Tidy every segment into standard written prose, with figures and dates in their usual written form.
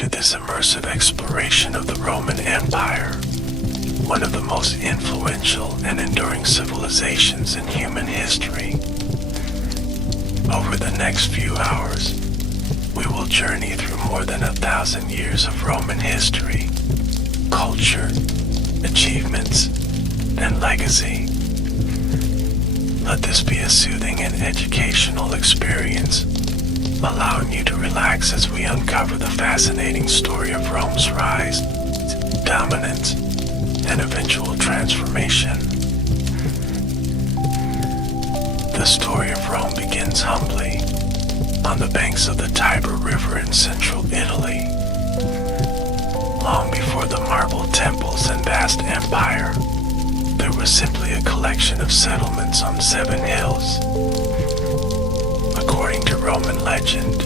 to this immersive exploration of the Roman Empire, one of the most influential and enduring civilizations in human history. Over the next few hours, we will journey through more than 1,000 years of Roman history, culture, achievements, and legacy. Let this be a soothing and educational experience, allowing you to relax as we uncover the fascinating story of Rome's rise, dominance, and eventual transformation. The story of Rome begins humbly, on the banks of the Tiber River in central Italy. Long before the marble temples and vast empire, there was simply a collection of settlements on 7 hills. According to Roman legend,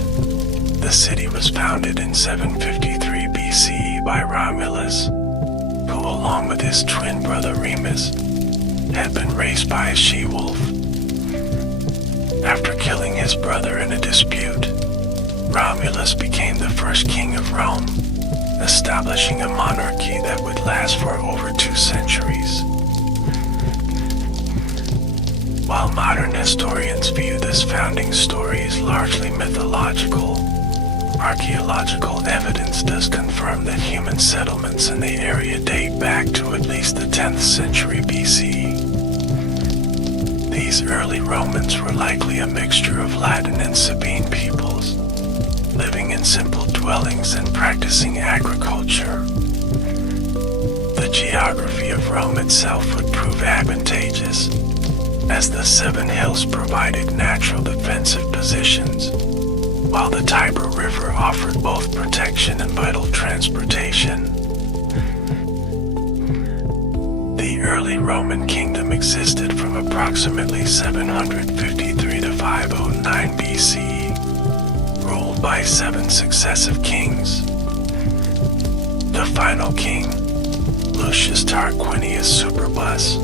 the city was founded in 753 BCE by Romulus, who along with his twin brother Remus, had been raised by a she-wolf. After killing his brother in a dispute, Romulus became the first king of Rome, establishing a monarchy that would last for over 2 centuries. While modern historians view this founding story as largely mythological, archaeological evidence does confirm that human settlements in the area date back to at least the 10th century BCE. These early Romans were likely a mixture of Latin and Sabine peoples, living in simple dwellings and practicing agriculture. The geography of Rome itself would prove advantageous, as the 7 hills provided natural defensive positions, while the Tiber River offered both protection and vital transportation. The early Roman kingdom existed from approximately 753 to 509 BCE, ruled by 7 successive kings. The final king, Lucius Tarquinius Superbus,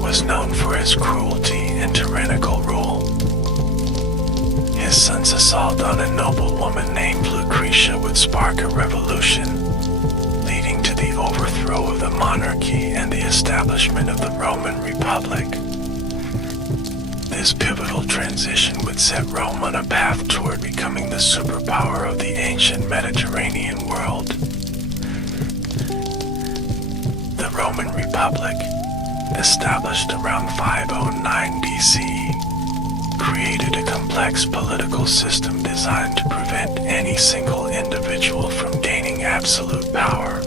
was known for his cruelty and tyrannical rule. His son's assault on a noblewoman named Lucretia would spark a revolution, leading to the overthrow of the monarchy and the establishment of the Roman Republic. This pivotal transition would set Rome on a path toward becoming the superpower of the ancient Mediterranean world. The Roman Republic, established around 509 BCE, created a complex political system designed to prevent any single individual from gaining absolute power.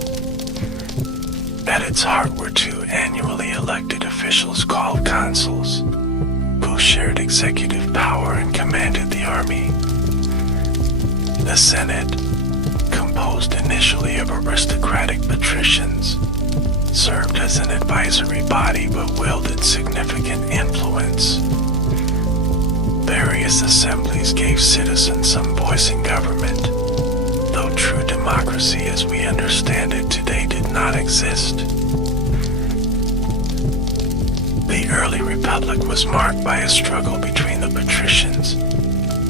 At its heart were 2 annually elected officials called consuls, who shared executive power and commanded the army. The Senate, composed initially of aristocratic patricians, served as an advisory body but wielded significant influence. Various assemblies gave citizens some voice in government, though true democracy as we understand it today did not exist. The early republic was marked by a struggle between the patricians,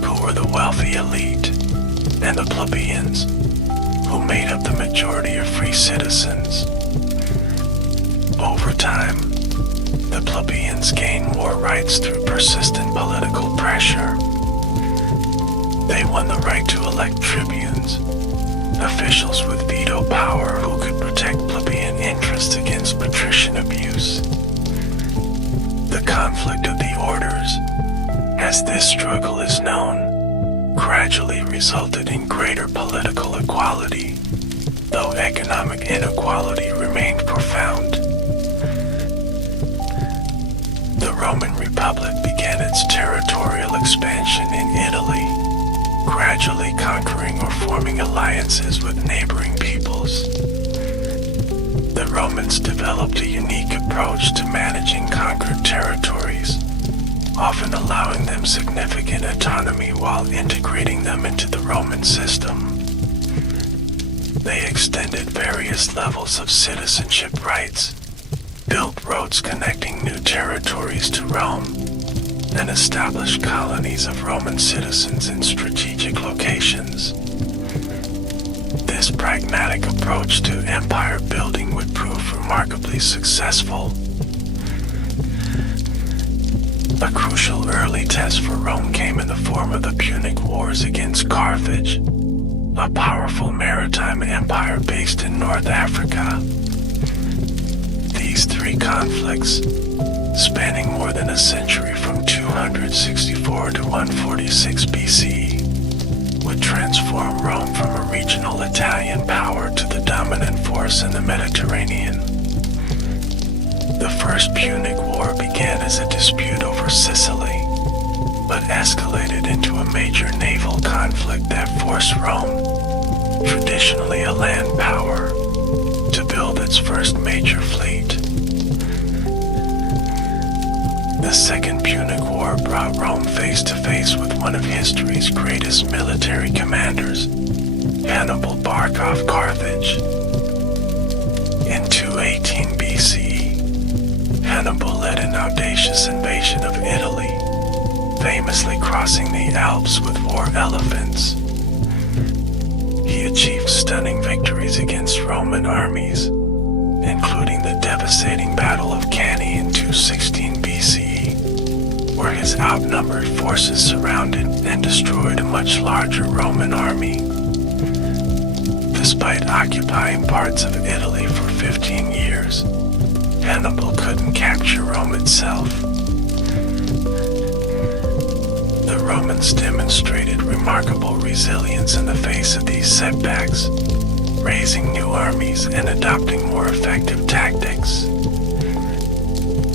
who were the wealthy elite, and the plebeians, who made up the majority of free citizens. Over time, the plebeians gained more rights through persistent political pressure. They won the right to elect tribunes, officials with veto power who could protect plebeian interests against patrician abuse. The conflict of the orders, as this struggle is known, gradually resulted in greater political equality, though economic inequality remained profound. The Roman Republic began its territorial expansion in Italy, gradually conquering or forming alliances with neighboring peoples. The Romans developed a unique approach to managing conquered territories, often allowing them significant autonomy while integrating them into the Roman system. They extended various levels of citizenship rights, built roads connecting new territories to Rome, and established colonies of Roman citizens in strategic locations. This This pragmatic approach to empire building would prove remarkably successful. A crucial early test for Rome came in the form of the Punic Wars against Carthage, a powerful maritime empire based in North Africa. These three conflicts, spanning more than a century from 264 to 146 BCE, would transform Rome from a regional Italian power to the dominant force in the Mediterranean. The First Punic War began as a dispute over Sicily, but escalated into a major naval conflict that forced Rome, traditionally a land power, to build its first major fleet. The Second Punic War brought Rome face to face with one of history's greatest military commanders, Hannibal Barca of Carthage. In 218 BCE, Hannibal led an audacious invasion of Italy, famously crossing the Alps with 4 elephants. He achieved stunning victories against Roman armies, including the devastating Battle of Cannae in 216 BCE, where his outnumbered forces surrounded and destroyed a much larger Roman army. Despite occupying parts of Italy for 15 years, Hannibal couldn't capture Rome itself. The Romans demonstrated remarkable resilience in the face of these setbacks, raising new armies and adopting more effective tactics.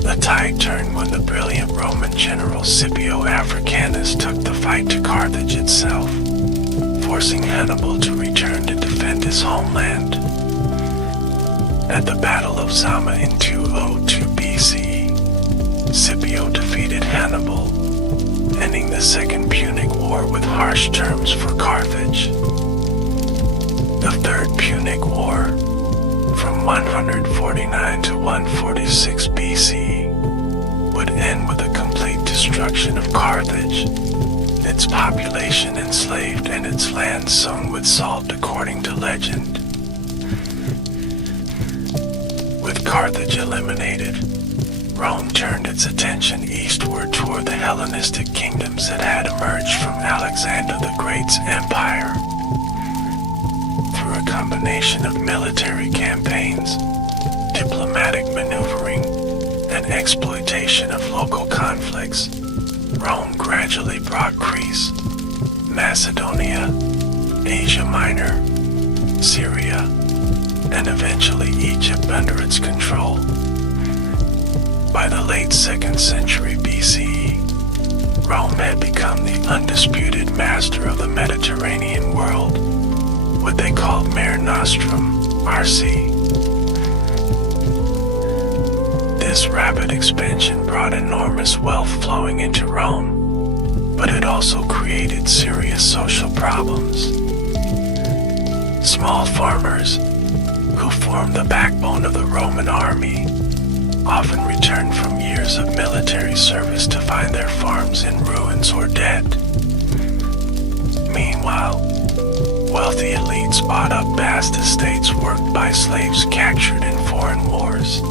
The tide turned when the brilliant Roman general Scipio Africanus took the fight to Carthage itself, forcing Hannibal to return to defend his homeland. At the Battle of Zama in 202 BCE, Scipio defeated Hannibal, ending the Second Punic War with harsh terms for Carthage. The Third Punic War, from 149 to 146 BCE, would end with the complete destruction of Carthage, its population enslaved and its land sown with salt according to legend. With Carthage eliminated, Rome turned its attention eastward toward the Hellenistic kingdoms that had emerged from Alexander the Great's empire. Through a combination of military campaigns, diplomatic maneuvering, and exploitation of local conflicts, Rome gradually brought Greece, Macedonia, Asia Minor, Syria, and eventually Egypt under its control. By the late 2nd century BCE, Rome had become the undisputed master of the Mediterranean world, what they called Mare Nostrum, RC. This rapid expansion brought enormous wealth flowing into Rome, but it also created serious social problems. Small farmers, who formed the backbone of the Roman army, often returned from years of military service to find their farms in ruins or dead. Meanwhile, wealthy elites bought up vast estates worked by slaves captured in foreign wars.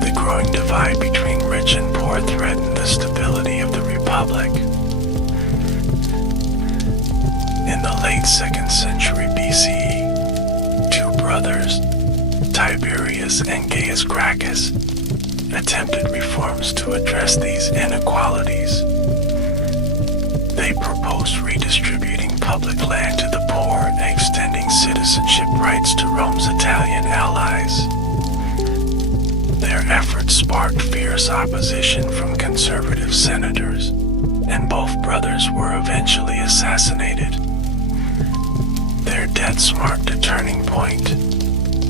The growing divide between rich and poor threatened the stability of the Republic. In the late 2nd century BCE, 2 brothers, Tiberius and Gaius Gracchus, attempted reforms to address these inequalities. They proposed redistributing public land to the poor and extending citizenship rights to Rome's Italian allies. Their efforts sparked fierce opposition from conservative senators, and both brothers were eventually assassinated. Their deaths marked a turning point,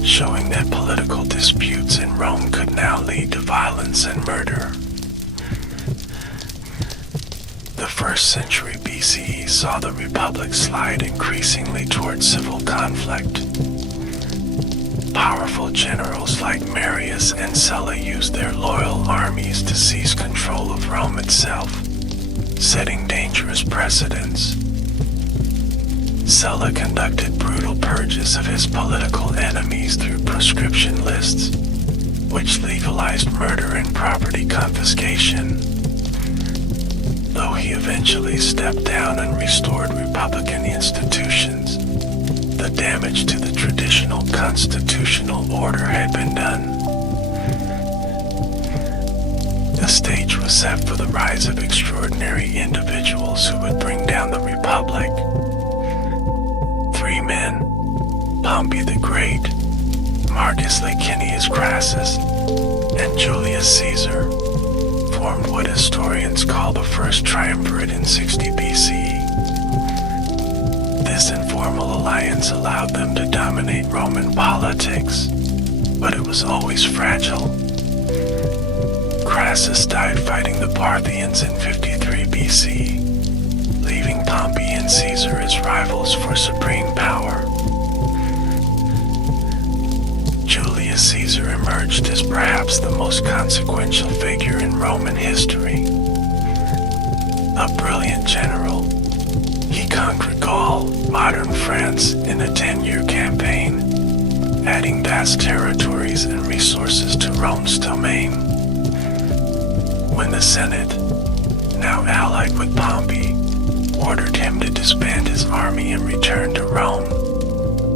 showing that political disputes in Rome could now lead to violence and murder. The 1st century BCE saw the Republic slide increasingly toward civil conflict. Powerful generals like Marius and Sulla used their loyal armies to seize control of Rome itself, setting dangerous precedents. Sulla conducted brutal purges of his political enemies through proscription lists, which legalized murder and property confiscation. Though he eventually stepped down and restored republican institutions, the damage to the traditional constitutional order had been done. The stage was set for the rise of extraordinary individuals who would bring down the republic. 3 men, Pompey the Great, Marcus Licinius Crassus, and Julius Caesar, formed what historians call the First Triumvirate in 60 BCE. This informal alliance allowed them to dominate Roman politics, but it was always fragile. Crassus died fighting the Parthians in 53 BC, leaving Pompey and Caesar as rivals for supreme power. Julius Caesar emerged as perhaps the most consequential figure in Roman history. A brilliant general, he conquered Gaul, modern France, in a 10-year campaign, adding vast territories and resources to Rome's domain. When the Senate, now allied with Pompey, ordered him to disband his army and return to Rome,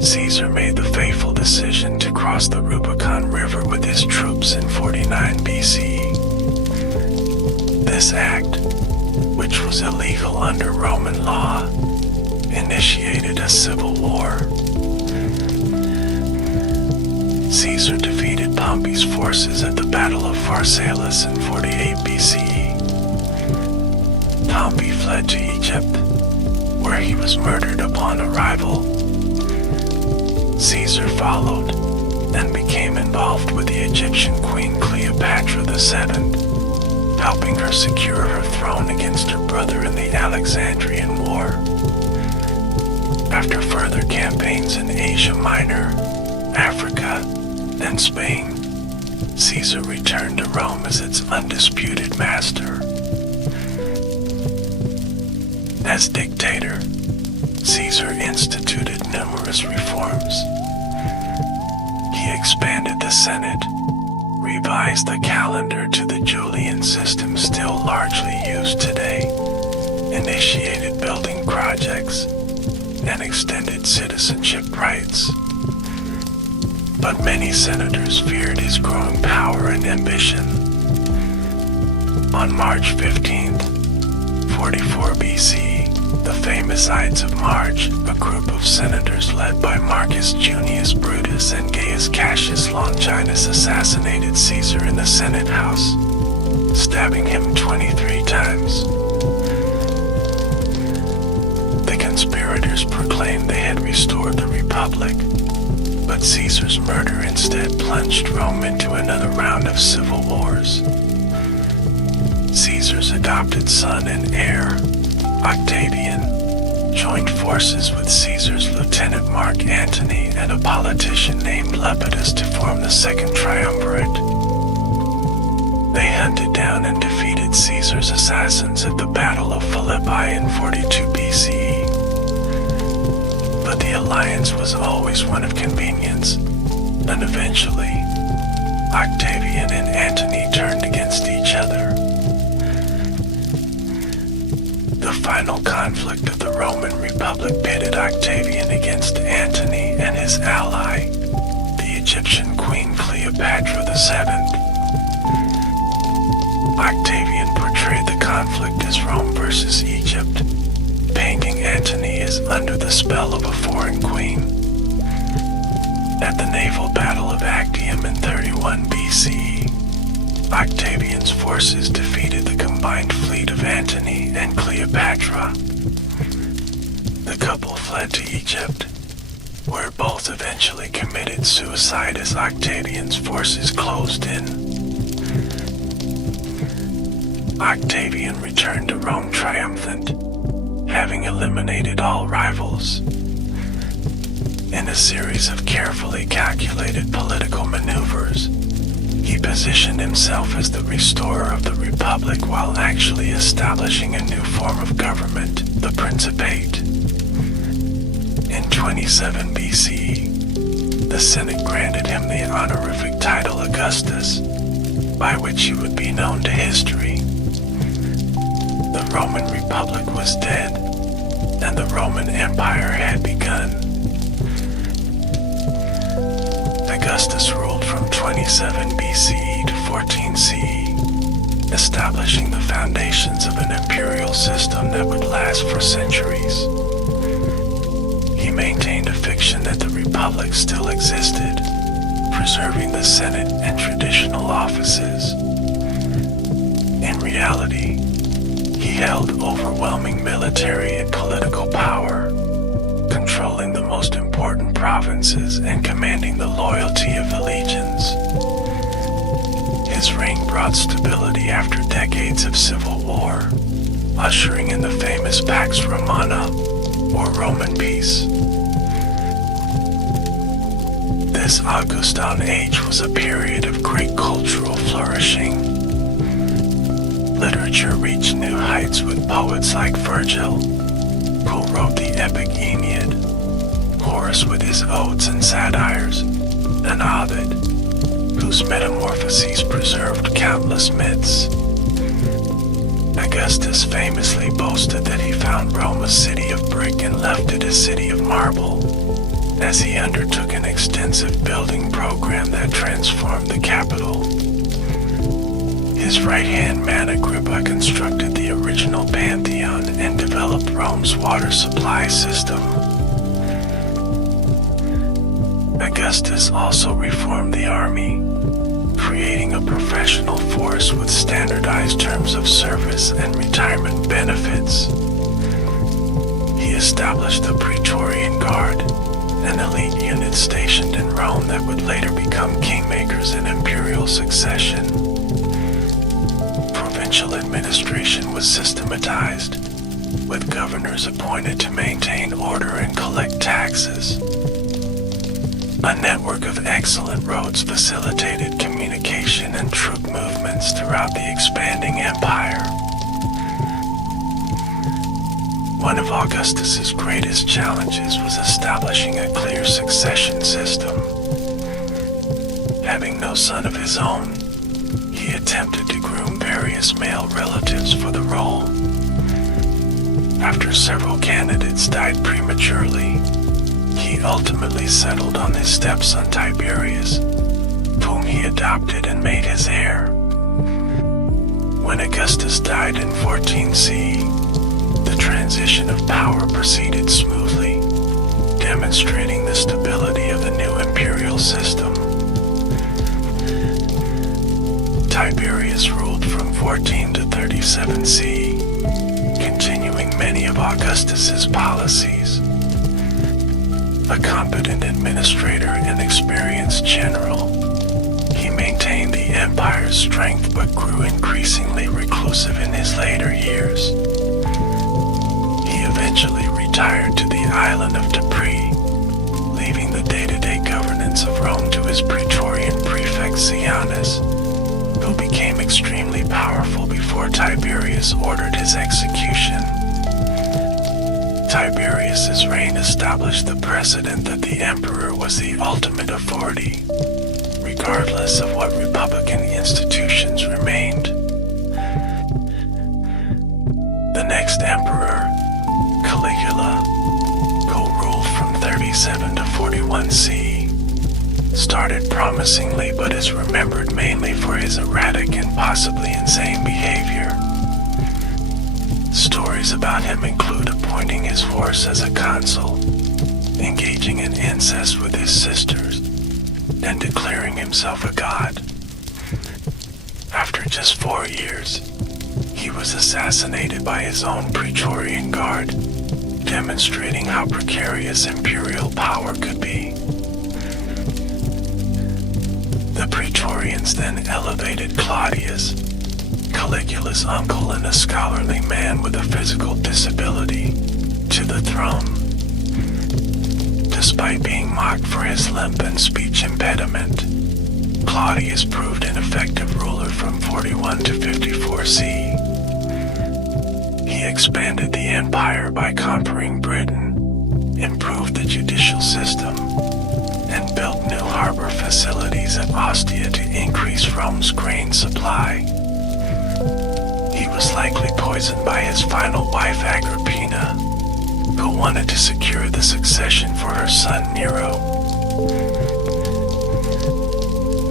Caesar made the fateful decision to cross the Rubicon River with his troops in 49 BCE. This act, which was illegal under Roman law, initiated a civil war. Caesar defeated Pompey's forces at the Battle of Pharsalus in 48 BCE. Pompey fled to Egypt, where he was murdered upon arrival. Caesar followed and became involved with the Egyptian queen Cleopatra VII, helping her secure her throne against her brother in the Alexandrian War. After further campaigns in Asia Minor, Africa, and Spain, Caesar returned to Rome as its undisputed master. As dictator, Caesar instituted numerous reforms. He expanded the Senate, revised the calendar to the Julian system still largely used today, initiated building projects, and extended citizenship rights. But many senators feared his growing power and ambition. On March 15th, 44 BC, the famous Ides of March, a group of senators led by Marcus Junius Brutus and Gaius Cassius Longinus assassinated Caesar in the Senate House, stabbing him 23 times. The conspirators proclaimed they had restored the Republic, but Caesar's murder instead plunged Rome into another round of civil wars. Caesar's adopted son and heir, Octavian, joined forces with Caesar's lieutenant Mark Antony and a politician named Lepidus to form the Second Triumvirate. They hunted down and defeated Caesar's assassins at the Battle of Philippi in 42 BCE. But the alliance was always one of convenience, and eventually, Octavian and Antony turned against each other. The final conflict of the Roman Republic pitted Octavian against Antony and his ally, the Egyptian queen Cleopatra VII. Octavian portrayed the conflict as Rome versus Egypt, painting Antony as under the spell of a foreign queen. At the naval battle of Actium in 31 BCE, Octavian's forces defeated the combined fleet of Antony and Cleopatra. The couple fled to Egypt, where both eventually committed suicide as Octavian's forces closed in. Octavian returned to Rome triumphant, having eliminated all rivals. In a series of carefully calculated political maneuvers, he positioned himself as the restorer of the Republic while actually establishing a new form of government, the Principate. 27 BCE, the Senate granted him the honorific title Augustus, by which he would be known to history. The Roman Republic was dead, and the Roman Empire had begun. Augustus ruled from 27 BCE to 14 CE, establishing the foundations of an imperial system that would last for centuries. He maintained a fiction that the Republic still existed, preserving the Senate and traditional offices. In reality, he held overwhelming military and political power, controlling the most important provinces and commanding the loyalty of the legions. His reign brought stability after decades of civil war, ushering in the famous Pax Romana, or Roman peace. This Augustan age was a period of great cultural flourishing. Literature reached new heights with poets like Virgil, who wrote the epic Aeneid, Horace with his odes and satires, and Ovid, whose metamorphoses preserved countless myths. Augustus famously boasted that he found Rome a city of brick and left it a city of marble, as he undertook an extensive building program that transformed the capital. His right-hand man Agrippa constructed the original Pantheon and developed Rome's water supply system. Augustus also reformed the army, creating a professional force with standardized terms of service and retirement benefits. He established the Praetorian Guard, an elite unit stationed in Rome that would later become kingmakers in imperial succession. Provincial administration was systematized, with governors appointed to maintain order and collect taxes. A network of excellent roads facilitated communication and troop movements throughout the expanding empire. One of Augustus's greatest challenges was establishing a clear succession system. Having no son of his own, he attempted to groom various male relatives for the role. After several candidates died prematurely, he ultimately settled on his stepson Tiberius, whom he adopted and made his heir. When Augustus died in 14 CE, the transition of power proceeded smoothly, demonstrating the stability of the new imperial system. Tiberius ruled from 14 to 37 CE, continuing many of Augustus's policies. A competent administrator and experienced general, he maintained the empire's strength but grew increasingly reclusive in his later years. He eventually retired to the island of Capri, leaving the day-to-day governance of Rome to his Praetorian prefect Sejanus, who became extremely powerful before Tiberius ordered his execution. Tiberius's reign established the precedent that the emperor was the ultimate authority, regardless of what republican institutions remained. The next emperor, Caligula, who ruled from 37 to 41 CE, started promisingly but is remembered mainly for his erratic and possibly insane behavior. Stories about him include appointing his horse as a consul, engaging in incest with his sisters, and declaring himself a god. After just 4 years, he was assassinated by his own Praetorian Guard, demonstrating how precarious imperial power could be. The Praetorians then elevated Claudius, Caligula's uncle and a scholarly man with a physical disability, to the throne. Despite being mocked for his limp and speech impediment, Claudius proved an effective ruler from 41 to 54 CE. He expanded the empire by conquering Britain, improved the judicial system, and built new harbor facilities at Ostia to increase Rome's grain supply. He was likely poisoned by his final wife Agrippina, who wanted to secure the succession for her son Nero.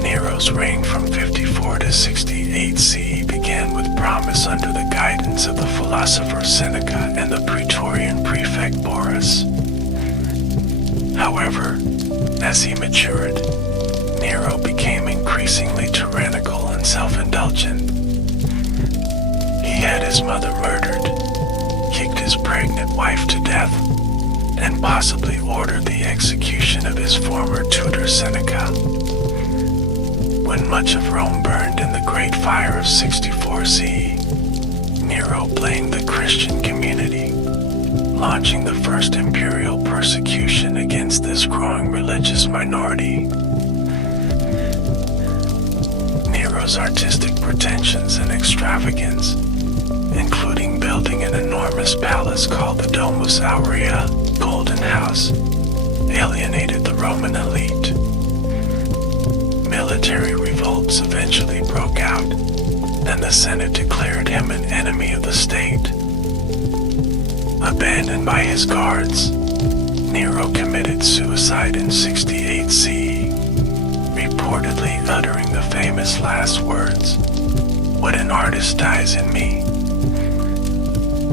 Nero's reign from 54 to 68 CE began with promise under the guidance of the philosopher Seneca and the Praetorian prefect Boris. However, as he matured, Nero became increasingly tyrannical and self-indulgent. He had his mother murdered, kicked his pregnant wife to death, and possibly ordered the execution of his former tutor Seneca. When much of Rome burned in the Great Fire of 64 CE, Nero blamed the Christian community, launching the first imperial persecution against this growing religious minority. Nero's artistic pretensions and extravagance, including building an enormous palace called the Domus Aurea, Golden House, alienated the Roman elite. Military revolts eventually broke out, and the Senate declared him an enemy of the state. Abandoned by his guards, Nero committed suicide in 68 CE, reportedly uttering the famous last words, "What an artist dies in me."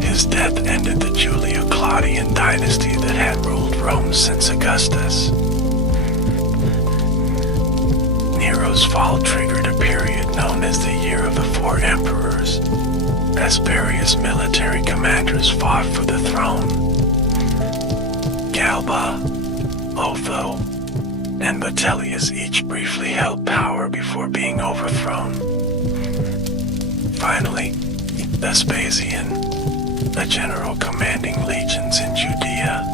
His death ended the Julio-Claudian dynasty that had ruled Rome since Augustus. Nero's fall triggered a period known as the Year of the Four Emperors, as various military commanders fought for the throne. Galba, Otho, and Vitellius each briefly held power before being overthrown. Finally, Vespasian, a general commanding legions in Judea,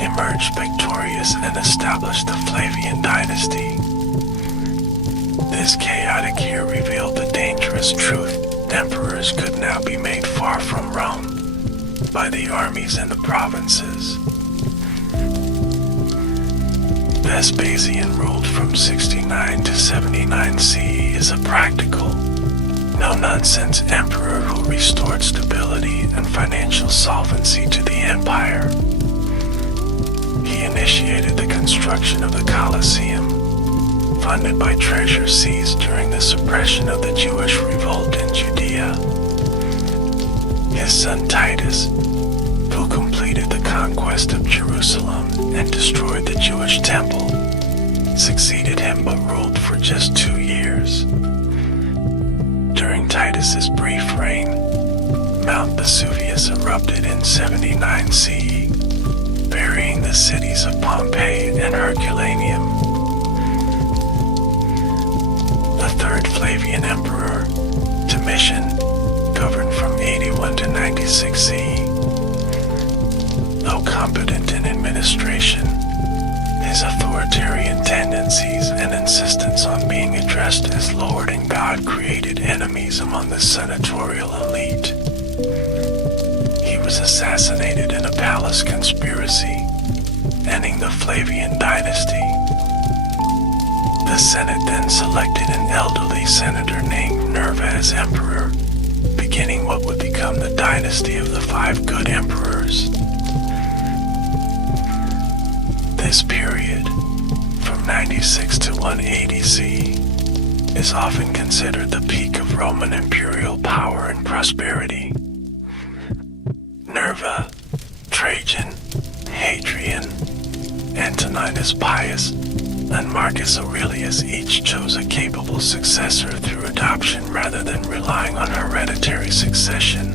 emerged victorious and established the Flavian dynasty. This chaotic year revealed the dangerous truth: emperors could now be made far from Rome by the armies in the provinces. Vespasian ruled from 69 to 79 CE as a practical, no-nonsense emperor who restored stability and financial solvency to the empire. He initiated the construction of the Colosseum, funded by treasure seized during the suppression of the Jewish revolt in Judea. His son Titus, who completed the conquest of Jerusalem and destroyed the Jewish temple, succeeded him but ruled for just 2 years. During Titus's brief reign, Mount Vesuvius erupted in 79 CE, burying the cities of Pompeii and Herculaneum. The third Flavian emperor, Domitian, governed from 81 to 96 CE. Though competent in administration, his authoritarian tendencies and insistence on being addressed as Lord and God created enemies among the senatorial elite. He was assassinated in a palace conspiracy, ending the Flavian dynasty. The Senate then selected an elderly senator named Nerva as emperor, beginning what would become the dynasty of the 5 good emperors. This period, from 96 to 180 CE, is often considered the peak of Roman imperial power and prosperity. Nerva, Trajan, Hadrian, Antoninus Pius, and Marcus Aurelius each chose a capable successor through adoption rather than relying on hereditary succession.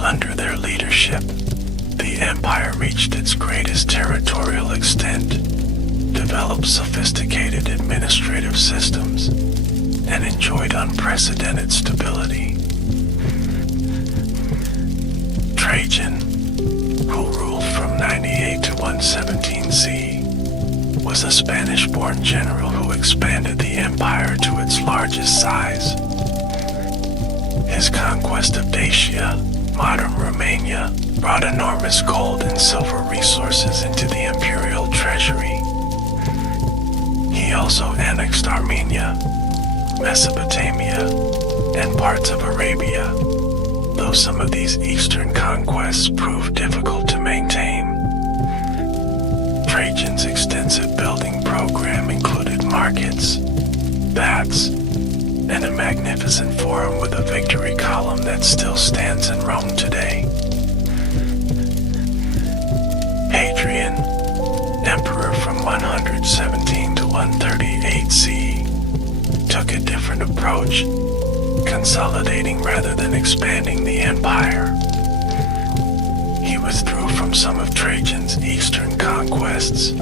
Under their leadership, the empire reached its greatest territorial extent, developed sophisticated administrative systems, and enjoyed unprecedented stability. Trajan, who ruled from 98 to 117 CE, was a Spanish-born general who expanded the empire to its largest size. His conquest of Dacia, modern Romania, brought enormous gold and silver resources into the imperial treasury. He also annexed Armenia, Mesopotamia, and parts of Arabia, though some of these eastern conquests proved difficult to maintain. Trajan's extensive building program included markets, baths, and a magnificent forum with a victory column that still stands in Rome today. Hadrian, emperor from 117 to 138 CE, took a different approach, consolidating rather than expanding the empire. He withdrew from some of Trajan's eastern conquests,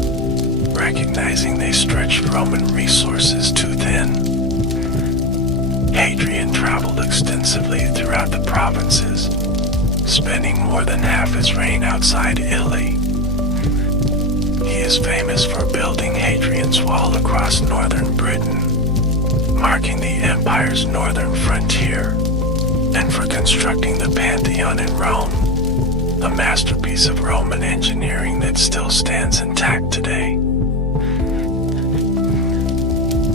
recognizing they stretched Roman resources too thin. Hadrian traveled extensively throughout the provinces, spending more than half his reign outside Italy. He is famous for building Hadrian's Wall across northern Britain, marking the empire's northern frontier, and for constructing the Pantheon in Rome, a masterpiece of Roman engineering that still stands intact today.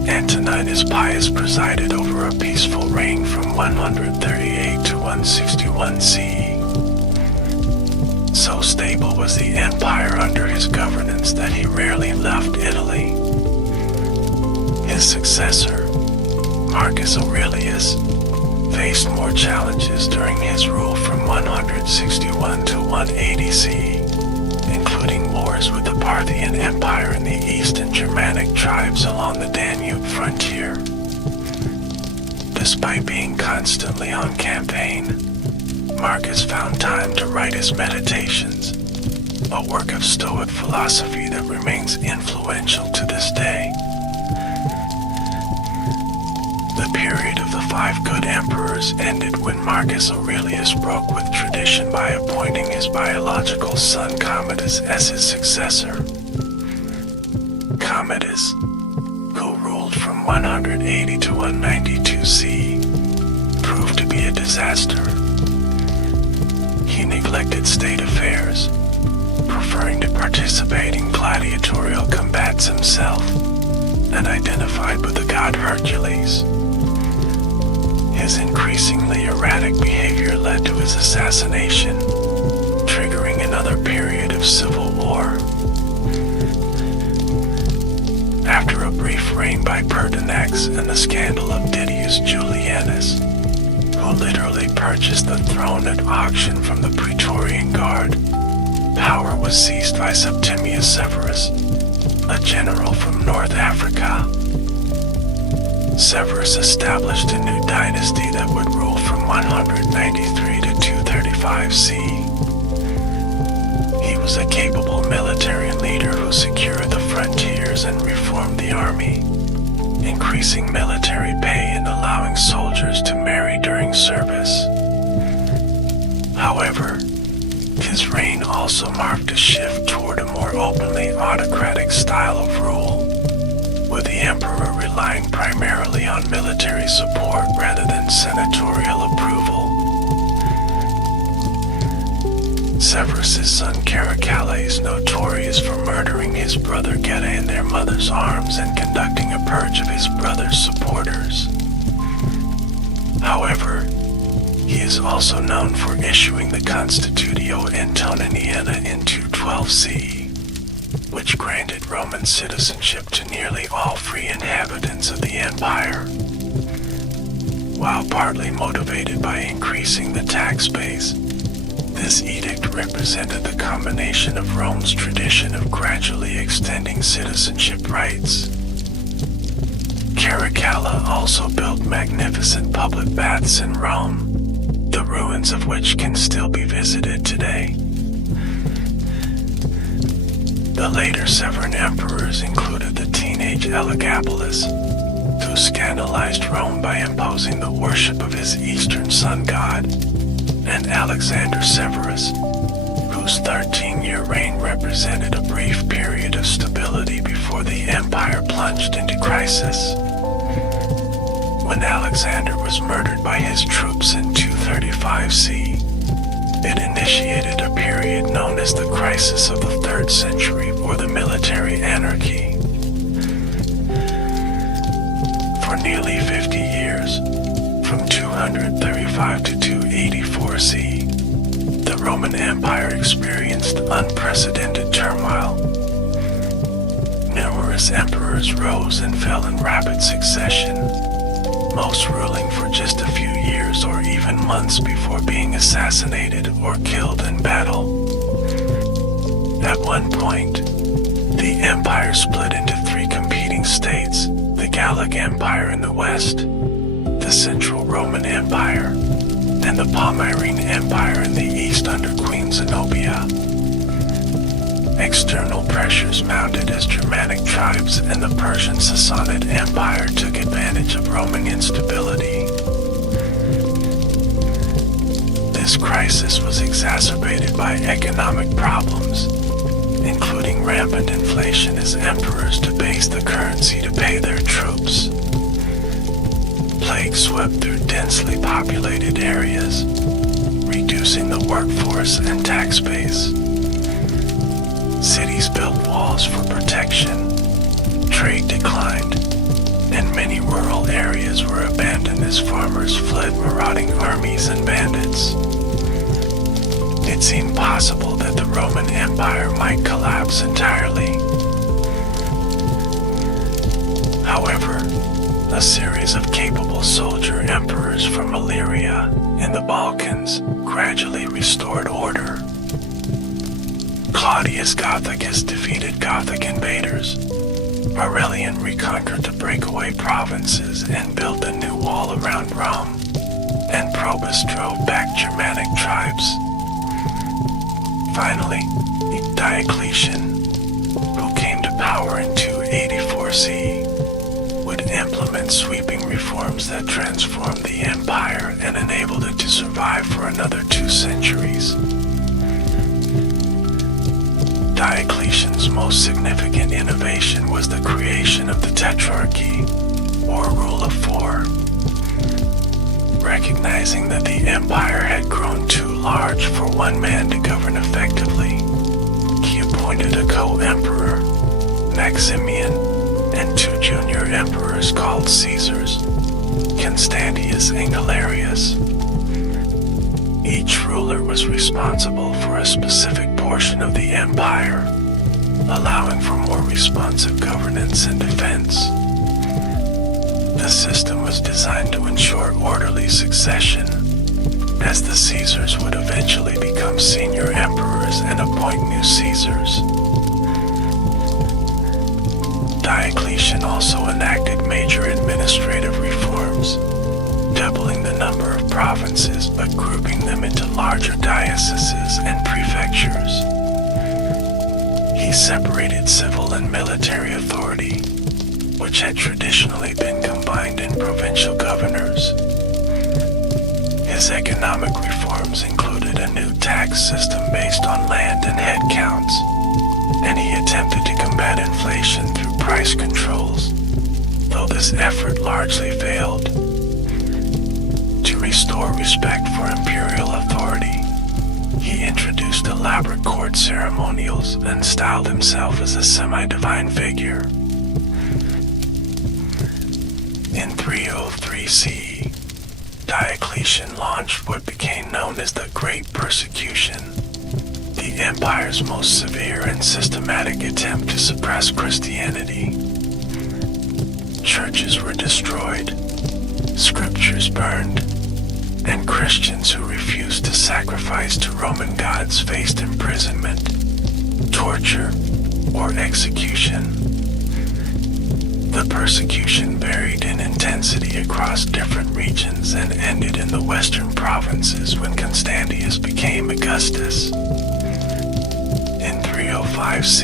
Antoninus Pius presided over a peaceful reign from 138 to 161 CE. So stable was the empire under his governance that he rarely left Italy. His successor, Marcus Aurelius, faced more challenges during his rule from 161 to 180 CE, including wars with the Parthian Empire and the East and Germanic tribes along the Danube frontier. Despite being constantly on campaign, Marcus found time to write his Meditations, a work of Stoic philosophy that remains influential to this day. The period of the 5 good emperors ended when Marcus Aurelius broke with tradition by appointing his biological son Commodus as his successor. Commodus, who ruled from 180 to 192 CE, proved to be a disaster. He neglected state affairs, preferring to participate in gladiatorial combats himself, and identified with the god Hercules. His increasingly erratic behavior led to his assassination, triggering another period of civil war. After a brief reign by Pertinax and the scandal of Didius Julianus, who literally purchased the throne at auction from the Praetorian Guard, power was seized by Septimius Severus, a general from North Africa. Severus established a new dynasty that would rule from 193 to 235 CE. He was a capable military leader who secured the frontiers and reformed the army, increasing military pay and allowing soldiers to marry during service. However, his reign also marked a shift toward a more openly autocratic style of rule, with the emperor relying primarily on military support rather than senatorial approval. Severus's son Caracalla, notorious for murdering his brother Geta in their mother's arms and conducting a purge of his brother's supporters. However, he is also known for issuing the Constitutio Antoniniana in 212 CE, which granted Roman citizenship to nearly all free inhabitants of the empire. While partly motivated by increasing the tax base, this edict represented the combination of Rome's tradition of gradually extending citizenship rights. Caracalla also built magnificent public baths in Rome, the ruins of which can still be visited today. The later Severan emperors included the teenage Elagabalus, who scandalized Rome by imposing the worship of his eastern sun god, and Alexander Severus, whose 13-year reign represented a brief period of stability before the empire plunged into crisis. When Alexander was murdered by his troops in 235 CE, It initiated a period known as the Crisis of the 3rd Century, or the Military Anarchy. For nearly 50 years, from 235 to 284 CE, the Roman Empire experienced unprecedented turmoil. Numerous emperors rose and fell in rapid succession, most ruling for just a few years or even months before being assassinated or killed in battle. At one point, the empire split into 3 competing states: the Gallic Empire in the west, the Central Roman Empire, and the Palmyrene Empire in the east under Queen Zenobia. External pressures mounted as Germanic tribes and the Persian Sassanid Empire took advantage of Roman instability. This crisis was exacerbated by economic problems, including rampant inflation as emperors debased the currency to pay their troops. Plague swept through densely populated areas, reducing the workforce and tax base. Cities built walls for protection, trade declined, and many rural areas were abandoned as farmers fled marauding armies and bandits. It seemed possible that the Roman Empire might collapse entirely. However, a series of capable soldier emperors from Illyria in the Balkans gradually restored order. Claudius Gothicus defeated Gothic invaders. Aurelian reconquered the breakaway provinces and built a new wall around Rome, and Probus drove back Germanic tribes. Finally, Diocletian, who came to power in 284 CE, would implement sweeping reforms that transformed the empire and enabled it to survive for another 2 centuries. Diocletian's most significant innovation was the creation of the Tetrarchy, or Rule of 4. Recognizing that the empire had grown too large for one man to govern effectively, he appointed a co-emperor, Maximian, and 2 junior emperors called Caesars, Constantius and Galerius. Each ruler was responsible for a specific portion of the empire, allowing for more responsive governance and defense. The system was designed to ensure orderly succession, as the Caesars would eventually become senior emperors and appoint new Caesars. Diocletian also enacted major administrative reforms, doubling the number of provinces but grouping them into larger dioceses and prefectures. He separated civil and military authority, which had traditionally been combined in provincial governors. His economic reforms included a new tax system based on land and head counts, and he attempted to combat inflation through price controls, though this effort largely failed. To restore respect for imperial authority, he introduced elaborate court ceremonials and styled himself as a semi-divine figure. In 303 CE, Diocletian launched what became known as the Great Persecution, the empire's most severe and systematic attempt to suppress Christianity. Churches were destroyed, scriptures burned, and Christians who refused to sacrifice to Roman gods faced imprisonment, torture, or execution. The persecution varied in intensity across different regions and ended in the western provinces when Constantius became Augustus. In 305 CE,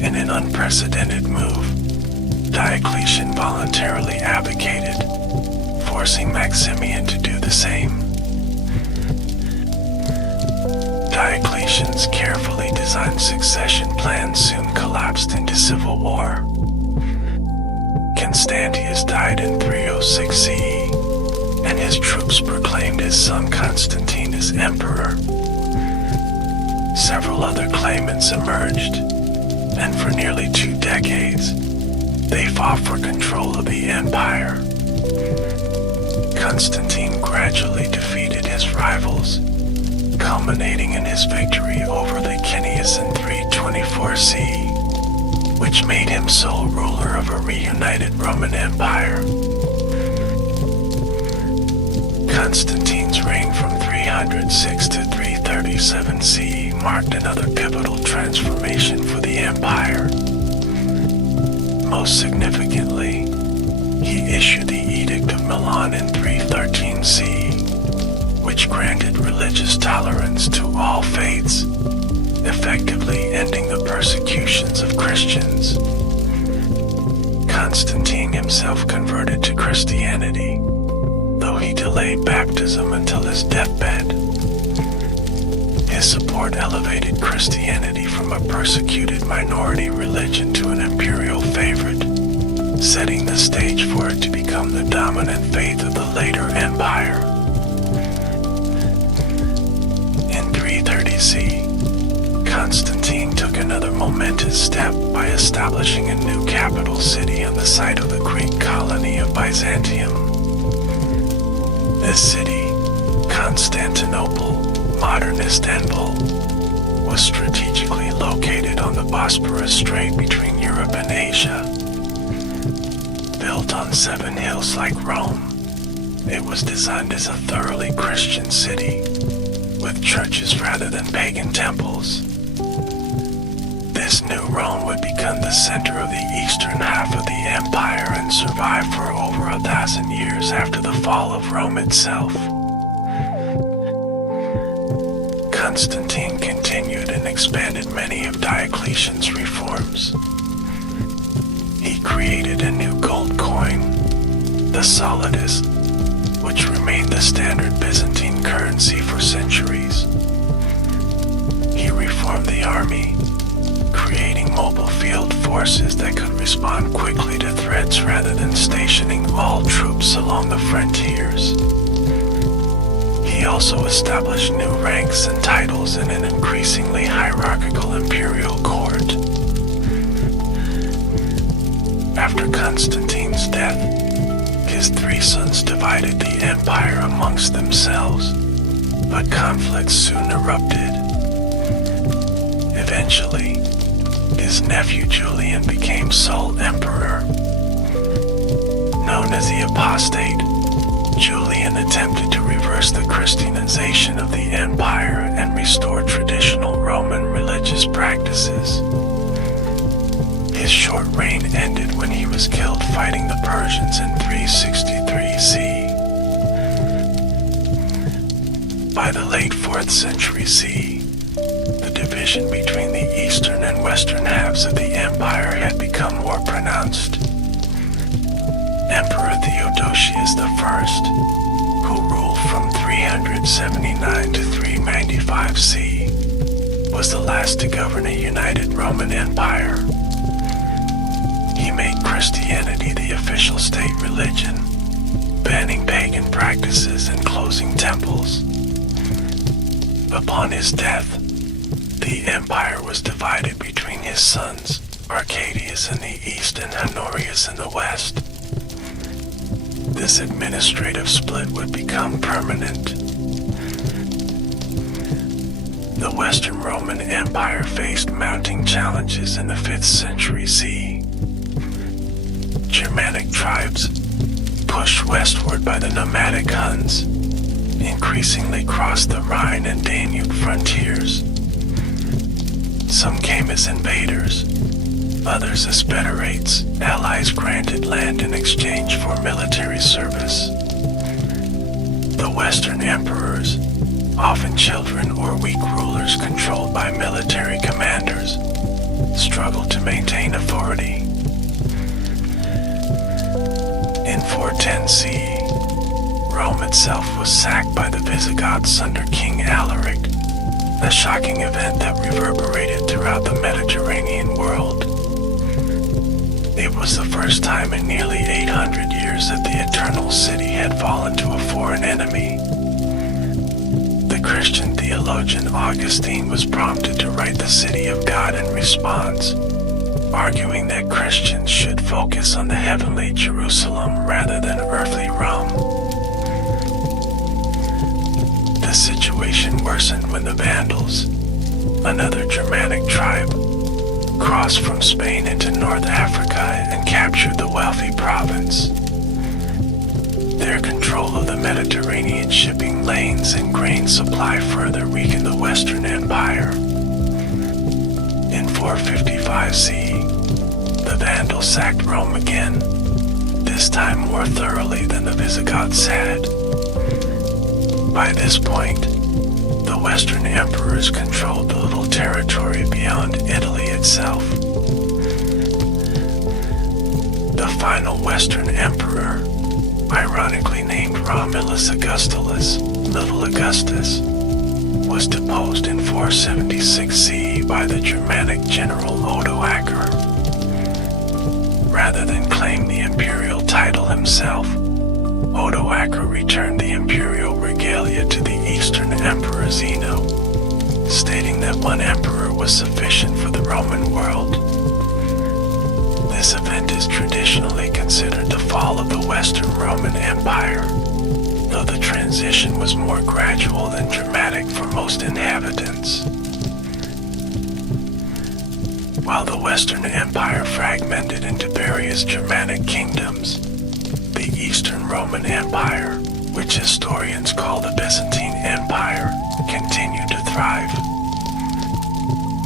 in an unprecedented move, Diocletian voluntarily abdicated, forcing Maximian to do the same. Diocletian's carefully designed succession plan soon collapsed into civil war. Constantius died in 306 CE, and and his troops proclaimed his son Constantine as emperor. Several other claimants emerged, and for nearly 2 decades, they fought for control of the empire. Constantine gradually defeated his rivals, culminating in his victory over Licinius in 324 CE, which made him sole ruler of a reunited Roman Empire. Constantine's reign from 306 to 337 CE marked another pivotal transformation for the empire. Most significantly, he issued the Edict of Milan in 313 CE, which granted religious tolerance to all faiths, effectively ending the persecutions of Christians. Constantine himself converted to Christianity, though he delayed baptism until his deathbed. His support elevated Christianity from a persecuted minority religion to an imperial favorite, setting the stage for it to become the dominant faith of the later empire. In 330 CE, Constantine took another momentous step by establishing a new capital city on the site of the Greek colony of Byzantium. This city, Constantinople, modern Istanbul, was strategically located on the Bosporus Strait between Europe and Asia. Built on 7 hills like Rome, it was designed as a thoroughly Christian city, with churches rather than pagan temples. This new Rome would become the center of the eastern half of the empire and survive for over 1,000 years after the fall of Rome itself. Constantine continued and expanded many of Diocletian's reforms. He created a new gold coin, the solidus, which remained the standard Byzantine currency for centuries. He reformed the army, creating mobile field forces that could respond quickly to threats rather than stationing all troops along the frontiers. He also established new ranks and titles in an increasingly hierarchical imperial court. After Constantine's death, his 3 sons divided the empire amongst themselves, but conflict soon erupted. Eventually, his nephew Julian became sole emperor. Known as the Apostate, Julian attempted to reverse the Christianization of the empire and restore traditional Roman religious practices. His short reign ended when he was killed fighting the Persians in 363 CE. By the late 4th century CE, the division between the eastern and western halves of the empire had become more pronounced. Emperor Theodosius I, who ruled from 379 to 395 CE, was the last to govern a united Roman Empire. He made Christianity the official state religion, banning pagan practices and closing temples. Upon his death, the empire was divided between his sons, Arcadius in the east and Honorius in the west. This administrative split would become permanent. The Western Roman Empire faced mounting challenges in the 5th century CE. Germanic tribes, pushed westward by the nomadic Huns, increasingly crossed the Rhine and Danube frontiers. Some came as invaders, others as federates, allies granted land in exchange for military service. The Western emperors, often children or weak rulers controlled by military commanders, struggled to maintain authority. In 410 CE, Rome itself was sacked by the Visigoths under King Alaric, a shocking event that reverberated throughout the Mediterranean world. It was the first time in nearly 800 years that the Eternal City had fallen to a foreign enemy. The Christian theologian Augustine was prompted to write the City of God in response, arguing that Christians should focus on the heavenly Jerusalem rather than earthly Rome. The situation worsened when the Vandals, another Germanic tribe, crossed from Spain into North Africa and captured the wealthy province. Their control of the Mediterranean shipping lanes and grain supply further weakened the Western Empire. In 455 CE, the Vandals sacked Rome again, this time more thoroughly than the Visigoths had. By this point, the Western emperors controlled the little territory beyond Italy itself. The final Western emperor, ironically named Romulus Augustulus, Little Augustus, was deposed in 476 CE by the Germanic general Odoacer. Rather than claim the imperial title himself, Odoacer returned the imperial regalia to the Eastern Emperor Zeno, stating that one emperor was sufficient for the Roman world. This event is traditionally considered the fall of the Western Roman Empire, though the transition was more gradual than dramatic for most inhabitants. While the Western Empire fragmented into various Germanic kingdoms, the Eastern Roman Empire, which historians call the Byzantine Empire, continued to thrive.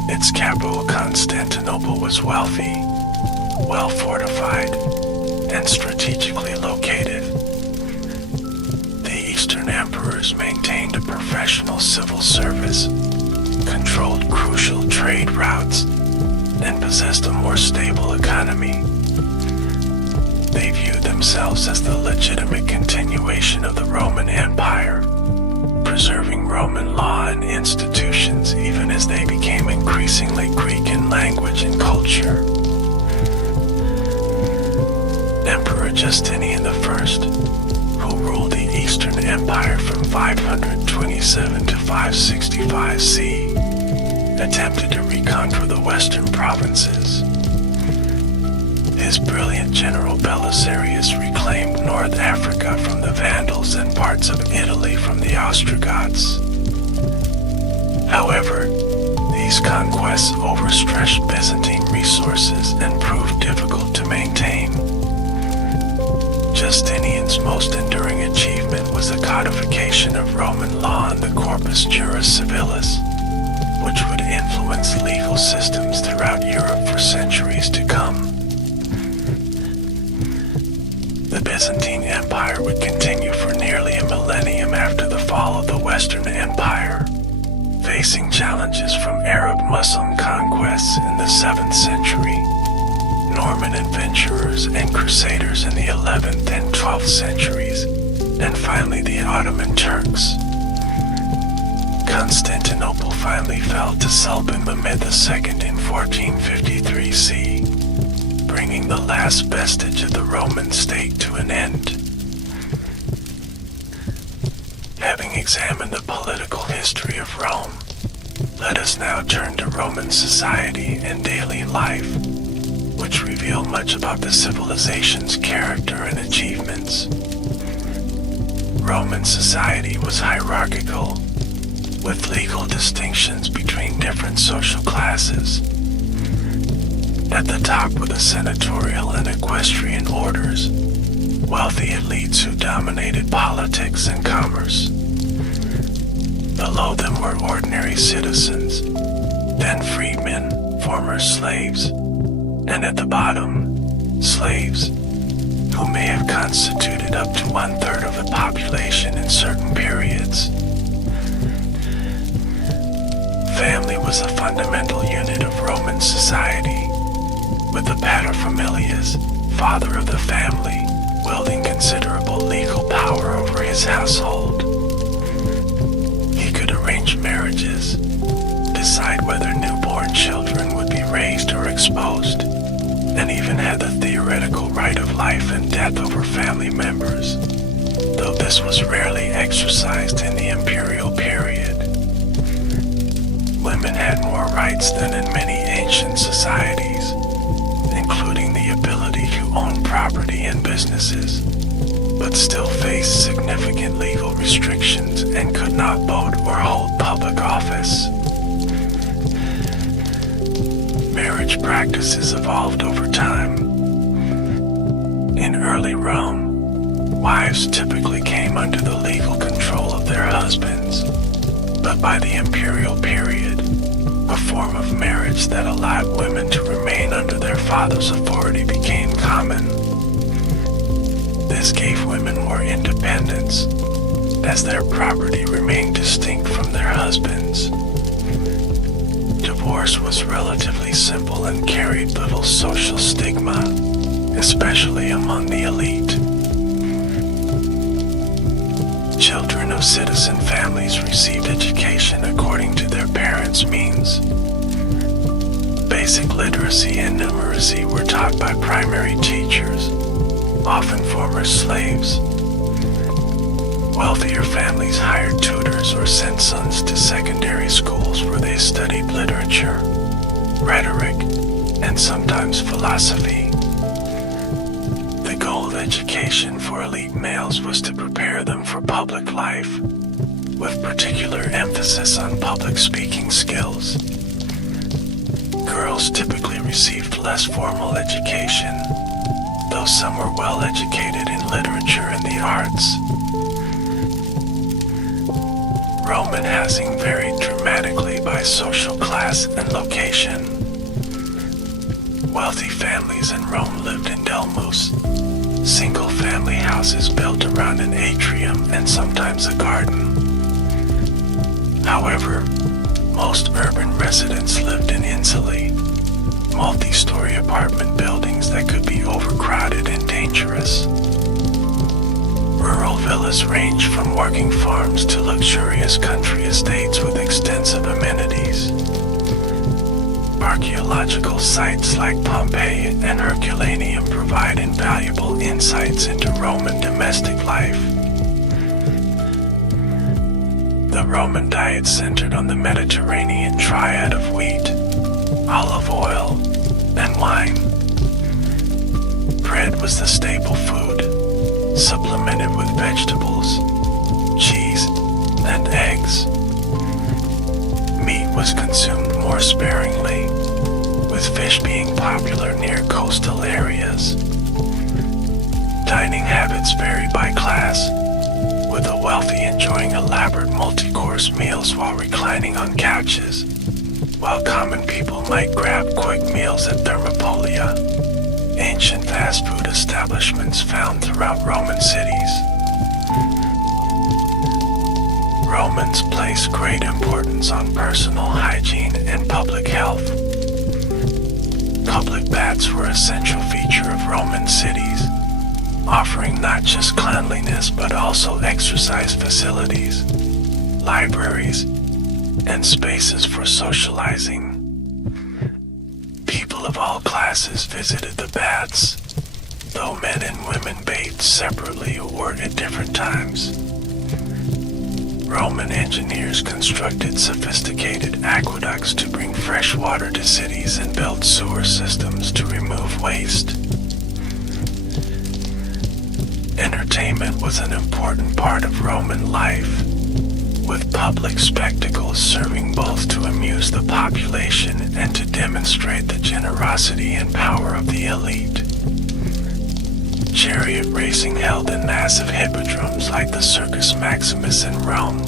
Its capital Constantinople was wealthy, well fortified, and strategically located. The Eastern emperors maintained a professional civil service, controlled crucial trade routes, and possessed a more stable economy. They viewed themselves as the legitimate continuation of the Roman Empire, preserving Roman law and institutions even as they became increasingly Greek in language and culture. Emperor Justinian I, who ruled the Eastern Empire from 527 to 565 CE, attempted to reconquer the western provinces. His brilliant general Belisarius reclaimed North Africa from the Vandals and parts of Italy from the Ostrogoths. However, these conquests overstretched Byzantine resources and proved difficult to maintain. Justinian's most enduring achievement was the codification of Roman law in the Corpus Juris Civilis, which would influence legal systems throughout Europe for centuries to come. The Byzantine Empire would continue for nearly a millennium after the fall of the Western Empire, facing challenges from Arab Muslim conquests in the 7th century, Norman adventurers and crusaders in the 11th and 12th centuries, and finally the Ottoman Turks. Constantinople finally fell to Sultan Mehmed II in 1453 CE, bringing the last vestige of the Roman state to an end. Having examined the political history of Rome, let us now turn to Roman society and daily life, which reveal much about the civilization's character and achievements. Roman society was hierarchical, with legal distinctions between different social classes. At the top were the senatorial and equestrian orders, wealthy elites who dominated politics and commerce. Below them were ordinary citizens, then freedmen, former slaves, and at the bottom, slaves, who may have constituted up to 1/3 of the population in certain periods. Family was a fundamental unit of Roman society, with the paterfamilias, father of the family, wielding considerable legal power over his household. He could arrange marriages, decide whether newborn children would be raised or exposed, and even had the theoretical right of life and death over family members, though this was rarely exercised in the imperial period. Women had more rights than in many ancient societies, including the ability to own property and businesses, but still faced significant legal restrictions and could not vote or hold public office. Marriage practices evolved over time. In early Rome, wives typically came under the legal control of their husbands, but by the imperial period, a form of marriage that allowed women to remain under their father's authority became common. This gave women more independence, as their property remained distinct from their husbands. Divorce was relatively simple and carried little social stigma, especially among the elite. Children of citizen families received education according to their parents' means. Basic literacy and numeracy were taught by primary teachers, often former slaves. Wealthier families hired tutors or sent sons to secondary schools where they studied literature, rhetoric, and sometimes philosophy. The goal of education for elite males was to prepare them for public life, with particular emphasis on public speaking skills. Girls typically received less formal education, though some were well educated in literature and the arts. Roman housing varied dramatically by social class and location. Wealthy families in Rome lived in domus, single-family houses built around an atrium and sometimes a garden. However, most urban residents lived in insulae, multi-story apartment buildings that could be overcrowded and dangerous. Rural villas ranged from working farms to luxurious country estates with extensive amenities. Archaeological sites like Pompeii and Herculaneum provide invaluable insights into Roman domestic life. The Roman diet centered on the Mediterranean triad of wheat, olive oil, and wine. Bread was the staple food, supplemented with vegetables, cheese, and eggs. Meat was consumed more sparingly, with fish being popular near coastal areas. Dining habits varied by class, with the wealthy enjoying elaborate multi-course meals while reclining on couches, while common people might grab quick meals at Thermopolia, ancient fast food establishments found throughout Roman cities. Romans placed great importance on personal hygiene and public health. Public baths were an essential feature of Roman cities, offering not just cleanliness but also exercise facilities, libraries, and spaces for socializing. People of all classes visited the baths, though men and women bathed separately or at different times. Roman engineers constructed sophisticated aqueducts to bring fresh water to cities and built sewer systems to remove waste. Entertainment was an important part of Roman life, with public spectacles serving both to amuse the population and to demonstrate the generosity and power of the elite. Chariot racing held in massive hippodromes like the Circus Maximus in Rome,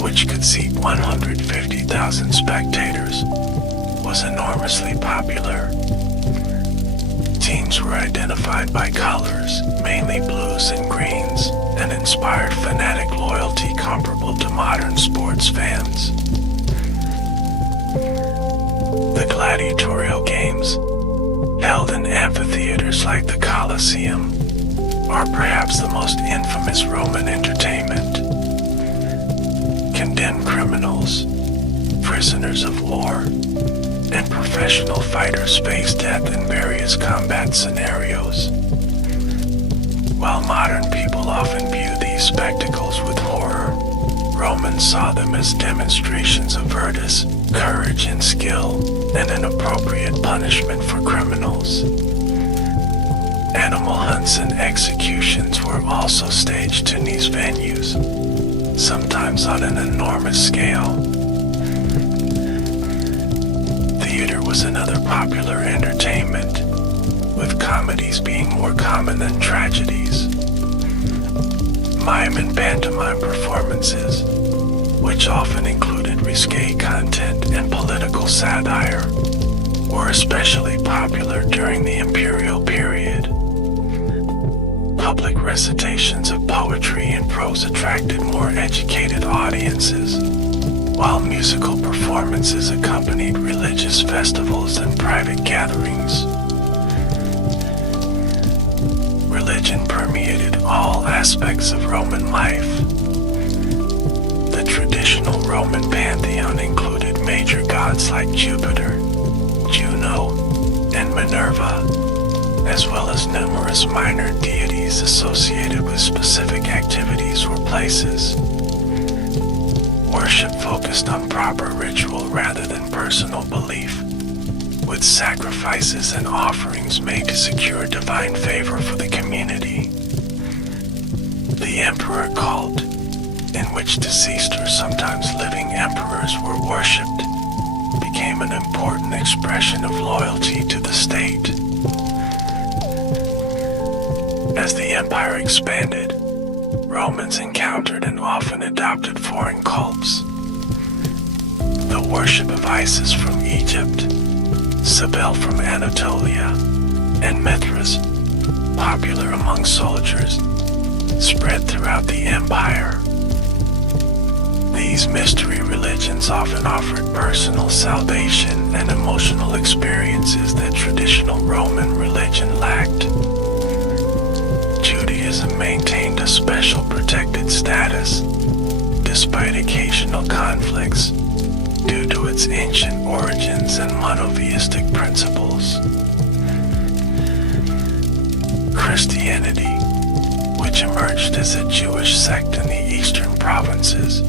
which could seat 150,000 spectators, was enormously popular. Teams were identified by colors, mainly blues and greens, and inspired fanatic loyalty comparable to modern sports fans. The gladiatorial games, held in amphitheaters like the Colosseum, are perhaps the most infamous Roman entertainment. Condemned criminals, prisoners of war, and professional fighters face death in various combat scenarios. While modern people often view these spectacles with horror, Romans saw them as demonstrations of virtus, courage, and skill, and an appropriate punishment for criminals. Animal hunts and executions were also staged in these venues, sometimes on an enormous scale. Theater was another popular entertainment, with comedies being more common than tragedies. Mime and pantomime performances, which often included risque content and political satire, were especially popular during the imperial period. Public recitations of poetry and prose attracted more educated audiences, while musical performances accompanied religious festivals and private gatherings. Religion permeated all aspects of Roman life. The traditional Roman pantheon included major gods like Jupiter, Juno, and Minerva, as well as numerous minor deities associated with specific activities or places. Worship focused on proper ritual rather than personal belief, with sacrifices and offerings made to secure divine favor for the community. The emperor cult, in which deceased or sometimes living emperors were worshipped, became an important expression of loyalty to the state. As the empire expanded, Romans encountered and often adopted foreign cults. The worship of Isis from Egypt, Cybele from Anatolia, and Mithras, popular among soldiers, spread throughout the empire. These mystery religions often offered personal salvation and emotional experiences that traditional Roman religion lacked. Judaism maintained a special protected status, despite occasional conflicts, due to its ancient origins and monotheistic principles. Christianity, which emerged as a Jewish sect in the eastern provinces,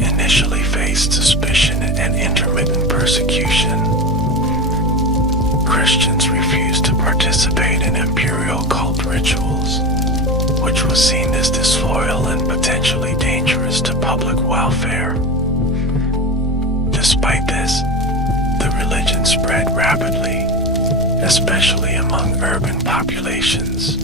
initially faced suspicion and intermittent persecution. Christians refused to participate in imperial cult rituals, which was seen as disloyal and potentially dangerous to public welfare. Despite this, the religion spread rapidly, especially among urban populations.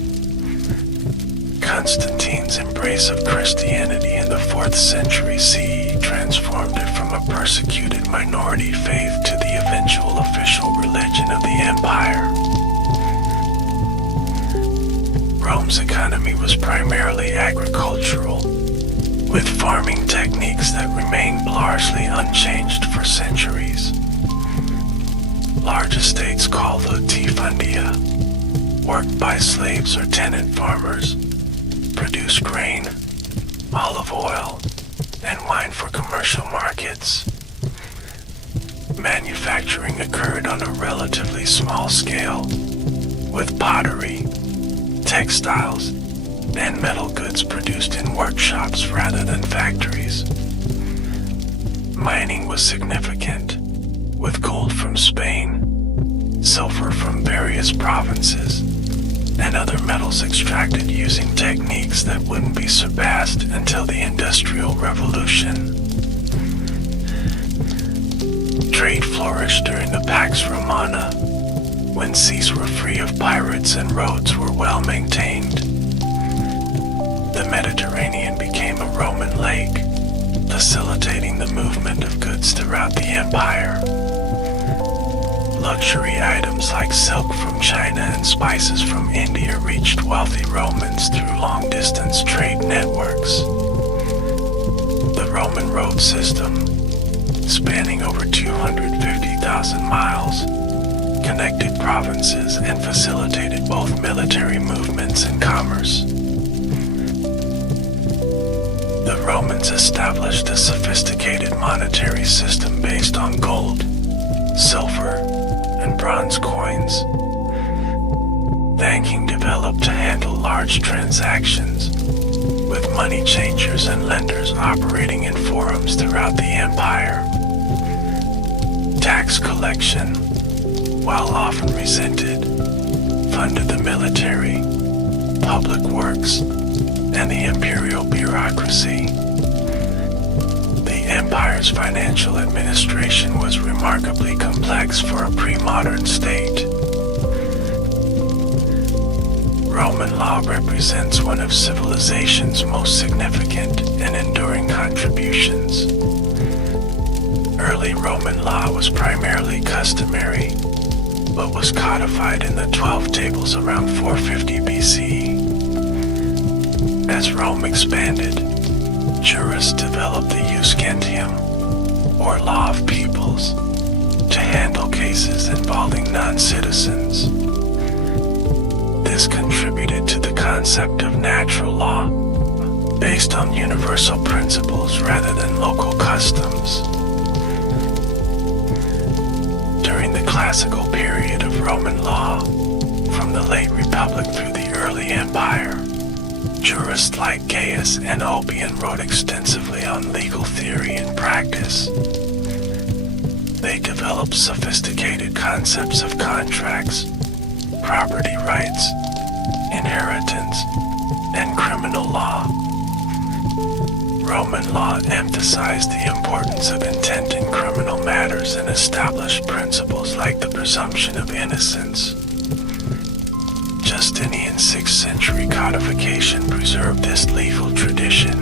Constantine's embrace of Christianity in the 4th century CE transformed it from a persecuted minority faith to the eventual official religion of the empire. Rome's economy was primarily agricultural, with farming techniques that remained largely unchanged for centuries. Large estates called latifundia, worked by slaves or tenant farmers, produced grain, olive oil, and wine for commercial markets. Manufacturing occurred on a relatively small scale, with pottery, textiles, and metal goods produced in workshops rather than factories. Mining was significant, with gold from Spain, silver from various provinces, and other metals extracted using techniques that wouldn't be surpassed until the Industrial Revolution. Trade flourished during the Pax Romana, when seas were free of pirates and roads were well maintained. The Mediterranean became a Roman lake, facilitating the movement of goods throughout the empire. Luxury items like silk from China and spices from India reached wealthy Romans through long-distance trade networks. The Roman road system, spanning over 250,000 miles, connected provinces and facilitated both military movements and commerce. The Romans established a sophisticated monetary system based on gold, silver, and bronze coins. Banking developed to handle large transactions, with money changers and lenders operating in forums throughout the empire. Tax collection, while often resented, funded the military, public works, and the imperial bureaucracy. The empire's financial administration was remarkably complex for a pre-modern state. Roman law represents one of civilization's most significant and enduring contributions. Early Roman law was primarily customary, but was codified in the 12 tables around 450 BCE. As Rome expanded, jurists developed the jus gentium, or law of peoples, to handle cases involving non-citizens. This contributed to the concept of natural law, based on universal principles rather than local customs. During the classical period of Roman law, from the late Republic through the early Empire, jurists like Gaius and Ulpian wrote extensively on legal theory and practice. They developed sophisticated concepts of contracts, property rights, inheritance, and criminal law. Roman law emphasized the importance of intent in criminal matters and established principles like the presumption of innocence. Justinian's 6th century codification preserved this legal tradition,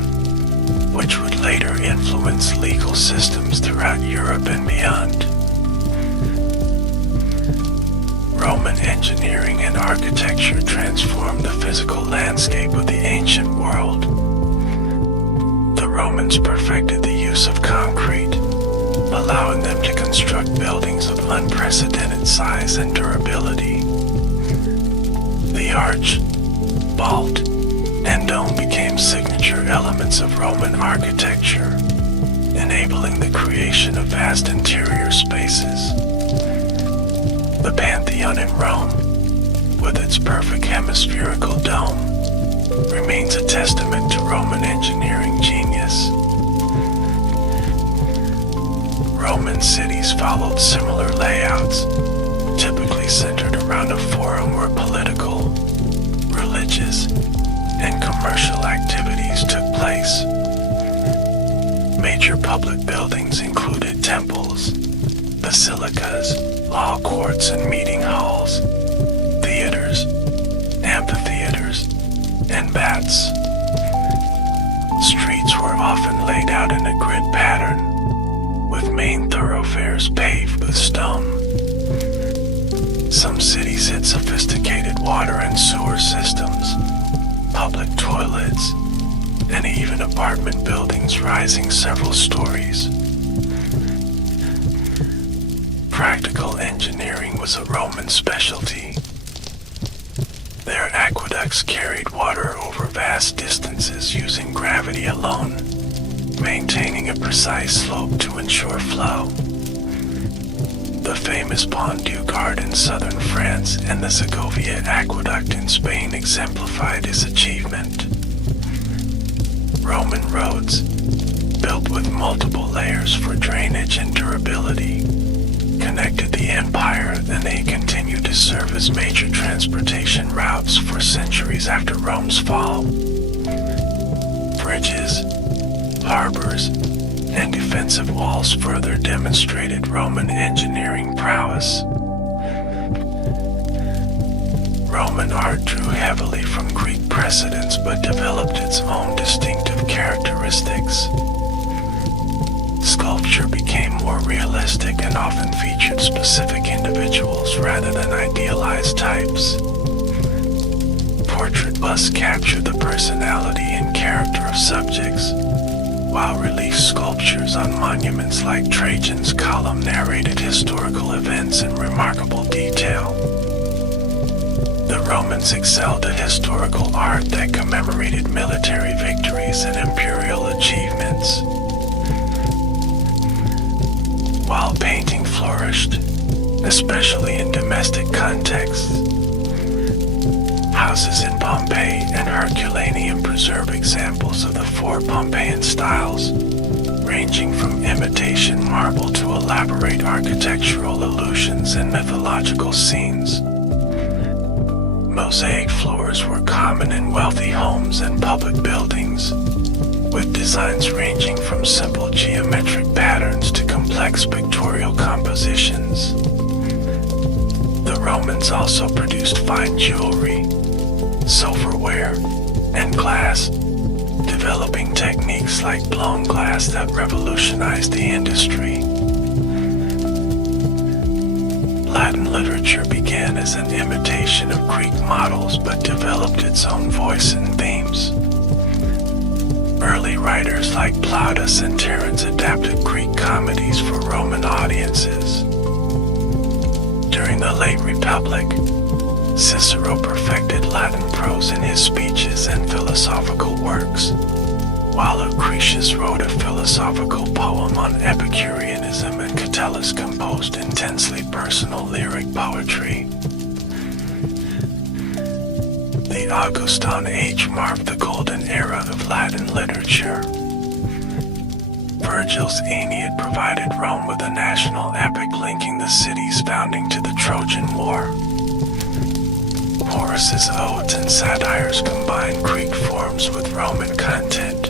which would later influence legal systems throughout Europe and beyond. Roman engineering and architecture transformed the physical landscape of the ancient world. The Romans perfected the use of concrete, allowing them to construct buildings of unprecedented size and durability. The arch, vault, and dome became signature elements of Roman architecture, enabling the creation of vast interior spaces. The Pantheon in Rome, with its perfect hemispherical dome, remains a testament to Roman engineering genius. Roman cities followed similar layouts, typically centered around a forum where political, religious, and commercial activities took place. Major public buildings included temples, basilicas, law courts and meeting halls, theaters, amphitheaters, and baths. Streets were often laid out in a grid pattern, with main thoroughfares paved with stone. Some cities had sophisticated water and sewer systems, public toilets, and even apartment buildings rising several stories. Practical engineering was a Roman specialty. Their aqueducts carried water over vast distances using gravity alone, maintaining a precise slope to ensure flow. The famous Pont du Gard in southern France and the Segovia Aqueduct in Spain exemplified this achievement. Roman roads, built with multiple layers for drainage and durability, connected the empire, and they continued to serve as major transportation routes for centuries after Rome's fall. Bridges, harbors, and defensive walls further demonstrated Roman engineering prowess. Roman art drew heavily from Greek precedents but developed its own distinctive characteristics. Sculpture became more realistic and often featured specific individuals rather than idealized types. Portrait busts captured the personality and character of subjects, while relief sculptures on monuments like Trajan's Column narrated historical events in remarkable detail. The Romans excelled at historical art that commemorated military victories and imperial achievements, while painting flourished flourished, especially in domestic contexts. Houses in Pompeii and Herculaneum preserve examples of the four Pompeian styles, ranging from imitation marble to elaborate architectural illusions and mythological scenes. Mosaic floors were common in wealthy homes and public buildings, with designs ranging from simple geometric patterns to complex pictorial compositions. The Romans also produced fine jewelry, silverware, and glass, developing techniques like blown glass that revolutionized the industry. Latin literature began as an imitation of Greek models but developed its own voice and themes. Early writers like Plautus and Terence adapted Greek comedies for Roman audiences. During the late Republic, Cicero perfected Latin prose in his speeches and philosophical works, while Lucretius wrote a philosophical poem on Epicureanism and Catullus composed intensely personal lyric poetry. The Augustan Age marked the golden era of Latin literature. Virgil's Aeneid provided Rome with a national epic linking the city's founding to the Trojan War. Horace's odes and satires combined Greek forms with Roman content,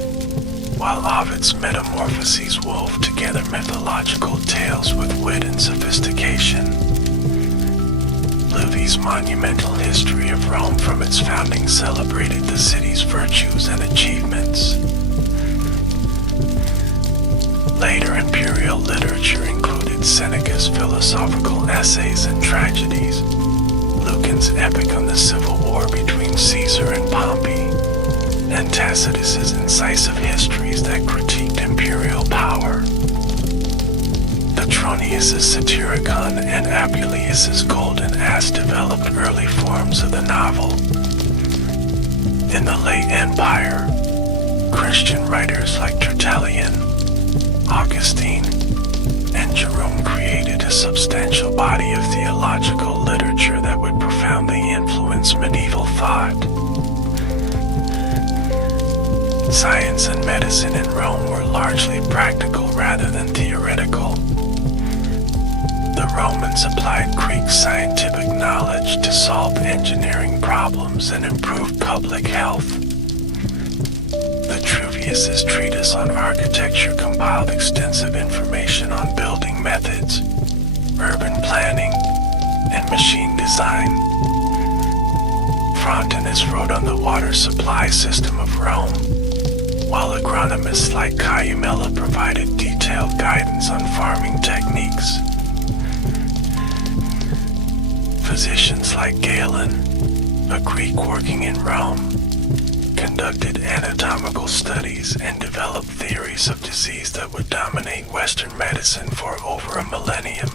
while Ovid's Metamorphoses wove together mythological tales with wit and sophistication. Livy's monumental history of Rome from its founding celebrated the city's virtues and achievements. Later imperial literature included Seneca's philosophical essays and tragedies, Lucan's epic on the civil war between Caesar and Pompey, and Tacitus's incisive histories that critiqued imperial power. Petronius's Satyricon and Apuleius's Golden Ass developed early forms of the novel. In the late Empire, Christian writers like Tertullian, Augustine, and Jerome created a substantial body of theological literature that would profoundly influence medieval thought. Science and medicine in Rome were largely practical rather than theoretical. The Romans applied Greek scientific knowledge to solve engineering problems and improve public health. Vitruvius's treatise on architecture compiled extensive information on building methods, urban planning, and machine design. Frontinus wrote on the water supply system of Rome, while agronomists like Cayumella provided detailed guidance on farming techniques. Physicians like Galen, a Greek working in Rome, conducted anatomical studies and developed theories of disease that would dominate Western medicine for over a millennium.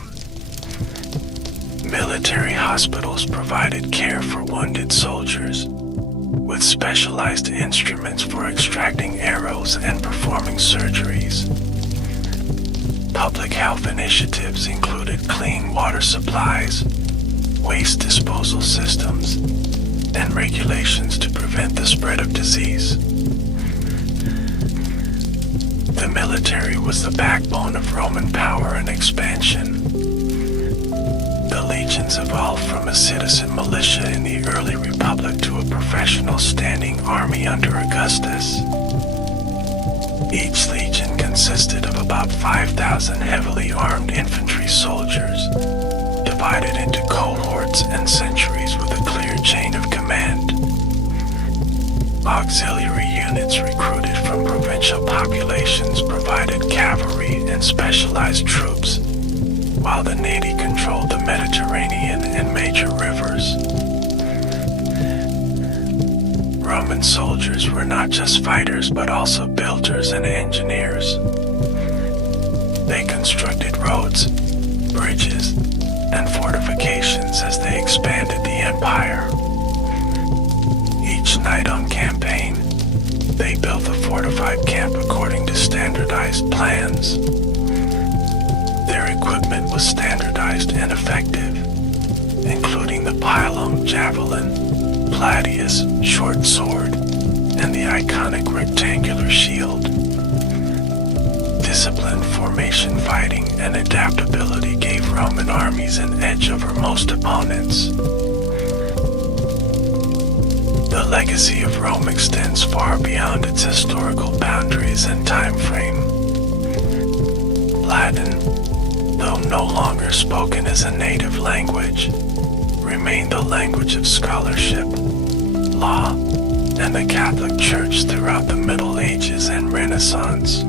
Military hospitals provided care for wounded soldiers, with specialized instruments for extracting arrows and performing surgeries. Public health initiatives included clean water supplies, waste disposal systems, and regulations to prevent the spread of disease. The military was the backbone of Roman power and expansion. The legions evolved from a citizen militia in the early Republic to a professional standing army under Augustus. Each legion consisted of about 5,000 heavily armed infantry soldiers, divided into cohorts and centuries with a clear chain of command. Auxiliary units recruited from provincial populations provided cavalry and specialized troops, while the Navy controlled the Mediterranean and major rivers. Roman soldiers were not just fighters but also builders and engineers. They constructed roads, bridges, and fortifications as they expanded the empire. Each night on campaign, they built a fortified camp according to standardized plans. Their equipment was standardized and effective, including the pilum, javelin, gladius, short sword, and the iconic rectangular shield. Discipline, formation fighting, and adaptability gave Roman armies an edge over most opponents. The legacy of Rome extends far beyond its historical boundaries and time frame. Latin, though no longer spoken as a native language, remained the language of scholarship, law, and the Catholic Church throughout the Middle Ages and Renaissance.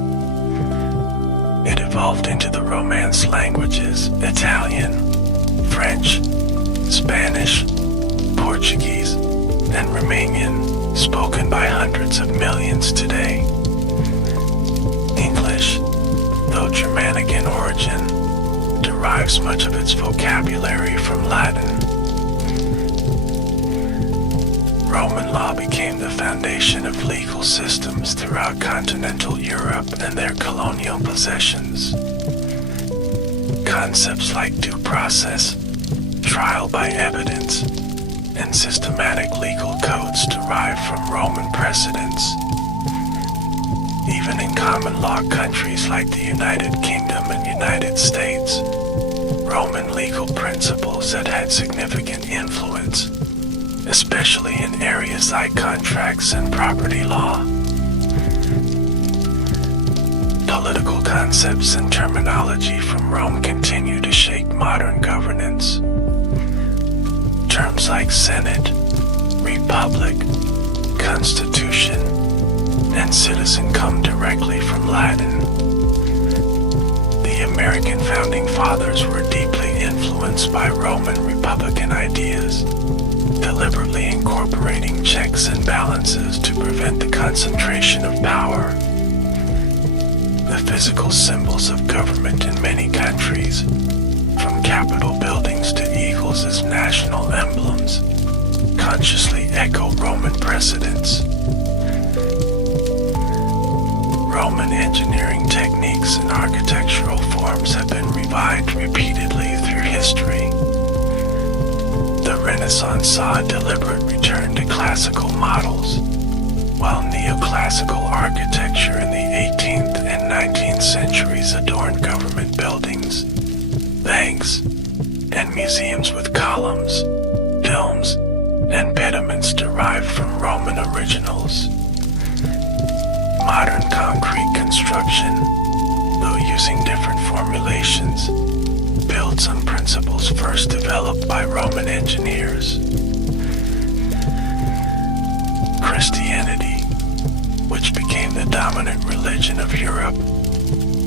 It evolved into the Romance languages Italian, French, Spanish, Portuguese, and Romanian, spoken by hundreds of millions today. English, though Germanic in origin, derives much of its vocabulary from Latin. Roman law became the foundation of legal systems throughout continental Europe and their colonial possessions. Concepts like due process, trial by evidence, and systematic legal codes derive from Roman precedents. Even in common law countries like the United Kingdom and United States, Roman legal principles had significant influence, especially in areas like contracts and property law. Political concepts and terminology from Rome continue to shape modern governance. Terms like Senate, Republic, Constitution, and citizen come directly from Latin. The American founding fathers were deeply influenced by Roman Republican ideas, deliberately incorporating checks and balances to prevent the concentration of power. The physical symbols of government in many countries, from Capitol buildings to eagles as national emblems, consciously echo Roman precedents. Roman engineering techniques and architectural forms have been revived repeatedly through history. The Renaissance saw a deliberate return to classical models, while neoclassical architecture in the 18th and 19th centuries adorned government buildings, banks, and museums with columns, domes, and pediments derived from Roman originals. Modern concrete construction, though using different formulations, builds on principles first developed by Roman engineers. Christianity, which became the dominant religion of Europe,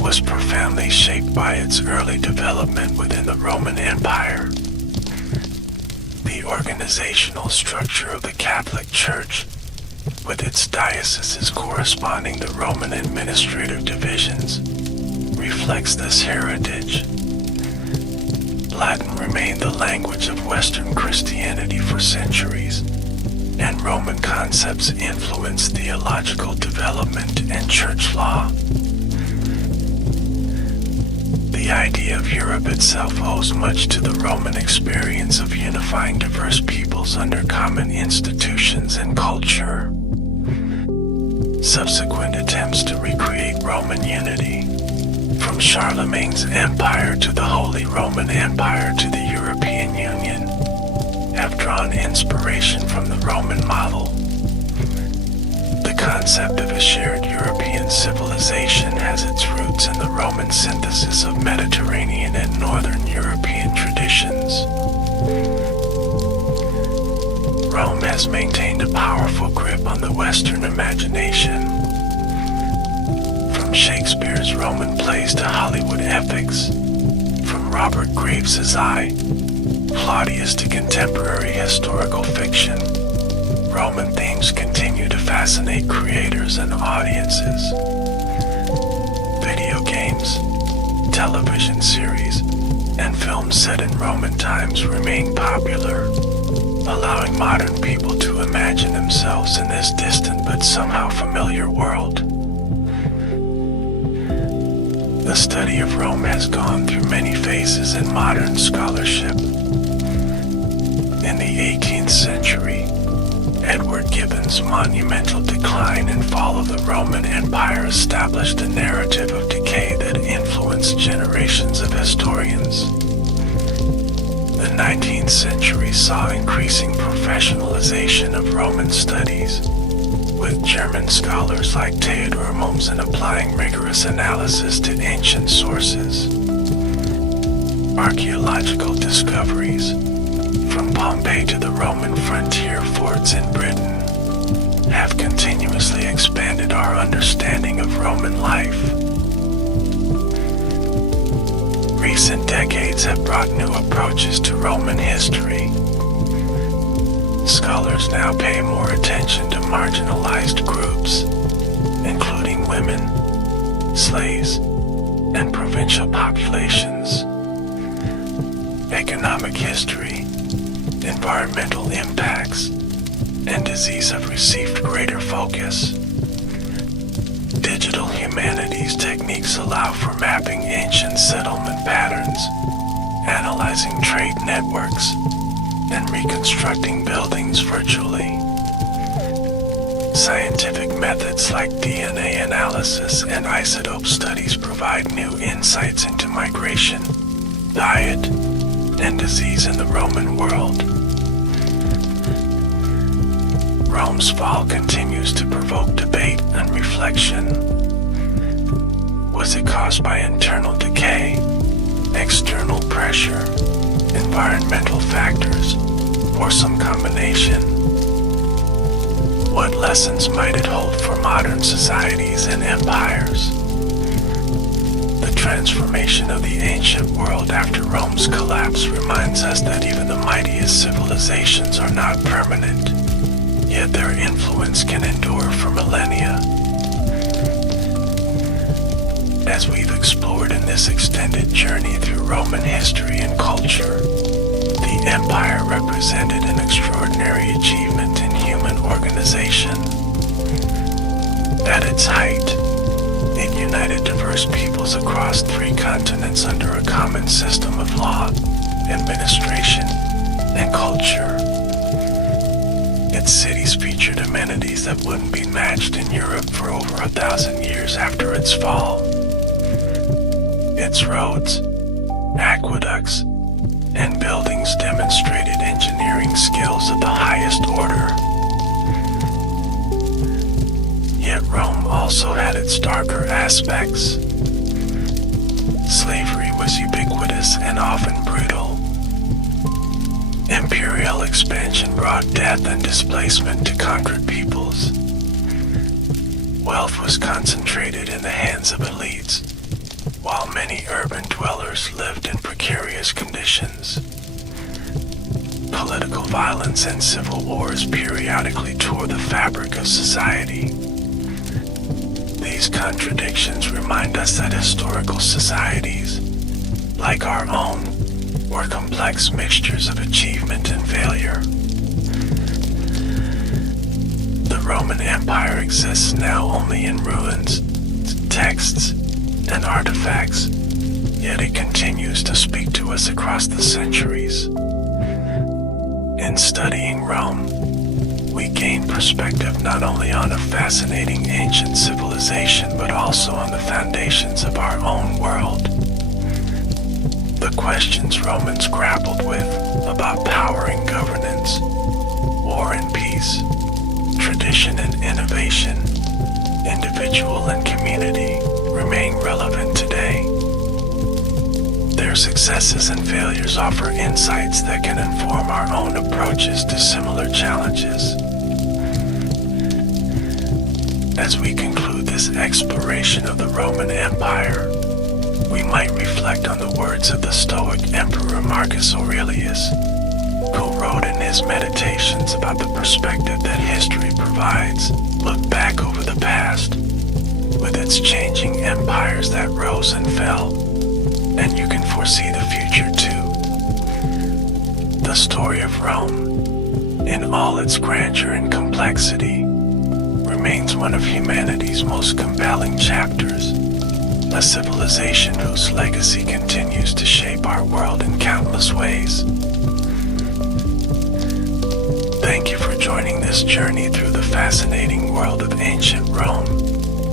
was profoundly shaped by its early development within the Roman Empire. The organizational structure of the Catholic Church, with its dioceses corresponding to Roman administrative divisions, reflects this heritage. Latin remained the language of Western Christianity for centuries, and Roman concepts influenced theological development and church law. The idea of Europe itself owes much to the Roman experience of unifying diverse peoples under common institutions and culture. Subsequent attempts to recreate Roman unity, from Charlemagne's empire to the Holy Roman Empire to the European Union, have drawn inspiration from the Roman model. The concept of a shared European civilization has its roots in the Roman synthesis of Mediterranean and Northern European traditions. Rome has maintained a powerful grip on the Western imagination. From Shakespeare's Roman plays to Hollywood epics, from Robert Graves' I, Claudius to contemporary historical fiction, Roman themes continue to fascinate creators and audiences. Video games, television series, and films set in Roman times remain popular, allowing modern people to imagine themselves in this distant but somehow familiar world. The study of Rome has gone through many phases in modern scholarship. In the 18th century, Edward Gibbon's monumental decline and fall of the Roman Empire established a narrative of decay that influenced generations of historians. The 19th century saw increasing professionalization of Roman studies, with German scholars like Theodor Mommsen applying rigorous analysis to ancient sources. Archaeological discoveries, from Pompeii to the Roman frontier forts in Britain, have continuously expanded our understanding of Roman life. Recent decades have brought new approaches to Roman history. Scholars now pay more attention to marginalized groups, including women, slaves, and provincial populations. Economic history, environmental impacts, and disease have received greater focus. Digital humanities techniques allow for mapping ancient settlement patterns, analyzing trade networks, and reconstructing buildings virtually. Scientific methods like DNA analysis and isotope studies provide new insights into migration, diet, and disease in the Roman world. Rome's fall continues to provoke debate and reflection. Was it caused by internal decay, external pressure, environmental factors, or some combination? What lessons might it hold for modern societies and empires? The transformation of the ancient world after Rome's collapse reminds us that even the mightiest civilizations are not permanent, yet their influence can endure for millennia. As we've explored in this extended journey through Roman history and culture, the empire represented an extraordinary achievement in human organization. At its height, it united diverse peoples across 3 continents under a common system of law, administration, and culture. Its cities featured amenities that wouldn't be matched in Europe for over 1,000 years after its fall. Its roads, aqueducts, and buildings demonstrated engineering skills of the highest order. Yet Rome also had its darker aspects. Slavery was ubiquitous and often brutal. Imperial expansion brought death and displacement to conquered peoples. Wealth was concentrated in the hands of elites, while many urban dwellers lived in precarious conditions. Political violence and civil wars periodically tore the fabric of society. These contradictions remind us that historical societies, like our own, were complex mixtures of achievement and failure. The Roman Empire exists now only in ruins, texts, and artifacts, yet it continues to speak to us across the centuries. In studying Rome, we gain perspective not only on a fascinating ancient civilization, but also on the foundations of our own world. The questions Romans grappled with about power and governance, war and peace, tradition and innovation, individual and community remain relevant today. Their successes and failures offer insights that can inform our own approaches to similar challenges. As we conclude this exploration of the Roman Empire, we might reflect on the words of the Stoic Emperor Marcus Aurelius, who wrote in his Meditations about the perspective that history provides. Look back over the past, with its changing empires that rose and fell, and you can foresee the future too. The story of Rome, in all its grandeur and complexity, remains one of humanity's most compelling chapters, a civilization whose legacy continues to shape our world in countless ways. Thank you for joining this journey through the fascinating world of ancient Rome,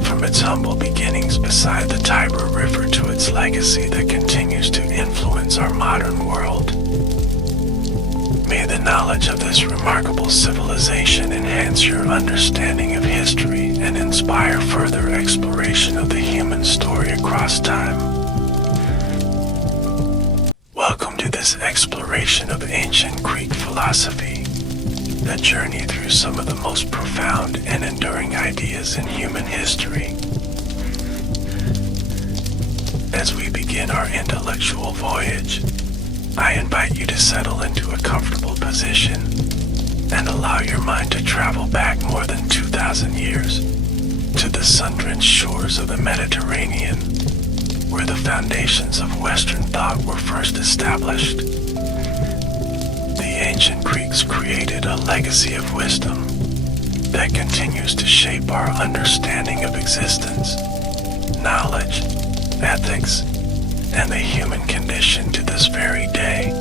from its humble beginnings beside the Tiber River to its legacy that continues to influence our modern world. May the knowledge of this remarkable civilization enhance your understanding of history and inspire further exploration of the human story across time. Welcome to this exploration of ancient Greek philosophy, a journey through some of the most profound and enduring ideas in human history. As we begin our intellectual voyage, I invite you to settle into a comfortable position and allow your mind to travel back more than 2,000 years to the sun-drenched shores of the Mediterranean, where the foundations of Western thought were first established. The ancient Greeks created a legacy of wisdom that continues to shape our understanding of existence, knowledge, ethics, and the human condition to this very day.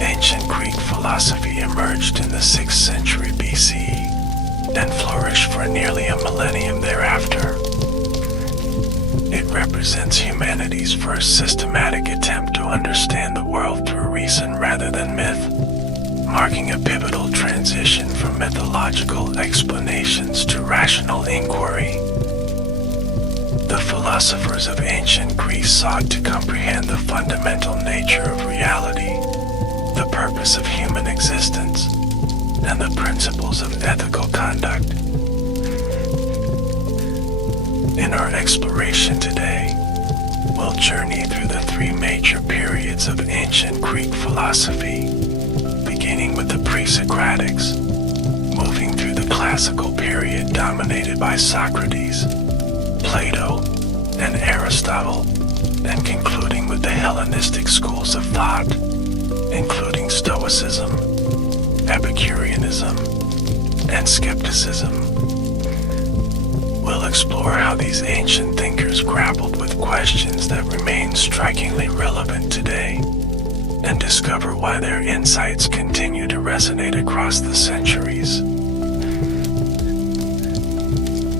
Ancient Greek philosophy emerged in the 6th century BCE and flourished for nearly a millennium thereafter. It represents humanity's first systematic attempt to understand the world through reason rather than myth, marking a pivotal transition from mythological explanations to rational inquiry. The philosophers of ancient Greece sought to comprehend the fundamental nature of reality, the purpose of human existence, and the principles of ethical conduct. In our exploration today, we'll journey through the 3 major periods of ancient Greek philosophy, beginning with the pre-Socratics, moving through the classical period dominated by Socrates, Plato, and Aristotle, and concluding with the Hellenistic schools of thought, including Stoicism, Epicureanism, and skepticism. We'll explore how these ancient thinkers grappled with questions that remain strikingly relevant today, and discover why their insights continue to resonate across the centuries.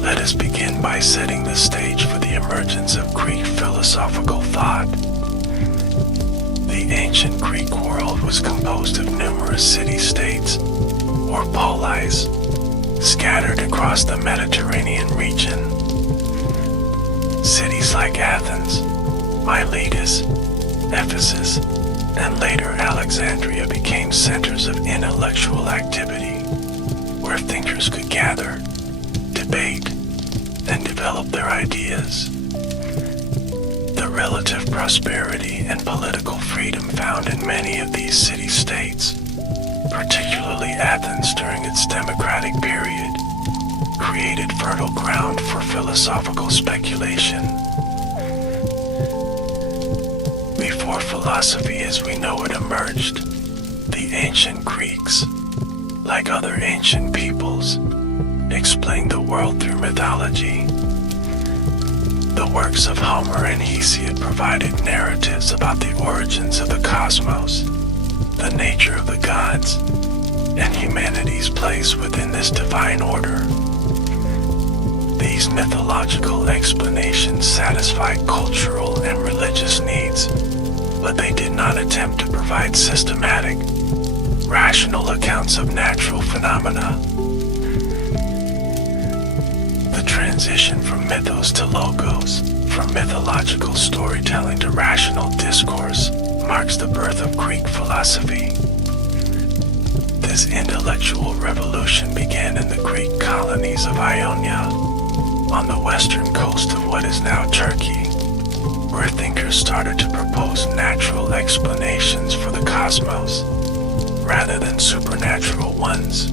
Let us begin by setting the stage for the emergence of Greek philosophical thought. The ancient Greek world was composed of numerous city-states, or polis, scattered across the Mediterranean region. Cities like Athens, Miletus, Ephesus, and later Alexandria became centers of intellectual activity, where thinkers could gather, debate, and develop their ideas. The relative prosperity and political freedom found in many of these city-states, particularly Athens during its democratic period, created fertile ground for philosophical speculation. Before philosophy as we know it emerged, the ancient Greeks, like other ancient peoples, explained the world through mythology. The works of Homer and Hesiod provided narratives about the origins of the cosmos, the nature of the gods, and humanity's place within this divine order. These mythological explanations satisfied cultural and religious needs, but they did not attempt to provide systematic, rational accounts of natural phenomena. The transition from mythos to logos, from mythological storytelling to rational discourse, marks the birth of Greek philosophy. This intellectual revolution began in the Greek colonies of Ionia, on the western coast of what is now Turkey, where thinkers started to propose natural explanations for the cosmos, rather than supernatural ones.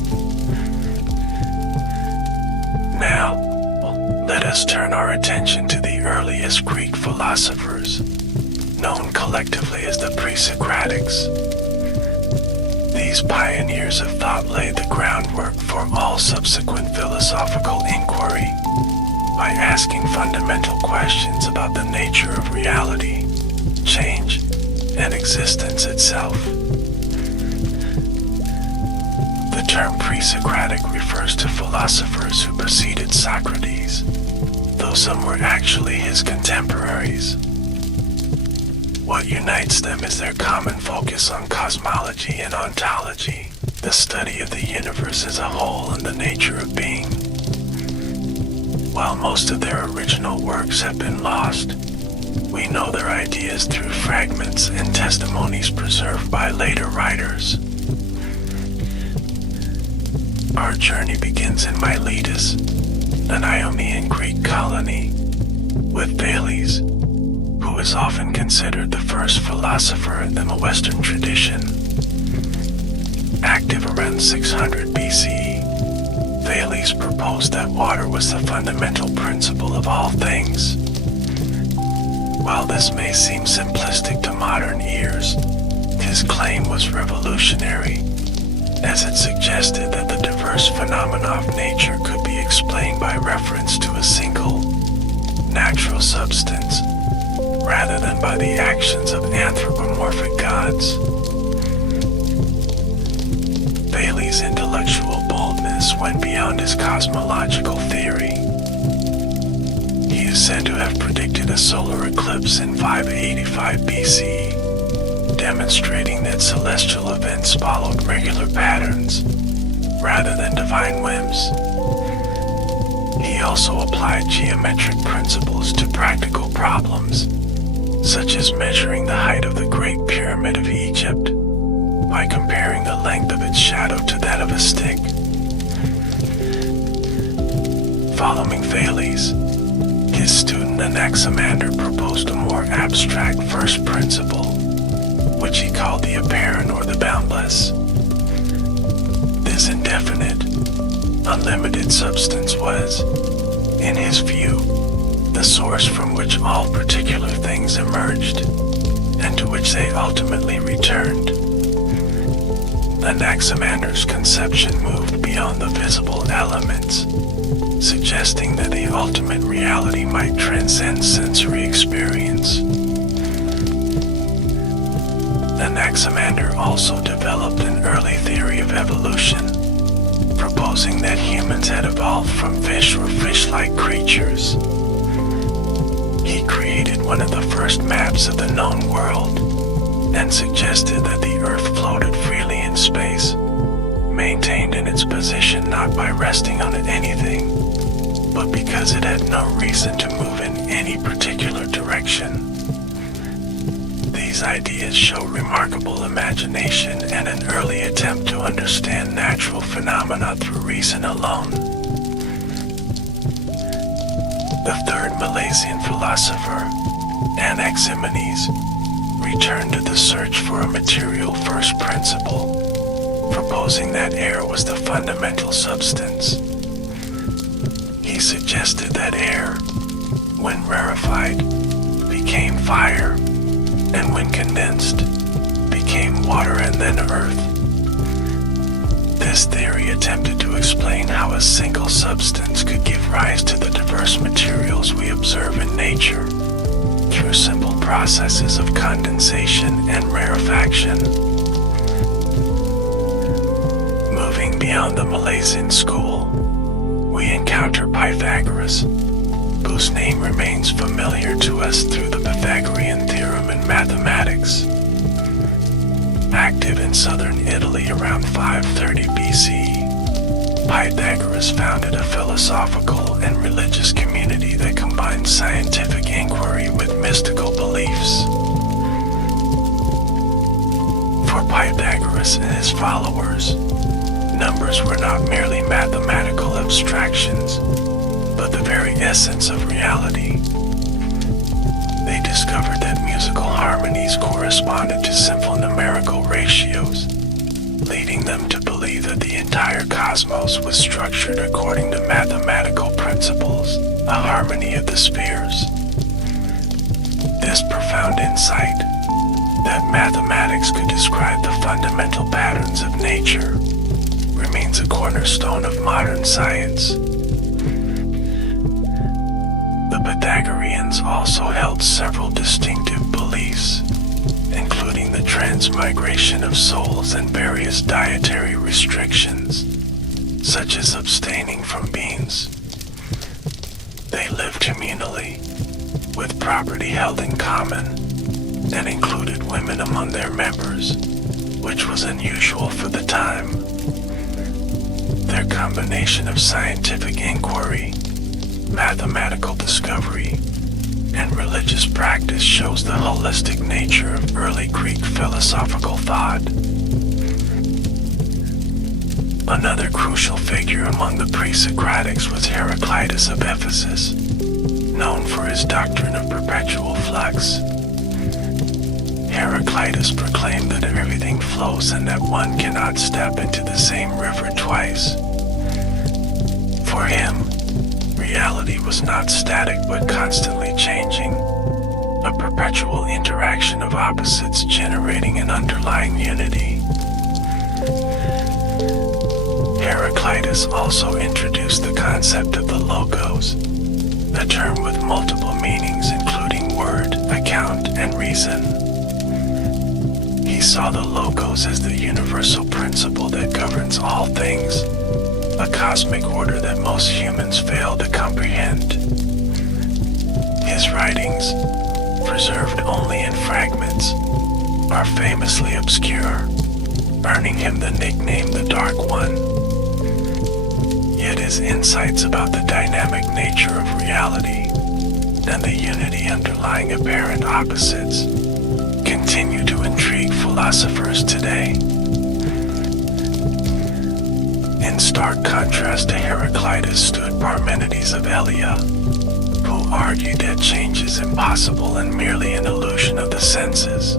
Now, let us turn our attention to the earliest Greek philosophers, known collectively as the pre-Socratics. These pioneers of thought laid the groundwork for all subsequent philosophical inquiry, by asking fundamental questions about the nature of reality, change, and existence itself. The term pre-Socratic refers to philosophers who preceded Socrates, though some were actually his contemporaries. What unites them is their common focus on cosmology and ontology, the study of the universe as a whole and the nature of being. While most of their original works have been lost, we know their ideas through fragments and testimonies preserved by later writers. Our journey begins in Miletus, an Ionian Greek colony, with Thales, who is often considered the first philosopher in the Western tradition. Active around 600 BCE, Thales proposed that water was the fundamental principle of all things. While this may seem simplistic to modern ears, his claim was revolutionary, as it suggested that the diverse phenomena of nature could be explained by reference to a single, natural substance, rather than by the actions of anthropomorphic gods. Thales' intellectual boldness went beyond his cosmological theory. He is said to have predicted a solar eclipse in 585 BCE, demonstrating that celestial events followed regular patterns, rather than divine whims. He also applied geometric principles to practical problems, such as measuring the height of the Great Pyramid of Egypt by comparing the length of its shadow to that of a stick. Following Thales, his student Anaximander proposed a more abstract first principle, which he called the apparent or the boundless. This indefinite, unlimited substance was, in his view, the source from which all particular things emerged, and to which they ultimately returned. Anaximander's conception moved beyond the visible elements, suggesting that the ultimate reality might transcend sensory experience. Anaximander also developed an early theory of evolution, proposing that humans had evolved from fish or fish-like creatures. He created one of the first maps of the known world, and suggested that the Earth floated freely in space, maintained in its position not by resting on anything, but because it had no reason to move in any particular direction. These ideas show remarkable imagination and an early attempt to understand natural phenomena through reason alone. The third Milesian philosopher, Anaximenes, returned to the search for a material first principle, proposing that air was the fundamental substance. He suggested that air, when rarefied, became fire, and when condensed, became water and then earth. This theory attempted to explain how a single substance could give rise to the diverse materials we observe in nature, through simple processes of condensation and rarefaction. Moving beyond the Milesian school, we encounter Pythagoras, whose name remains familiar to us through the Pythagorean theorem in mathematics. Active in southern Italy around 530 BCE, Pythagoras founded a philosophical and religious community that combined scientific inquiry with mystical beliefs. For Pythagoras and his followers, numbers were not merely mathematical abstractions, but the very essence of reality. They discovered that musical harmonies corresponded to simple numerical ratios, leading them to believe that the entire cosmos was structured according to mathematical principles, a harmony of the spheres. This profound insight, that mathematics could describe the fundamental patterns of nature, remains a cornerstone of modern science. The Pythagoreans also held several distinctive beliefs, including the transmigration of souls and various dietary restrictions, such as abstaining from beans. They lived communally, with property held in common, and included women among their members, which was unusual for the time. Their combination of scientific inquiry, mathematical discovery, and religious practice shows the holistic nature of early Greek philosophical thought. Another crucial figure among the pre-Socratics was Heraclitus of Ephesus, known for his doctrine of perpetual flux. Heraclitus proclaimed that everything flows and that one cannot step into the same river twice. For him, reality was not static but constantly changing, a perpetual interaction of opposites generating an underlying unity. Heraclitus also introduced the concept of the logos, a term with multiple meanings including word, account, and reason. He saw the logos as the universal principle that governs all things, a cosmic order that most humans fail to comprehend. His writings, preserved only in fragments, are famously obscure, earning him the nickname the Dark One. Yet his insights about the dynamic nature of reality and the unity underlying apparent opposites continue to intrigue philosophers today. In stark contrast to Heraclitus stood Parmenides of Elea, who argued that change is impossible and merely an illusion of the senses.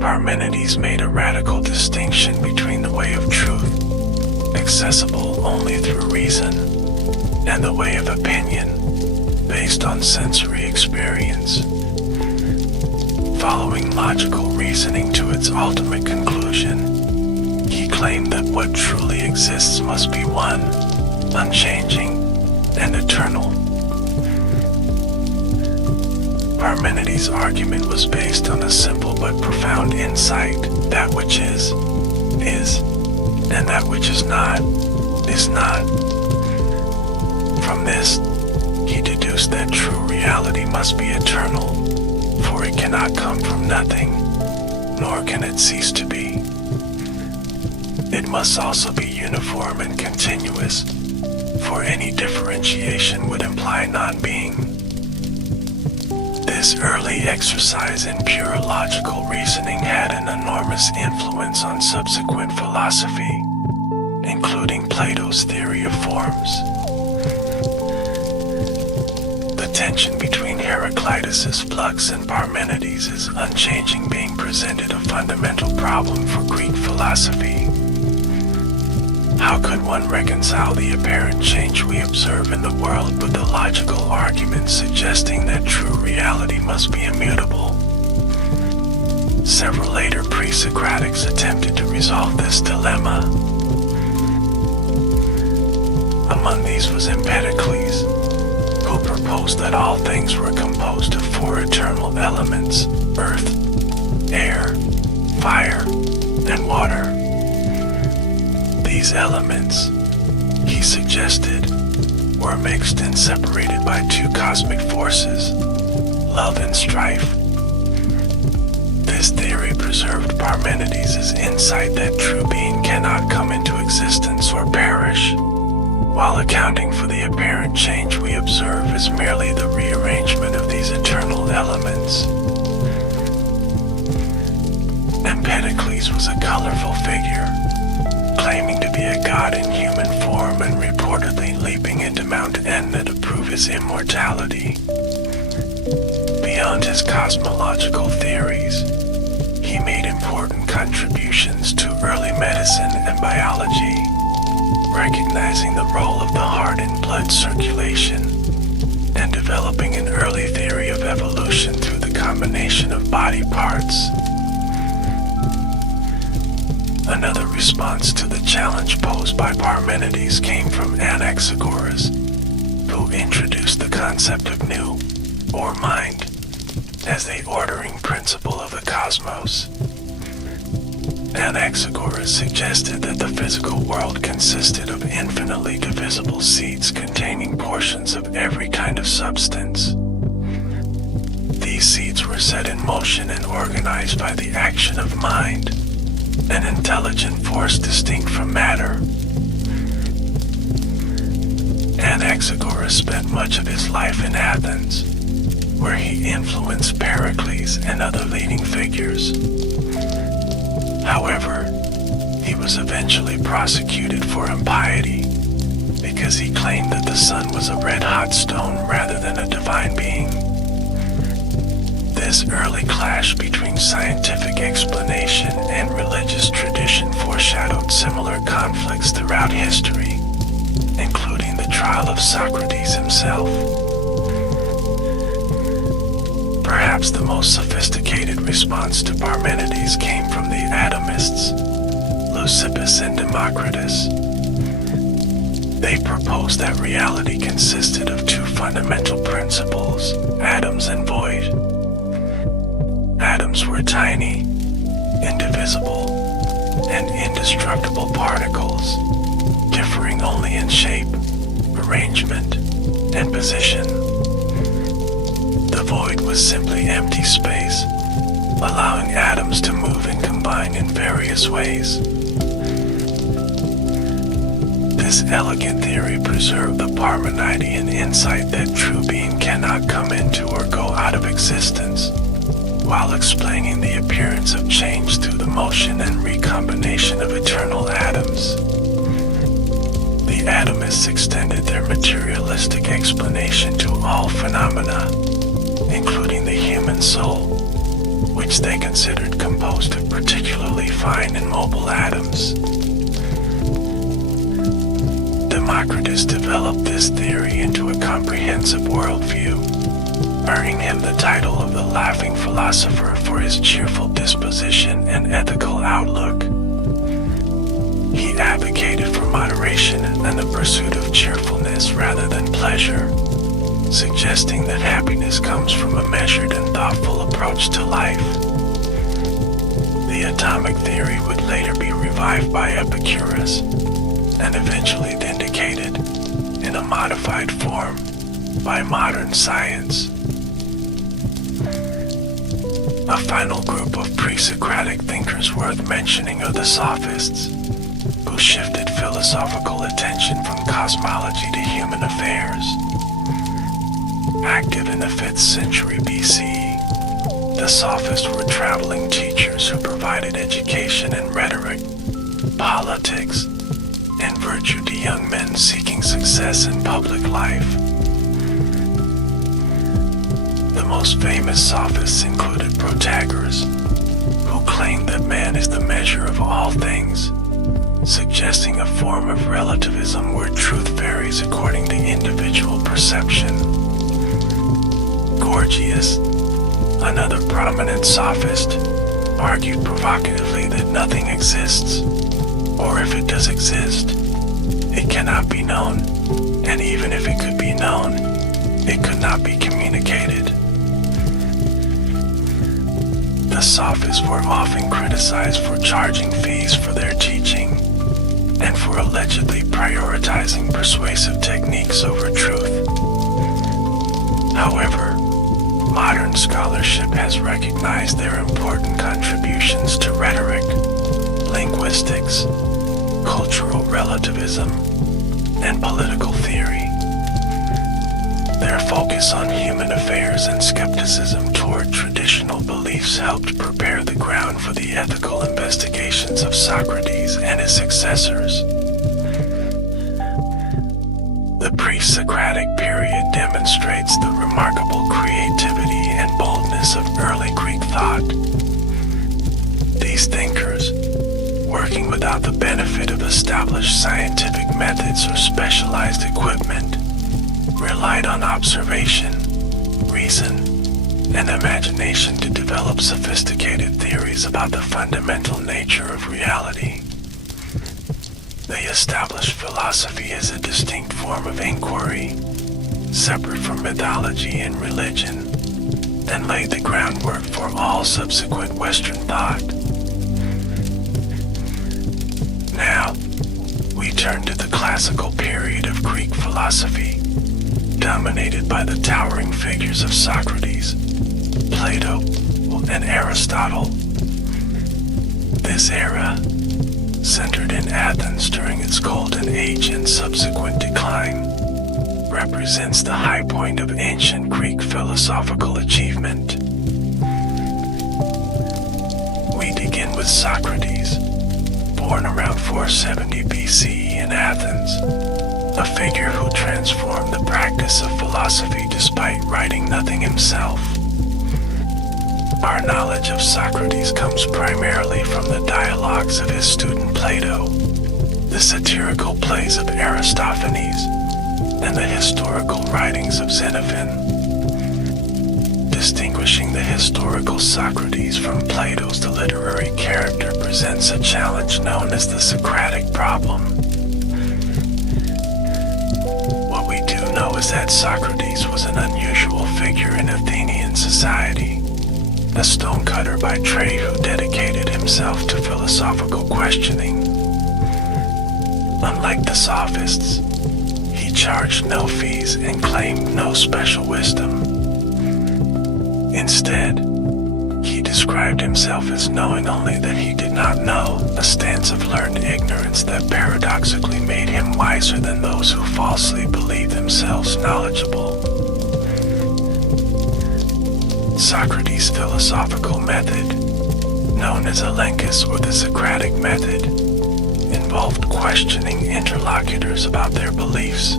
Parmenides made a radical distinction between the way of truth, accessible only through reason, and the way of opinion, based on sensory experience. Following logical reasoning to its ultimate conclusion, he claimed that what truly exists must be one, unchanging, and eternal. Parmenides' argument was based on a simple but profound insight: that which is, and that which is not. From this, he deduced that true reality must be eternal, for it cannot come from nothing, nor can it cease to be. It must also be uniform and continuous, for any differentiation would imply non-being. This early exercise in pure logical reasoning had an enormous influence on subsequent philosophy, including Plato's theory of forms. The tension between Heraclitus's flux and Parmenides' unchanging being presented a fundamental problem for Greek philosophy. How could one reconcile the apparent change we observe in the world with the logical argument suggesting that true reality must be immutable? Several later pre-Socratics attempted to resolve this dilemma. Among these was Empedocles, who proposed that all things were composed of four eternal elements: earth, air, fire, and water. These elements, he suggested, were mixed and separated by two cosmic forces, love and strife. This theory preserved Parmenides' insight that true being cannot come into existence or perish, while accounting for the apparent change we observe as merely the rearrangement of these eternal elements. Empedocles was a colorful figure, claiming to be a god in human form and reportedly leaping into Mount Etna to prove his immortality. Beyond his cosmological theories, he made important contributions to early medicine and biology, recognizing the role of the heart in blood circulation and developing an early theory of evolution through the combination of body parts. Another response to the challenge posed by Parmenides came from Anaxagoras, who introduced the concept of nu, or mind, as the ordering principle of the cosmos. Anaxagoras suggested that the physical world consisted of infinitely divisible seeds containing portions of every kind of substance. These seeds were set in motion and organized by the action of mind, an intelligent force distinct from matter. Anaxagoras spent much of his life in Athens, where he influenced Pericles and other leading figures. However, he was eventually prosecuted for impiety because he claimed that the sun was a red-hot stone rather than a divine being. This early clash between scientific explanation and religious tradition foreshadowed similar conflicts throughout history, including the trial of Socrates himself. Perhaps the most sophisticated response to Parmenides came from the atomists, Leucippus and Democritus. They proposed that reality consisted of two fundamental principles, atoms and void. Atoms were tiny, indivisible, and indestructible particles, differing only in shape, arrangement, and position. The void was simply empty space, allowing atoms to move and combine in various ways. This elegant theory preserved the Parmenidean insight that true being cannot come into or go out of existence, while explaining the appearance of change through the motion and recombination of eternal atoms. The atomists extended their materialistic explanation to all phenomena, including the human soul, which they considered composed of particularly fine and mobile atoms. Democritus developed this theory into a comprehensive worldview, earning him the title of the laughing philosopher for his cheerful disposition and ethical outlook. He advocated for moderation and the pursuit of cheerfulness rather than pleasure, suggesting that happiness comes from a measured and thoughtful approach to life. The atomic theory would later be revived by Epicurus and eventually vindicated in a modified form by modern science. A final group of pre-Socratic thinkers worth mentioning are the Sophists, who shifted philosophical attention from cosmology to human affairs. Active in the 5th century BCE, the Sophists were traveling teachers who provided education in rhetoric, politics, and virtue to young men seeking success in public life. The most famous Sophists included Protagoras, who claimed that man is the measure of all things, suggesting a form of relativism where truth varies according to individual perception. Gorgias, another prominent sophist, argued provocatively that nothing exists, or if it does exist, it cannot be known, and even if it could be known, it could not be communicated. The Sophists were often criticized for charging fees for their teaching, and for allegedly prioritizing persuasive techniques over truth. However, modern scholarship has recognized their important contributions to rhetoric, linguistics, cultural relativism, and political theory. Their focus on human affairs and skepticism toward traditional beliefs helped prepare the ground for the ethical investigations of Socrates and his successors. The pre-Socratic period demonstrates the remarkable creativity and boldness of early Greek thought. These thinkers, working without the benefit of established scientific methods or specialized equipment, relied on observation, reason, and imagination to develop sophisticated theories about the fundamental nature of reality. They established philosophy as a distinct form of inquiry, separate from mythology and religion, and laid the groundwork for all subsequent Western thought. Now, we turn to the classical period of Greek philosophy, dominated by the towering figures of Socrates, Plato, and Aristotle. This era, centered in Athens during its golden age and subsequent decline, represents the high point of ancient Greek philosophical achievement. We begin with Socrates, born around 470 BCE in Athens, a figure who transformed the practice of philosophy despite writing nothing himself. Our knowledge of Socrates comes primarily from the dialogues of his student Plato, the satirical plays of Aristophanes, and the historical writings of Xenophon. Distinguishing the historical Socrates from Plato's the literary character presents a challenge known as the Socratic problem. What we do know is that Socrates was an unusual figure in Athenian society, a stonecutter by trade who dedicated himself to philosophical questioning. Unlike the Sophists, he charged no fees and claimed no special wisdom. Instead, he described himself as knowing only that he did not know, a stance of learned ignorance that paradoxically made him wiser than those who falsely believe themselves knowledgeable. Socrates' philosophical method, known as Elenchus or the Socratic method, involved questioning interlocutors about their beliefs,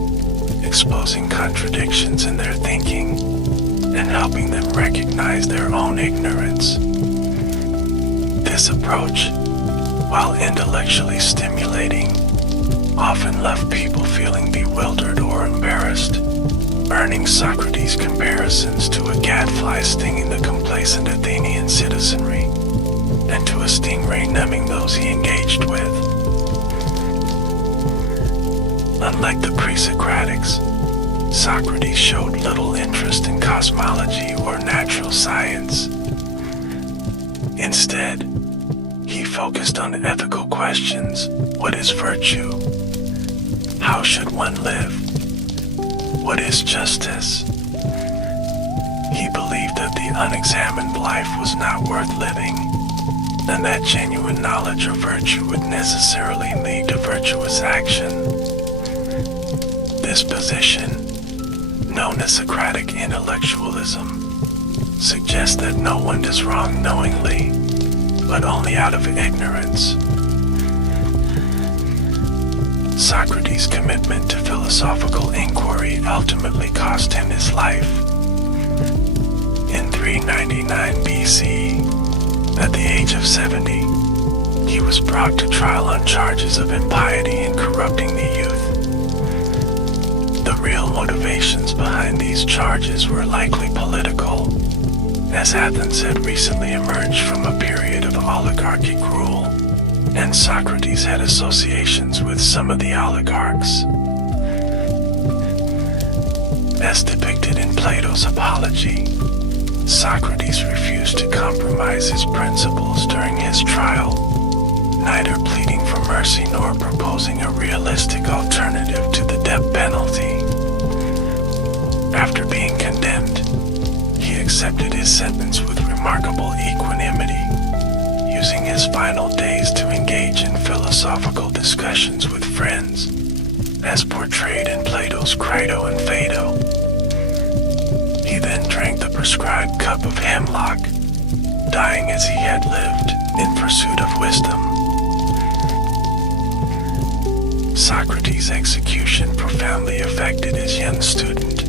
exposing contradictions in their thinking, and helping them recognize their own ignorance. This approach, while intellectually stimulating, often left people feeling bewildered or embarrassed, earning Socrates comparisons to a gadfly stinging the complacent Athenian citizenry, and to a stingray numbing those he engaged with. Unlike the pre-Socratics, Socrates showed little interest in cosmology or natural science. Instead, he focused on ethical questions. What is virtue? How should one live? What is justice? He believed that the unexamined life was not worth living, and that genuine knowledge or virtue would necessarily lead to virtuous action. This position, known as Socratic intellectualism, suggests that no one does wrong knowingly, but only out of ignorance. Socrates' commitment to philosophical inquiry ultimately cost him his life. In 399 BC, at the age of 70, he was brought to trial on charges of impiety and corrupting the youth. The real motivations behind these charges were likely political, as Athens had recently emerged from a period of oligarchic rule, and Socrates had associations with some of the oligarchs. As depicted in Plato's Apology, Socrates refused to compromise his principles during his trial, neither pleading for mercy nor proposing a realistic alternative to the death penalty. After being condemned, he accepted his sentence with remarkable equanimity, using his final days to engage in philosophical discussions with friends, as portrayed in Plato's Crito and Phaedo. He then drank the prescribed cup of hemlock, dying as he had lived, in pursuit of wisdom. Socrates' execution profoundly affected his young student,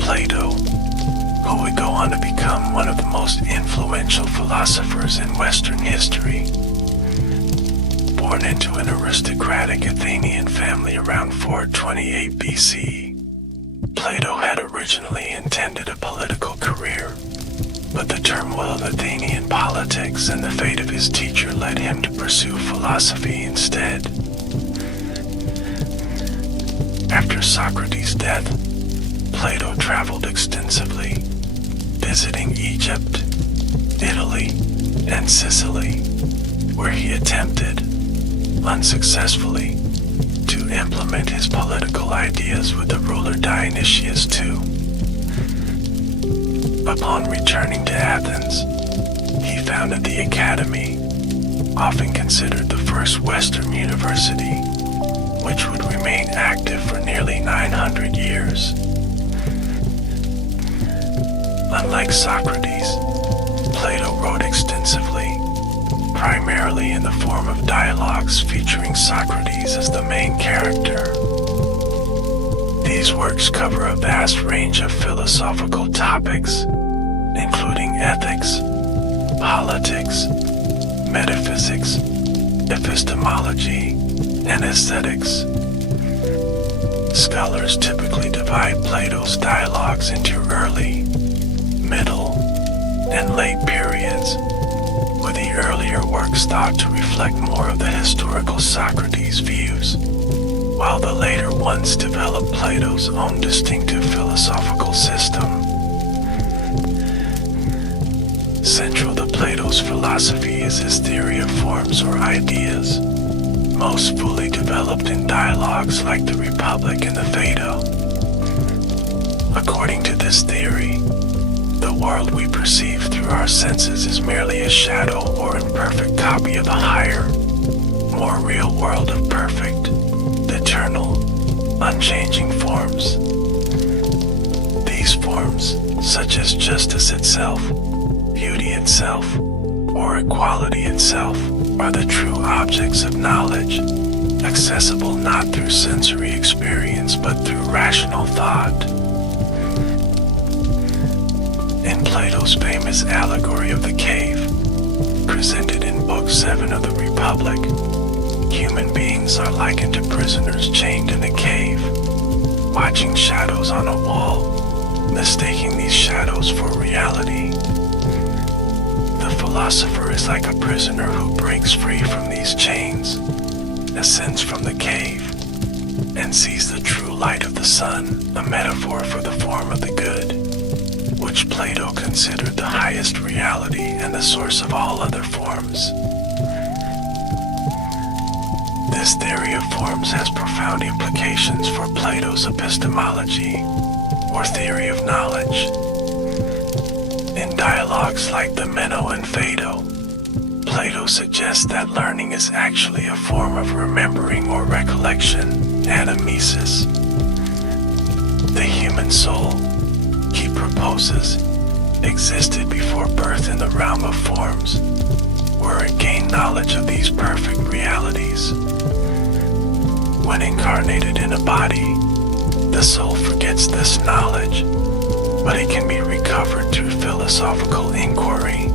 Plato, who would go on to become one of the most influential philosophers in Western history. Born into an aristocratic Athenian family around 428 BC, Plato had originally intended a political career, but the turmoil of Athenian politics and the fate of his teacher led him to pursue philosophy instead. After Socrates' death, Plato traveled extensively, visiting Egypt, Italy, and Sicily, where he attempted, unsuccessfully, to implement his political ideas with the ruler Dionysius II. Upon returning to Athens, he founded the Academy, often considered the first Western university, which would remain active for nearly 900 years. Unlike Socrates, Plato wrote extensively, primarily in the form of dialogues featuring Socrates as the main character. These works cover a vast range of philosophical topics, including ethics, politics, metaphysics, epistemology, and aesthetics. Scholars typically divide Plato's dialogues into early, middle, and late periods, with the earlier works thought to reflect more of the historical Socrates views, while the later ones develop Plato's own distinctive philosophical system. Central to Plato's philosophy is his theory of forms or ideas, most fully developed in dialogues like the Republic and the Phaedo. According to this theory, the world we perceive through our senses is merely a shadow or imperfect copy of a higher, more real world of perfect, eternal, unchanging forms. These forms, such as justice itself, beauty itself, or equality itself, are the true objects of knowledge, accessible not through sensory experience but through rational thought. In Plato's famous allegory of the cave, presented in Book 7 of the Republic, human beings are likened to prisoners chained in a cave, watching shadows on a wall, mistaking these shadows for reality. The philosopher is like a prisoner who breaks free from these chains, ascends from the cave, and sees the true light of the sun, a metaphor for the form of the good, which Plato considered the highest reality and the source of all other forms. This theory of forms has profound implications for Plato's epistemology, or theory of knowledge. In dialogues like the Meno and Phaedo, Plato suggests that learning is actually a form of remembering or recollection, anamnesis. The human soul, he proposes, existed before birth in the realm of forms, where it gained knowledge of these perfect realities. When incarnated in a body, the soul forgets this knowledge, but it can be recovered through philosophical inquiry.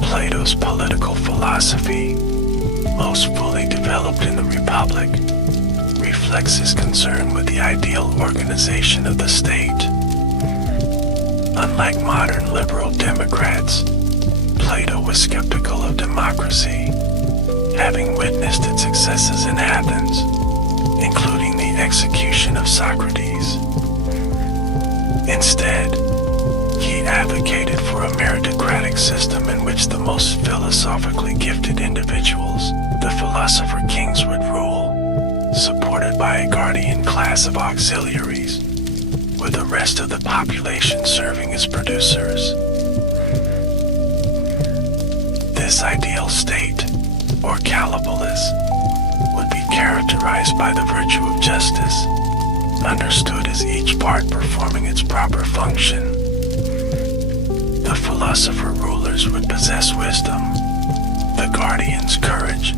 Plato's political philosophy, most fully developed in the Republic, reflects his concern with the ideal organization of the state. Unlike modern liberal democrats, Plato was skeptical of democracy, having witnessed its successes in Athens, including the execution of Socrates. Instead, he advocated for a meritocratic system in which the most philosophically gifted individuals, the philosopher kings, would rule, supported by a guardian class of auxiliaries, with the rest of the population serving as producers. This ideal state, or Callipolis, would be characterized by the virtue of justice, understood as each part performing its proper function. The philosopher rulers would possess wisdom, the guardians courage,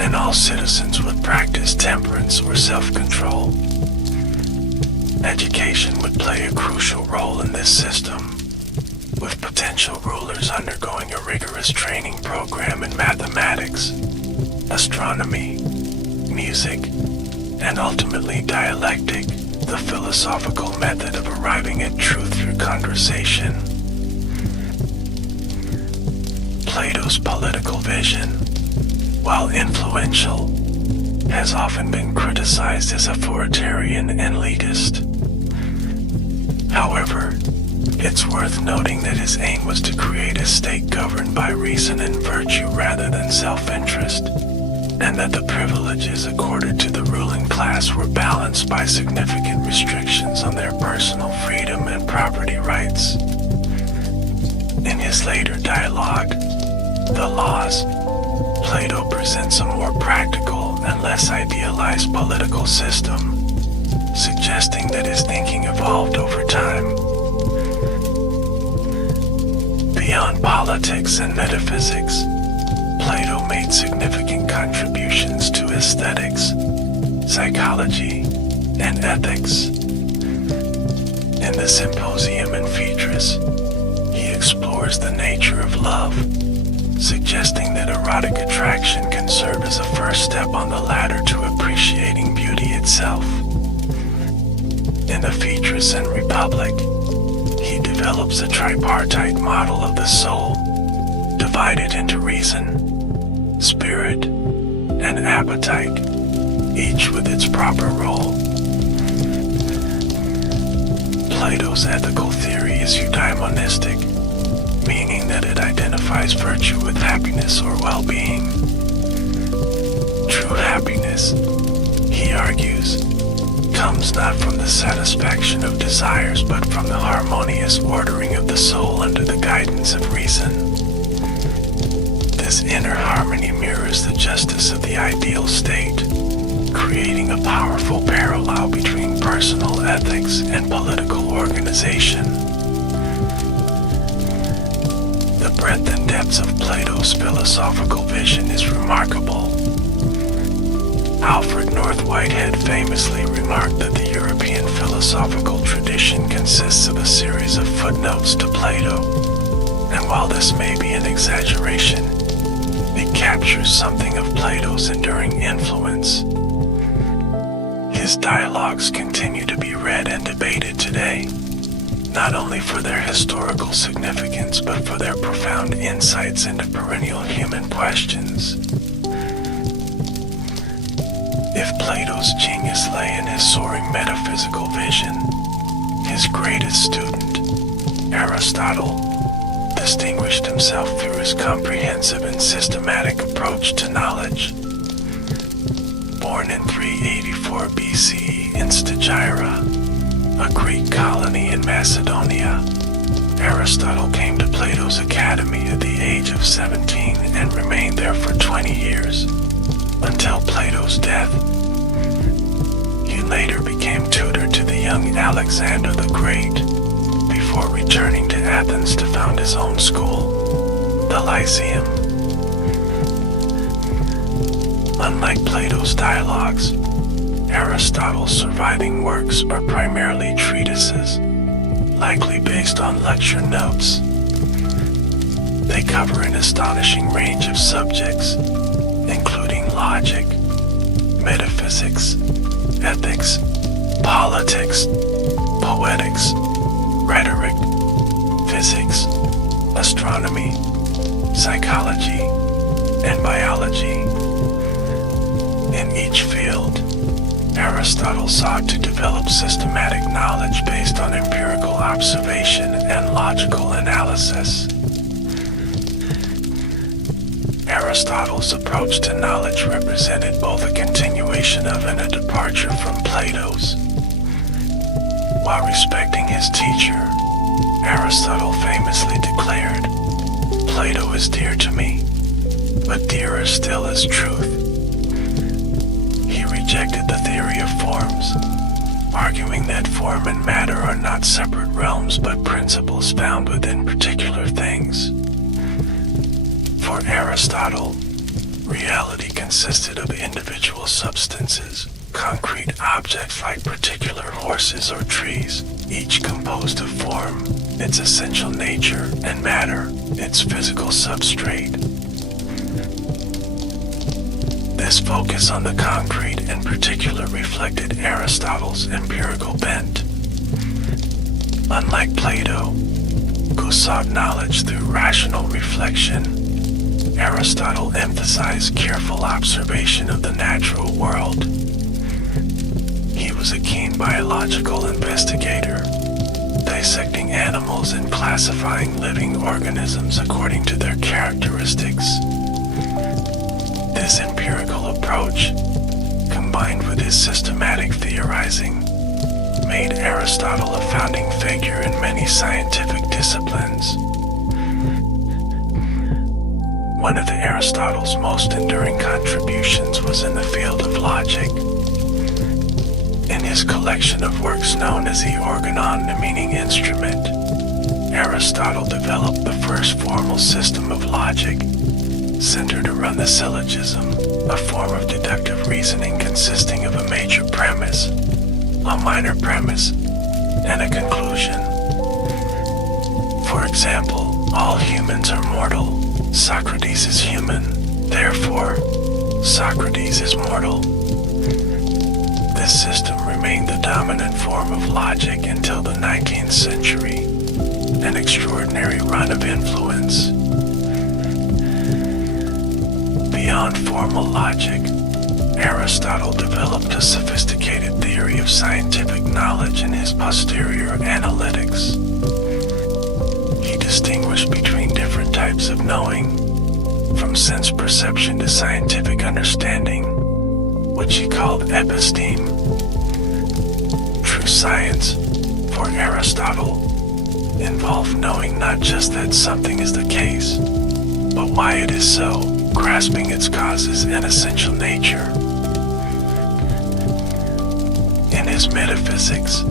and all citizens would practice temperance or self-control. Education would play a crucial role in this system, with potential rulers undergoing a rigorous training program in mathematics, astronomy, music, and ultimately dialectic, the philosophical method of arriving at truth through conversation. Plato's political vision, while influential, has often been criticized as authoritarian and elitist. However, it's worth noting that his aim was to create a state governed by reason and virtue rather than self-interest, and that the privileges accorded to the ruling class were balanced by significant restrictions on their personal freedom and property rights. In his later dialogue, The Laws, Plato presents a more practical and less idealized political system, suggesting that his thinking evolved over time. Beyond politics and metaphysics, Plato made significant contributions to aesthetics, psychology, and ethics. In the Symposium and Phaedrus, he explores the nature of love, suggesting that erotic attraction can serve as a first step on the ladder to appreciating beauty itself. In the Phaedrus and Republic, he develops a tripartite model of the soul, divided into reason, spirit, and appetite, each with its proper role. Plato's ethical theory is eudaimonistic, meaning that it identifies virtue with happiness or well-being. True happiness, he argues, comes not from the satisfaction of desires but from the harmonious ordering of the soul under the guidance of reason. This inner harmony mirrors the justice of the ideal state, creating a powerful parallel between personal ethics and political organization. The breadth and depth of Plato's philosophical vision is remarkable. Alfred North Whitehead famously remarked that the European philosophical tradition consists of a series of footnotes to Plato, and while this may be an exaggeration, it captures something of Plato's enduring influence. His dialogues continue to be read and debated today, not only for their historical significance but for their profound insights into perennial human questions. If Plato's genius lay in his soaring metaphysical vision, his greatest student, Aristotle, distinguished himself through his comprehensive and systematic approach to knowledge. Born in 384 BCE in Stagira, a Greek colony in Macedonia, Aristotle came to Plato's academy at the age of 17 and remained there for 20 years, until Plato's death. He later became tutor to the young Alexander the Great, before returning to Athens to found his own school, the Lyceum. Unlike Plato's dialogues, Aristotle's surviving works are primarily treatises, likely based on lecture notes. They cover an astonishing range of subjects, including logic, metaphysics, ethics, politics, poetics, rhetoric, physics, astronomy, psychology, and biology. In each field, Aristotle sought to develop systematic knowledge based on empirical observation and logical analysis. Aristotle's approach to knowledge represented both a continuation of and a departure from Plato's. While respecting his teacher, Aristotle famously declared, "Plato is dear to me, but dearer still is truth." He rejected the theory of forms, arguing that form and matter are not separate realms but principles found within particular things. For Aristotle, reality consisted of individual substances, concrete objects like particular horses or trees, each composed of form, its essential nature, and matter, its physical substrate. This focus on the concrete in particular reflected Aristotle's empirical bent. Unlike Plato, who sought knowledge through rational reflection, Aristotle emphasized careful observation of the natural world. He was a keen biological investigator, dissecting animals and classifying living organisms according to their characteristics. This empirical approach, combined with his systematic theorizing, made Aristotle a founding figure in many scientific disciplines. One of Aristotle's most enduring contributions was in the field of logic. In his collection of works known as the Organon, meaning instrument, Aristotle developed the first formal system of logic, centered around the syllogism, a form of deductive reasoning consisting of a major premise, a minor premise, and a conclusion. For example, all humans are mortal. Socrates is human, therefore, Socrates is mortal. This system remained the dominant form of logic until the 19th century, an extraordinary run of influence. Beyond formal logic, Aristotle developed a sophisticated theory of scientific knowledge in his posterior analytics. He distinguished between different types of knowing, from sense perception to scientific understanding, which he called episteme. True science, for Aristotle, involved knowing not just that something is the case, but why it is so, grasping its causes and essential nature. In his metaphysics,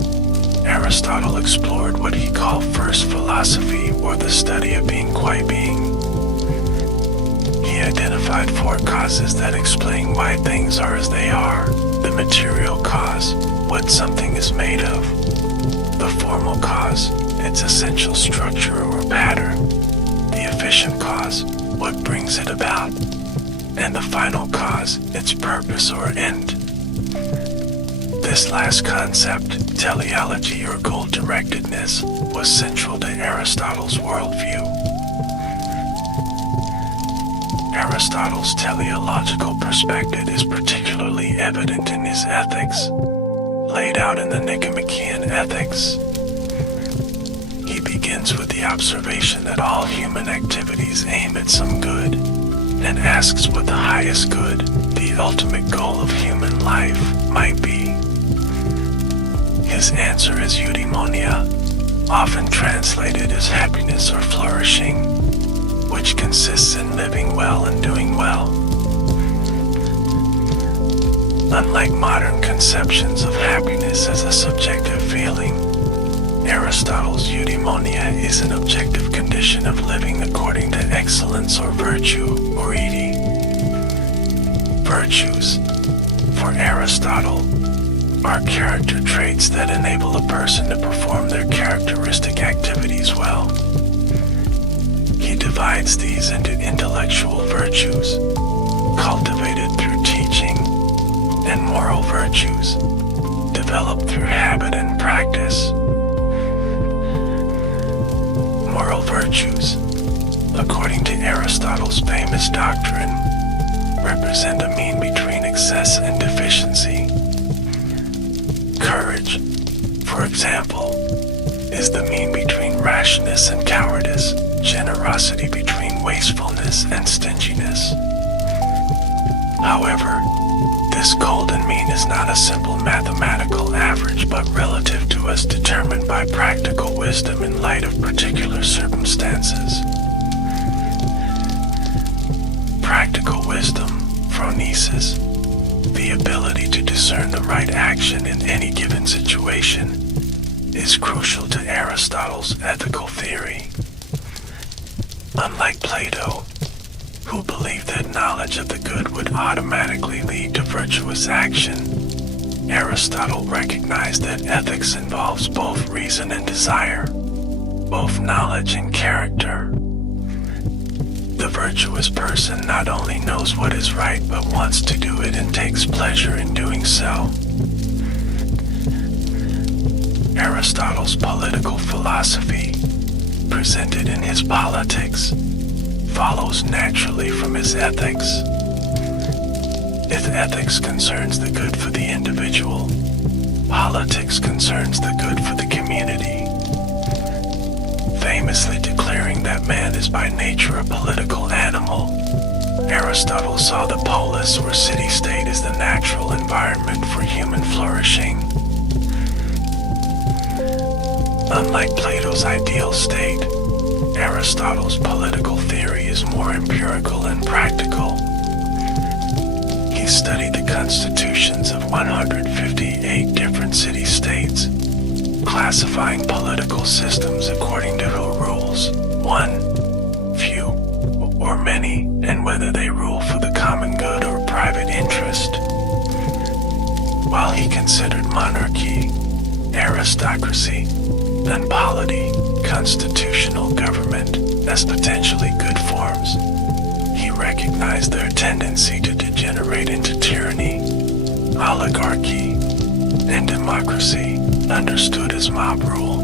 Aristotle explored what he called first philosophy, or the study of being qua being. He identified four causes that explain why things are as they are: the material cause, what something is made of; the formal cause, its essential structure or pattern; the efficient cause, what brings it about; and the final cause, its purpose or end. This last concept, teleology or goal-directedness, was central to Aristotle's worldview. Aristotle's teleological perspective is particularly evident in his ethics, laid out in the Nicomachean Ethics. He begins with the observation that all human activities aim at some good, and asks what the highest good, the ultimate goal of human life, might be. His answer is eudaimonia, often translated as happiness or flourishing, which consists in living well and doing well. Unlike modern conceptions of happiness as a subjective feeling, Aristotle's eudaimonia is an objective condition of living according to excellence or virtue, or edi. Virtues, for Aristotle, are character traits that enable a person to perform their characteristic activities well. He divides these into intellectual virtues, cultivated through teaching, and moral virtues, developed through habit and practice. Moral virtues, according to Aristotle's famous doctrine, represent a mean between excess and deficiency. Courage, for example, is the mean between rashness and cowardice, generosity between wastefulness and stinginess. However, this golden mean is not a simple mathematical average, but relative to us, determined by practical wisdom in light of particular circumstances. Practical wisdom, phronesis, the ability to discern the right action in any given situation, is crucial to Aristotle's ethical theory. Unlike Plato, who believed that knowledge of the good would automatically lead to virtuous action, Aristotle recognized that ethics involves both reason and desire, both knowledge and character. The virtuous person not only knows what is right, but wants to do it and takes pleasure in doing so. Aristotle's political philosophy, presented in his Politics, follows naturally from his ethics. If ethics concerns the good for the individual, politics concerns the good for the community. Famously declaring that man is by nature a political animal, Aristotle saw the polis or city-state as the natural environment for human flourishing. Unlike Plato's ideal state, Aristotle's political theory is more empirical and practical. He studied the constitutions of 158 different city-states, classifying political systems according to who rules, one, few, or many, and whether they rule for the common good or private interest. While he considered monarchy, aristocracy, and polity, constitutional government, as potentially good forms, he recognized their tendency to degenerate into tyranny, oligarchy, and democracy, understood as mob rule.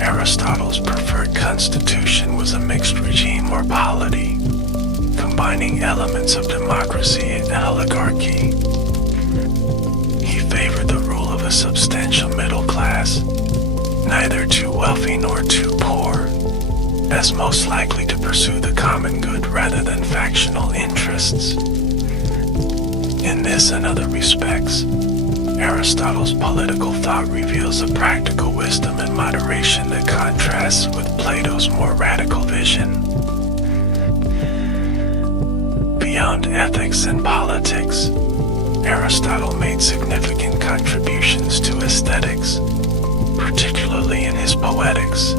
Aristotle's preferred constitution was a mixed regime or polity, combining elements of democracy and oligarchy. He favored the rule of a substantial middle class, neither too wealthy nor too poor, as most likely to pursue the common good rather than factional interests. In this and other respects, Aristotle's political thought reveals a practical wisdom and moderation that contrasts with Plato's more radical vision. Beyond ethics and politics, Aristotle made significant contributions to aesthetics, particularly in his Poetics.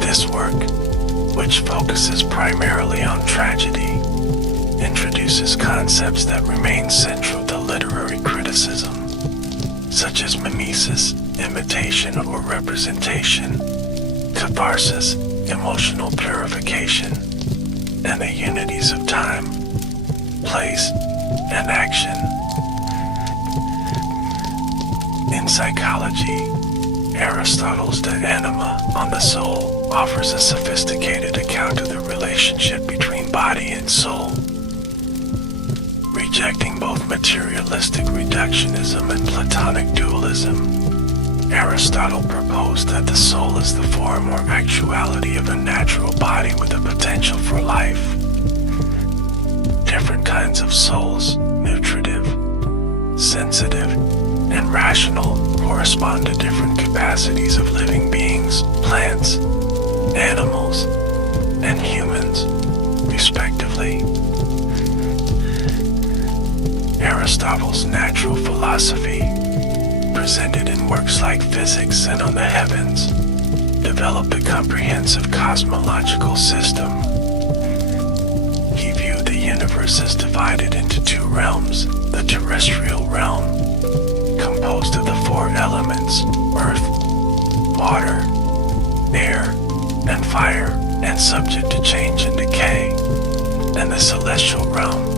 This work, which focuses primarily on tragedy, introduces concepts that remain central to literary criticism, such as mimesis, imitation or representation, catharsis, emotional purification, and the unities of time, place, and action. In psychology, Aristotle's De Anima on the soul offers a sophisticated account of the relationship between body and soul. Rejecting both materialistic reductionism and Platonic dualism, Aristotle proposed that the soul is the form or actuality of a natural body with a potential for life. Different kinds of souls, nutritive, sensitive, and rational, correspond to different capacities of living beings, plants, animals, and humans, respectively. Aristotle's natural philosophy, presented in works like Physics and On the Heavens, developed a comprehensive cosmological system. He viewed the universe as divided into two realms: the terrestrial realm, composed of the four elements, earth, water, air, and fire, and subject to change and decay, and the celestial realm,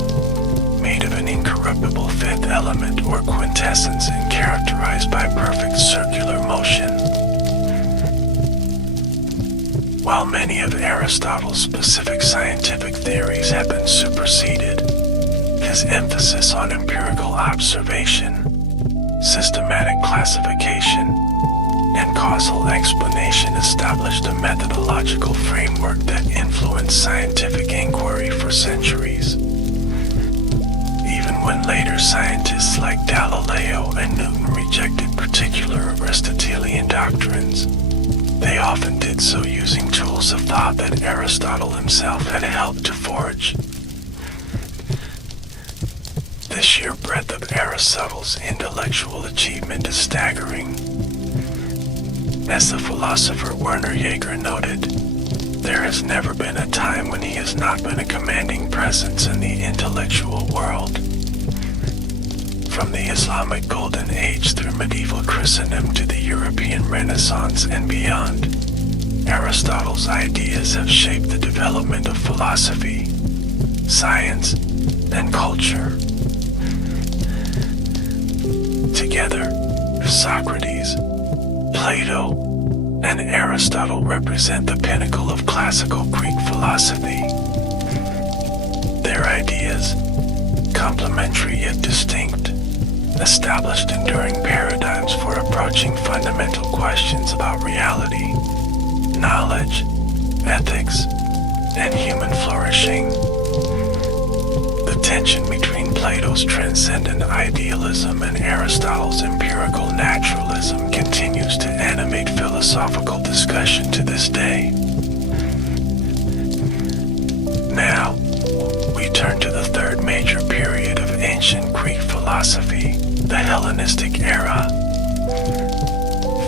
made of an incorruptible fifth element or quintessence and characterized by perfect circular motion. While many of Aristotle's specific scientific theories have been superseded, his emphasis on empirical observation, systematic classification, and causal explanation established a methodological framework that influenced scientific inquiry for centuries. Even when later scientists like Galileo and Newton rejected particular Aristotelian doctrines, they often did so using tools of thought that Aristotle himself had helped to forge. The sheer breadth of Aristotle's intellectual achievement is staggering. As the philosopher Werner Jaeger noted, there has never been a time when he has not been a commanding presence in the intellectual world. From the Islamic Golden Age through medieval Christendom to the European Renaissance and beyond, Aristotle's ideas have shaped the development of philosophy, science, and culture. Together, Socrates, Plato, and Aristotle represent the pinnacle of classical Greek philosophy. Their ideas, complementary yet distinct, established enduring paradigms for approaching fundamental questions about reality, knowledge, ethics, and human flourishing. The tension between Plato's transcendent idealism and Aristotle's empirical naturalism continues to animate philosophical discussion to this day. Now, we turn to the third major period of ancient Greek philosophy, the Hellenistic era.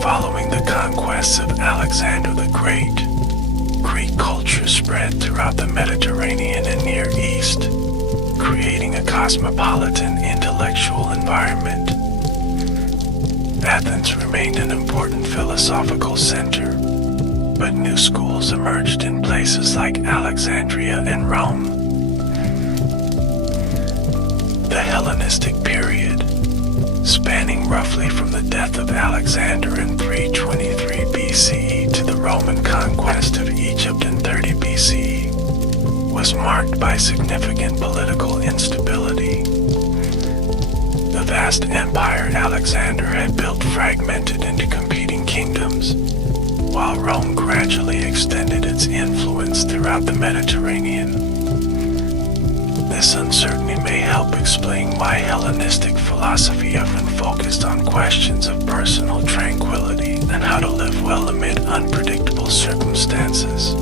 Following the conquests of Alexander the Great, Greek culture spread throughout the Mediterranean and Near East, creating a cosmopolitan intellectual environment. Athens remained an important philosophical center, but new schools emerged in places like Alexandria and Rome. The Hellenistic period, spanning roughly from the death of Alexander in 323 BCE to the Roman conquest of Egypt in 30 BCE, was marked by significant political instability. The vast empire Alexander had built fragmented into competing kingdoms, while Rome gradually extended its influence throughout the Mediterranean. This uncertainty may help explain why Hellenistic philosophy often focused on questions of personal tranquility and how to live well amid unpredictable circumstances.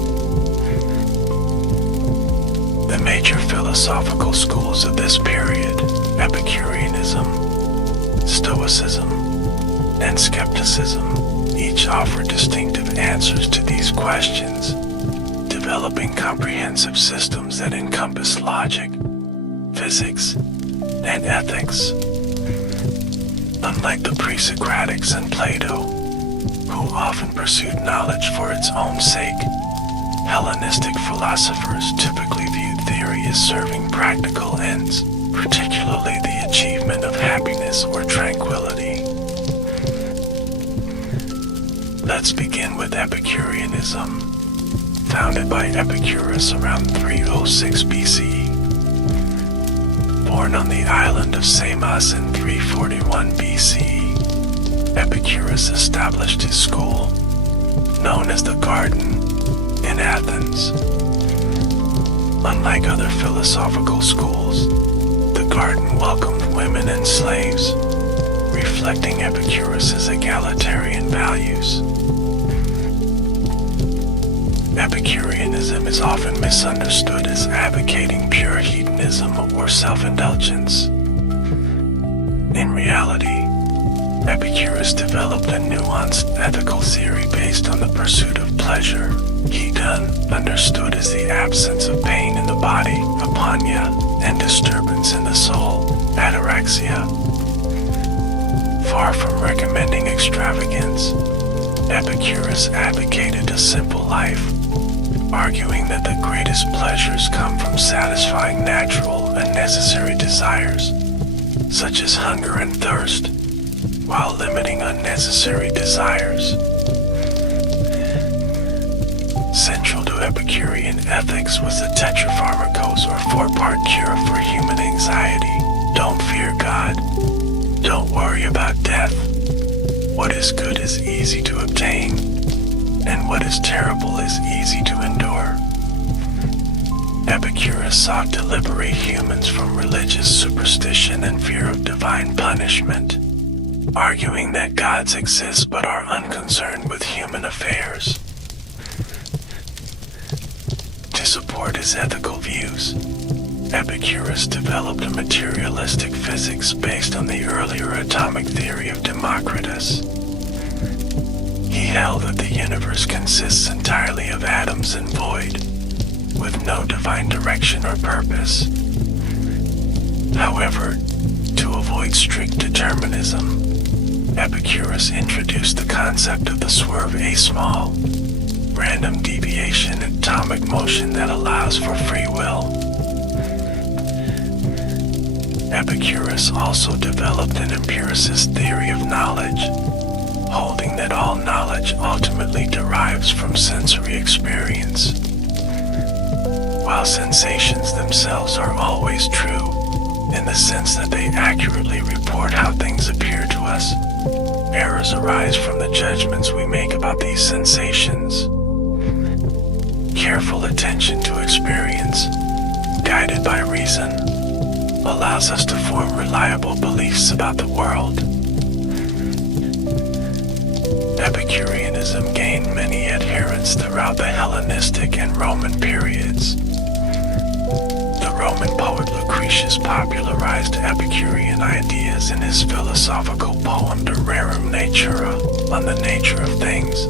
The major philosophical schools of this period, Epicureanism, Stoicism, and Skepticism, each offer distinctive answers to these questions, developing comprehensive systems that encompass logic, physics, and ethics. Unlike the pre-Socratics and Plato, who often pursued knowledge for its own sake, Hellenistic philosophers typically viewed theory as serving practical ends, particularly the achievement of happiness or tranquility. Let's begin with Epicureanism, founded by Epicurus around 306 BCE. Born on the island of Samos in 341 BCE, Epicurus established his school, known as the Garden, in Athens. Unlike other philosophical schools, the Garden welcomed women and slaves, reflecting Epicurus's egalitarian values. Epicureanism is often misunderstood as advocating pure hedonism or self-indulgence. In reality, Epicurus developed a nuanced ethical theory based on the pursuit of pleasure, hedon, understood as the absence of pain in the body, apanya, and disturbance in the soul, ataraxia. Far from recommending extravagance, Epicurus advocated a simple life, arguing that the greatest pleasures come from satisfying natural and necessary desires, such as hunger and thirst, while limiting unnecessary desires. Central to Epicurean ethics was the tetrapharmakos, or four-part cure for human anxiety. Don't fear God. Don't worry about death. What is good is easy to obtain, and what is terrible is easy to endure. Epicurus sought to liberate humans from religious superstition and fear of divine punishment, arguing that gods exist but are unconcerned with human affairs. To support his ethical views, Epicurus developed a materialistic physics based on the earlier atomic theory of Democritus. He held that the universe consists entirely of atoms and void, with no divine direction or purpose. However, to avoid strict determinism, Epicurus introduced the concept of the swerve A-small, random deviation atomic motion that allows for free will. Epicurus also developed an empiricist theory of knowledge, holding that all knowledge ultimately derives from sensory experience. While sensations themselves are always true, in the sense that they accurately report how things appear to us, errors arise from the judgments we make about these sensations. Careful attention to experience, guided by reason, allows us to form reliable beliefs about the world. Epicureanism gained many adherents throughout the Hellenistic and Roman periods. The Roman poet Lucretius popularized Epicurean ideas in his philosophical poem De Rerum Natura, on the nature of things,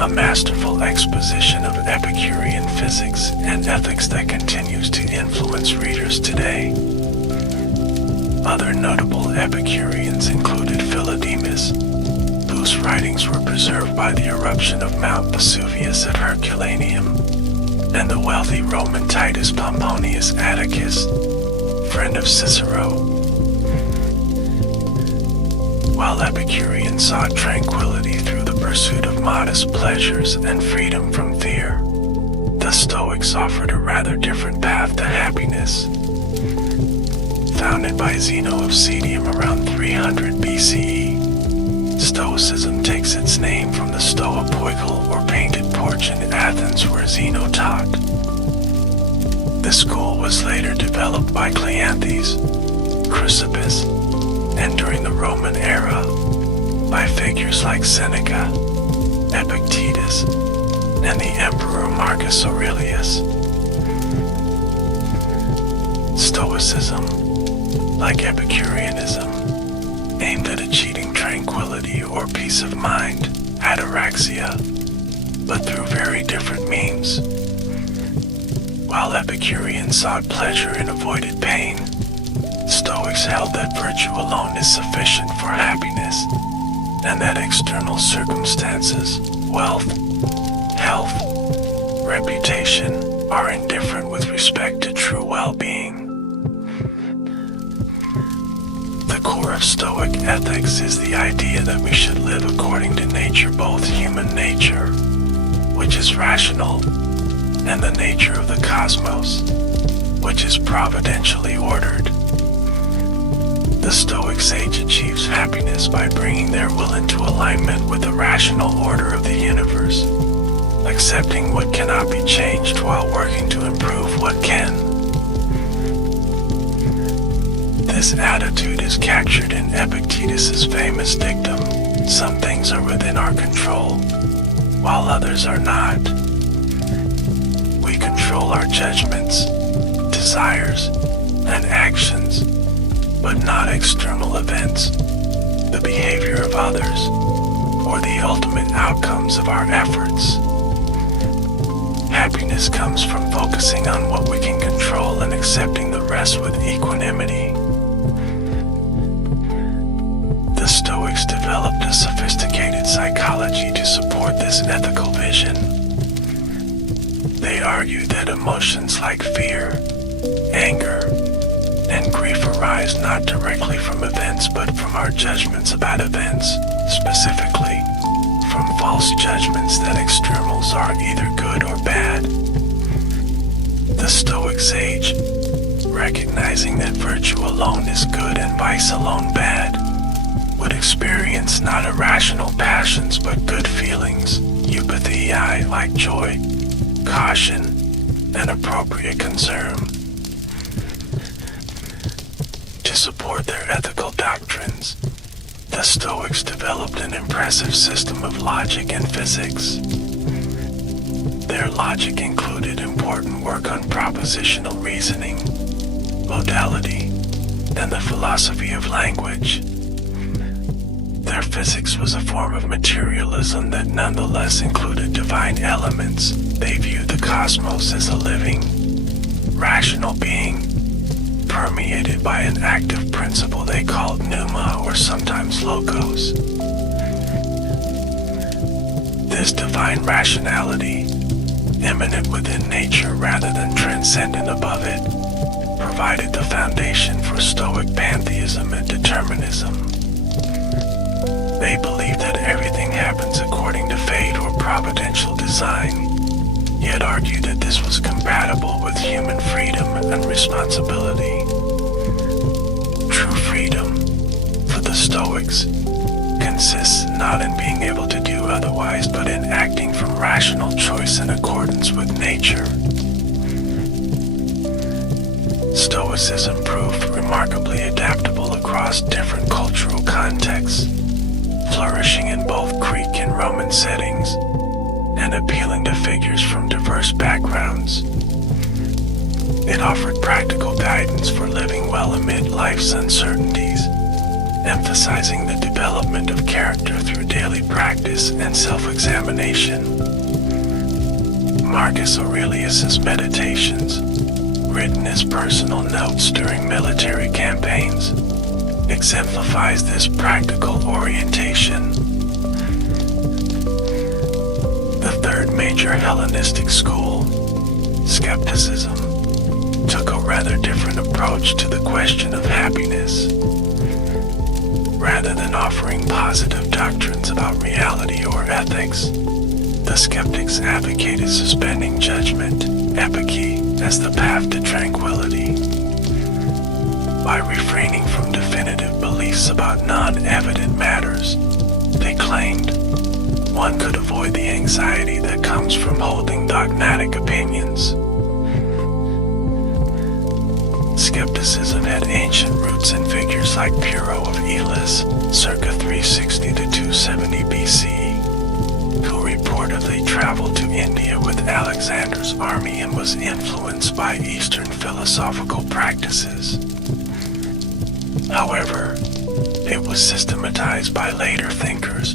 a masterful exposition of Epicurean physics and ethics that continues to influence readers today. Other notable Epicureans included Philodemus, whose writings were preserved by the eruption of Mount Vesuvius at Herculaneum, and the wealthy Roman Titus Pomponius Atticus, friend of Cicero. While Epicureans sought tranquility through the pursuit of modest pleasures and freedom from fear, the Stoics offered a rather different path to happiness. Founded by Zeno of Citium around 300 BCE, Stoicism takes its name from the Stoa Poikile or painted porch in Athens where Zeno taught. The school was later developed by Cleanthes, Chrysippus, and during the Roman era, by figures like Seneca, Epictetus, and the Emperor Marcus Aurelius. Stoicism, like Epicureanism, aimed at achieving tranquility or peace of mind, ataraxia, but through very different means. While Epicureans sought pleasure and avoided pain, Stoics held that virtue alone is sufficient for happiness, and that external circumstances, wealth, health, reputation, are indifferent with respect to true well-being. The core of Stoic ethics is the idea that we should live according to nature, both human nature, which is rational, and the nature of the cosmos, which is providentially ordered. The Stoic sage achieves happiness by bringing their will into alignment with the rational order of the universe, accepting what cannot be changed while working to improve what can. This attitude is captured in Epictetus's famous dictum, "Some things are within our control, while others are not." We control our judgments, desires, and actions, but not external events, the behavior of others, or the ultimate outcomes of our efforts. Happiness comes from focusing on what we can control and accepting the rest with equanimity. The Stoics developed a sophisticated psychology to support this ethical vision. They argue that emotions like fear, anger, and grief arise not directly from events but from our judgments about events, specifically from false judgments that externals are either good or bad. The Stoic sage, recognizing that virtue alone is good and vice alone bad, would experience not irrational passions but good feelings, eupatheiai like joy, caution, and appropriate concern. To support their ethical doctrines, the Stoics developed an impressive system of logic and physics. Their logic included important work on propositional reasoning, modality, and the philosophy of language. Their physics was a form of materialism that nonetheless included divine elements. They viewed the cosmos as a living, rational being, permeated by an active principle they called pneuma or sometimes logos. This divine rationality, immanent within nature rather than transcendent above it, provided the foundation for Stoic pantheism and determinism. They believe that everything happens according to fate or providential design, yet argue that this was compatible with human freedom and responsibility. True freedom, for the Stoics, consists not in being able to do otherwise, but in acting from rational choice in accordance with nature. Stoicism proved remarkably adaptable across different cultural contexts, flourishing in both Greek and Roman settings, and appealing to figures from diverse backgrounds. It offered practical guidance for living well amid life's uncertainties, emphasizing the development of character through daily practice and self-examination. Marcus Aurelius's Meditations, written as personal notes during military campaigns, exemplifies this practical orientation. The third major Hellenistic school, skepticism, took a rather different approach to the question of happiness. Rather than offering positive doctrines about reality or ethics, the skeptics advocated suspending judgment, epike, as the path to tranquility. By refraining from definitive beliefs about non-evident matters, they claimed one could avoid the anxiety that comes from holding dogmatic opinions. Skepticism had ancient roots in figures like Pyrrho of Elis, circa 360 to 270 BCE, who reportedly traveled to India with Alexander's army and was influenced by Eastern philosophical practices. However, it was systematized by later thinkers,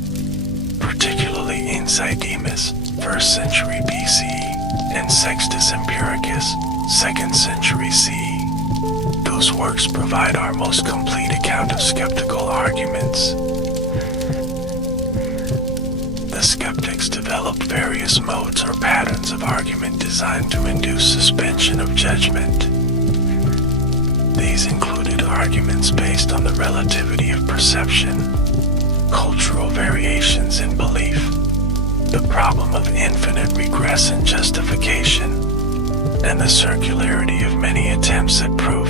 particularly Encydemus, 1st century BCE, and Sextus Empiricus, 2nd century CE. Those works provide our most complete account of skeptical arguments. The skeptics developed various modes or patterns of argument designed to induce suspension of judgment. These included arguments based on the relativity of perception, cultural variations in belief, the problem of infinite regress and justification, and the circularity of many attempts at proof.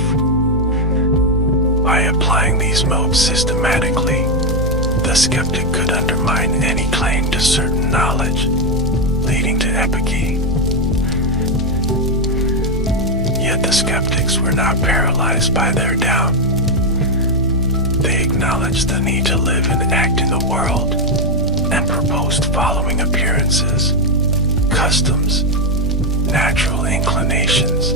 By applying these modes systematically, the skeptic could undermine any claim to certain knowledge, leading to epike. Yet the skeptics were not paralyzed by their doubt. They acknowledged the need to live and act in the world, and proposed following appearances, customs, natural inclinations,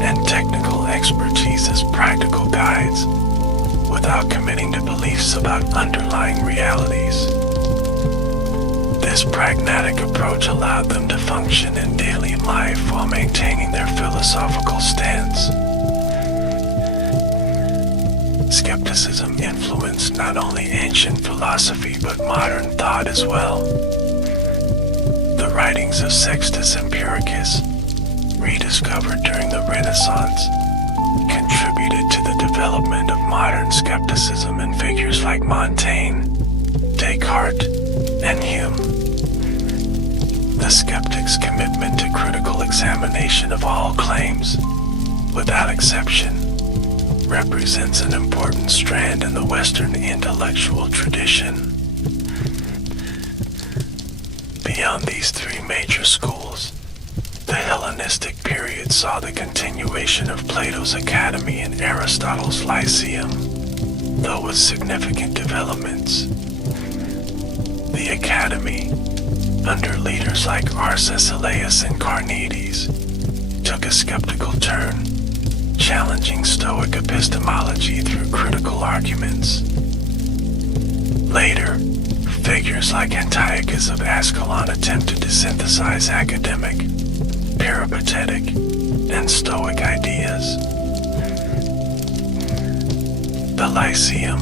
and technical expertise as practical guides, without committing to beliefs about underlying realities. This pragmatic approach allowed them to function in daily life while maintaining their philosophical stance. Skepticism influenced not only ancient philosophy but modern thought as well. The writings of Sextus Empiricus, rediscovered during the Renaissance, contributed to the development of modern skepticism in figures like Montaigne, Descartes, and Hume. The skeptic's commitment to critical examination of all claims, without exception, represents an important strand in the Western intellectual tradition. Beyond these three major schools, the Hellenistic period saw the continuation of Plato's Academy and Aristotle's Lyceum, though with significant developments. The Academy, under leaders like Arcesilaus and Carneades, took a skeptical turn, challenging Stoic epistemology through critical arguments. Later, figures like Antiochus of Ascalon attempted to synthesize academic, peripatetic, and Stoic ideas. The Lyceum,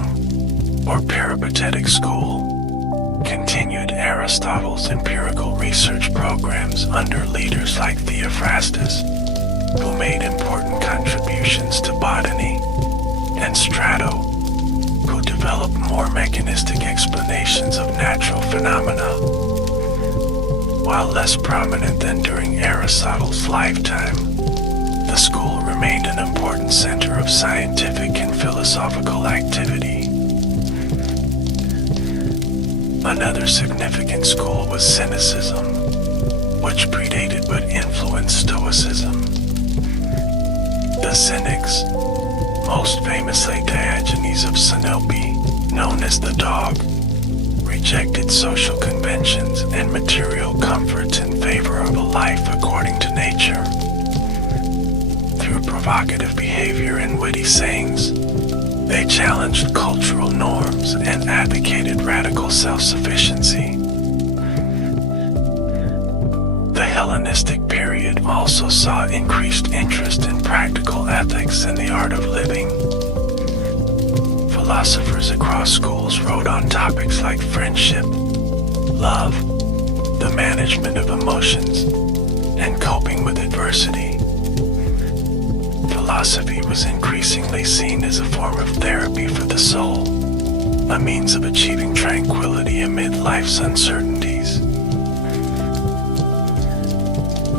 or peripatetic school, continued Aristotle's empirical research programs under leaders like Theophrastus, who made important contributions to botany, and Strato, who developed develop more mechanistic explanations of natural phenomena. While less prominent than during Aristotle's lifetime, the school remained an important center of scientific and philosophical activity. Another significant school was Cynicism, which predated but influenced Stoicism. The Cynics, most famously Diogenes of Sinope, known as the dog, rejected social conventions and material comforts in favor of a life according to nature. Through provocative behavior and witty sayings, they challenged cultural norms and advocated radical self-sufficiency. The Hellenistic period also saw increased interest in practical ethics and the art of living. Philosophers across schools wrote on topics like friendship, love, the management of emotions, and coping with adversity. Philosophy was increasingly seen as a form of therapy for the soul, a means of achieving tranquility amid life's uncertainties.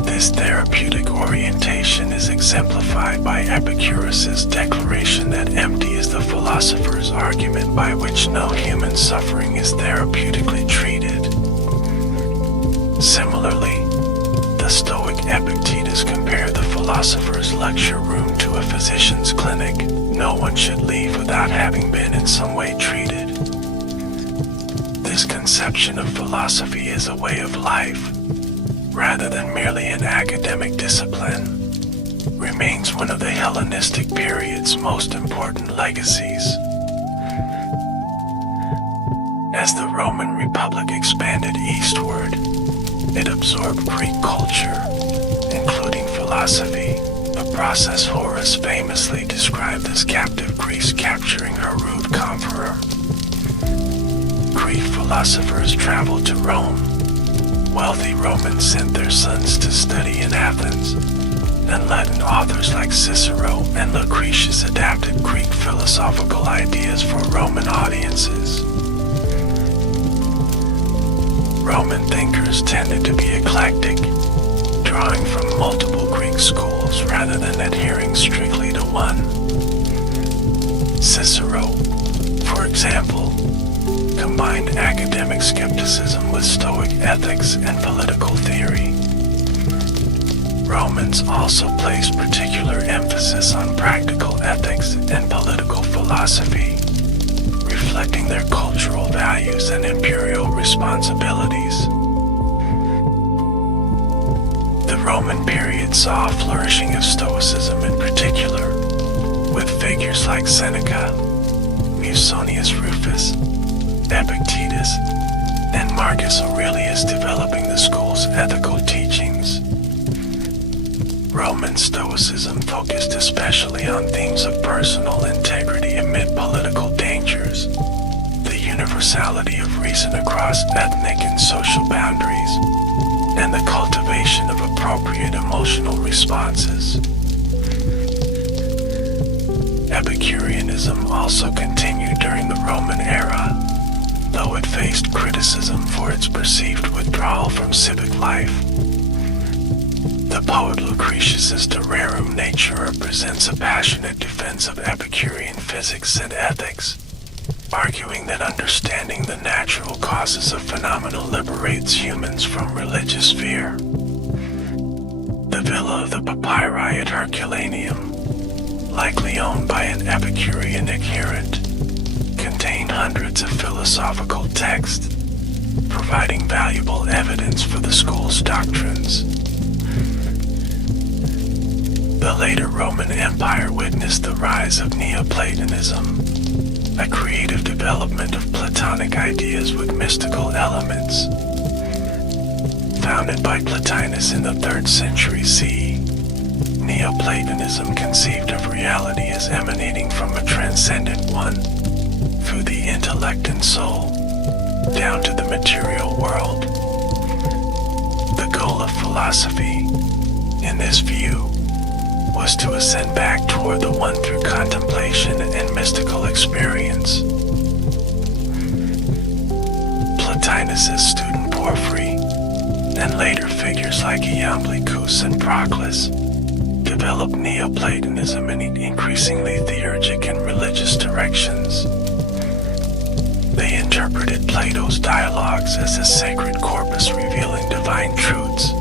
This therapeutic orientation is exemplified by Epicurus's declaration that empty is the philosopher's argument by which no human suffering is therapeutically treated. Similarly, the Stoic Epictetus compared the philosopher's lecture room to a physician's clinic. No one should leave without having been in some way treated. This conception of philosophy as a way of life, rather than merely an academic discipline, remains one of the Hellenistic period's most important legacies. As the Roman Republic expanded eastward, it absorbed Greek culture, including philosophy, a process Horace famously described as captive Greece capturing her rude conqueror. Greek philosophers traveled to Rome. Wealthy Romans sent their sons to study in Athens, and Latin authors like Cicero and Lucretius adapted Greek philosophical ideas for Roman audiences. Roman thinkers tended to be eclectic, drawing from multiple Greek schools rather than adhering strictly to one. Cicero, for example, combined academic skepticism with Stoic ethics and political theory. Romans also placed particular emphasis on practical ethics and political philosophy, reflecting their cultural values and imperial responsibilities. The Roman period saw a flourishing of Stoicism in particular, with figures like Seneca, Musonius Rufus, Epictetus, and Marcus Aurelius developing the school's ethical teachings. Roman Stoicism focused especially on themes of personal integrity amid political dangers, the universality of reason across ethnic and social boundaries, and the cultivation of appropriate emotional responses. Epicureanism also continued during the Roman era, though it faced criticism for its perceived withdrawal from civic life. The poet Lucretius's De Rerum Natura presents a passionate defense of Epicurean physics and ethics, arguing that understanding the natural causes of phenomena liberates humans from religious fear. The Villa of the Papyri at Herculaneum, likely owned by an Epicurean adherent, contained hundreds of philosophical texts, providing valuable evidence for the school's doctrines. The later Roman Empire witnessed the rise of Neoplatonism, a creative development of Platonic ideas with mystical elements. Founded by Plotinus in the 3rd century CE, Neoplatonism conceived of reality as emanating from a transcendent one, through the intellect and soul, down to the material world. The goal of philosophy, in this view, was to ascend back toward the one through contemplation and mystical experience, Aquinas' student Porphyry, and later figures like Iamblichus and Proclus, developed Neoplatonism in increasingly theurgic and religious directions. They interpreted Plato's dialogues as a sacred corpus revealing divine truths,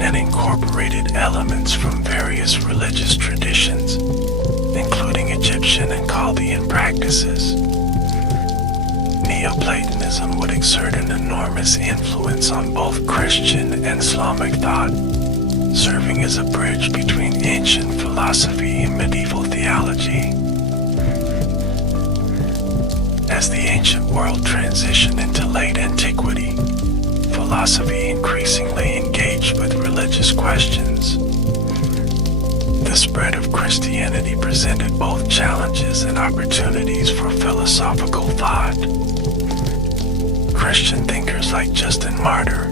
and incorporated elements from various religious traditions, including Egyptian and Chaldean practices. Neoplatonism would exert an enormous influence on both Christian and Islamic thought, serving as a bridge between ancient philosophy and medieval theology. As the ancient world transitioned into late antiquity, philosophy increasingly engaged with religious questions. The spread of Christianity presented both challenges and opportunities for philosophical thought. Christian thinkers like Justin Martyr,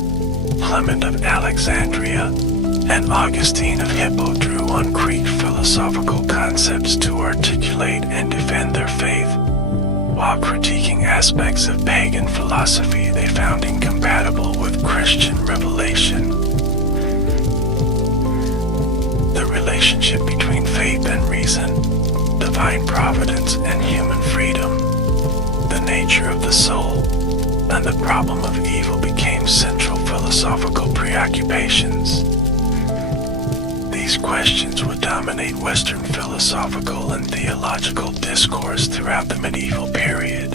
Clement of Alexandria, and Augustine of Hippo drew on Greek philosophical concepts to articulate and defend their faith, while critiquing aspects of pagan philosophy they found incompatible with Christian revelation. The relationship between faith and reason, divine providence and human freedom, the nature of the soul, and the problem of evil became central philosophical preoccupations. These questions would dominate Western philosophical and theological discourse throughout the medieval period,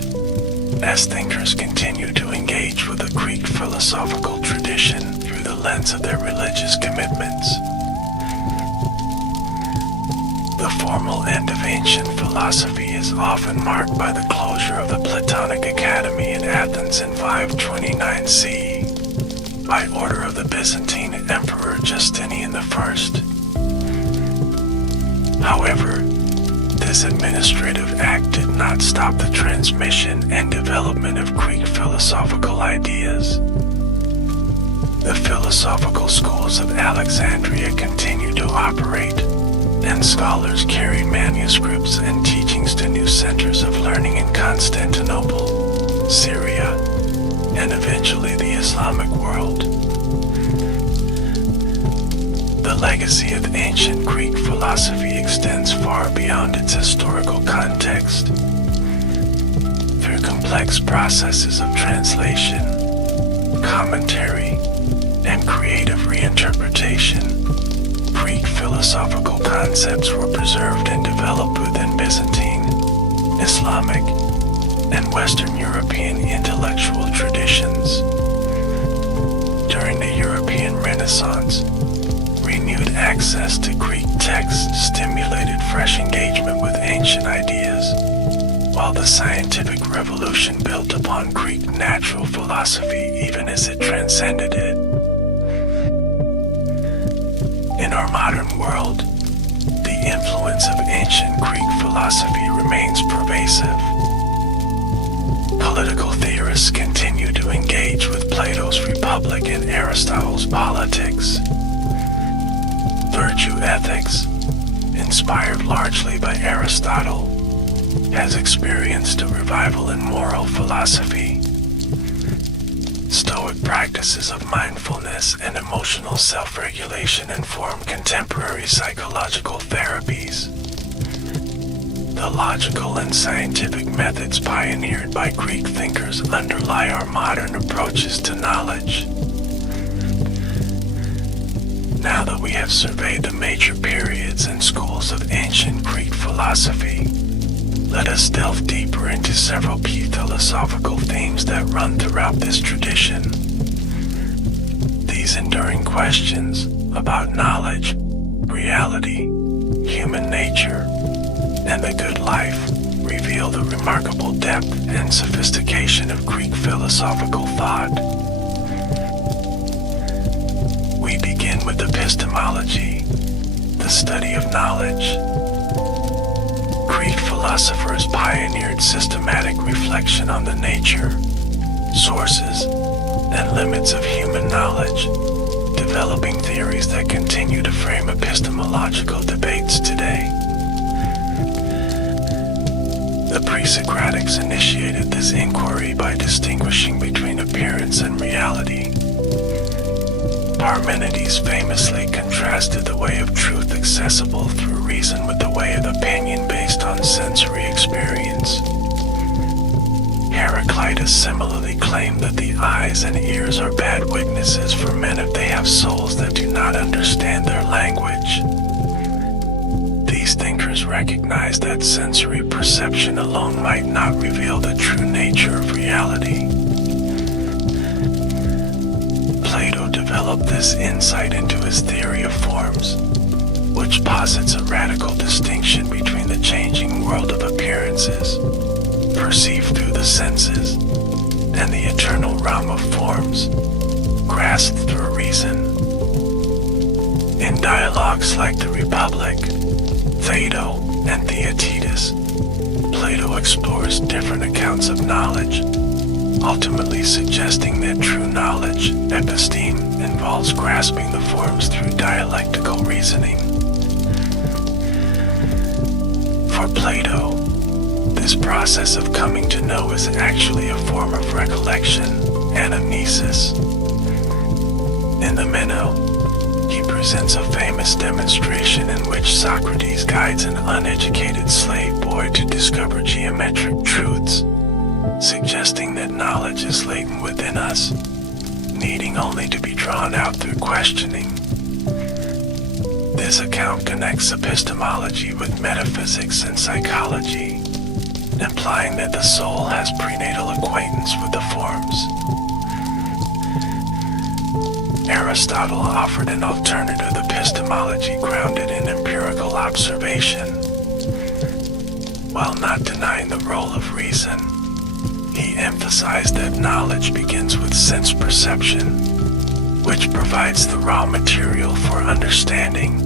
as thinkers continued to engage with the Greek philosophical tradition through the lens of their religious commitments. The formal end of ancient philosophy is often marked by the closure of the Platonic Academy in Athens in 529 CE, by order of the Byzantine Emperor Justinian I. However, this administrative act did not stop the transmission and development of Greek philosophical ideas. The philosophical schools of Alexandria continued to operate, and scholars carried manuscripts and teachings to new centers of learning in Constantinople, Syria, and eventually the Islamic world. The legacy of ancient Greek philosophy extends far beyond its historical context. Through complex processes of translation, commentary, and creative reinterpretation, Greek philosophical concepts were preserved and developed within Byzantine, Islamic, and Western European intellectual traditions. During the European Renaissance, renewed access to Greek texts stimulated fresh engagement with ancient ideas, while the scientific revolution built upon Greek natural philosophy even as it transcended it. In our modern world, the influence of ancient Greek philosophy remains pervasive. Political theorists continue to engage with Plato's Republic and Aristotle's Politics. Virtue ethics, inspired largely by Aristotle, has experienced a revival in moral philosophy. Stoic practices of mindfulness and emotional self-regulation inform contemporary psychological therapies. The logical and scientific methods pioneered by Greek thinkers underlie our modern approaches to knowledge. Now that we have surveyed the major periods and schools of ancient Greek philosophy, let us delve deeper into several key philosophical themes that run throughout this tradition. These enduring questions about knowledge, reality, human nature, and the good life reveal the remarkable depth and sophistication of Greek philosophical thought. We begin with epistemology, the study of knowledge. Greek philosophers pioneered systematic reflection on the nature, sources, and limits of human knowledge, developing theories that continue to frame epistemological debates today. The pre-Socratics initiated this inquiry by distinguishing between appearance and reality. Parmenides famously contrasted the way of truth accessible through reason with the way of opinion based on sensory experience. Heraclitus similarly claimed that the eyes and ears are bad witnesses for men if they have souls that do not understand their language. These thinkers recognized that sensory perception alone might not reveal the true nature of reality. Plato developed this insight into his theory of forms, which posits a radical distinction between the changing world of appearances, perceived through the senses, and the eternal realm of forms, grasped through reason. In dialogues like the Republic, Phaedo, and Theaetetus, Plato explores different accounts of knowledge, ultimately suggesting that true knowledge, episteme, involves grasping the forms through dialectical reasoning. For Plato, this process of coming to know is actually a form of recollection, anamnesis. In the Meno, he presents a famous demonstration in which Socrates guides an uneducated slave boy to discover geometric truths, suggesting that knowledge is latent within us, needing only to be drawn out through questioning. This account connects epistemology with metaphysics and psychology, implying that the soul has prenatal acquaintance with the forms. Aristotle offered an alternative epistemology grounded in empirical observation. While not denying the role of reason, he emphasized that knowledge begins with sense perception, which provides the raw material for understanding.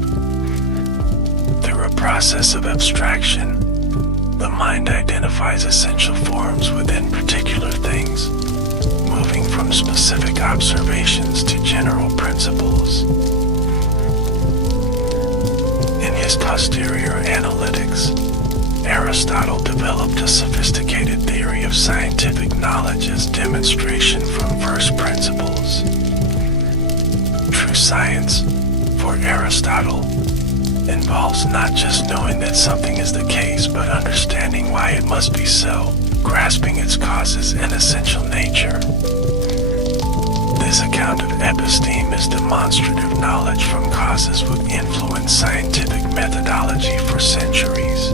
Through a process of abstraction, the mind identifies essential forms within particular things, moving from specific observations to general principles. In his posterior analytics, Aristotle developed a sophisticated theory of scientific knowledge as demonstration from first principles. True science, for Aristotle, involves not just knowing that something is the case, but understanding why it must be so, grasping its causes and essential nature. This account of episteme is demonstrative knowledge from causes which influenced scientific methodology for centuries.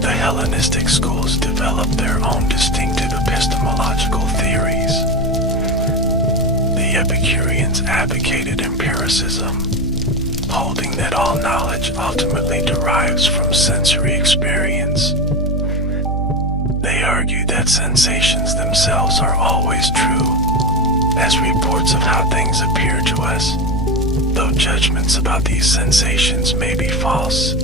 The Hellenistic schools developed their own distinctive epistemological theories. The Epicureans advocated empiricism, holding that all knowledge ultimately derives from sensory experience. They argued that sensations themselves are always true, as reports of how things appear to us, though judgments about these sensations may be false.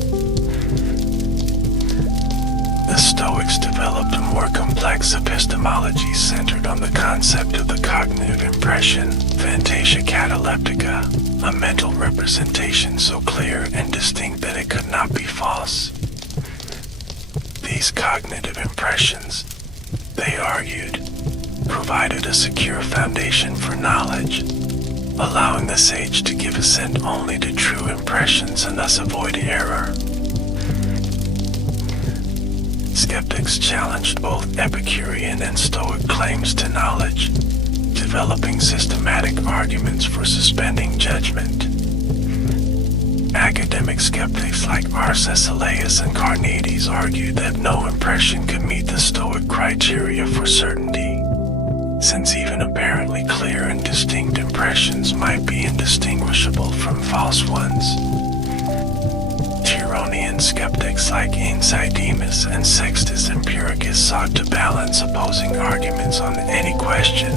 The Stoics developed a more complex epistemology centered on the concept of the cognitive impression, phantasia cataleptica, a mental representation so clear and distinct that it could not be false. These cognitive impressions, they argued, provided a secure foundation for knowledge, allowing the sage to give assent only to true impressions and thus avoid error. Skeptics challenged both Epicurean and Stoic claims to knowledge, developing systematic arguments for suspending judgment. Academic skeptics like Arcesilaus and Carneades argued that no impression could meet the Stoic criteria for certainty, since even apparently clear and distinct impressions might be indistinguishable from false ones. Tironian skeptics like Ensidemus and Sextus Empiricus sought to balance opposing arguments on any question,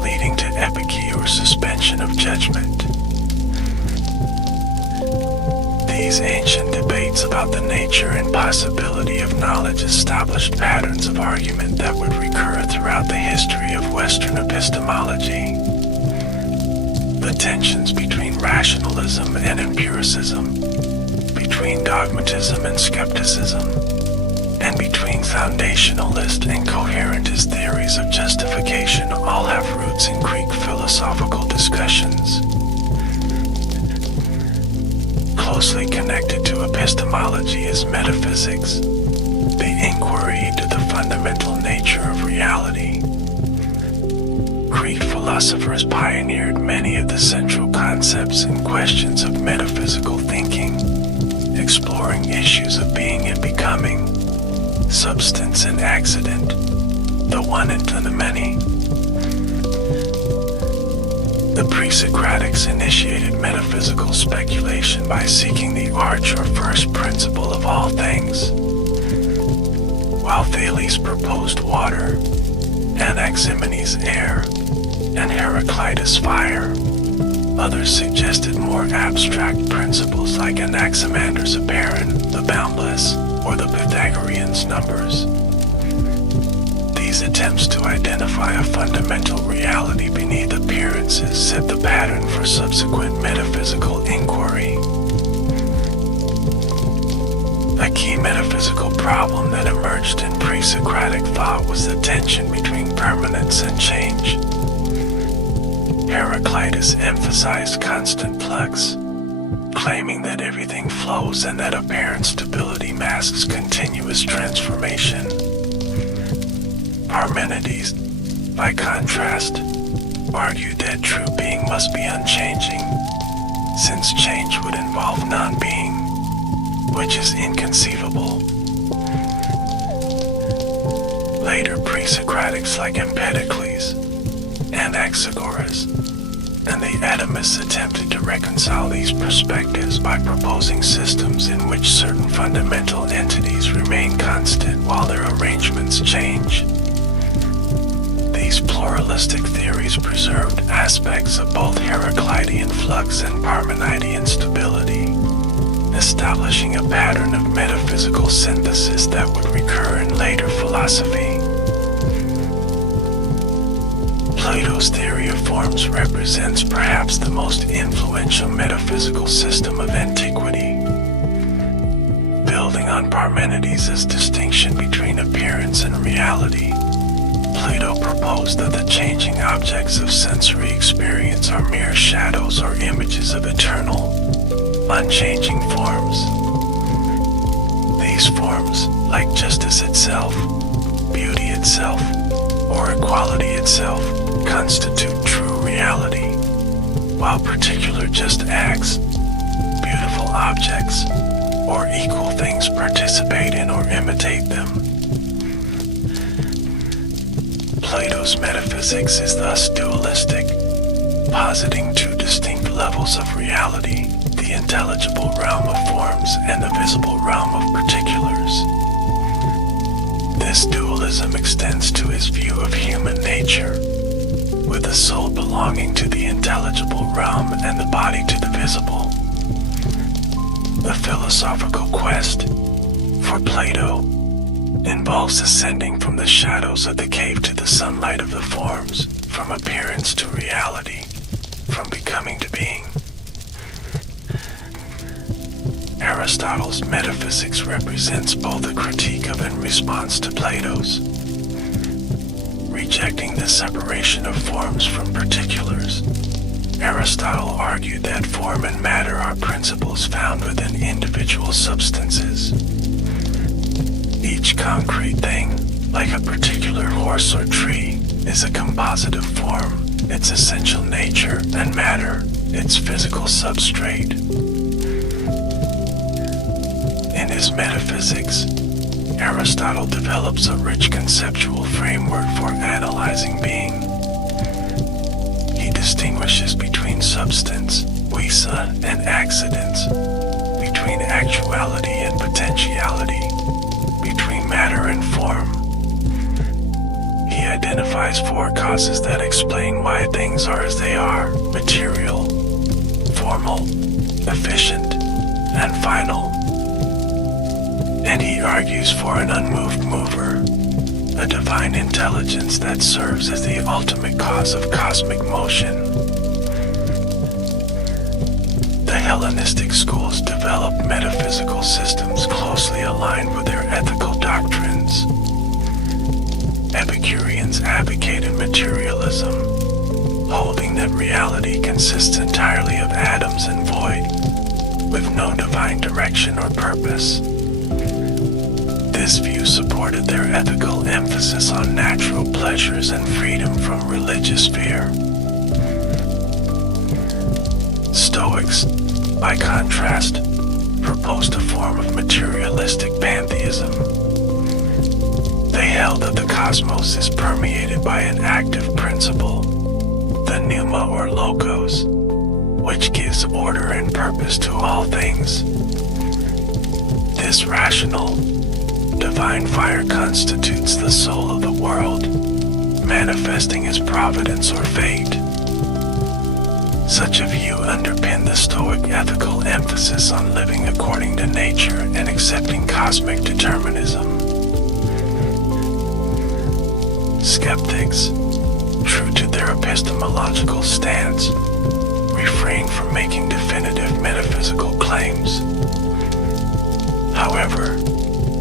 leading to epiche or suspension of judgment. These ancient debates about the nature and possibility of knowledge established patterns of argument that would recur throughout the history of Western epistemology. The tensions between rationalism and empiricism, between dogmatism and skepticism, and between foundationalist and coherentist theories of justification all have roots in Greek philosophical discussions. Closely connected to epistemology is metaphysics, the inquiry into the fundamental nature of reality. Greek philosophers pioneered many of the central concepts and questions of metaphysical thinking, exploring issues of being and becoming, substance and accident, the one and the many. The pre-Socratics initiated metaphysical speculation by seeking the arch or first principle of all things, while Thales proposed water, Anaximenes air, and Heraclitus fire. Others suggested more abstract principles like Anaximander's apparent, the boundless, or the Pythagoreans' numbers. These attempts to identify a fundamental reality beneath appearances set the pattern for subsequent metaphysical inquiry. A key metaphysical problem that emerged in pre-Socratic thought was the tension between permanence and change. Heraclitus emphasized constant flux, claiming that everything flows and that apparent stability masks continuous transformation. Parmenides, by contrast, argued that true being must be unchanging, since change would involve non-being, which is inconceivable. Later pre-Socratics like Empedocles, Anaxagoras, and the atomists attempted to reconcile these perspectives by proposing systems in which certain fundamental entities remain constant while their arrangements change. These pluralistic theories preserved aspects of both Heraclitean flux and Parmenidean stability, establishing a pattern of metaphysical synthesis that would recur in later philosophy. Plato's theory of forms represents perhaps the most influential metaphysical system of antiquity. Building on Parmenides' distinction between appearance and reality, Plato proposed that the changing objects of sensory experience are mere shadows or images of eternal, unchanging forms. These forms, like justice itself, beauty itself, or equality itself, constitute true reality, while particular just acts, beautiful objects, or equal things participate in or imitate them. Plato's metaphysics is thus dualistic, positing two distinct levels of reality, the intelligible realm of forms and the visible realm of particulars. This dualism extends to his view of human nature, with the soul belonging to the intelligible realm and the body to the visible. The philosophical quest, for Plato, involves ascending from the shadows of the cave to the sunlight of the forms, from appearance to reality, from becoming to being. Aristotle's metaphysics represents both a critique of and response to Plato's. Rejecting the separation of forms from particulars, Aristotle argued that form and matter are principles found within individual substances. Each concrete thing, like a particular horse or tree, is a compositive form, its essential nature, and matter, its physical substrate. In his metaphysics, Aristotle develops a rich conceptual framework for analyzing being. He distinguishes between substance, visa, and accidents, between actuality and potentiality, between matter and form. He identifies four causes that explain why things are as they are: material, formal, efficient, and final. And he argues for an unmoved mover, a divine intelligence that serves as the ultimate cause of cosmic motion. The Hellenistic schools developed metaphysical systems closely aligned with their ethical doctrines. Epicureans advocated materialism, holding that reality consists entirely of atoms and void, with no divine direction or purpose. This view supported their ethical emphasis on natural pleasures and freedom from religious fear. Stoics, by contrast, proposed a form of materialistic pantheism. They held that the cosmos is permeated by an active principle, the pneuma or logos, which gives order and purpose to all things. This rational, divine fire constitutes the soul of the world, manifesting as providence or fate. Such a view underpinned the Stoic ethical emphasis on living according to nature and accepting cosmic determinism. Skeptics, true to their epistemological stance, refrain from making definitive metaphysical claims. However,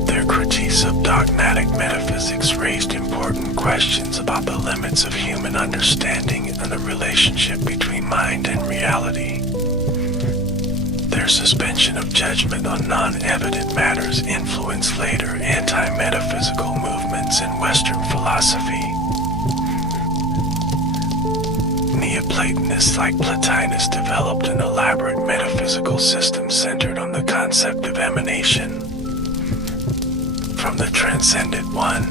their critiques of dogmatic metaphysics raised important questions about the limits of human understanding and the relationship between mind and reality. Their suspension of judgment on non-evident matters influenced later anti-metaphysical movements in Western philosophy. Neoplatonists like Plotinus developed an elaborate metaphysical system centered on the concept of emanation. From the transcendent one,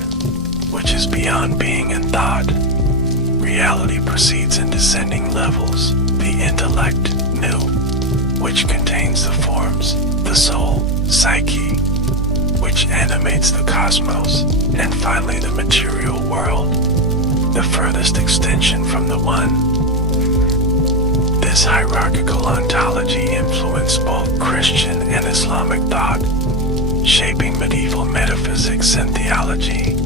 which is beyond being and thought, reality proceeds in descending levels, the intellect, nu, which contains the forms, the soul, psyche, which animates the cosmos, and finally the material world, the furthest extension from the one. This hierarchical ontology influenced both Christian and Islamic thought, shaping medieval metaphysics and theology.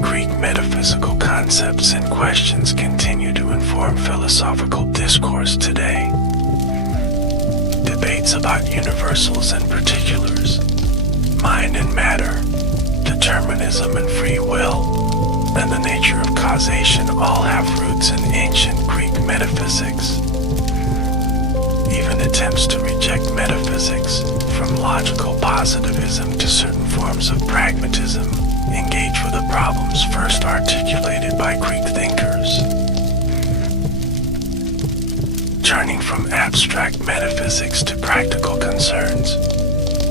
Greek metaphysical concepts and questions continue to inform philosophical discourse today. Debates about universals and particulars, mind and matter, determinism and free will, and the nature of causation all have roots in ancient Greek metaphysics. Even attempts to reject metaphysics, from logical positivism to certain forms of pragmatism, engage with the problems first articulated by Greek thinkers. Turning from abstract metaphysics to practical concerns,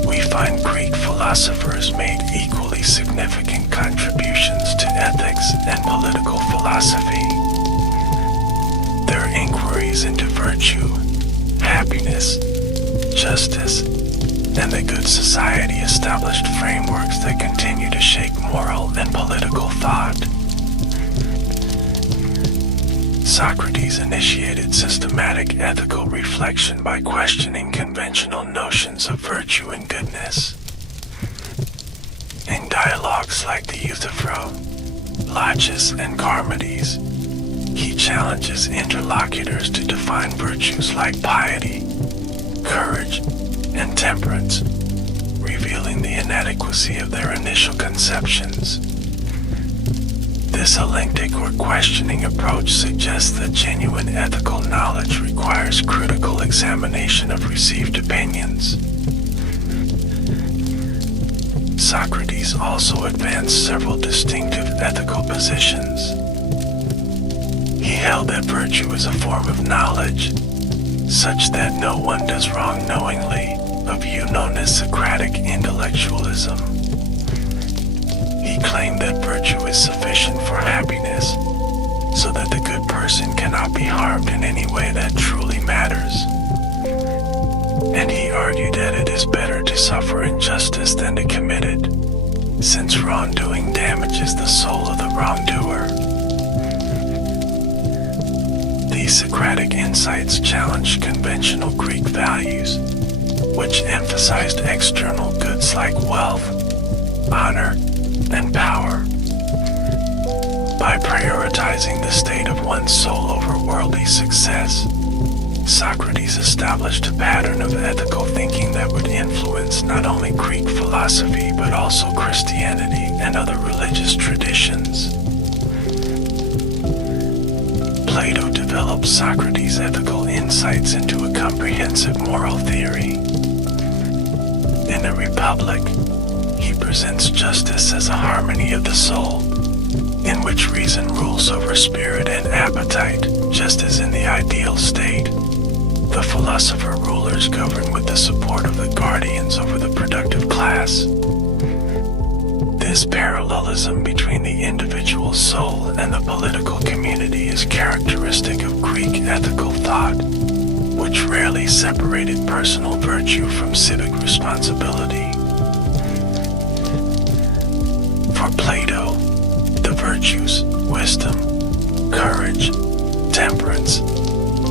we find Greek philosophers made equally significant contributions to ethics and political philosophy. Their inquiries into virtue, happiness, justice, and the good society established frameworks that continue to shape moral and political thought. Socrates initiated systematic ethical reflection by questioning conventional notions of virtue and goodness. In dialogues like the Euthyphro, Laches, and Charmides, he challenges interlocutors to define virtues like piety, courage, and temperance, revealing the inadequacy of their initial conceptions. This eclectic or questioning approach suggests that genuine ethical knowledge requires critical examination of received opinions. Socrates also advanced several distinctive ethical positions. He held that virtue is a form of knowledge, such that no one does wrong knowingly, a view known as Socratic intellectualism. He claimed that virtue is sufficient for happiness, so that the good person cannot be harmed in any way that truly matters. And he argued that it is better to suffer injustice than to commit it, since wrongdoing damages the soul of the wrongdoer. These Socratic insights challenged conventional Greek values, which emphasized external goods like wealth, honor, and power. By prioritizing the state of one's soul over worldly success, Socrates established a pattern of ethical thinking that would influence not only Greek philosophy but also Christianity and other religious traditions. Plato developed Socrates' ethical insights into a comprehensive moral theory. In the Republic, he presents justice as a harmony of the soul, in which reason rules over spirit and appetite, just as in the ideal state. The philosopher rulers govern with the support of the guardians over the productive class. This parallelism between the individual soul and the political community is characteristic of Greek ethical thought, which rarely separated personal virtue from civic responsibility. For Plato, the virtues, wisdom, courage, temperance,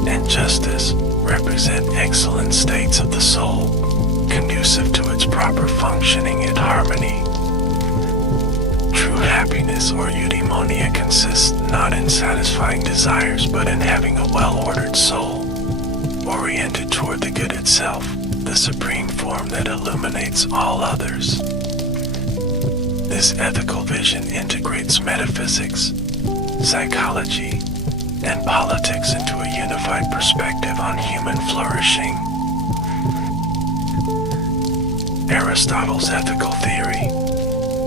and justice represent excellent states of the soul, conducive to its proper functioning and harmony. True happiness or eudaimonia consists not in satisfying desires but in having a well-ordered soul, oriented toward the good itself, the supreme form that illuminates all others. This ethical vision integrates metaphysics, psychology, and politics into a unified perspective on human flourishing. Aristotle's ethical theory,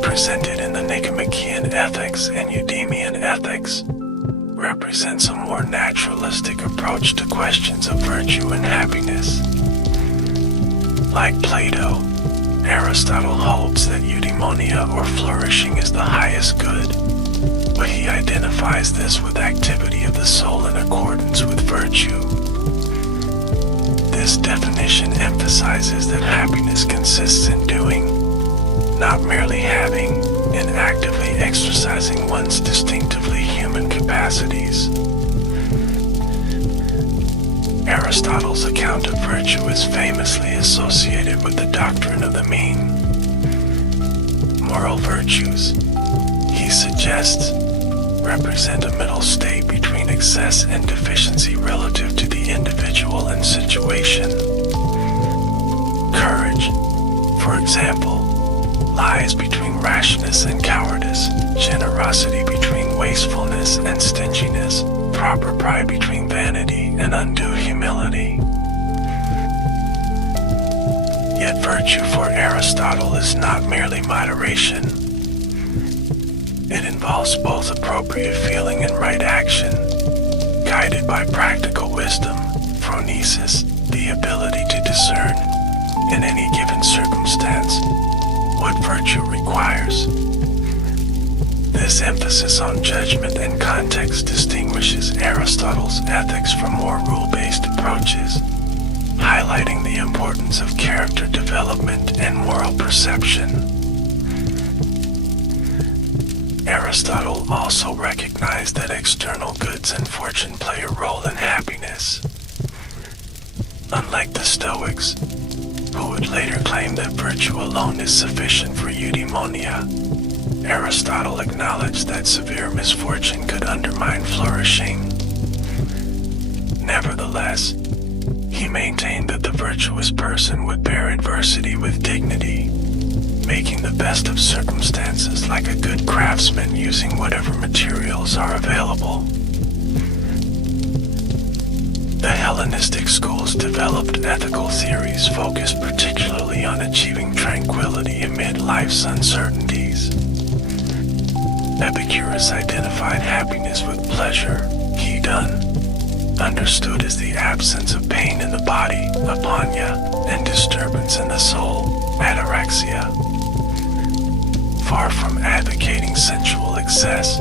presented in the Nicomachean Ethics and Eudemian Ethics, represents a more naturalistic approach to questions of virtue and happiness. Like Plato, Aristotle holds that eudaimonia or flourishing is the highest good, but he identifies this with activity of the soul in accordance with virtue. This definition emphasizes that happiness consists in doing, not merely having, and actively exercising one's distinctively human capacities. Aristotle's account of virtue is famously associated with the doctrine of the mean. Moral virtues, he suggests, represent a middle state between excess and deficiency relative to the individual and situation. Courage, for example, lies between rashness and cowardice, generosity between wastefulness and stinginess, proper pride between vanity and undue humility. Yet virtue for Aristotle is not merely moderation. It involves both appropriate feeling and right action, guided by practical wisdom, phronesis, the ability to discern, in any given circumstance, what virtue requires. This emphasis on judgment and context distinguishes Aristotle's ethics from more rule-based approaches, highlighting the importance of character development and moral perception. Aristotle also recognized that external goods and fortune play a role in happiness. Unlike the Stoics, who would later claim that virtue alone is sufficient for eudaimonia, Aristotle acknowledged that severe misfortune could undermine flourishing. Nevertheless, he maintained that the virtuous person would bear adversity with dignity, making the best of circumstances like a good craftsman using whatever materials are available. The Hellenistic schools developed ethical theories focused particularly on achieving tranquility amid life's uncertainties. Epicurus identified happiness with pleasure, hedon, understood as the absence of pain in the body, apanya, and disturbance in the soul, ataraxia. Far from advocating sensual excess,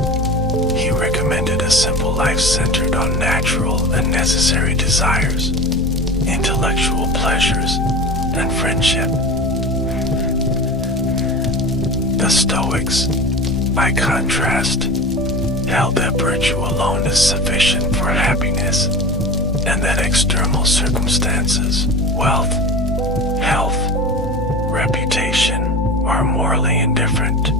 he recommended a simple life centered on natural and necessary desires, intellectual pleasures, and friendship. The Stoics, by contrast, held that virtue alone is sufficient for happiness, and that external circumstances, wealth, health, reputation, are morally indifferent.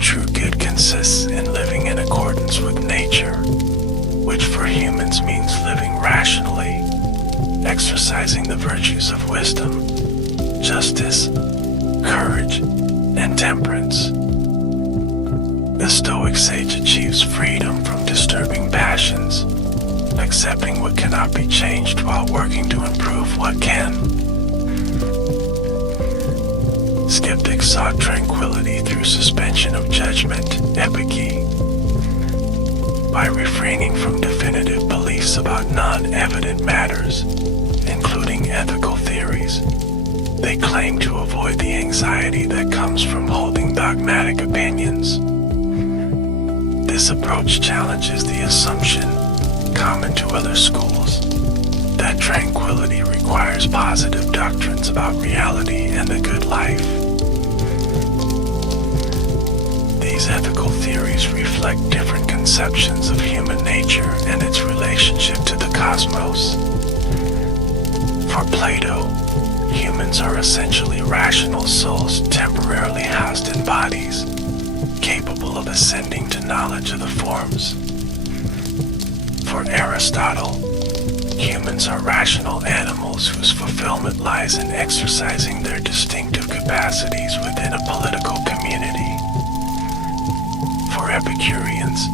True good consists in living in accordance with nature, which for humans means living rationally, exercising the virtues of wisdom, justice, courage, and temperance. The Stoic sage achieves freedom from disturbing passions, accepting what cannot be changed while working to improve what can. Skeptics sought tranquility through suspension of judgment, epiky. By refraining from definitive beliefs about non-evident matters, including ethical theories, they claim to avoid the anxiety that comes from holding dogmatic opinions. This approach challenges the assumption, common to other schools, that tranquility requires positive doctrines about reality and the good life. These ethical theories reflect different conceptions of human nature and its relationship to the cosmos. For Plato, humans are essentially rational souls temporarily housed in bodies, capable of ascending to knowledge of the forms. For Aristotle, humans are rational animals whose fulfillment lies in exercising their distinctive capacities within a political community. For Epicureans,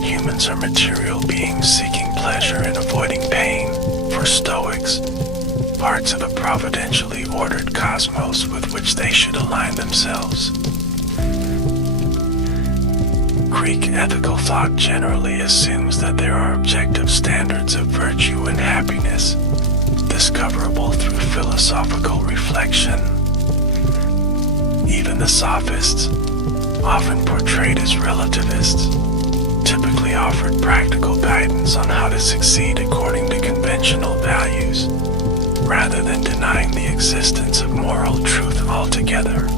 humans are material beings seeking pleasure and avoiding pain. For Stoics, parts of a providentially ordered cosmos with which they should align themselves. Greek ethical thought generally assumes that there are objective standards of virtue and happiness, discoverable through philosophical reflection. Even the sophists, often portrayed as relativists, typically offered practical guidance on how to succeed according to conventional values, rather than denying the existence of moral truth altogether.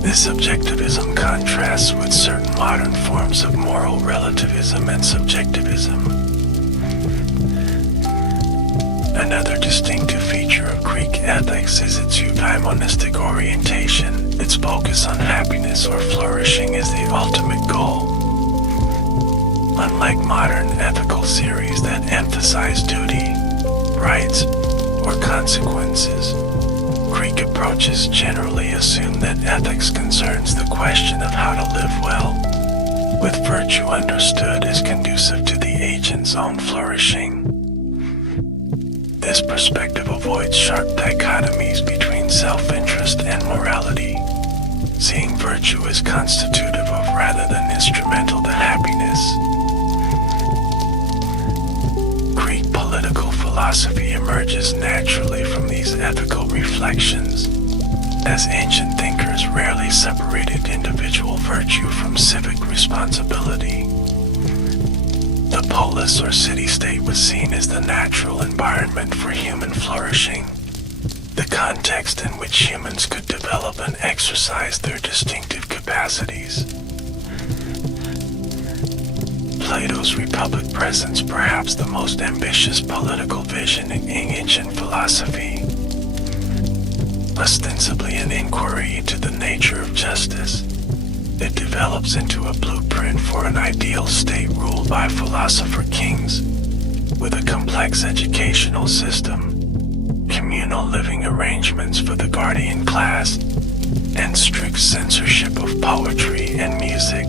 This objectivism contrasts with certain modern forms of moral relativism and subjectivism. Another distinctive feature of Greek ethics is its eudaimonistic orientation. Its focus on happiness or flourishing is the ultimate goal. Unlike modern ethical theories that emphasize duty, rights, or consequences, Greek approaches generally assume that ethics concerns the question of how to live well, with virtue understood as conducive to the agent's own flourishing. This perspective avoids sharp dichotomies between self-interest and morality, seeing virtue as constitutive of rather than instrumental to happiness. Greek political philosophy emerges naturally from these ethical reflections, as ancient thinkers rarely separated individual virtue from civic responsibility. The polis or city-state was seen as the natural environment for human flourishing, the context in which humans could develop and exercise their distinctive capacities. Plato's Republic presents perhaps the most ambitious political vision in ancient philosophy, ostensibly an inquiry into the nature of justice. It develops into a blueprint for an ideal state ruled by philosopher kings, with a complex educational system, communal living arrangements for the guardian class, and strict censorship of poetry and music.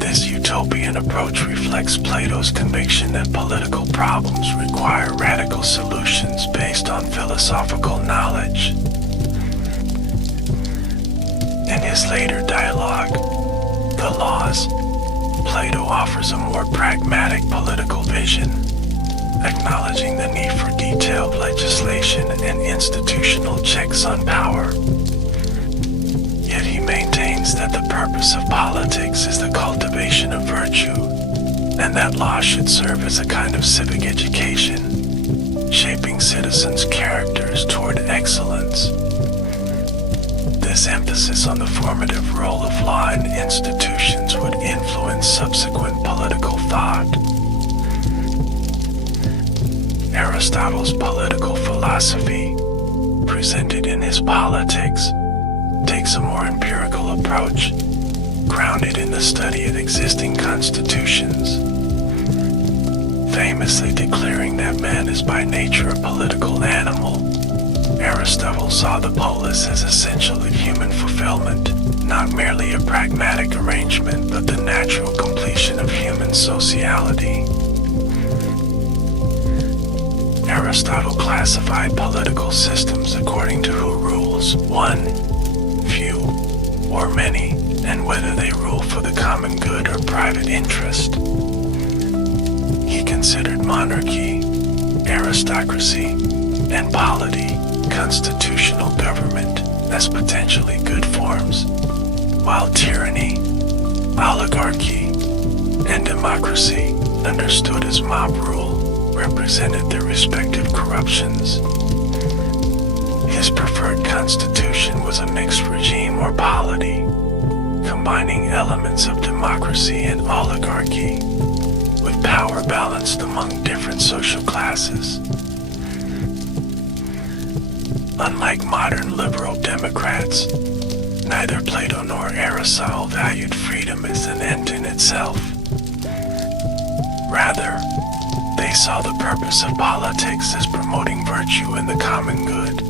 This utopian approach reflects Plato's conviction that political problems require radical solutions based on philosophical knowledge. In his later dialogue, The Laws, Plato offers a more pragmatic political vision, acknowledging the need for detailed legislation and institutional checks on power. Yet he maintains that the purpose of politics is the cultivation of virtue, and that law should serve as a kind of civic education, shaping citizens' characters toward excellence. This emphasis on the formative role of law and institutions would influence subsequent political thought. Aristotle's political philosophy, presented in his Politics, takes a more empirical approach, grounded in the study of existing constitutions, famously declaring that man is by nature a political animal. Aristotle saw the polis as essential in human fulfillment, not merely a pragmatic arrangement, but the natural completion of human sociality. Aristotle classified political systems according to who rules, one, few, or many, and whether they rule for the common good or private interest. He considered monarchy, aristocracy, and polity, constitutional government, as potentially good forms, while tyranny, oligarchy, and democracy, understood as mob rule, represented their respective corruptions. His preferred constitution was a mixed regime or polity, combining elements of democracy and oligarchy, with power balanced among different social classes. Unlike modern liberal democrats, neither Plato nor Aristotle valued freedom as an end in itself. Rather, they saw the purpose of politics as promoting virtue and the common good.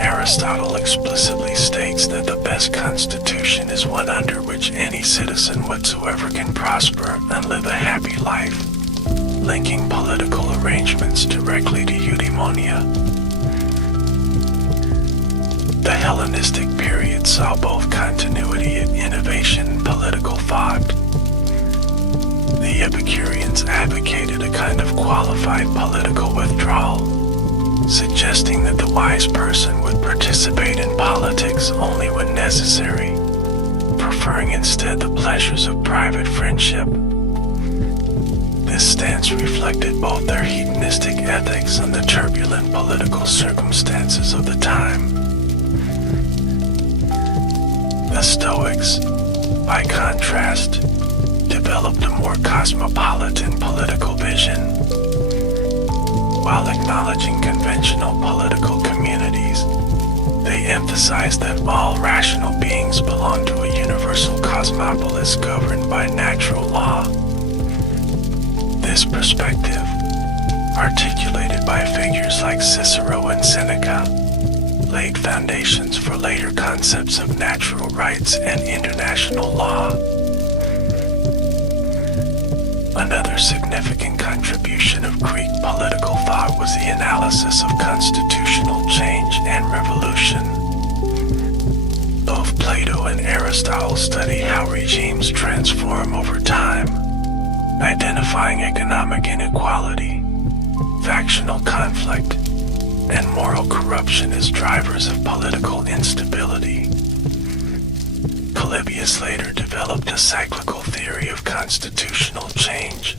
Aristotle explicitly states that the best constitution is one under which any citizen whatsoever can prosper and live a happy life, linking political arrangements directly to eudaimonia. The Hellenistic period saw both continuity and innovation in political thought. The Epicureans advocated a kind of qualified political withdrawal, suggesting that the wise person would participate in politics only when necessary, preferring instead the pleasures of private friendship. This stance reflected both their hedonistic ethics and the turbulent political circumstances of the time. The Stoics, by contrast, developed a more cosmopolitan political vision. While acknowledging conventional political communities, they emphasized that all rational beings belong to a universal cosmopolis governed by natural law. This perspective, articulated by figures like Cicero and Seneca, laid foundations for later concepts of natural rights and international law. Another significant contribution of Greek political thought was the analysis of constitutional change and revolution. Both Plato and Aristotle study how regimes transform over time, identifying economic inequality, factional conflict, and moral corruption as drivers of political instability. Polybius later developed a cyclical theory of constitutional change,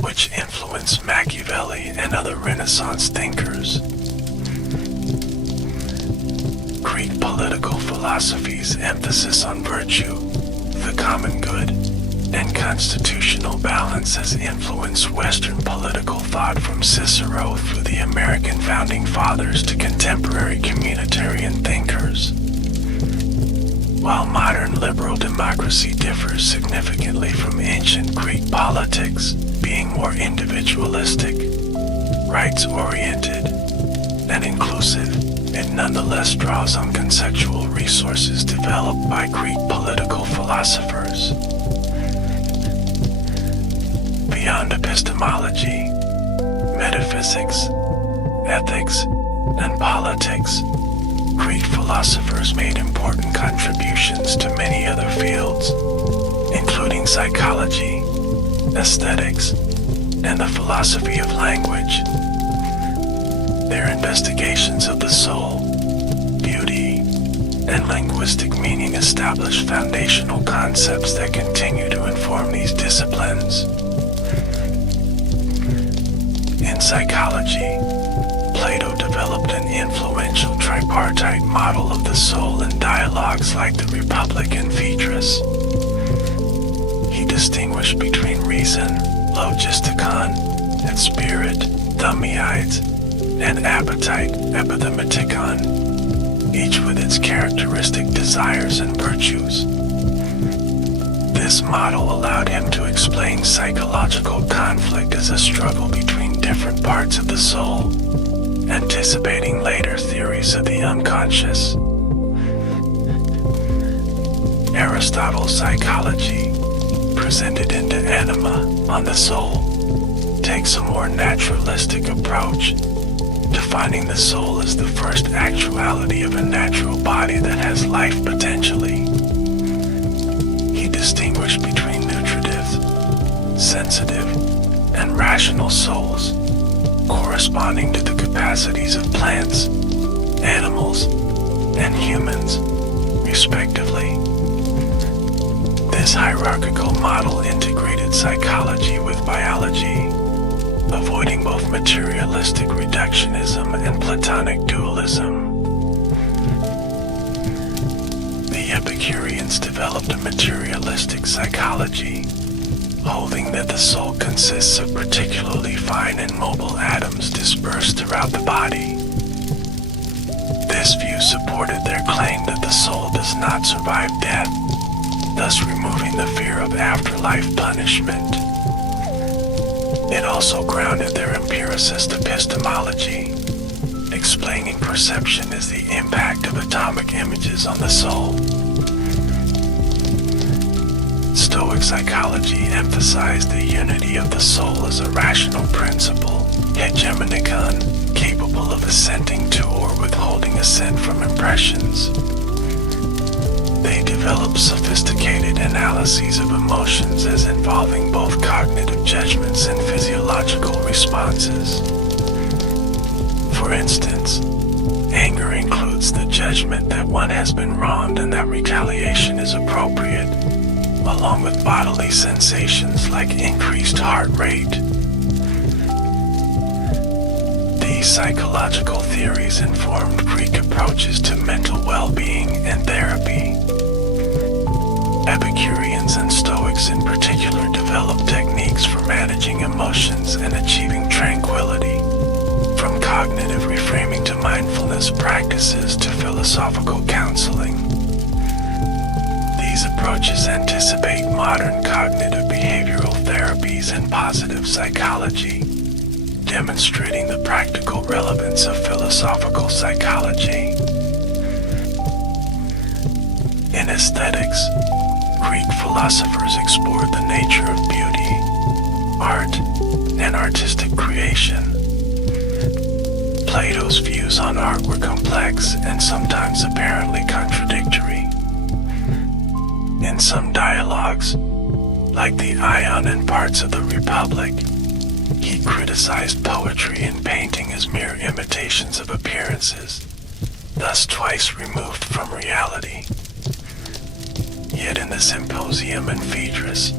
which influenced Machiavelli and other Renaissance thinkers. Greek political philosophy's emphasis on virtue, the common good, and constitutional balance has influenced Western political thought from Cicero through the American founding fathers to contemporary communitarian thinkers. While modern liberal democracy differs significantly from ancient Greek politics, being more individualistic, rights-oriented, and inclusive, it nonetheless draws on conceptual resources developed by Greek political philosophers. Beyond epistemology, metaphysics, ethics, and politics, Greek philosophers made important contributions to many other fields, including psychology, aesthetics, and the philosophy of language. Their investigations of the soul, beauty, and linguistic meaning establish foundational concepts that continue to inform these disciplines. In psychology, Plato developed an influential tripartite model of the soul in dialogues like the Republic and Phaedrus. He distinguished between reason, logistikon, and spirit, thumaites, and appetite, epithematikon, each with its characteristic desires and virtues. This model allowed him to explain psychological conflict as a struggle between different parts of the soul, anticipating later theories of the unconscious. Aristotle's psychology, presented into Anima on the Soul, takes a more naturalistic approach, defining the soul as the first actuality of a natural body that has life potentially. He distinguished between nutritive, sensitive, and rational souls, corresponding to the capacities of plants, animals, and humans, respectively. This hierarchical model integrated psychology with biology, avoiding both materialistic reductionism and Platonic dualism. The Epicureans developed a materialistic psychology, holding that the soul consists of particularly fine and mobile atoms dispersed throughout the body. This view supported their claim that the soul does not survive death, thus removing the fear of afterlife punishment. It also grounded their empiricist epistemology, explaining perception as the impact of atomic images on the soul. Stoic psychology emphasized the unity of the soul as a rational principle, hegemonikon, capable of assenting to or withholding assent from impressions. They developed sophisticated analyses of emotions as involving both cognitive judgments and physiological responses. For instance, anger includes the judgment that one has been wronged and that retaliation is appropriate, along with bodily sensations like increased heart rate. These psychological theories informed Greek approaches to mental well-being and therapy. Epicureans and Stoics in particular developed techniques for managing emotions and achieving tranquility, from cognitive reframing to mindfulness practices to philosophical counseling. These approaches anticipate modern cognitive behavioral therapies and positive psychology, demonstrating the practical relevance of philosophical psychology. In aesthetics, Greek philosophers explored the nature of beauty, art, and artistic creation. Plato's views on art were complex and sometimes apparently contradictory. In some dialogues, like the Ion and parts of the Republic, he criticized poetry and painting as mere imitations of appearances, thus twice removed from reality. Yet in the Symposium and Phaedrus,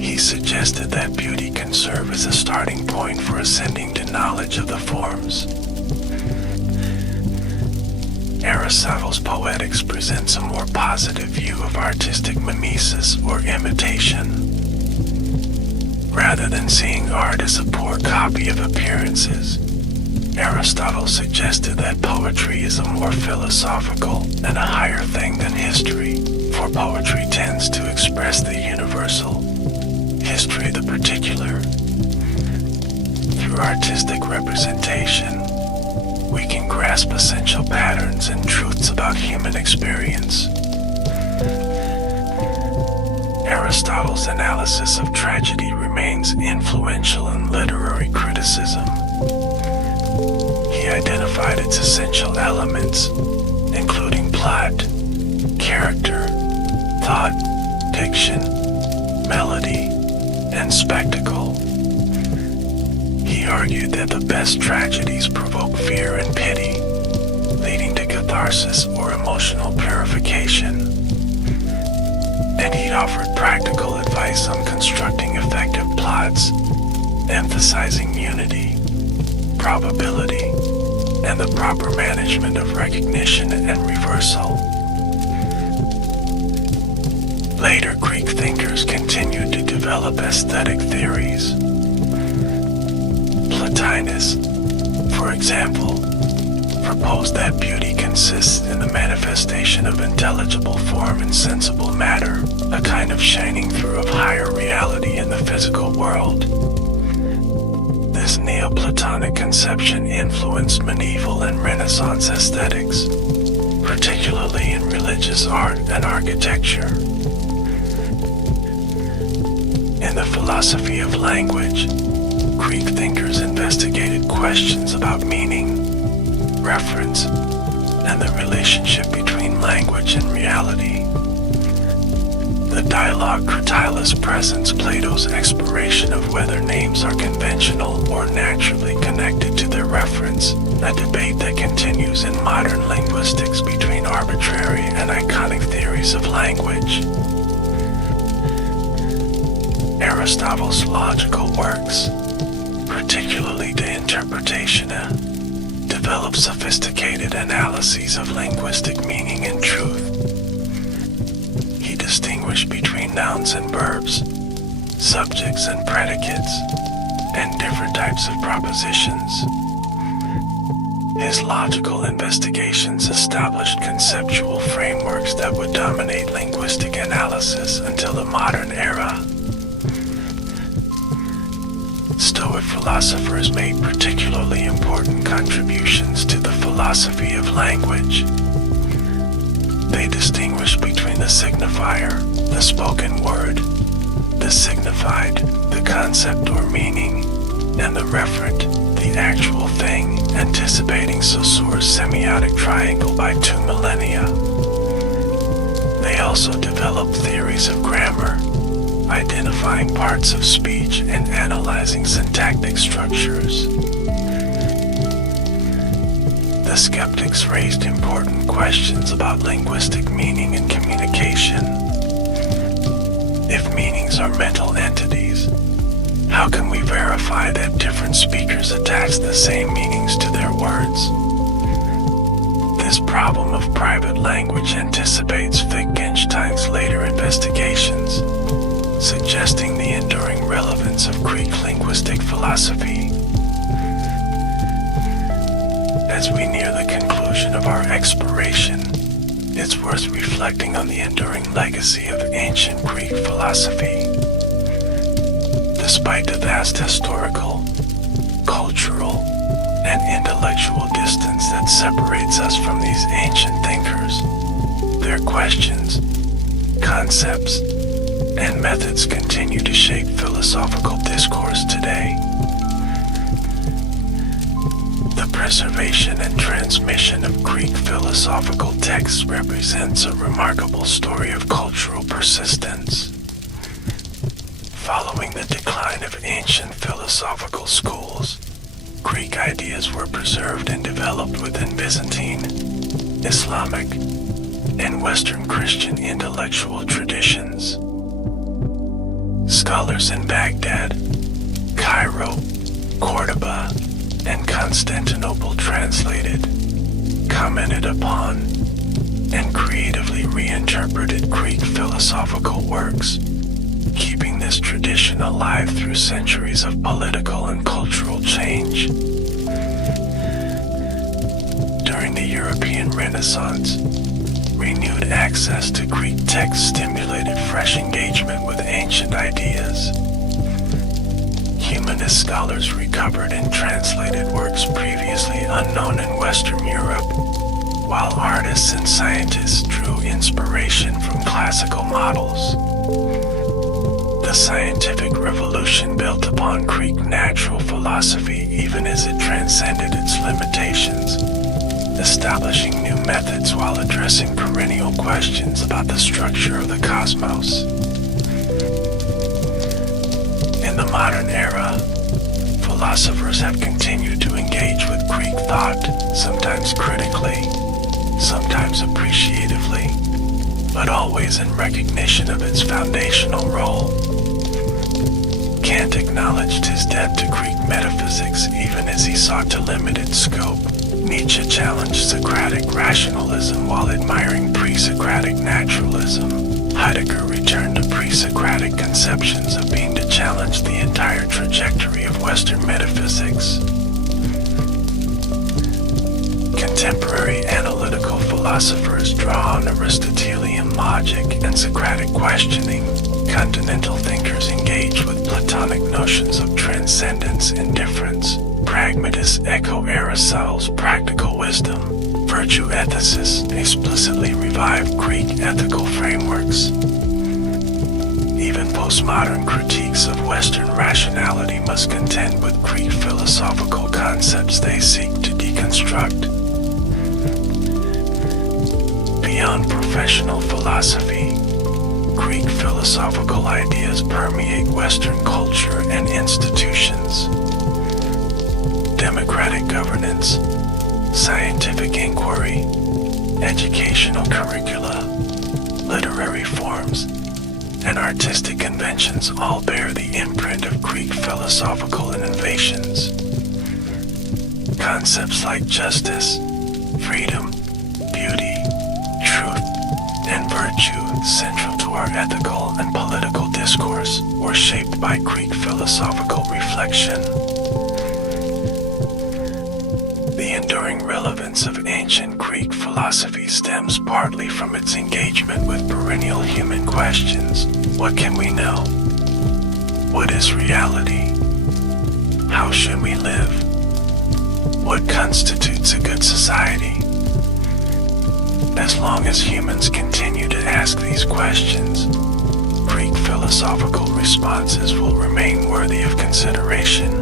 he suggested that beauty can serve as a starting point for ascending to knowledge of the forms. Aristotle's Poetics presents a more positive view of artistic mimesis or imitation. Rather than seeing art as a poor copy of appearances, Aristotle suggested that poetry is a more philosophical and a higher thing than history, for poetry tends to express the universal, history the particular. Through artistic representation, we can grasp essential patterns and truths about human experience. Aristotle's analysis of tragedy remains influential in literary criticism. He identified its essential elements, including plot, character, thought, diction, melody, and spectacle. He argued that the best tragedies provoke fear and pity, leading to catharsis or emotional purification. And he offered practical advice on constructing effective plots, emphasizing unity, probability, and the proper management of recognition and reversal. Later Greek thinkers continued to develop aesthetic theories. Plotinus, for example, proposed that beauty can consists in the manifestation of intelligible form and sensible matter, a kind of shining through of higher reality in the physical world. This Neoplatonic conception influenced medieval and Renaissance aesthetics, particularly in religious art and architecture. In the philosophy of language, Greek thinkers investigated questions about meaning, reference, and the relationship between language and reality. The dialogue Cratylus presents Plato's exploration of whether names are conventional or naturally connected to their reference, a debate that continues in modern linguistics between arbitrary and iconic theories of language. Aristotle's logical works, particularly De Interpretatione, develop sophisticated analyses of linguistic meaning and truth. He distinguished between nouns and verbs, subjects and predicates, and different types of propositions. His logical investigations established conceptual frameworks that would dominate linguistic analysis until the modern era. Stoic philosophers made particularly important contributions to the philosophy of language. They distinguished between the signifier, the spoken word, the signified, the concept or meaning, and the referent, the actual thing, anticipating Saussure's semiotic triangle by 2 millennia. They also developed theories of grammar, identifying parts of speech and analyzing syntactic structures. The skeptics raised important questions about linguistic meaning and communication. If meanings are mental entities, how can we verify that different speakers attach the same meanings to their words? This problem of private language anticipates Wittgenstein's later investigations, suggesting the enduring relevance of Greek linguistic philosophy. As we near the conclusion of our exploration, it's worth reflecting on the enduring legacy of ancient Greek philosophy. Despite the vast historical, cultural, and intellectual distance that separates us from these ancient thinkers, their questions, concepts, and methods continue to shape philosophical discourse today. The preservation and transmission of Greek philosophical texts represents a remarkable story of cultural persistence. Following the decline of ancient philosophical schools, Greek ideas were preserved and developed within Byzantine, Islamic, and Western Christian intellectual traditions. Scholars in Baghdad, Cairo, Cordoba, and Constantinople translated, commented upon, and creatively reinterpreted Greek philosophical works, keeping this tradition alive through centuries of political and cultural change. During the European Renaissance, renewed access to Greek texts stimulated fresh engagement with ancient ideas. Humanist scholars recovered and translated works previously unknown in Western Europe, while artists and scientists drew inspiration from classical models. The scientific revolution built upon Greek natural philosophy even as it transcended its limitations, establishing new methods while addressing perennial questions about the structure of the cosmos. In the modern era, philosophers have continued to engage with Greek thought, sometimes critically, sometimes appreciatively, but always in recognition of its foundational role. Kant acknowledged his debt to Greek metaphysics even as he sought to limit its scope. Nietzsche challenged Socratic rationalism while admiring pre-Socratic naturalism. Heidegger returned to pre-Socratic conceptions of being to challenge the entire trajectory of Western metaphysics. Contemporary analytical philosophers draw on Aristotelian logic and Socratic questioning. Continental thinkers engage with Platonic notions of transcendence and difference. Pragmatists echo Aristotle's practical wisdom. Virtue ethicists explicitly revive Greek ethical frameworks. Even postmodern critiques of Western rationality must contend with Greek philosophical concepts they seek to deconstruct. Beyond professional philosophy, Greek philosophical ideas permeate Western culture and institutions. Democratic governance, scientific inquiry, educational curricula, literary forms, and artistic conventions all bear the imprint of Greek philosophical innovations. Concepts like justice, freedom, beauty, truth, and virtue, central to our ethical and political discourse, were shaped by Greek philosophical reflection. The enduring relevance of ancient Greek philosophy stems partly from its engagement with perennial human questions. What can we know? What is reality? How should we live? What constitutes a good society? As long as humans continue to ask these questions, Greek philosophical responses will remain worthy of consideration,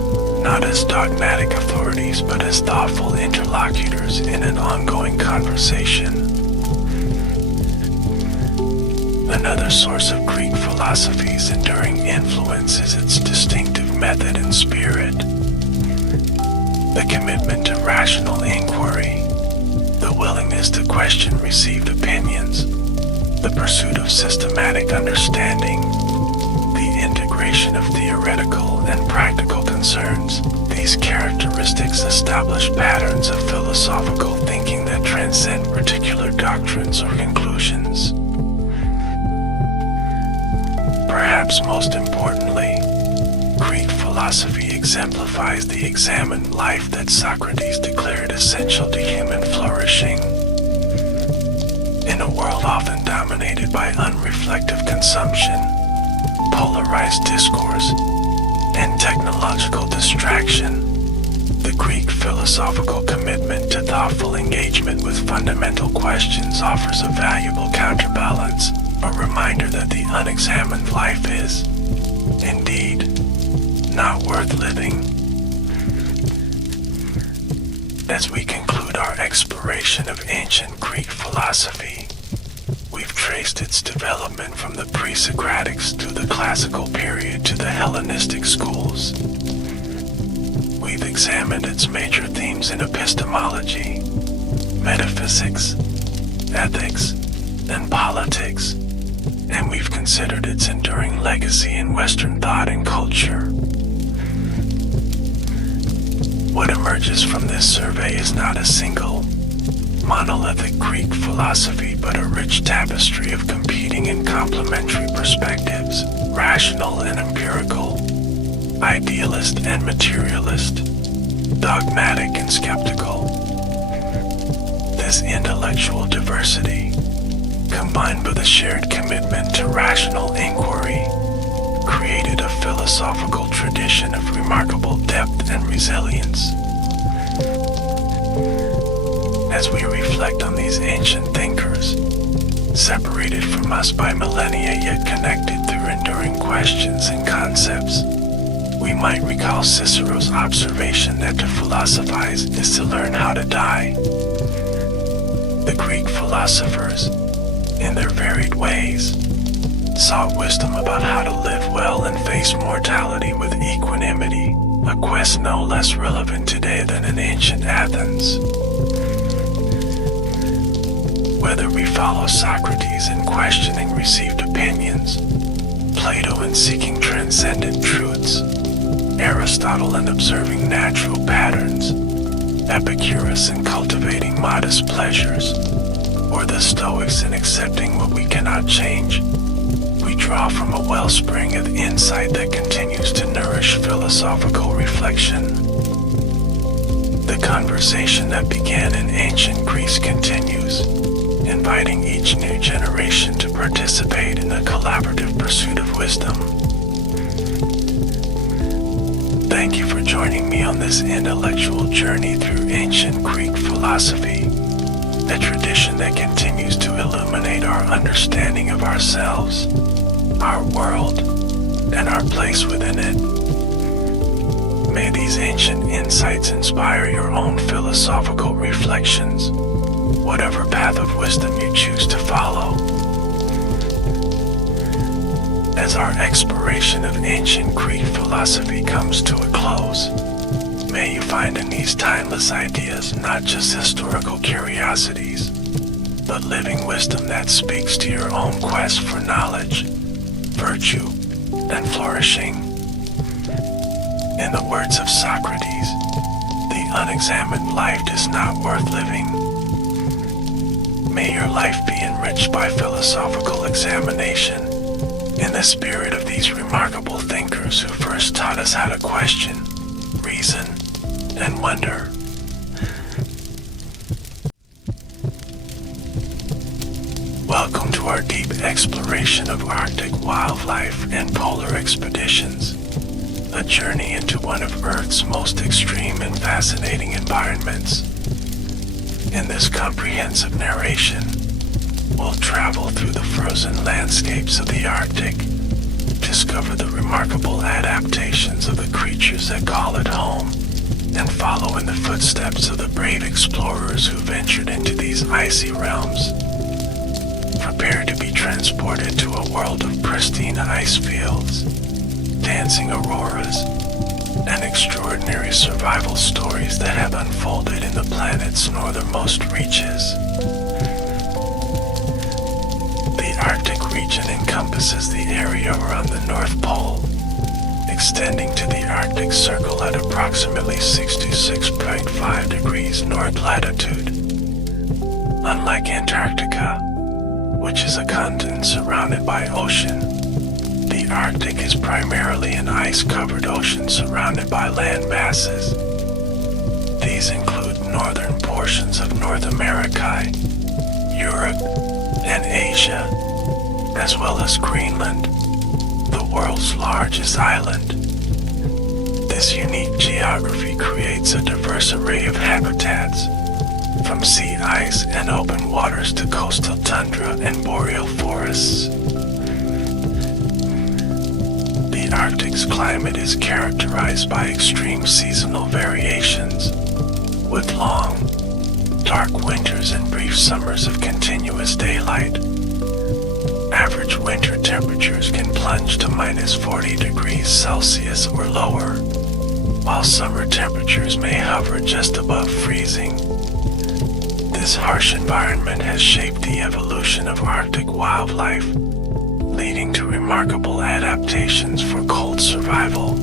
not as dogmatic authorities but as thoughtful interlocutors in an ongoing conversation. Another source of Greek philosophy's enduring influence is its distinctive method and spirit. The commitment to rational inquiry, the willingness to question received opinions, the pursuit of systematic understanding, the integration of theoretical and practical concerns. These characteristics establish patterns of philosophical thinking that transcend particular doctrines or conclusions. Perhaps most importantly, Greek philosophy exemplifies the examined life that Socrates declared essential to human flourishing. In a world often dominated by unreflective consumption, polarized discourse, and technological distraction, the Greek philosophical commitment to thoughtful engagement with fundamental questions offers a valuable counterbalance, a reminder that the unexamined life is, indeed, not worth living. As we conclude our exploration of ancient Greek philosophy, we've traced its development from the pre-Socratics through the classical period to the Hellenistic schools. We've examined its major themes in epistemology, metaphysics, ethics, and politics, and we've considered its enduring legacy in Western thought and culture. What emerges from this survey is not a single, monolithic Greek philosophy, but a rich tapestry of competing and complementary perspectives, rational and empirical, idealist and materialist, dogmatic and skeptical. This intellectual diversity, combined with a shared commitment to rational inquiry, created a philosophical tradition of remarkable depth and resilience. As we reflect on these ancient thinkers, separated from us by millennia yet connected through enduring questions and concepts, we might recall Cicero's observation that to philosophize is to learn how to die. The Greek philosophers, in their varied ways, sought wisdom about how to live well and face mortality with equanimity, a quest no less relevant today than in ancient Athens. Whether we follow Socrates in questioning received opinions, Plato in seeking transcendent truths, Aristotle in observing natural patterns, Epicurus in cultivating modest pleasures, or the Stoics in accepting what we cannot change, we draw from a wellspring of insight that continues to nourish philosophical reflection. The conversation that began in ancient Greece continues, inviting each new generation to participate in a collaborative pursuit of wisdom. Thank you for joining me on this intellectual journey through ancient Greek philosophy, a tradition that continues to illuminate our understanding of ourselves, our world, and our place within it. May these ancient insights inspire your own philosophical reflections, whatever path of wisdom you choose to follow. As our exploration of ancient Greek philosophy comes to a close, may you find in these timeless ideas not just historical curiosities, but living wisdom that speaks to your own quest for knowledge, virtue, and flourishing. In the words of Socrates, the unexamined life is not worth living. May your life be enriched by philosophical examination, in the spirit of these remarkable thinkers who first taught us how to question, reason, and wonder. Welcome to our deep exploration of Arctic wildlife and polar expeditions, a journey into one of Earth's most extreme and fascinating environments. In this comprehensive narration, we'll travel through the frozen landscapes of the Arctic, discover the remarkable adaptations of the creatures that call it home, and follow in the footsteps of the brave explorers who ventured into these icy realms. Prepare to be transported to a world of pristine ice fields, dancing auroras, and extraordinary survival stories that have unfolded in the planet's northernmost reaches. The Arctic region encompasses the area around the North Pole, extending to the Arctic Circle at approximately 66.5 degrees north latitude. Unlike Antarctica, which is a continent surrounded by ocean, the Arctic is primarily an ice-covered ocean surrounded by land masses. These include northern portions of North America, Europe, and Asia, as well as Greenland, the world's largest island. This unique geography creates a diverse array of habitats, from sea ice and open waters to coastal tundra and boreal forests. The Arctic's climate is characterized by extreme seasonal variations, with long, dark winters and brief summers of continuous daylight. Average winter temperatures can plunge to minus 40 degrees Celsius or lower, while summer temperatures may hover just above freezing. This harsh environment has shaped the evolution of Arctic wildlife, leading to remarkable adaptations for cold survival.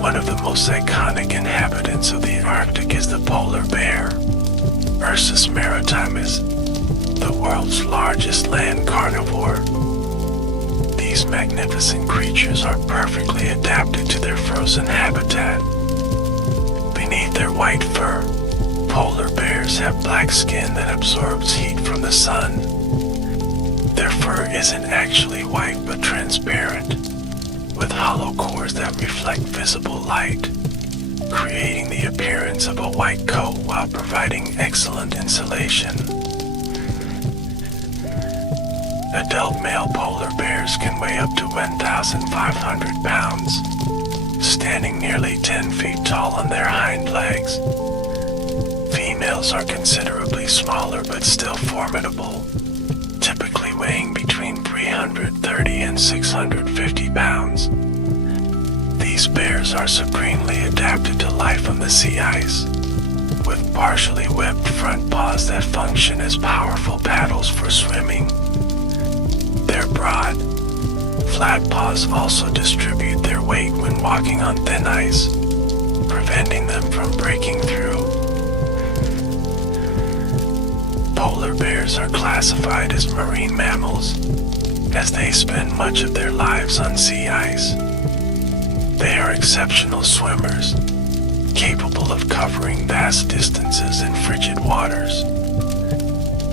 One of the most iconic inhabitants of the Arctic is the polar bear, Ursus maritimus, the world's largest land carnivore. These magnificent creatures are perfectly adapted to their frozen habitat. Beneath their white fur, polar bears have black skin that absorbs heat from the sun. Their fur isn't actually white but transparent, with hollow cores that reflect visible light, creating the appearance of a white coat while providing excellent insulation. Adult male polar bears can weigh up to 1,500 pounds, standing nearly 10 feet tall on their hind legs. Females are considerably smaller but still formidable, typically weighing between 330 and 650 pounds. These bears are supremely adapted to life on the sea ice, with partially webbed front paws that function as powerful paddles for swimming. Their broad, flat paws also distribute their weight when walking on thin ice, preventing them from breaking through. Polar bears are classified as marine mammals, as they spend much of their lives on sea ice. They are exceptional swimmers, capable of covering vast distances in frigid waters.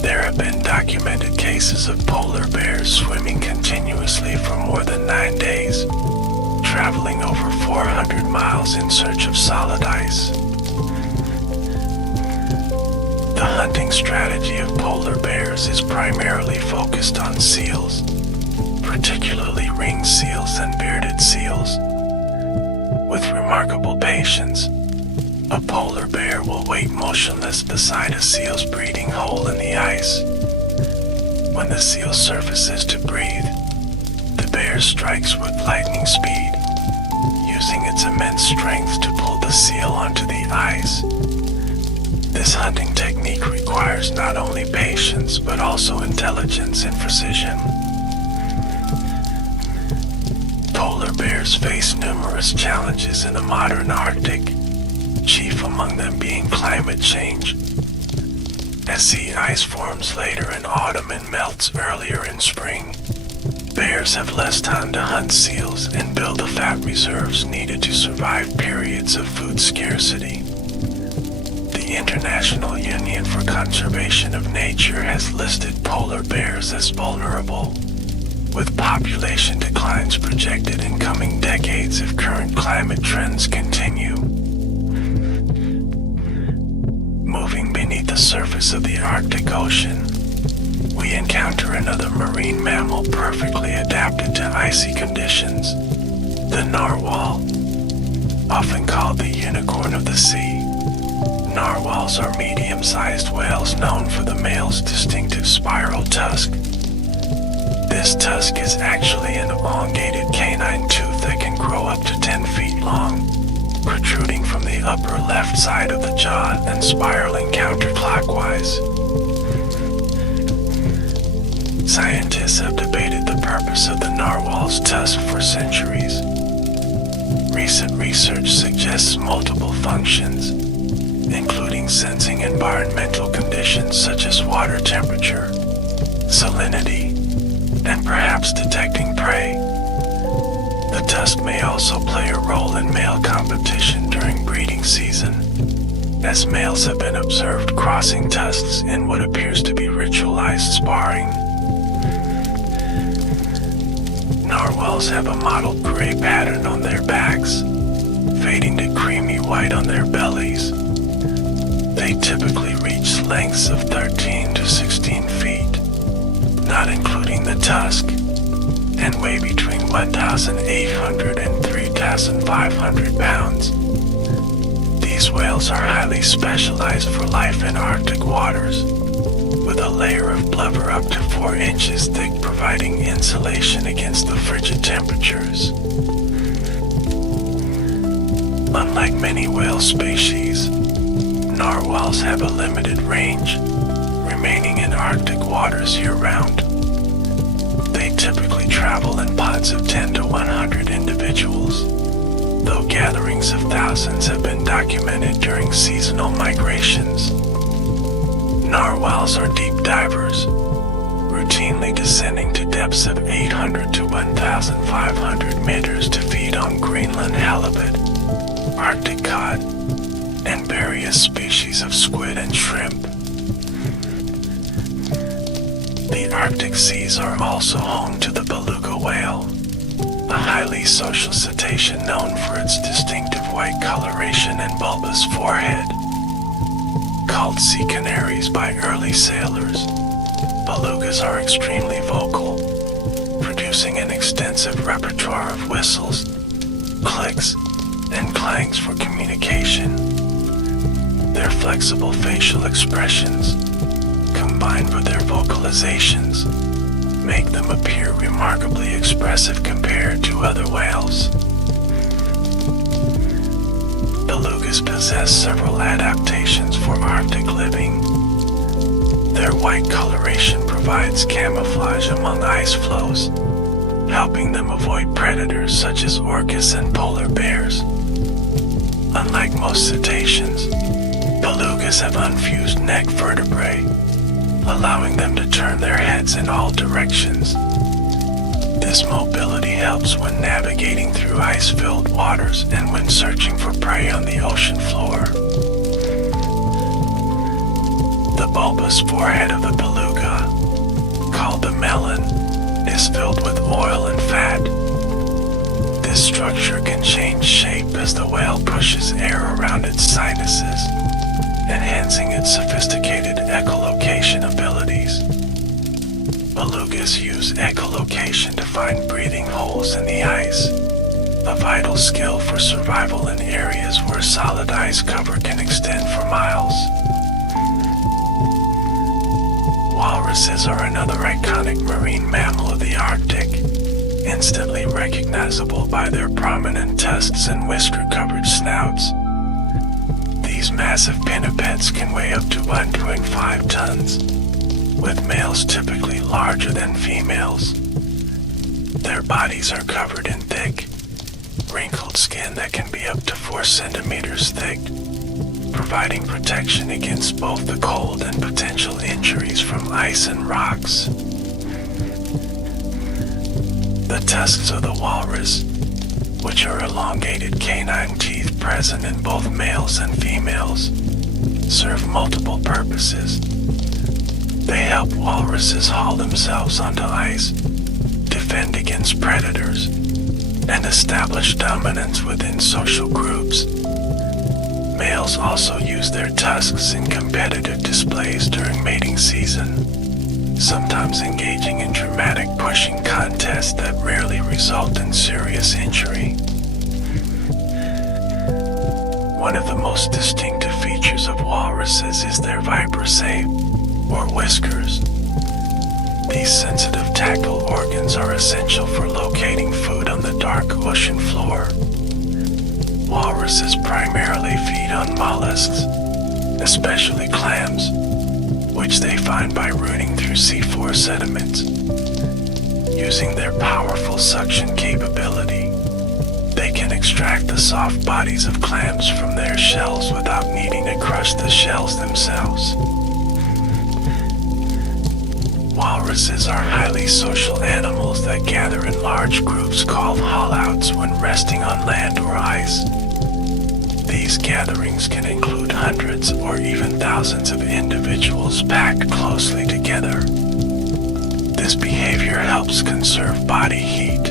There have been documented cases of polar bears swimming continuously for more than 9 days, traveling over 400 miles in search of solid ice. The hunting strategy of polar bears is primarily focused on seals, particularly ringed seals and bearded seals. With remarkable patience, a polar bear will wait motionless beside a seal's breeding hole in the ice. When the seal surfaces to breathe, the bear strikes with lightning speed, using its immense strength to pull the seal onto the ice. This hunting technique requires not only patience but also intelligence and precision. Polar bears face numerous challenges in the modern Arctic, chief among them being climate change. As sea ice forms later in autumn and melts earlier in spring, bears have less time to hunt seals and build the fat reserves needed to survive periods of food scarcity. The International Union for Conservation of Nature has listed polar bears as vulnerable, with population declines projected in coming decades if current climate trends continue. Moving beneath the surface of the Arctic Ocean, we encounter another marine mammal perfectly adapted to icy conditions, the narwhal. Often called the unicorn of the sea, narwhals are medium-sized whales known for the male's distinctive spiral tusk. This tusk is actually an elongated canine tooth that can grow up to 10 feet long, protruding from the upper left side of the jaw and spiraling counterclockwise. Scientists have debated the purpose of the narwhal's tusk for centuries. Recent research suggests multiple functions, including sensing environmental conditions such as water temperature, salinity, and perhaps detecting prey. The tusk may also play a role in male competition during breeding season, as males have been observed crossing tusks in what appears to be ritualized sparring. Narwhals have a mottled gray pattern on their backs, fading to creamy white on their bellies. They typically reach lengths of 13 to 16 feet, not including the tusk, and weigh between 1,800 and 3,500 pounds. These whales are highly specialized for life in Arctic waters, with a layer of blubber up to 4 inches thick providing insulation against the frigid temperatures. Unlike many whale species, narwhals have a limited range, remaining in Arctic waters year-round. They typically travel in pods of 10 to 100 individuals, though gatherings of thousands have been documented during seasonal migrations. Narwhals are deep divers, routinely descending to depths of 800 to 1,500 meters to feed on Greenland halibut, Arctic cod, and various species of squid and shrimp. The Arctic seas are also home to the beluga whale, a highly social cetacean known for its distinctive white coloration and bulbous forehead. Called sea canaries by early sailors, belugas are extremely vocal, producing an extensive repertoire of whistles, clicks, and clangs for communication. Their flexible facial expressions, combined with their vocalizations, make them appear remarkably expressive compared to other whales. Belugas possess several adaptations for Arctic living. Their white coloration provides camouflage among ice floes, helping them avoid predators such as orcas and polar bears. Unlike most cetaceans, belugas have unfused neck vertebrae, allowing them to turn their heads in all directions. This mobility helps when navigating through through ice-filled waters and when searching for prey on the ocean floor. The bulbous forehead of the beluga, called the melon, is filled with oil and fat. This structure can change shape as the whale pushes air around its sinuses, enhancing its sophisticated echolocation abilities. Belugas use echolocation to find breathing holes in the ice, a vital skill for survival in areas where solid ice cover can extend for miles. Walruses are another iconic marine mammal of the Arctic, instantly recognizable by their prominent tusks and whisker-covered snouts. These massive pinnipeds can weigh up to 1.5 tons, with males typically larger than females. Their bodies are covered in thick, wrinkled skin that can be up to 4 centimeters thick, providing protection against both the cold and potential injuries from ice and rocks. The tusks of the walrus, which are elongated canine teeth present in both males and females, serve multiple purposes. They help walruses haul themselves onto ice, defend against predators, and establish dominance within social groups. Males also use their tusks in competitive displays during mating season, sometimes engaging in dramatic pushing contests that rarely result in serious injury. One of the most distinctive features of walruses is their vibrissae, or whiskers. These sensitive tactile organs are essential for locating food on the dark ocean floor. Walruses primarily feed on mollusks, especially clams, which they find by rooting through seafloor sediments. Using their powerful suction capability, they can extract the soft bodies of clams from their shells without needing to crush the shells themselves. Walruses are highly social animals that gather in large groups called haulouts when resting on land or ice. These gatherings can include hundreds or even thousands of individuals packed closely together. This behavior helps conserve body heat,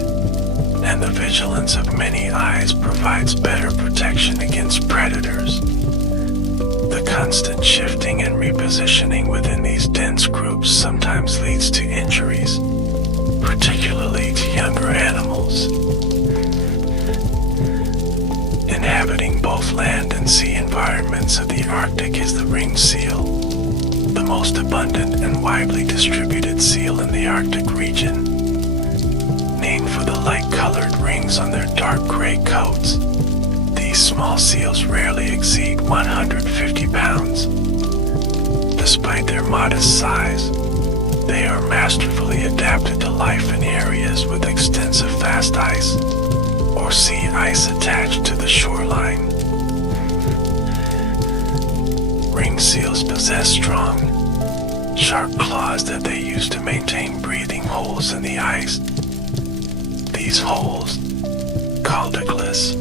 and the vigilance of many eyes provides better protection against predators. The constant shifting and repositioning within these dense groups sometimes leads to injuries, particularly to younger animals. Inhabiting both land and sea environments of the Arctic is the ringed seal, the most abundant and widely distributed seal in the Arctic region. Named for the light-colored rings on their dark gray coats, these small seals rarely exceed 150 pounds. Despite their modest size, they are masterfully adapted to life in areas with extensive fast ice or sea ice attached to the shoreline. Ringed seals possess strong, sharp claws that they use to maintain breathing holes in the ice. These holes, called iglus,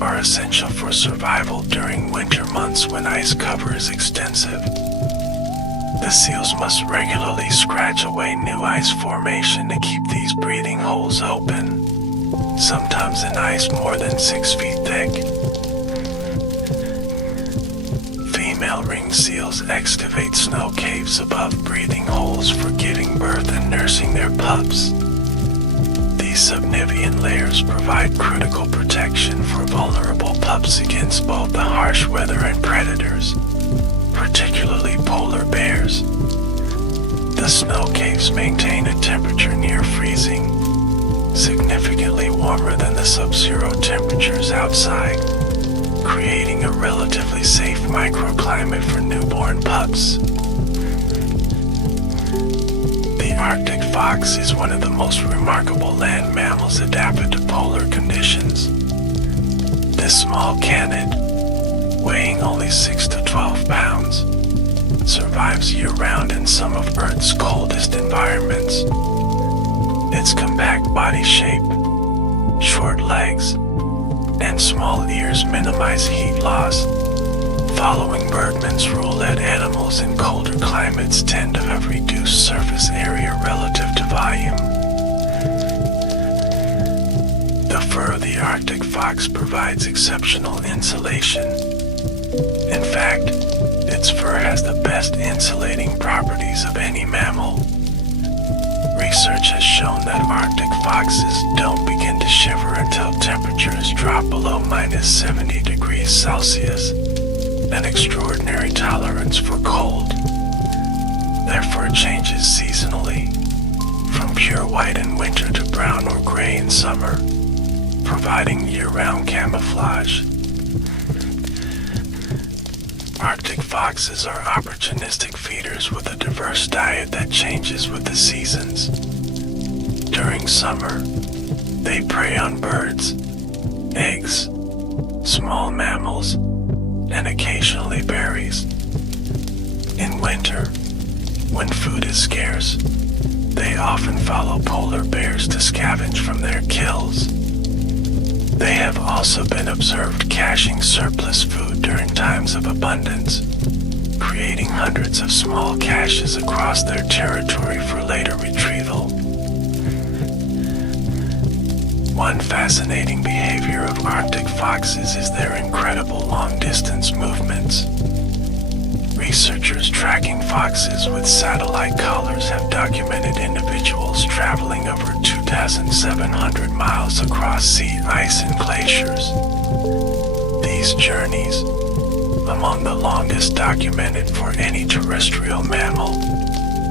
are essential for survival during winter months when ice cover is extensive. The seals must regularly scratch away new ice formation to keep these breathing holes open, sometimes in ice more than 6 feet thick. Female ringed seals excavate snow caves above breathing holes for giving birth and nursing their pups. These subnivean layers provide critical protection for vulnerable pups against both the harsh weather and predators, particularly polar bears. The snow caves maintain a temperature near freezing, significantly warmer than the sub-zero temperatures outside, creating a relatively safe microclimate for newborn pups. The Arctic fox is one of the most remarkable land mammals adapted to polar conditions. This small canid, weighing only 6 to 12 pounds, survives year-round in some of Earth's coldest environments. Its compact body shape, short legs, and small ears minimize heat loss, following Bergman's rule that animals in colder climates tend to have reduced surface area relative to volume. The fur of the Arctic fox provides exceptional insulation. In fact, its fur has the best insulating properties of any mammal. Research has shown that Arctic foxes don't begin to shiver until temperatures drop below -70 degrees Celsius, an extraordinary tolerance for cold. Their fur changes seasonally, from pure white in winter to brown or gray in summer, providing year-round camouflage. Arctic foxes are opportunistic feeders with a diverse diet that changes with the seasons. During summer, they prey on birds, eggs, small mammals, and occasionally berries. In winter, when food is scarce, they often follow polar bears to scavenge from their kills. They have also been observed caching surplus food during times of abundance, creating hundreds of small caches across their territory for later retrieval. One fascinating behavior of Arctic foxes is their incredible long-distance movements. Researchers tracking foxes with satellite collars have documented individuals traveling over 2,700 miles across sea ice and glaciers. These journeys, among the longest documented for any terrestrial mammal,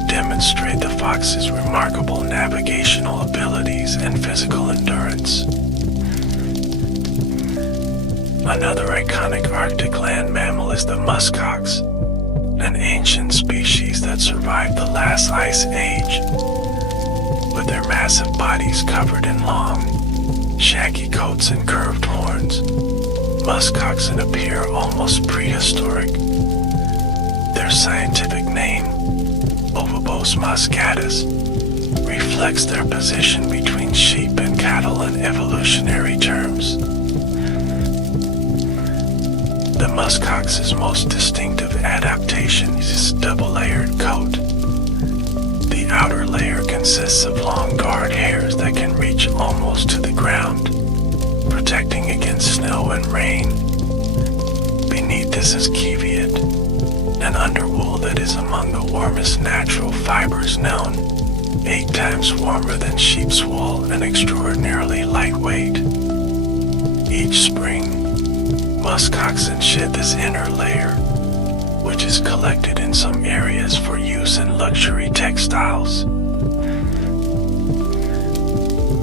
demonstrate the fox's remarkable navigational abilities and physical endurance. Another iconic Arctic land mammal is the muskox, an ancient species that survived the last ice age. With their massive bodies covered in long, shaggy coats and curved horns, muskoxen appear almost prehistoric. Their scientific name, Ovibos moscatus, reflects their position between sheep and cattle in evolutionary terms. The muskox's most distinctive adaptation is its double-layered coat. The outer layer consists of long guard hairs that can reach almost to the ground, protecting against snow and rain. Beneath this is keviot, an underwool that is among the warmest natural fibers known, 8 times warmer than sheep's wool and extraordinarily lightweight. Each spring, muskoxen shed this inner layer, which is collected in some areas for use in luxury textiles.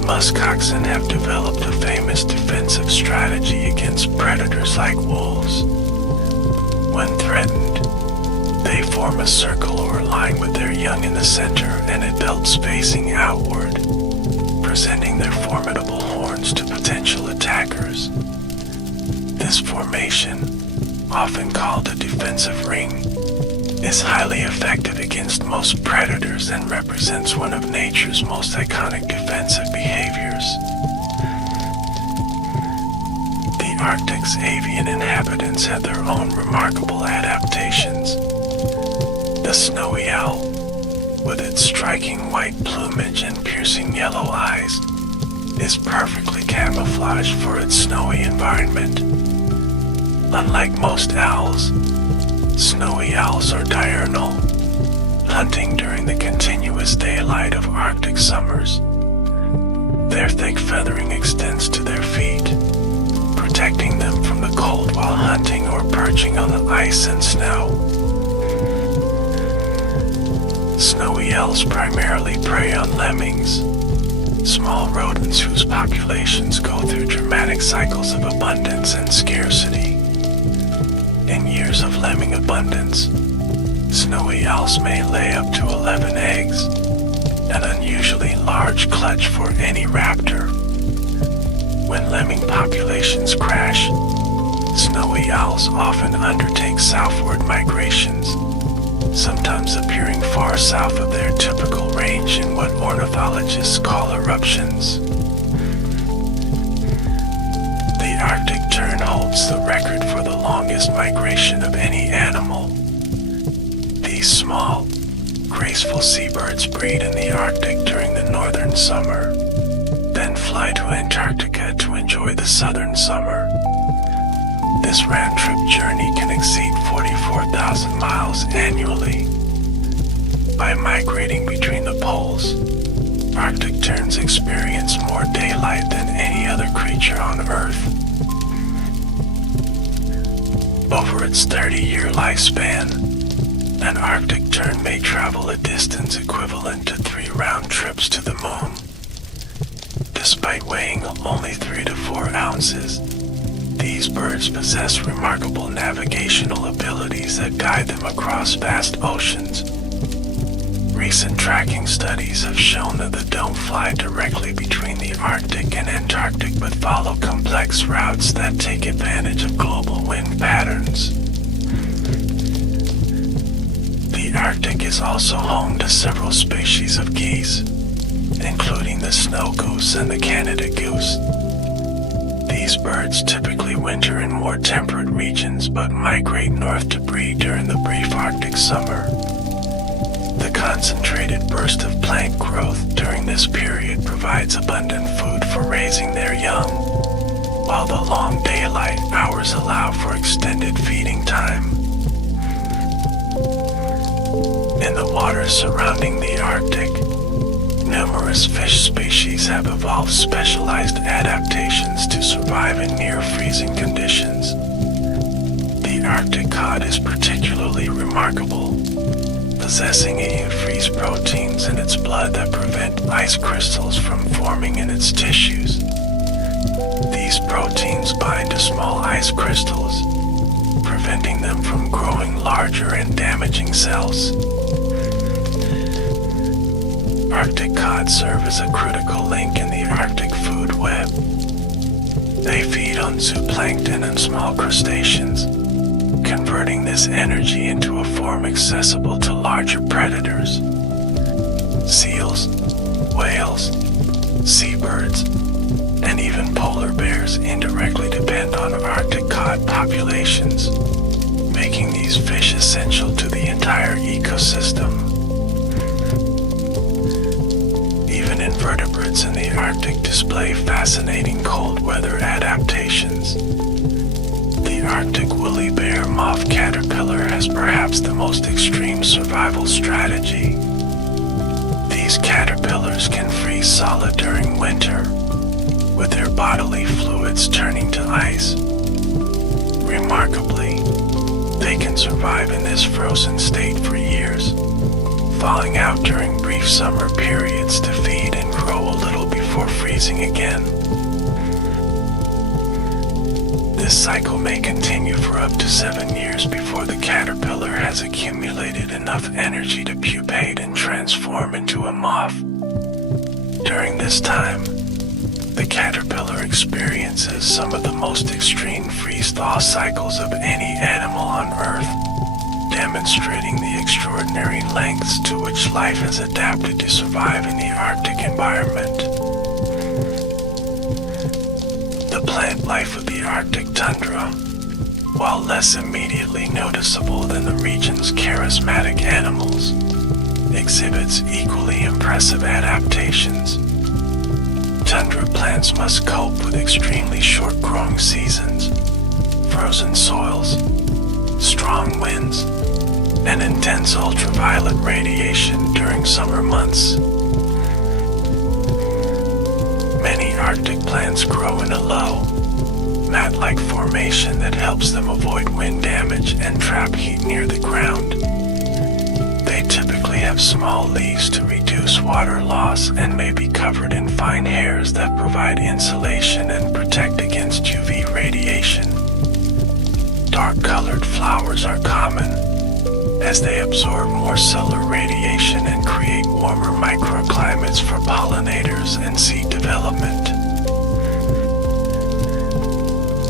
Muskoxen have developed a famous defensive strategy against predators like wolves. When threatened, they form a circle or line with their young in the center and adults facing outward, presenting their formidable horns to potential attackers. This formation, often called a defensive ring, is highly effective against most predators and represents one of nature's most iconic defensive behaviors. The Arctic's avian inhabitants had their own remarkable adaptations. The snowy owl, with its striking white plumage and piercing yellow eyes, is perfectly camouflaged for its snowy environment. Unlike most owls, snowy owls are diurnal, hunting during the continuous daylight of Arctic summers. Their thick feathering extends to their feet, protecting them from the cold while hunting or perching on the ice and snow. Snowy owls primarily prey on lemmings, small rodents whose populations go through dramatic cycles of abundance and scarcity. In years of lemming abundance, snowy owls may lay up to 11 eggs, an unusually large clutch for any raptor. When lemming populations crash, snowy owls often undertake southward migrations, sometimes appearing far south of their typical range in what ornithologists call eruptions. migration of any animal. These small, graceful seabirds breed in the Arctic during the northern summer, then fly to Antarctica to enjoy the southern summer. This round-trip journey can exceed 44,000 miles annually. By migrating between the poles, Arctic terns experience more daylight than any other creature on Earth. Over its 30-year lifespan, an Arctic tern may travel a distance equivalent to 3 round trips to the moon. Despite weighing only 3 to 4 ounces, these birds possess remarkable navigational abilities that guide them across vast oceans. Recent tracking studies have shown that they don't fly directly between the Arctic and Antarctic but follow complex routes that take advantage of global wind patterns. The Arctic is also home to several species of geese, including the snow goose and the Canada goose. These birds typically winter in more temperate regions but migrate north to breed during the brief Arctic summer. The concentrated burst of plant growth during this period provides abundant food for raising their young, while the long daylight hours allow for extended feeding time. In the waters surrounding the Arctic, numerous fish species have evolved specialized adaptations to survive in near-freezing conditions. The Arctic cod is particularly remarkable, possessing antifreeze proteins in its blood that prevent ice crystals from forming in its tissues. These proteins bind to small ice crystals, preventing them from growing larger and damaging cells. Arctic cod serve as a critical link in the Arctic food web. They feed on zooplankton and small crustaceans, converting this energy into a form accessible to larger predators. Seals, whales, seabirds, and even polar bears indirectly depend on Arctic cod populations, making these fish essential to the entire ecosystem. Even invertebrates in the Arctic display fascinating cold weather adaptations. The Arctic woolly bear moth caterpillar has perhaps the most extreme survival strategy. These caterpillars can freeze solid during winter, with their bodily fluids turning to ice. Remarkably, they can survive in this frozen state for years, thawing out during brief summer periods to feed and grow a little before freezing again. This cycle may continue for up to 7 years before the caterpillar has accumulated enough energy to pupate and transform into a moth. During this time, the caterpillar experiences some of the most extreme freeze-thaw cycles of any animal on Earth, demonstrating the extraordinary lengths to which life has adapted to survive in the Arctic environment. The plant life of the Arctic tundra, while less immediately noticeable than the region's charismatic animals, exhibits equally impressive adaptations. Tundra plants must cope with extremely short growing seasons, frozen soils, strong winds, and intense ultraviolet radiation during summer months. Many Arctic plants grow in a low, mat-like formation that helps them avoid wind damage and trap heat near the ground. They typically have small leaves to reduce water loss and may be covered in fine hairs that provide insulation and protect against UV radiation. Dark-colored flowers are common, as they absorb more solar radiation and create warmer microclimates for pollinators and seed development.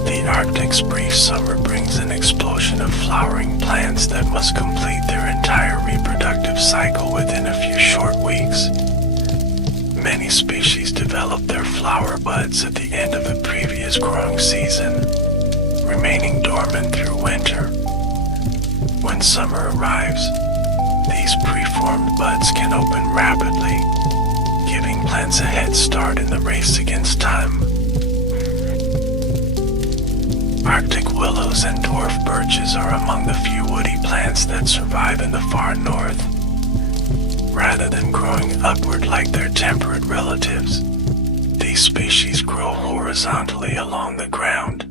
The Arctic's brief summer brings an explosion of flowering plants that must complete their entire reproductive cycle within a few short weeks. Many species develop their flower buds at the end of the previous growing season, remaining dormant through winter. When summer arrives, these preformed buds can open rapidly, giving plants a head start in the race against time. Arctic willows and dwarf birches are among the few woody plants that survive in the far north. Rather than growing upward like their temperate relatives, these species grow horizontally along the ground.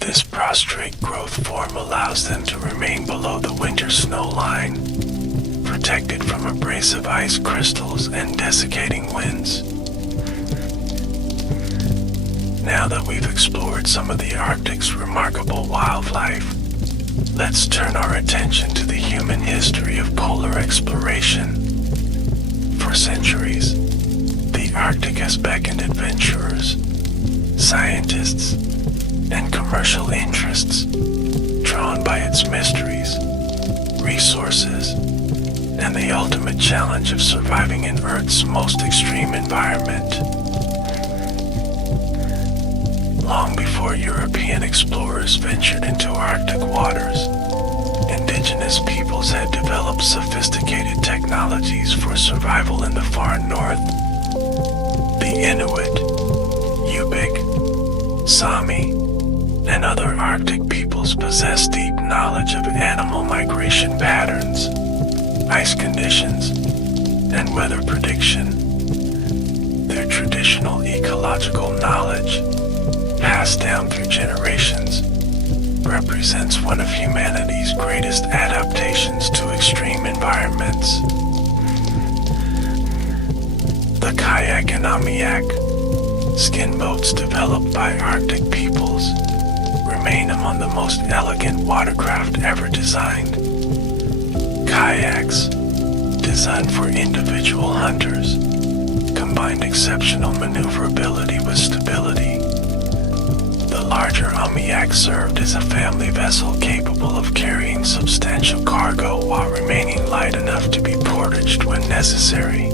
This prostrate growth form allows them to remain below the winter snow line, protected from abrasive ice crystals and desiccating winds. Now that we've explored some of the Arctic's remarkable wildlife, let's turn our attention to the human history of polar exploration. For centuries, the Arctic has beckoned adventurers, scientists, and commercial interests, drawn by its mysteries, resources, and the ultimate challenge of surviving in Earth's most extreme environment. Long before European explorers ventured into Arctic waters, indigenous peoples had developed sophisticated technologies for survival in the far north. The Inuit, Yupik, Sami, and other Arctic peoples possess deep knowledge of animal migration patterns, ice conditions, and weather prediction. Their traditional ecological knowledge, passed down through generations, represents one of humanity's greatest adaptations to extreme environments. The kayak and amiak, skin boats developed by Arctic peoples, remain among the most elegant watercraft ever designed. Kayaks, designed for individual hunters, combined exceptional maneuverability with stability. The larger amiak served as a family vessel capable of carrying substantial cargo while remaining light enough to be portaged when necessary.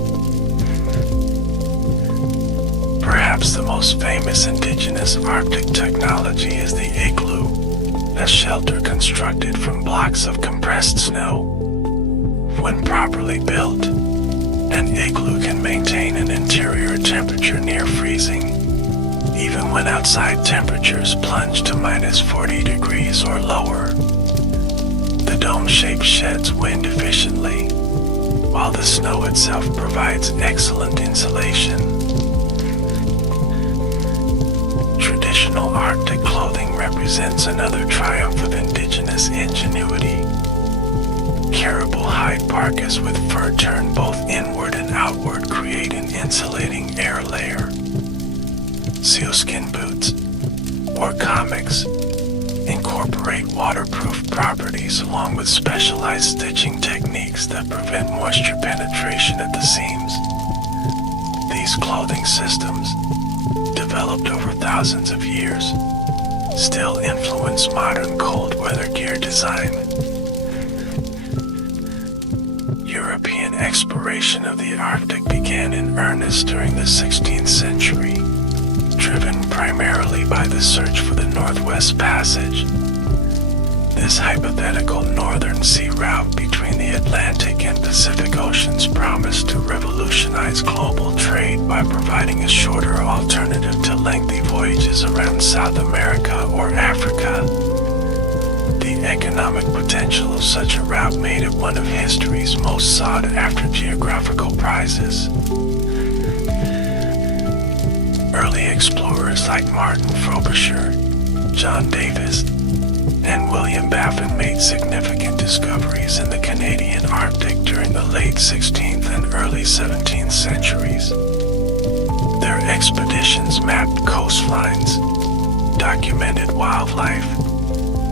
Perhaps the most famous indigenous Arctic technology is the igloo, a shelter constructed from blocks of compressed snow. When properly built, an igloo can maintain an interior temperature near freezing, even when outside temperatures plunge to -40 degrees or lower. The dome-shaped sheds wind efficiently, while the snow itself provides excellent insulation. Traditional Arctic clothing represents another triumph of indigenous ingenuity. Caribou hide parkas with fur turned both inward and outward create an insulating air layer. Sealskin boots, or comics, incorporate waterproof properties along with specialized stitching techniques that prevent moisture penetration at the seams. These clothing systems, developed over thousands of years, still influence modern cold weather gear design. European exploration of the Arctic began in earnest during the 16th century, driven primarily by the search for the Northwest Passage. This hypothetical northern sea route between the Atlantic and Pacific Oceans promised to revolutionize global trade by providing a shorter alternative to lengthy voyages around South America or Africa. The economic potential of such a route made it one of history's most sought-after geographical prizes. Early explorers like Martin Frobisher, John Davis, and William Baffin made significant discoveries in the Canadian Arctic during the late 16th and early 17th centuries. Their expeditions mapped coastlines, documented wildlife,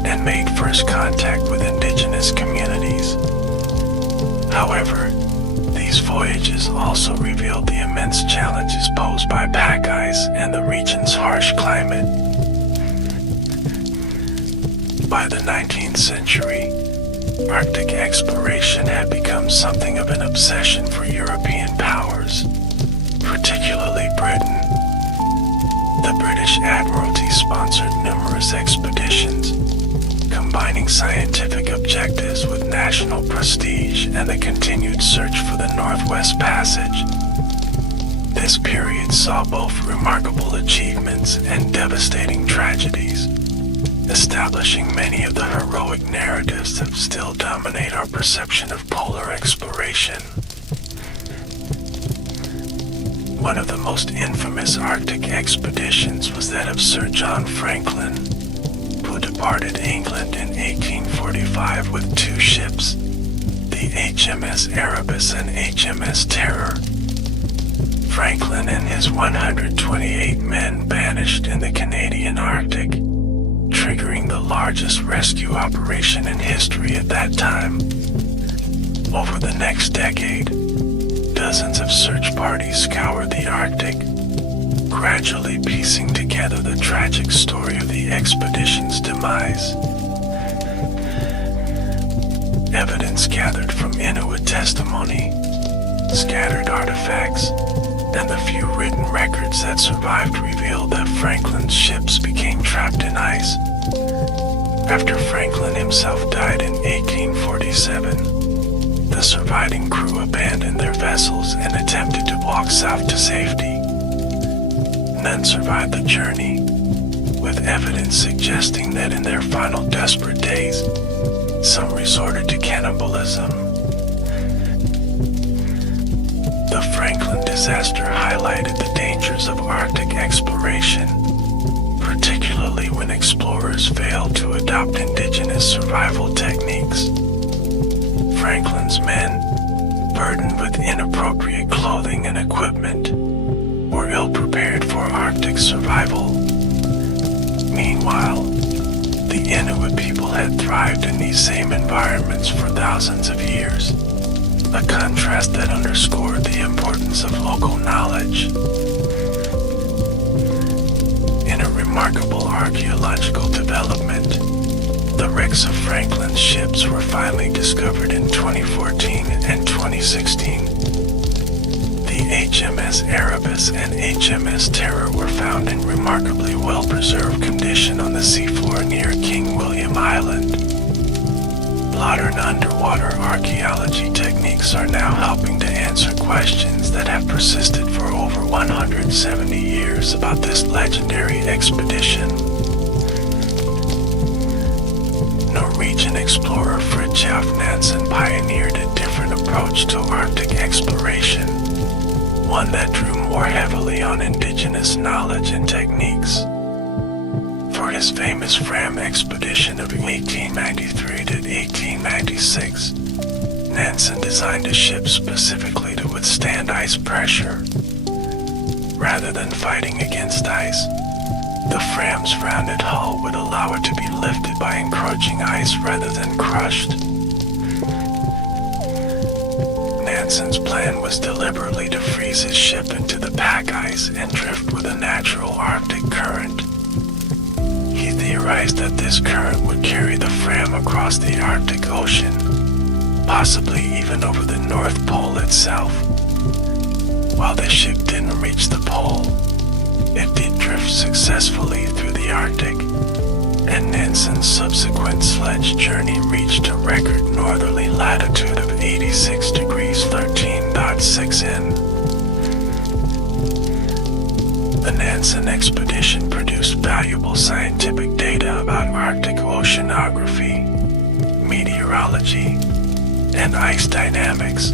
and made first contact with indigenous communities. However, these voyages also revealed the immense challenges posed by pack ice and the region's harsh climate. By the 19th century, Arctic exploration had become something of an obsession for European powers, particularly Britain. The British Admiralty sponsored numerous numerous expeditions, combining scientific objectives with national prestige and the continued search for the Northwest Passage. This period saw both remarkable achievements and devastating tragedies, establishing many of the heroic narratives that still dominate our perception of polar exploration. One of the most infamous Arctic expeditions was that of Sir John Franklin, who departed England in 1845 with 2 ships, the HMS Erebus and HMS Terror. Franklin and his 128 men vanished in the Canadian Arctic, triggering the largest rescue operation in history at that time. Over the next decade, dozens of search parties scoured the Arctic, gradually piecing together the tragic story of the expedition's demise. Evidence gathered from Inuit testimony, scattered artifacts, and the few written records that survived revealed that Franklin's ships became trapped in ice. After Franklin himself died in 1847, the surviving crew abandoned their vessels and attempted to walk south to safety. None survived the journey, with evidence suggesting that in their final desperate days, some resorted to cannibalism. The Franklin disaster highlighted the dangers of Arctic exploration, particularly when explorers failed to adopt indigenous survival techniques. Franklin's men, burdened with inappropriate clothing and equipment, were ill-prepared for Arctic survival. Meanwhile, the Inuit people had thrived in these same environments for thousands of years, a contrast that underscored the importance of local knowledge. In a remarkable archaeological development, the wrecks of Franklin's ships were finally discovered in 2014 and 2016. The HMS Erebus and HMS Terror were found in remarkably well-preserved condition on the seafloor near King William Island. Modern underwater archaeology techniques are now helping to answer questions that have persisted for over 170 years about this legendary expedition. Norwegian explorer Fridtjof Nansen pioneered a different approach to Arctic exploration, one that drew more heavily on indigenous knowledge and techniques. For his famous Fram expedition of 1893 to 1896, Nansen designed a ship specifically to withstand ice pressure. Rather than fighting against ice, the Fram's rounded hull would allow it to be lifted by encroaching ice rather than crushed. Nansen's plan was deliberately to freeze his ship into the pack ice and drift with a natural Arctic current. He theorized that this current would carry the Fram across the Arctic Ocean, possibly even over the North Pole itself. While the ship didn't reach the pole, it did drift successfully through the Arctic, and Nansen's subsequent sledge journey reached a record northerly latitude of 86 degrees 13.6 N. The Nansen expedition produced valuable scientific data about Arctic oceanography, meteorology, and ice dynamics.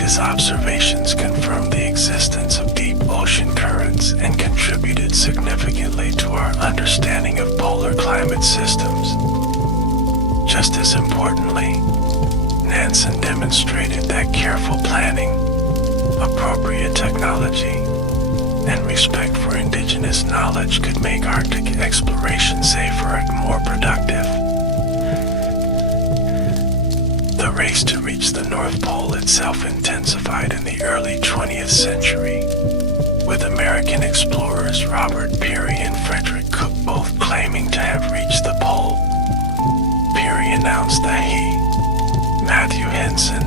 His observations confirmed the existence of deep ocean currents and contributed significantly to our understanding of polar climate systems. Just as importantly, Nansen demonstrated that careful planning, appropriate technology, and respect for indigenous knowledge could make Arctic exploration safer and more productive. The race to reach the North Pole itself intensified in the early 20th century, with American explorers Robert Peary and Frederick Cook both claiming to have reached the pole. Peary announced that he, Matthew Henson,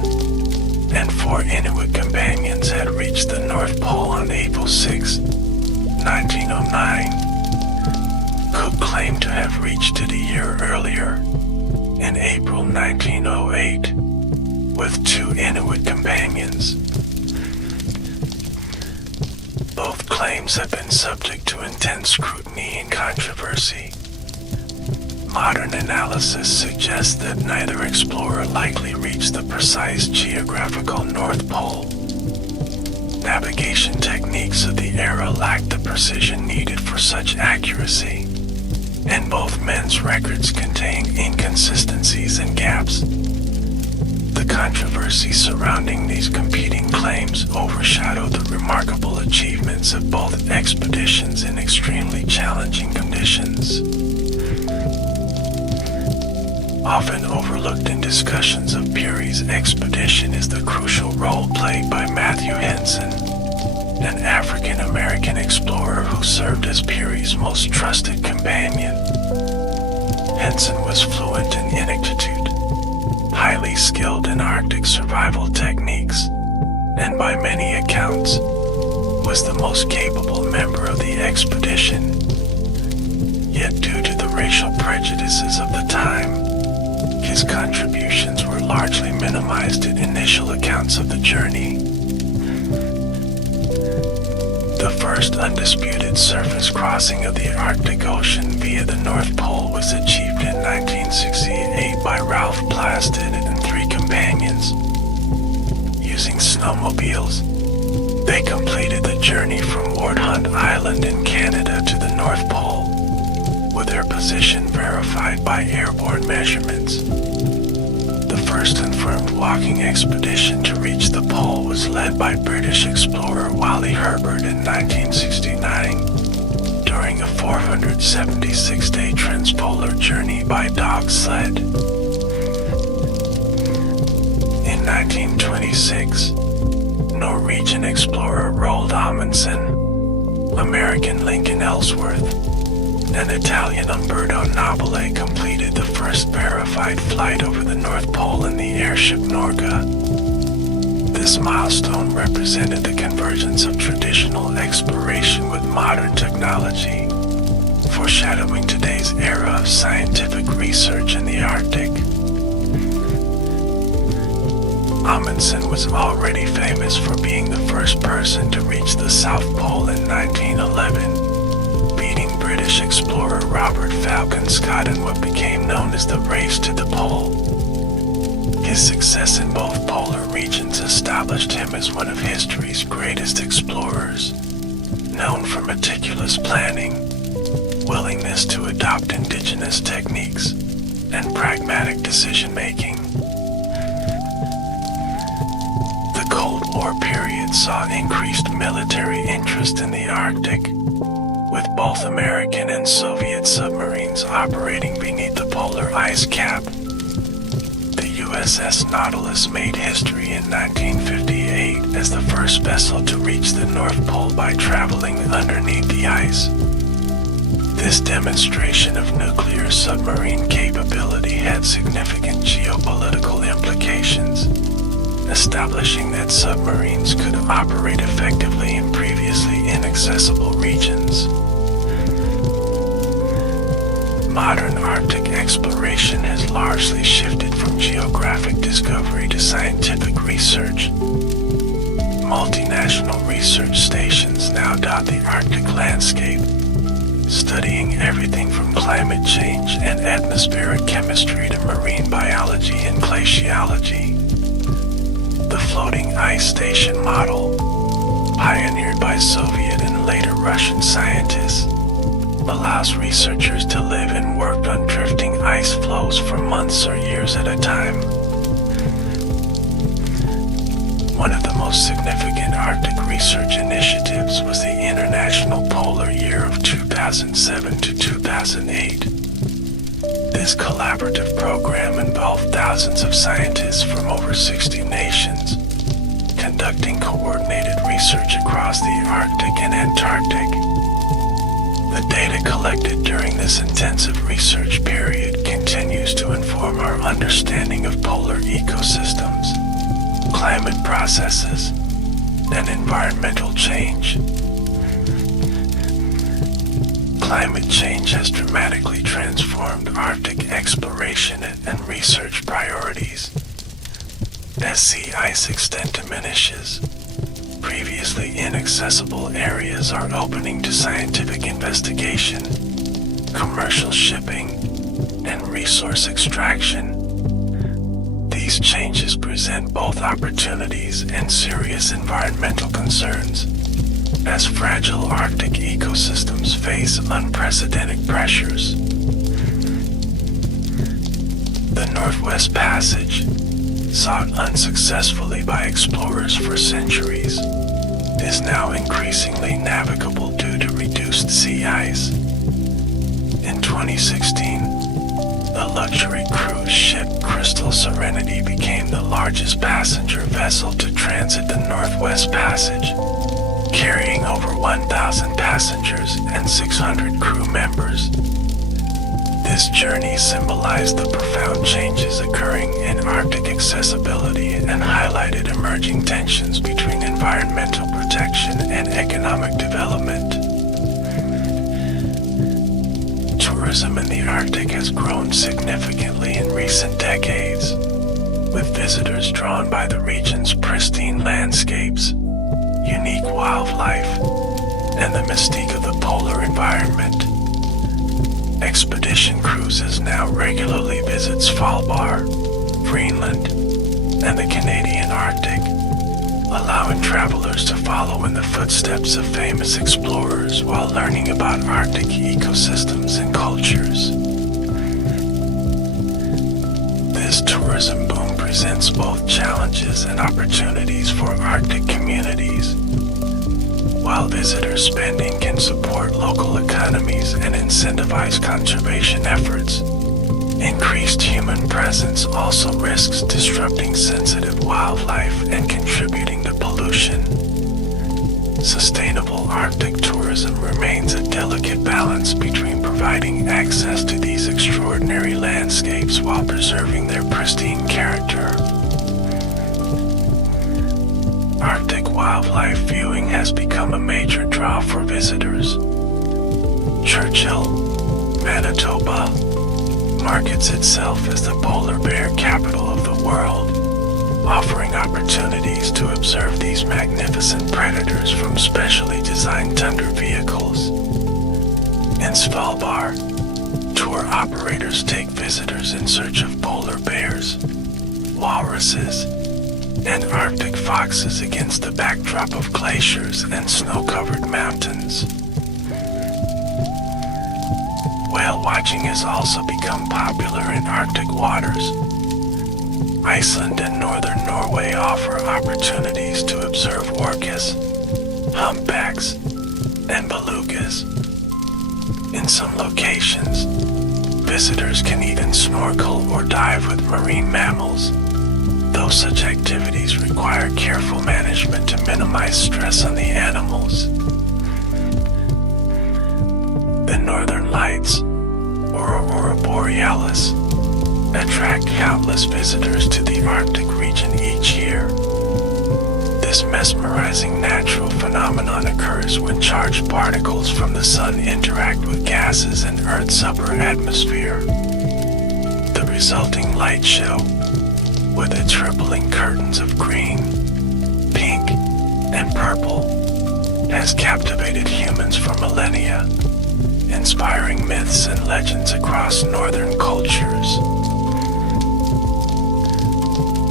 and 4 Inuit companions had reached the North Pole on April 6, 1909. Cook have reached it a year earlier, in April 1908, with 2 Inuit companions. Both claims have been subject to intense scrutiny and controversy. Modern analysis suggests that neither explorer likely reached the precise geographical North Pole. Navigation techniques of the era lacked the precision needed for such accuracy, and both men's records contain inconsistencies and gaps. The controversy surrounding these competing claims overshadowed the remarkable achievements of both expeditions in extremely challenging conditions. Often overlooked in discussions of Peary's expedition is the crucial role played by Matthew Henson, an African-American explorer who served as Peary's most trusted companion. Henson was fluent in Inuktitut, highly skilled in Arctic survival techniques, and by many accounts, was the most capable member of the expedition. Yet due to the racial prejudices of the time, his contributions were largely minimized in initial accounts of the journey. The first undisputed surface crossing of the Arctic Ocean via the North Pole was achieved in 1968 by Ralph Plastid and 3 companions. Using snowmobiles, they completed the journey from Ward Hunt Island in Canada to the North Pole, with their position verified by airborne measurements. The first confirmed walking expedition to reach the pole was led by British explorer Wally Herbert in 1969, during a 476-day transpolar journey by dog sled. In 1926, Norwegian explorer Roald Amundsen, American Lincoln Ellsworth, and Italian Umberto Nobile completed the first verified flight over the North Pole in the airship Norga. This milestone represented the convergence of traditional exploration with modern technology, foreshadowing today's era of scientific research in the Arctic. Amundsen was already famous for being the first person to reach the South Pole in 1911. British explorer Robert Falcon Scott in what became known as the Race to the Pole. His success in both polar regions established him as one of history's greatest explorers, known for meticulous planning, willingness to adopt indigenous techniques, and pragmatic decision-making. The Cold War period saw increased military interest in the Arctic, with both American and Soviet submarines operating beneath the polar ice cap. The USS Nautilus made history in 1958 as the first vessel to reach the North Pole by traveling underneath the ice. This demonstration of nuclear submarine capability had significant geopolitical implications, establishing that submarines could operate effectively in previously inaccessible regions. Modern Arctic exploration has largely shifted from geographic discovery to scientific research. Multinational research stations now dot the Arctic landscape, studying everything from climate change and atmospheric chemistry to marine biology and glaciology. The floating ice station model, pioneered by Soviet and later Russian scientists, allows researchers to live and work on drifting ice floes for months or years at a time. One of the most significant Arctic research initiatives was the International Polar Year of 2007 to 2008. This collaborative program involved thousands of scientists from over 60 nations, conducting coordinated research across the Arctic and Antarctic. The data collected during this intensive research period continues to inform our understanding of polar ecosystems, climate processes, and environmental change. Climate change has dramatically transformed Arctic exploration and research priorities. As sea ice extent diminishes, previously inaccessible areas are opening to scientific investigation, commercial shipping, and resource extraction. These changes present both opportunities and serious environmental concerns, as fragile Arctic ecosystems face unprecedented pressures. The Northwest Passage, sought unsuccessfully by explorers for centuries, is now increasingly navigable due to reduced sea ice. In 2016, the luxury cruise ship Crystal Serenity became the largest passenger vessel to transit the Northwest Passage, carrying over 1,000 passengers and 600 crew members. This journey symbolized the profound changes occurring in Arctic accessibility and highlighted emerging tensions between environmental protection and economic development. Tourism in the Arctic has grown significantly in recent decades, with visitors drawn by the region's pristine landscapes, unique wildlife, and the mystique of the polar environment. Expedition cruises now regularly visit Svalbard, Greenland, and the Canadian Arctic, allowing travelers to follow in the footsteps of famous explorers while learning about Arctic ecosystems and cultures. This tourism boom presents both challenges and opportunities for Arctic communities. While visitor spending can support local economies and incentivize conservation efforts, increased human presence also risks disrupting sensitive wildlife and contributing to pollution. Sustainable Arctic tourism remains a delicate balance between providing access to these extraordinary landscapes while preserving their pristine character. Arctic wildlife viewing has become a major draw for visitors. Churchill, Manitoba, markets itself as the polar bear capital of the world, offering opportunities to observe these magnificent predators from specially designed tundra vehicles. In Svalbard, tour operators take visitors in search of polar bears, walruses, and Arctic foxes against the backdrop of glaciers and snow-covered mountains. Whale watching has also become popular in Arctic waters. Iceland and northern Norway offer opportunities to observe orcas, humpbacks, and belugas. In some locations, visitors can even snorkel or dive with marine mammals, though such activities require careful management to minimize stress on the animals. The Northern Lights, or Aurora Borealis, attract countless visitors to the Arctic region each year. This mesmerizing natural phenomenon occurs when charged particles from the sun interact with gases in Earth's upper atmosphere. The resulting light show, with its rippling curtains of green, pink, and purple, has captivated humans for millennia, inspiring myths and legends across northern cultures.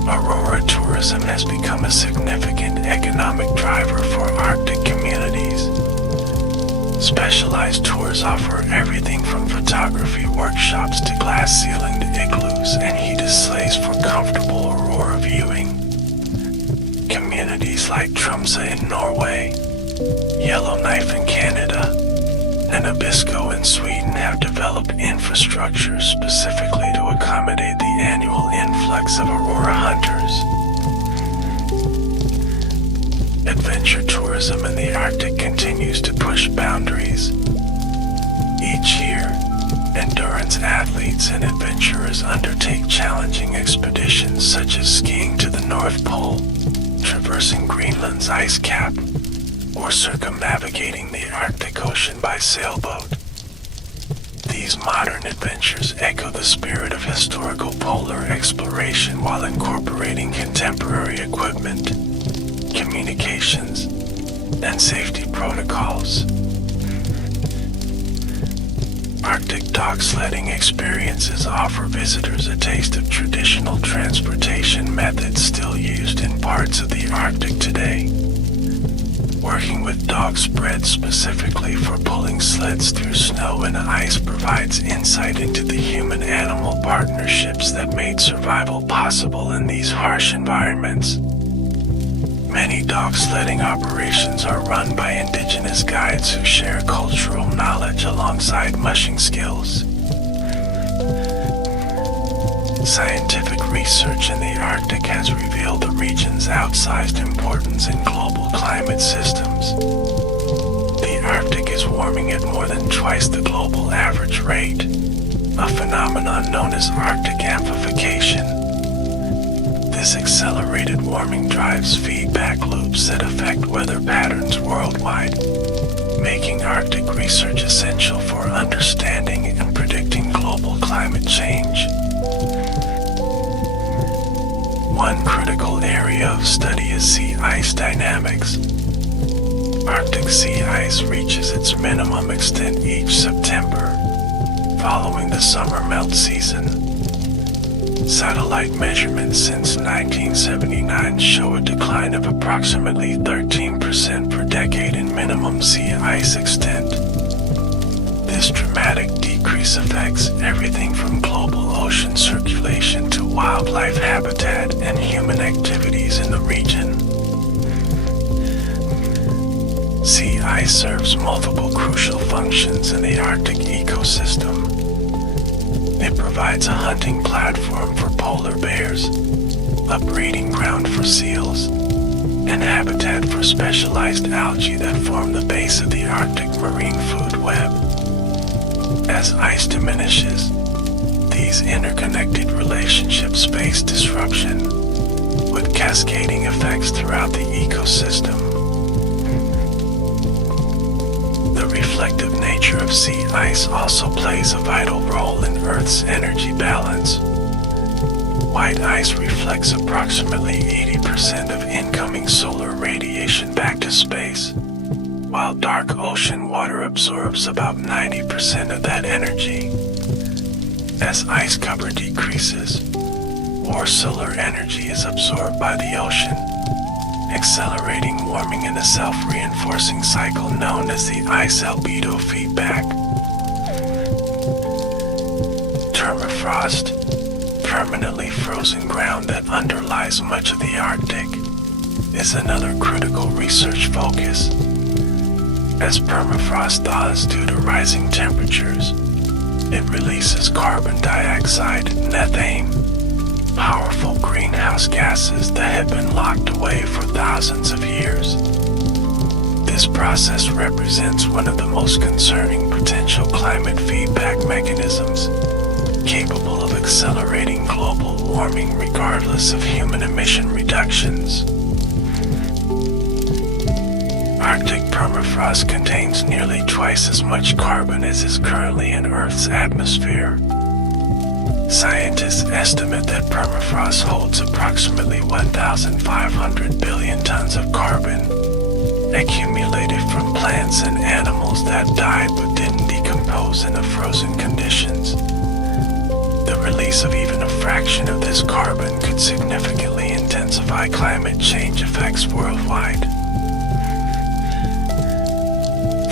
Aurora tourism has become a significant economic driver for Arctic communities. Specialized tours offer everything from photography workshops to glass-ceilinged igloos and heated sleighs for comfortable aurora viewing. Communities like Tromsø in Norway, Yellowknife in Canada, and Abisko in Sweden have developed infrastructure specifically to accommodate the annual influx of aurora hunters. Adventure tourism in the Arctic continues to push boundaries. Each year, endurance athletes and adventurers undertake challenging expeditions such as skiing to the North Pole, traversing Greenland's ice cap, or circumnavigating the Arctic Ocean by sailboat. these modern adventures echo the spirit of historical polar exploration while incorporating contemporary equipment, communications, and safety protocols. Arctic dog sledding experiences offer visitors a taste of traditional transportation methods still used in parts of the Arctic today. Working with dogs bred specifically for pulling sleds through snow and ice provides insight into the human-animal partnerships that made survival possible in these harsh environments. Many dog sledding operations are run by indigenous guides who share cultural knowledge alongside mushing skills. Scientific research in the Arctic has revealed the region's outsized importance in global climate systems. The Arctic is warming at more than twice the global average rate, a phenomenon known as Arctic amplification. This accelerated warming drives feedback loops that affect weather patterns worldwide, making Arctic research essential for understanding and predicting global climate change. One critical area of study is sea ice dynamics. Arctic sea ice reaches its minimum extent each September, following the summer melt season. Satellite measurements since 1979 show a decline of approximately 13% per decade in minimum sea ice extent. This dramatic decrease affects everything from global ocean circulation to wildlife habitat and human activities in the region. Sea ice serves multiple crucial functions in the Arctic ecosystem. It provides a hunting platform for polar bears, a breeding ground for seals, and habitat for specialized algae that form the base of the Arctic marine food web. As ice diminishes, these interconnected relationships face disruption, with cascading effects throughout the ecosystem. The reflective nature of sea ice also plays a vital role in Earth's energy balance. White ice reflects approximately 80% of incoming solar radiation back to space, while dark ocean water absorbs about 90% of that energy. As ice cover decreases, more solar energy is absorbed by the ocean, accelerating warming in a self-reinforcing cycle known as the ice albedo feedback. Permafrost, permanently frozen ground that underlies much of the Arctic, is another critical research focus. As permafrost thaws due to rising temperatures, it releases carbon dioxide, methane, powerful greenhouse gases that have been locked away for thousands of years. This process represents one of the most concerning potential climate feedback mechanisms, capable of accelerating global warming regardless of human emission reductions. Arctic permafrost contains nearly twice as much carbon as is currently in Earth's atmosphere. Scientists estimate that permafrost holds approximately 1,500 billion tons of carbon, accumulated from plants and animals that died but didn't decompose in the frozen conditions. The release of even a fraction of this carbon could significantly intensify climate change effects worldwide.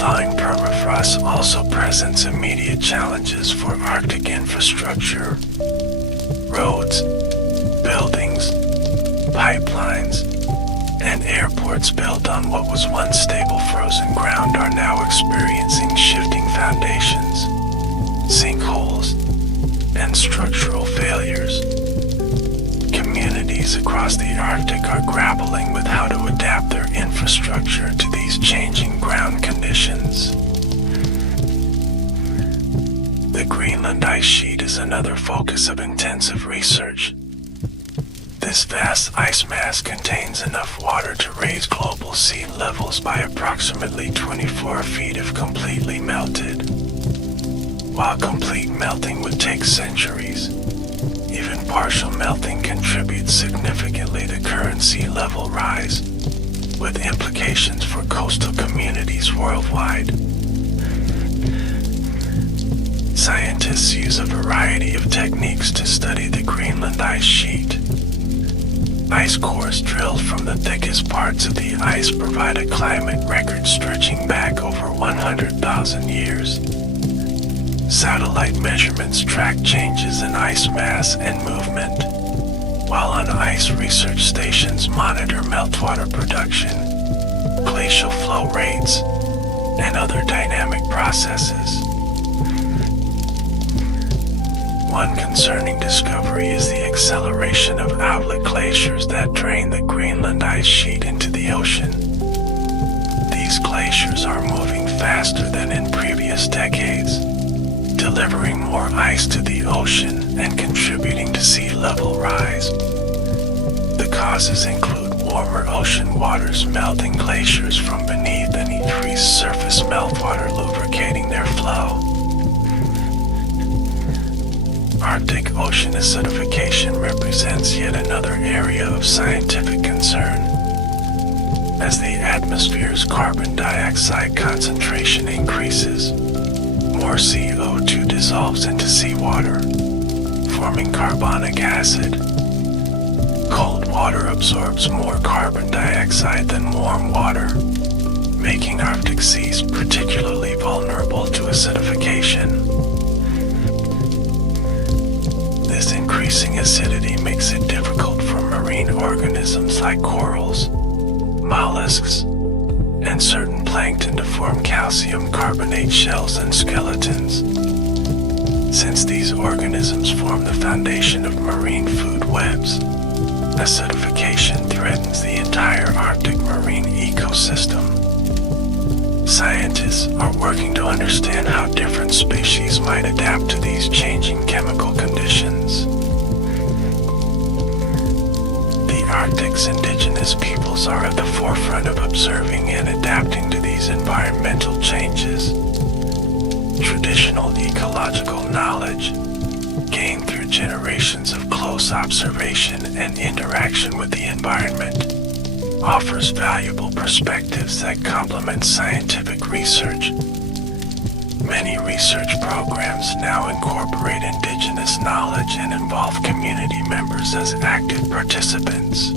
Thawing permafrost also presents immediate challenges for Arctic infrastructure. Roads, buildings, pipelines, and airports built on what was once stable frozen ground are now experiencing shifting foundations, sinkholes, and structural failures. Communities across the Arctic are grappling with how to adapt their infrastructure to these changing ground conditions. The Greenland ice sheet is another focus of intensive research. This vast ice mass contains enough water to raise global sea levels by approximately 24 feet if completely melted. while complete melting would take centuries. Even partial melting contributes significantly to current sea level rise, with implications for coastal communities worldwide. Scientists use a variety of techniques to study the Greenland ice sheet. Ice cores drilled from the thickest parts of the ice provide a climate record stretching back over 100,000 years. Satellite measurements track changes in ice mass and movement, while on-ice research stations monitor meltwater production, glacial flow rates, and other dynamic processes. One concerning discovery is the acceleration of outlet glaciers that drain the Greenland ice sheet into the ocean. These glaciers are moving faster than in previous decades, delivering more ice to the ocean and contributing to sea level rise. The causes include warmer ocean waters melting glaciers from beneath and increased surface meltwater lubricating their flow. Arctic ocean acidification represents yet another area of scientific concern. As the atmosphere's carbon dioxide concentration increases, more CO2 dissolves into seawater, forming carbonic acid. Cold water absorbs more carbon dioxide than warm water, making Arctic seas particularly vulnerable to acidification. This increasing acidity makes it difficult for marine organisms like corals, mollusks, and certain plankton to form calcium carbonate shells and skeletons. Since these organisms form the foundation of marine food webs, acidification threatens the entire Arctic marine ecosystem. Scientists are working to understand how different species might adapt to these changing chemical conditions. The Arctic's indigenous peoples are at the forefront of observing and adapting to these environmental changes. Traditional ecological knowledge, gained through generations of close observation and interaction with the environment, offers valuable perspectives that complement scientific research. Many research programs now incorporate indigenous knowledge and involve community members as active participants.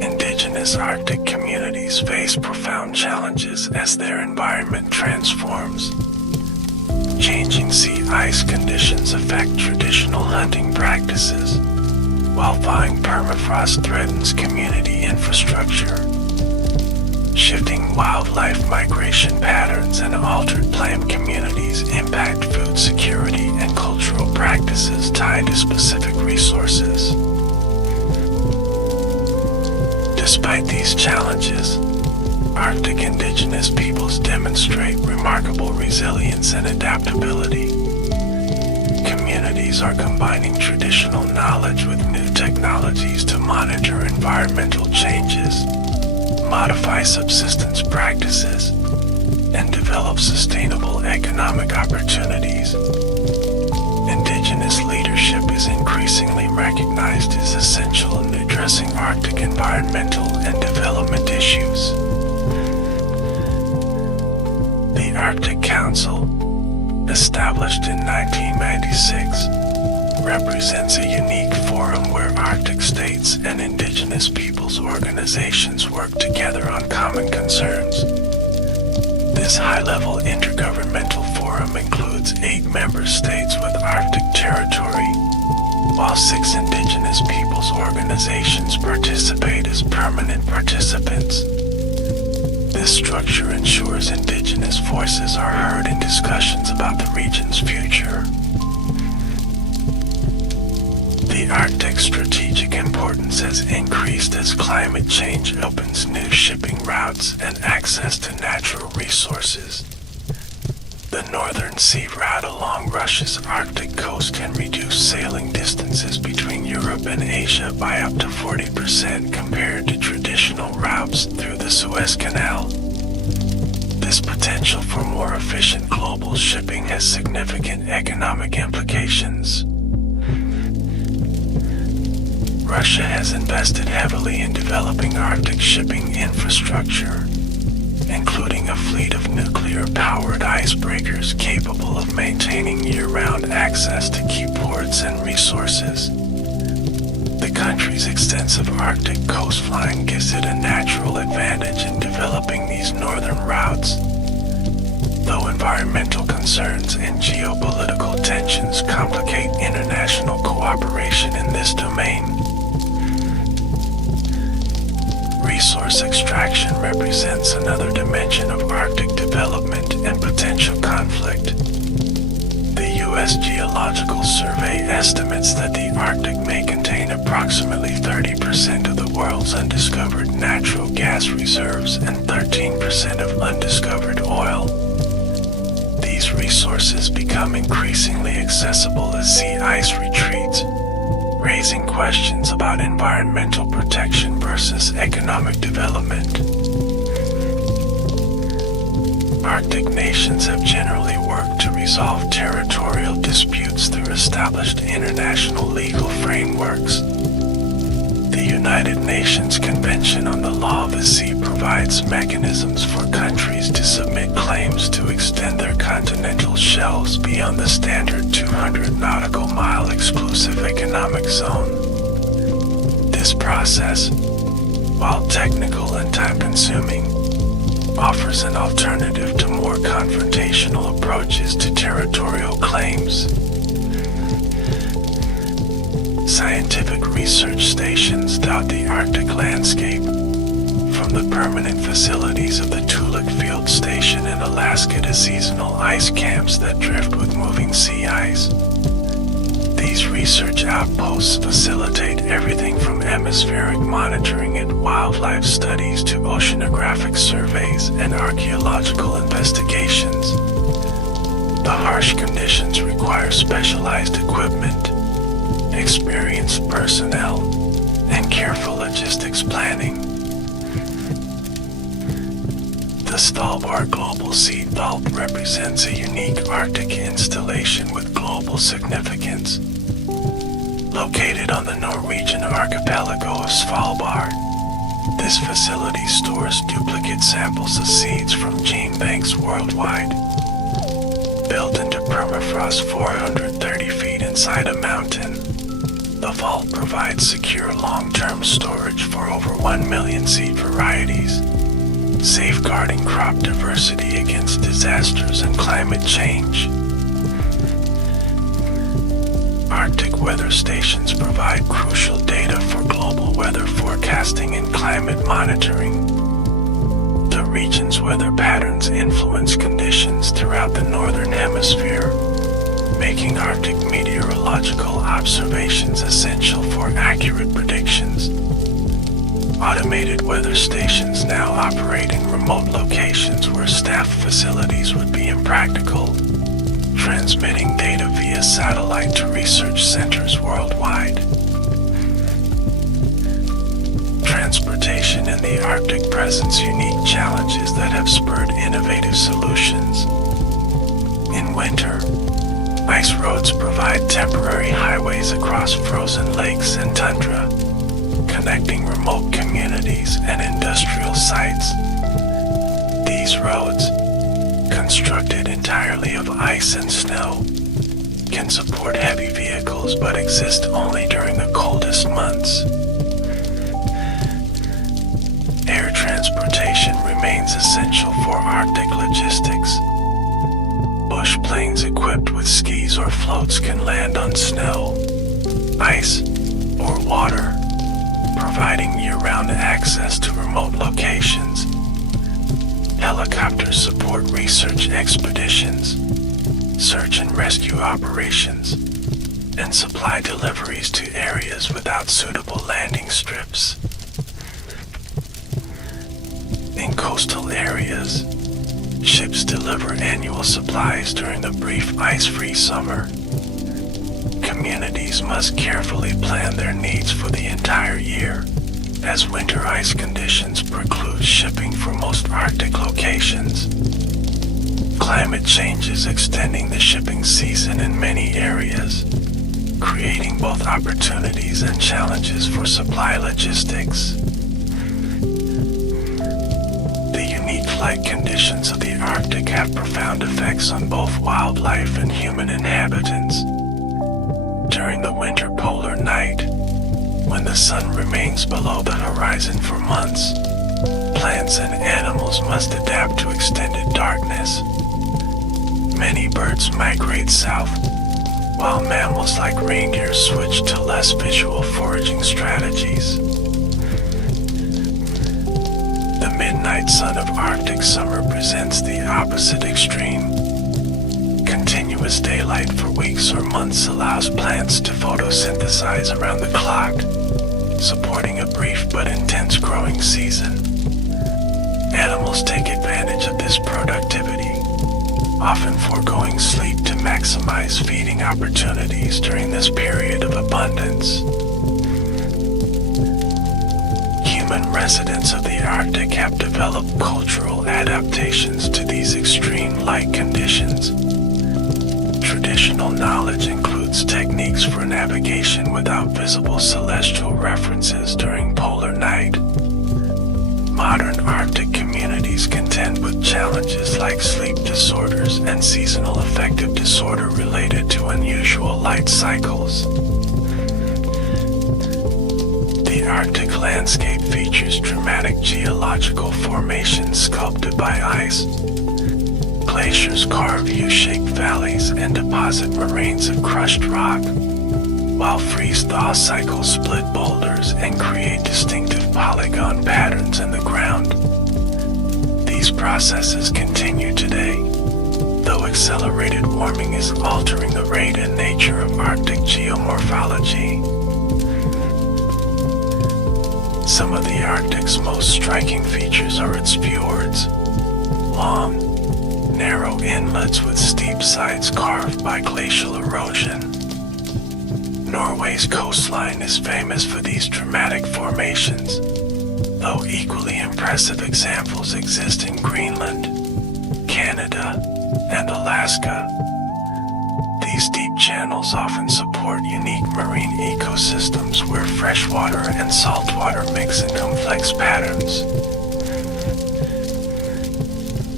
Indigenous Arctic communities face profound challenges as their environment transforms. Changing sea ice conditions affect traditional hunting practices, while thawing permafrost threatens community infrastructure. Shifting wildlife migration patterns and altered plant communities impact food security and cultural practices tied to specific resources. Despite these challenges, Arctic indigenous peoples demonstrate remarkable resilience and adaptability. Communities are combining traditional knowledge with new technologies to monitor environmental changes, modify subsistence practices, and develop sustainable economic opportunities. Indigenous leadership is increasingly recognized as essential in addressing Arctic environmental and development issues. The Arctic Council, established in 1996, represents a unique forum where Arctic states and indigenous peoples organizations work together on common concerns. This high-level intergovernmental forum includes 8 member states with Arctic territory, while 6 indigenous peoples organizations participate as permanent participants. This structure ensures indigenous voices are heard in discussions about the region's future. The Arctic's strategic importance has increased as climate change opens new shipping routes and access to natural resources. The Northern Sea Route along Russia's Arctic coast can reduce sailing distances between Europe and Asia by up to 40% compared to traditional routes through the Suez Canal. This potential for more efficient global shipping has significant economic implications. Russia has invested heavily in developing Arctic shipping infrastructure, including a fleet of nuclear-powered icebreakers capable of maintaining year-round access to key ports and resources. The country's extensive Arctic coastline gives it a natural advantage in developing these northern routes, though environmental concerns and geopolitical tensions complicate international cooperation in this domain. Resource extraction represents another dimension of Arctic development and potential conflict. The U.S. Geological Survey estimates that the Arctic may contain approximately 30% of the world's undiscovered natural gas reserves and 13% of undiscovered oil. These resources become increasingly accessible as sea ice retreats, raising questions about environmental protection versus economic development. Arctic nations have generally worked to resolve territorial disputes through established international legal frameworks. The United Nations Convention on the Law of the Sea provides mechanisms for countries to submit claims to extend their continental shelves beyond the standard 200 nautical mile exclusive economic zone. This process, while technical and time-consuming, offers an alternative to more confrontational approaches to territorial claims. Scientific research stations dot the Arctic landscape, from the permanent facilities of the Toolik Field Station in Alaska to seasonal ice camps that drift with moving sea ice. These research outposts facilitate everything from atmospheric monitoring and wildlife studies to oceanographic surveys and archaeological investigations. The harsh conditions require specialized equipment, experienced personnel, and careful logistics planning. The Svalbard Global Sea Vault represents a unique Arctic installation with global significance. Located on the Norwegian archipelago of Svalbard, this facility stores duplicate samples of seeds from gene banks worldwide. Built into permafrost 430 feet inside a mountain, the vault provides secure long-term storage for over 1 million seed varieties, safeguarding crop diversity against disasters and climate change. Arctic weather stations provide crucial data for global weather forecasting and climate monitoring. The region's weather patterns influence conditions throughout the northern hemisphere, making Arctic meteorological observations essential for accurate predictions. Automated weather stations now operate in remote locations where staffed facilities would be impractical, transmitting data via satellite to research centers worldwide. Transportation in the Arctic presents unique challenges that have spurred innovative solutions. In winter, ice roads provide temporary highways across frozen lakes and tundra, connecting remote communities and industrial sites. These roads, constructed entirely of ice and snow, can support heavy vehicles but exist only during the coldest months. Air transportation remains essential for Arctic logistics. Bush planes equipped with skis or floats can land on snow, ice, or water, providing year-round access to remote locations. Helicopters support research expeditions, search and rescue operations, and supply deliveries to areas without suitable landing strips. In coastal areas, ships deliver annual supplies during the brief ice-free summer. Communities must carefully plan their needs for the entire year, as winter ice conditions preclude shipping for most Arctic locations. Climate change is extending the shipping season in many areas, creating both opportunities and challenges for supply logistics. The unique flight conditions of the Arctic have profound effects on both wildlife and human inhabitants. During the winter polar night, when the sun remains below the horizon for months, plants and animals must adapt to extended darkness. Many birds migrate south, while mammals like reindeer switch to less visual foraging strategies. The midnight sun of Arctic summer presents the opposite extreme. Continuous daylight for weeks or months allows plants to photosynthesize around the clock, supporting a brief but intense growing season. Animals take advantage of this productivity, often foregoing sleep to maximize feeding opportunities during this period of abundance. Human residents of the Arctic have developed cultural adaptations to these extreme light conditions. Traditional knowledge includes techniques for navigation without visible celestial references during polar night. Modern Arctic communities contend with challenges like sleep disorders and seasonal affective disorder related to unusual light cycles. The Arctic landscape features dramatic geological formations sculpted by ice. Glaciers carve U-shaped valleys and deposit moraines of crushed rock, while freeze-thaw cycles split boulders and create distinctive polygon patterns in the ground. These processes continue today, though accelerated warming is altering the rate and nature of Arctic geomorphology. Some of the Arctic's most striking features are its fjords, long, narrow inlets with steep sides carved by glacial erosion. Norway's coastline is famous for these dramatic formations, though equally impressive examples exist in Greenland, Canada, and Alaska. These deep channels often support unique marine ecosystems where freshwater and saltwater mix in complex patterns.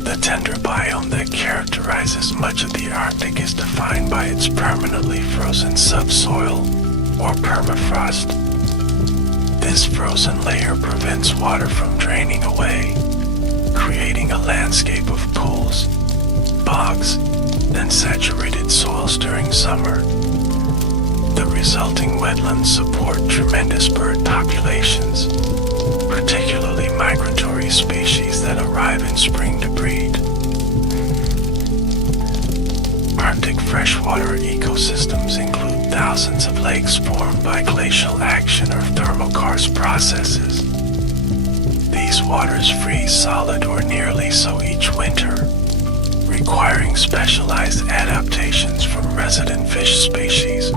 The tundra biome that characterizes much of the Arctic is defined by its permanently frozen subsoil, or permafrost. This frozen layer prevents water from draining away, creating a landscape of pools, bogs, and saturated soils during summer. The resulting wetlands support tremendous bird populations, particularly migratory species that arrive in spring to breed. Arctic freshwater ecosystems include thousands of lakes formed by glacial action or thermokarst processes. These waters freeze solid or nearly so each winter, requiring specialized adaptations from resident fish species.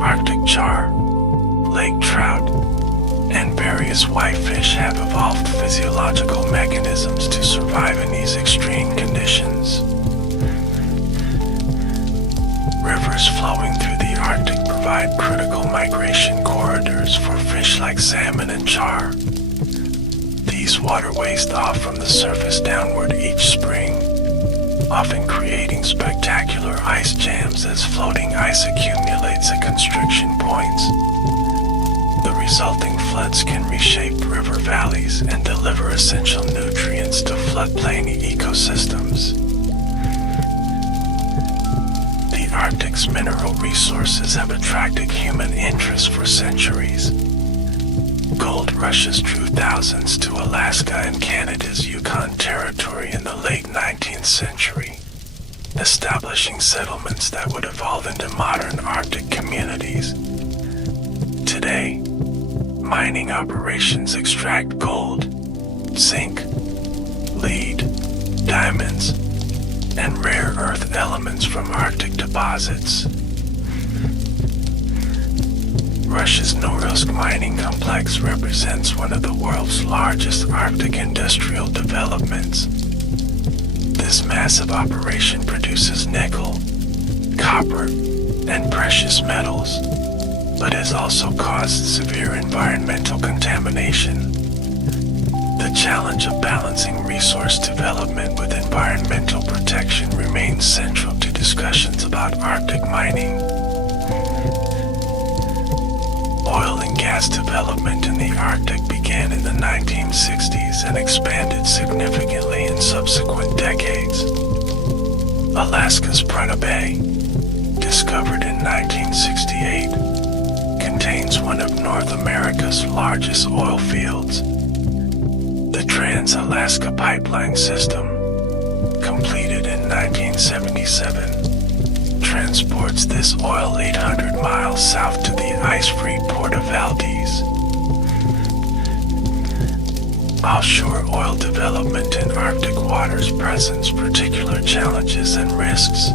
Arctic char, lake trout, and various whitefish have evolved physiological mechanisms to survive in these extreme conditions. Rivers flowing through the Arctic provide critical migration corridors for fish like salmon and char. These waterways thaw from the surface downward each spring, often creating spectacular ice jams as floating ice accumulates at constriction points. The resulting floods can reshape river valleys and deliver essential nutrients to floodplain ecosystems. The Arctic's mineral resources have attracted human interest for centuries. Gold rushes drew thousands to Alaska and Canada's Yukon Territory in the late 19th century, establishing settlements that would evolve into modern Arctic communities. Today, mining operations extract gold, zinc, lead, diamonds, and rare earth elements from Arctic deposits. Russia's Norilsk mining complex represents one of the world's largest Arctic industrial developments. This massive operation produces nickel, copper, and precious metals, but has also caused severe environmental contamination. The challenge of balancing resource development with environmental protection remains central to discussions about Arctic mining. Oil and gas development in the Arctic began in the 1960s and expanded significantly in subsequent decades. Alaska's Prudhoe Bay, discovered in 1968, contains one of North America's largest oil fields. The Trans-Alaska Pipeline System, completed in 1977, transports this oil 800 miles south to the ice-free port of Valdez. Offshore oil development in Arctic waters presents particular challenges and risks.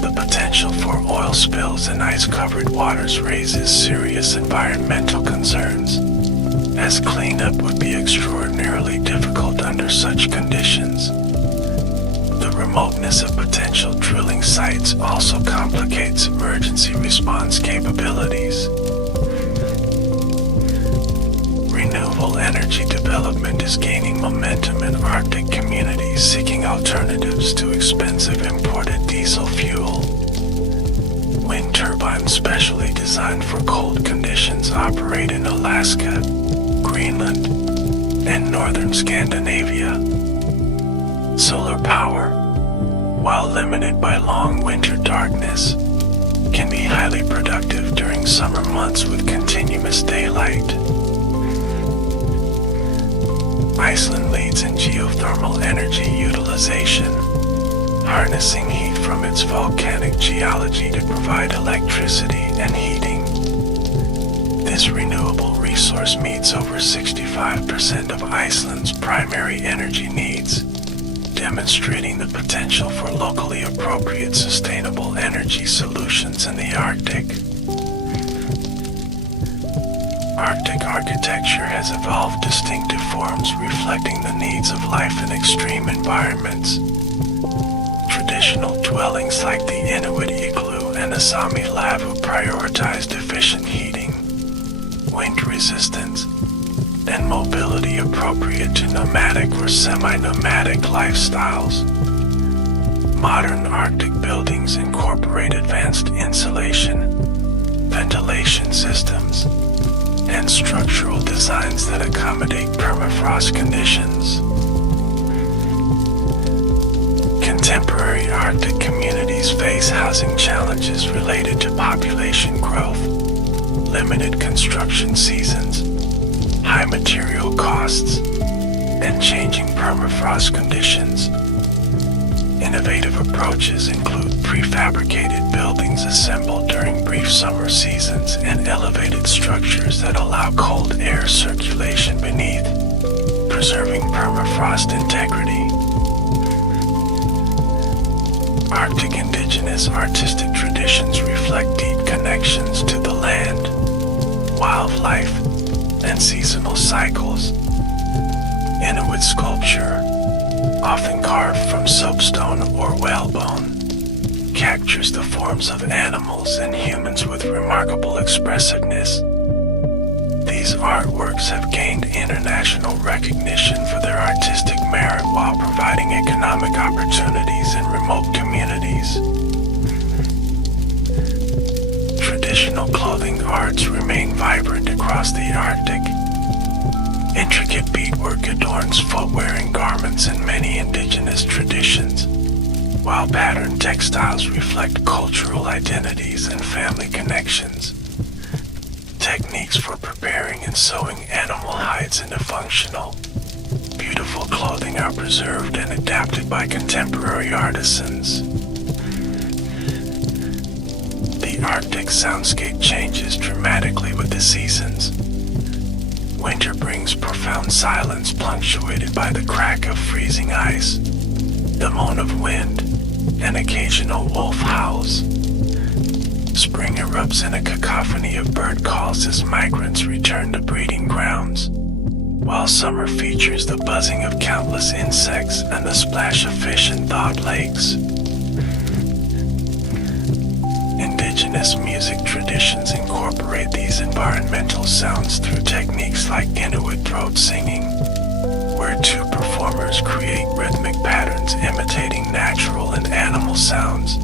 The potential for oil spills in ice-covered waters raises serious environmental concerns, as cleanup would be extraordinarily difficult under such conditions. The remoteness of potential drilling sites also complicates emergency response capabilities. Renewable energy development is gaining momentum in Arctic communities seeking alternatives to expensive imported diesel fuel. Wind turbines specially designed for cold conditions operate in Alaska, Greenland, and northern Scandinavia. Solar power, while limited by long winter darkness, can be highly productive during summer months with continuous daylight. Iceland leads in geothermal energy utilization, harnessing heat from its volcanic geology to provide electricity and heating. This renewable resource meets over 65% of Iceland's primary energy needs, demonstrating the potential for locally appropriate sustainable energy solutions in the Arctic. Arctic architecture has evolved distinctive forms reflecting the needs of life in extreme environments. Traditional dwellings like the Inuit igloo and Asami lavu prioritized efficient heating, wind resistance, and mobility appropriate to nomadic or semi-nomadic lifestyles. Modern Arctic buildings incorporate advanced insulation, ventilation systems, and structural designs that accommodate permafrost conditions. Contemporary Arctic communities face housing challenges related to population growth, limited construction seasons, high material costs, and changing permafrost conditions. Innovative approaches include prefabricated buildings assembled during brief summer seasons and elevated structures that allow cold air circulation beneath, preserving permafrost integrity. Arctic indigenous artistic traditions reflect deep connections to the land, wildlife, and seasonal cycles. Inuit sculpture, often carved from soapstone or whalebone, captures the forms of animals and humans with remarkable expressiveness. These artworks have gained international recognition for their artistic merit while providing economic opportunities in remote communities. Traditional clothing arts remain vibrant across the Arctic. Intricate beadwork adorns footwear and garments in many indigenous traditions, while patterned textiles reflect cultural identities and family connections. Techniques for preparing and sewing animal hides into functional, beautiful clothing are preserved and adapted by contemporary artisans. The Arctic soundscape changes dramatically with the seasons. Winter brings profound silence punctuated by the crack of freezing ice, the moan of wind, and occasional wolf howls. Spring erupts in a cacophony of bird calls as migrants return to breeding grounds, while summer features the buzzing of countless insects and the splash of fish in thawed lakes. Indigenous music traditions incorporate these environmental sounds through techniques like Inuit throat singing, where two performers create rhythmic patterns imitating natural and animal sounds.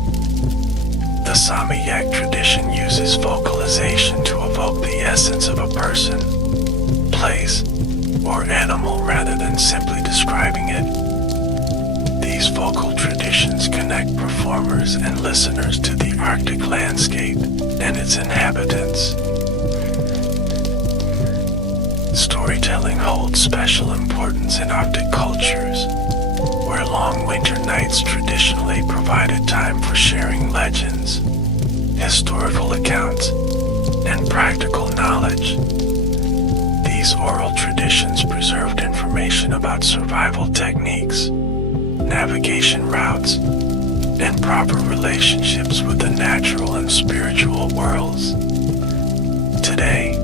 The Sami-Yak tradition uses vocalization to evoke the essence of a person, place, or animal rather than simply describing it. These vocal traditions connect performers and listeners to the Arctic landscape and its inhabitants. Storytelling holds special importance in Arctic cultures, where long winter nights traditionally provided time for sharing legends, historical accounts, and practical knowledge. These oral traditions preserved information about survival techniques, navigation routes, and proper relationships with the natural and spiritual worlds. Today,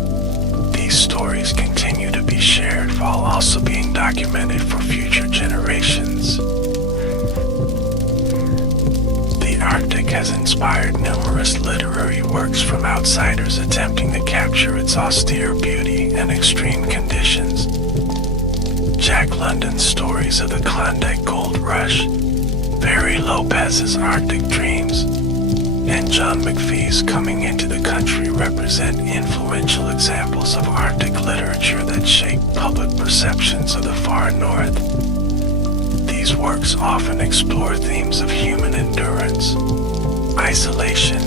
these stories continue to be shared while also being documented for future generations. The Arctic has inspired numerous literary works from outsiders attempting to capture its austere beauty and extreme conditions. Jack London's stories of the Klondike Gold Rush, Barry Lopez's Arctic Dreams, and John McPhee's Coming into the Country represent influential examples of Arctic literature that shape public perceptions of the far north. These works often explore themes of human endurance, isolation,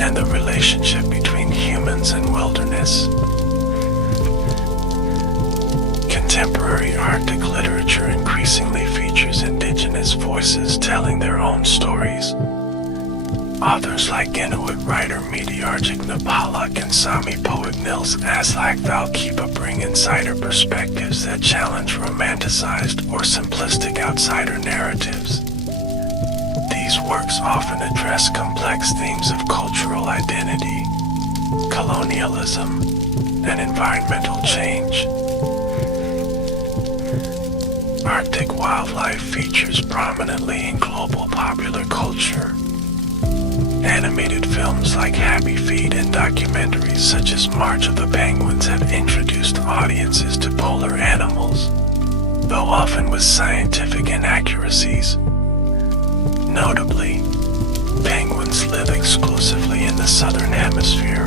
and the relationship between humans and wilderness. Contemporary Arctic literature increasingly features indigenous voices telling their own stories. Authors like Inuit writer Meteorgic Napalak and Sami poet Nils Aslak Valkeapaa bring insider perspectives that challenge romanticized or simplistic outsider narratives. These works often address complex themes of cultural identity, colonialism, and environmental change. Arctic wildlife features prominently in global popular culture. Animated films like Happy Feet and documentaries such as March of the Penguins have introduced audiences to polar animals, though often with scientific inaccuracies. Notably, penguins live exclusively in the southern hemisphere,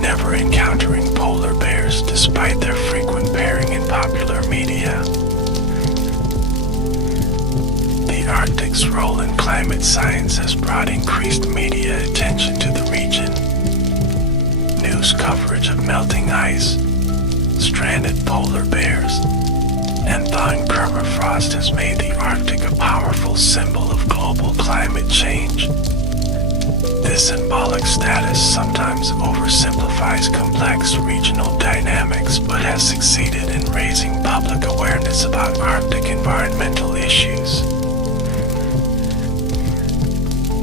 never encountering polar bears despite their frequent pairing in popular media. The Arctic's role in climate science has brought increased media attention to the region. News coverage of melting ice, stranded polar bears, and thawing permafrost has made the Arctic a powerful symbol of global climate change. This symbolic status sometimes oversimplifies complex regional dynamics but has succeeded in raising public awareness about Arctic environmental issues.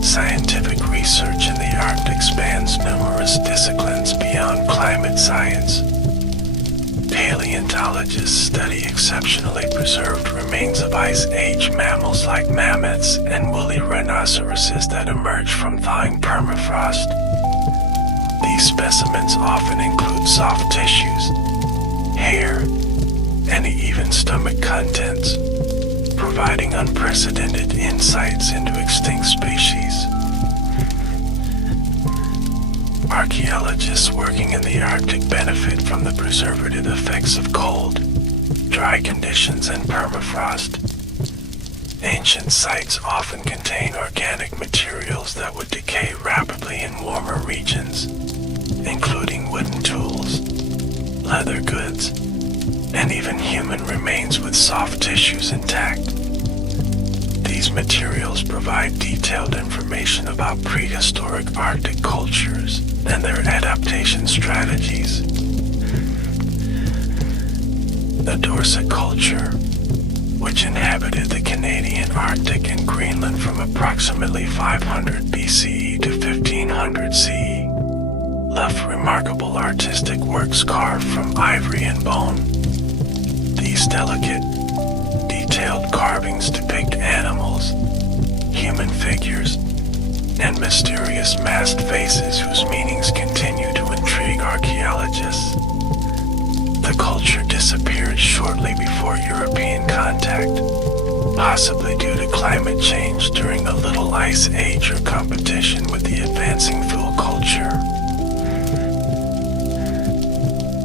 Scientific research in the Arctic spans numerous disciplines beyond climate science. Paleontologists study exceptionally preserved remains of Ice Age mammals like mammoths and woolly rhinoceroses that emerge from thawing permafrost. These specimens often include soft tissues, hair, and even stomach contents, providing unprecedented insights into extinct species. Archaeologists working in the Arctic benefit from the preservative effects of cold, dry conditions, and permafrost. Ancient sites often contain organic materials that would decay rapidly in warmer regions, including wooden tools, leather goods, and even human remains with soft tissues intact. These materials provide detailed information about prehistoric Arctic cultures and their adaptation strategies. The Dorset culture, which inhabited the Canadian Arctic and Greenland from approximately 500 BCE to 1500 1300 CE, left remarkable artistic works carved from ivory and bone. These delicate, detailed carvings depict animals, human figures, and mysterious masked faces whose meanings continue to intrigue archaeologists. The culture disappeared shortly before European contact, possibly due to climate change during the Little Ice Age or competition with the advancing Thule culture.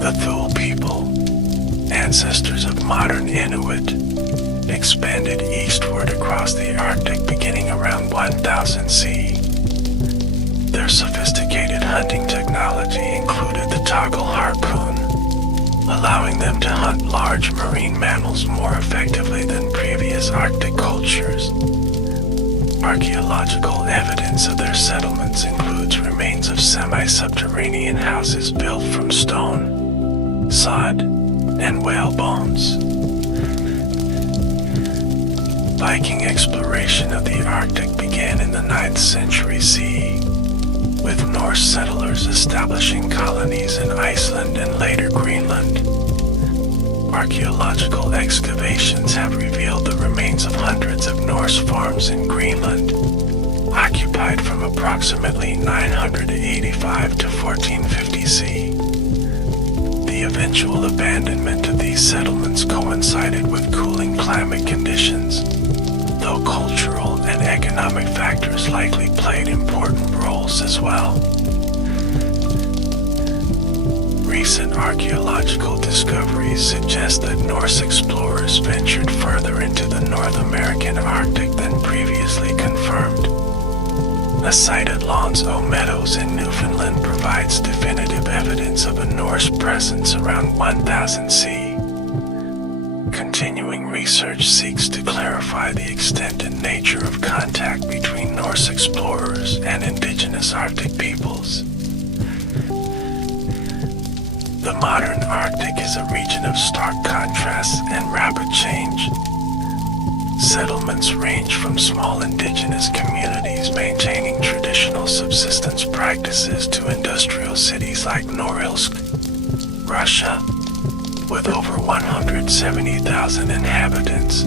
The Thule people, ancestors of modern Inuit, expanded eastward across the Arctic beginning around 1000 CE. Their sophisticated hunting technology included the toggle harpoon, allowing them to hunt large marine mammals more effectively than previous Arctic cultures. Archaeological evidence of their settlements includes remains of semi-subterranean houses built from stone, sod, and whale bones. Viking exploration of the Arctic began in the 9th century CE, with Norse settlers establishing colonies in Iceland and later Greenland. Archaeological excavations have revealed the remains of hundreds of Norse farms in Greenland, occupied from approximately 985 to 1450 CE. The eventual abandonment of these settlements coincided with cooling climate conditions, though cultural and economic factors likely played important roles as well. Recent archaeological discoveries suggest that Norse explorers ventured further into the North American Arctic than previously confirmed. A site at Lons Meadows in Newfoundland provides definitive evidence of a Norse presence around 1000 CE. Continuing research seeks to clarify the extent and nature of contact between Norse explorers and indigenous Arctic peoples. The modern Arctic is a region of stark contrasts and rapid change. Settlements range from small indigenous communities maintaining traditional subsistence practices to industrial cities like Norilsk, Russia, with over 170,000 inhabitants.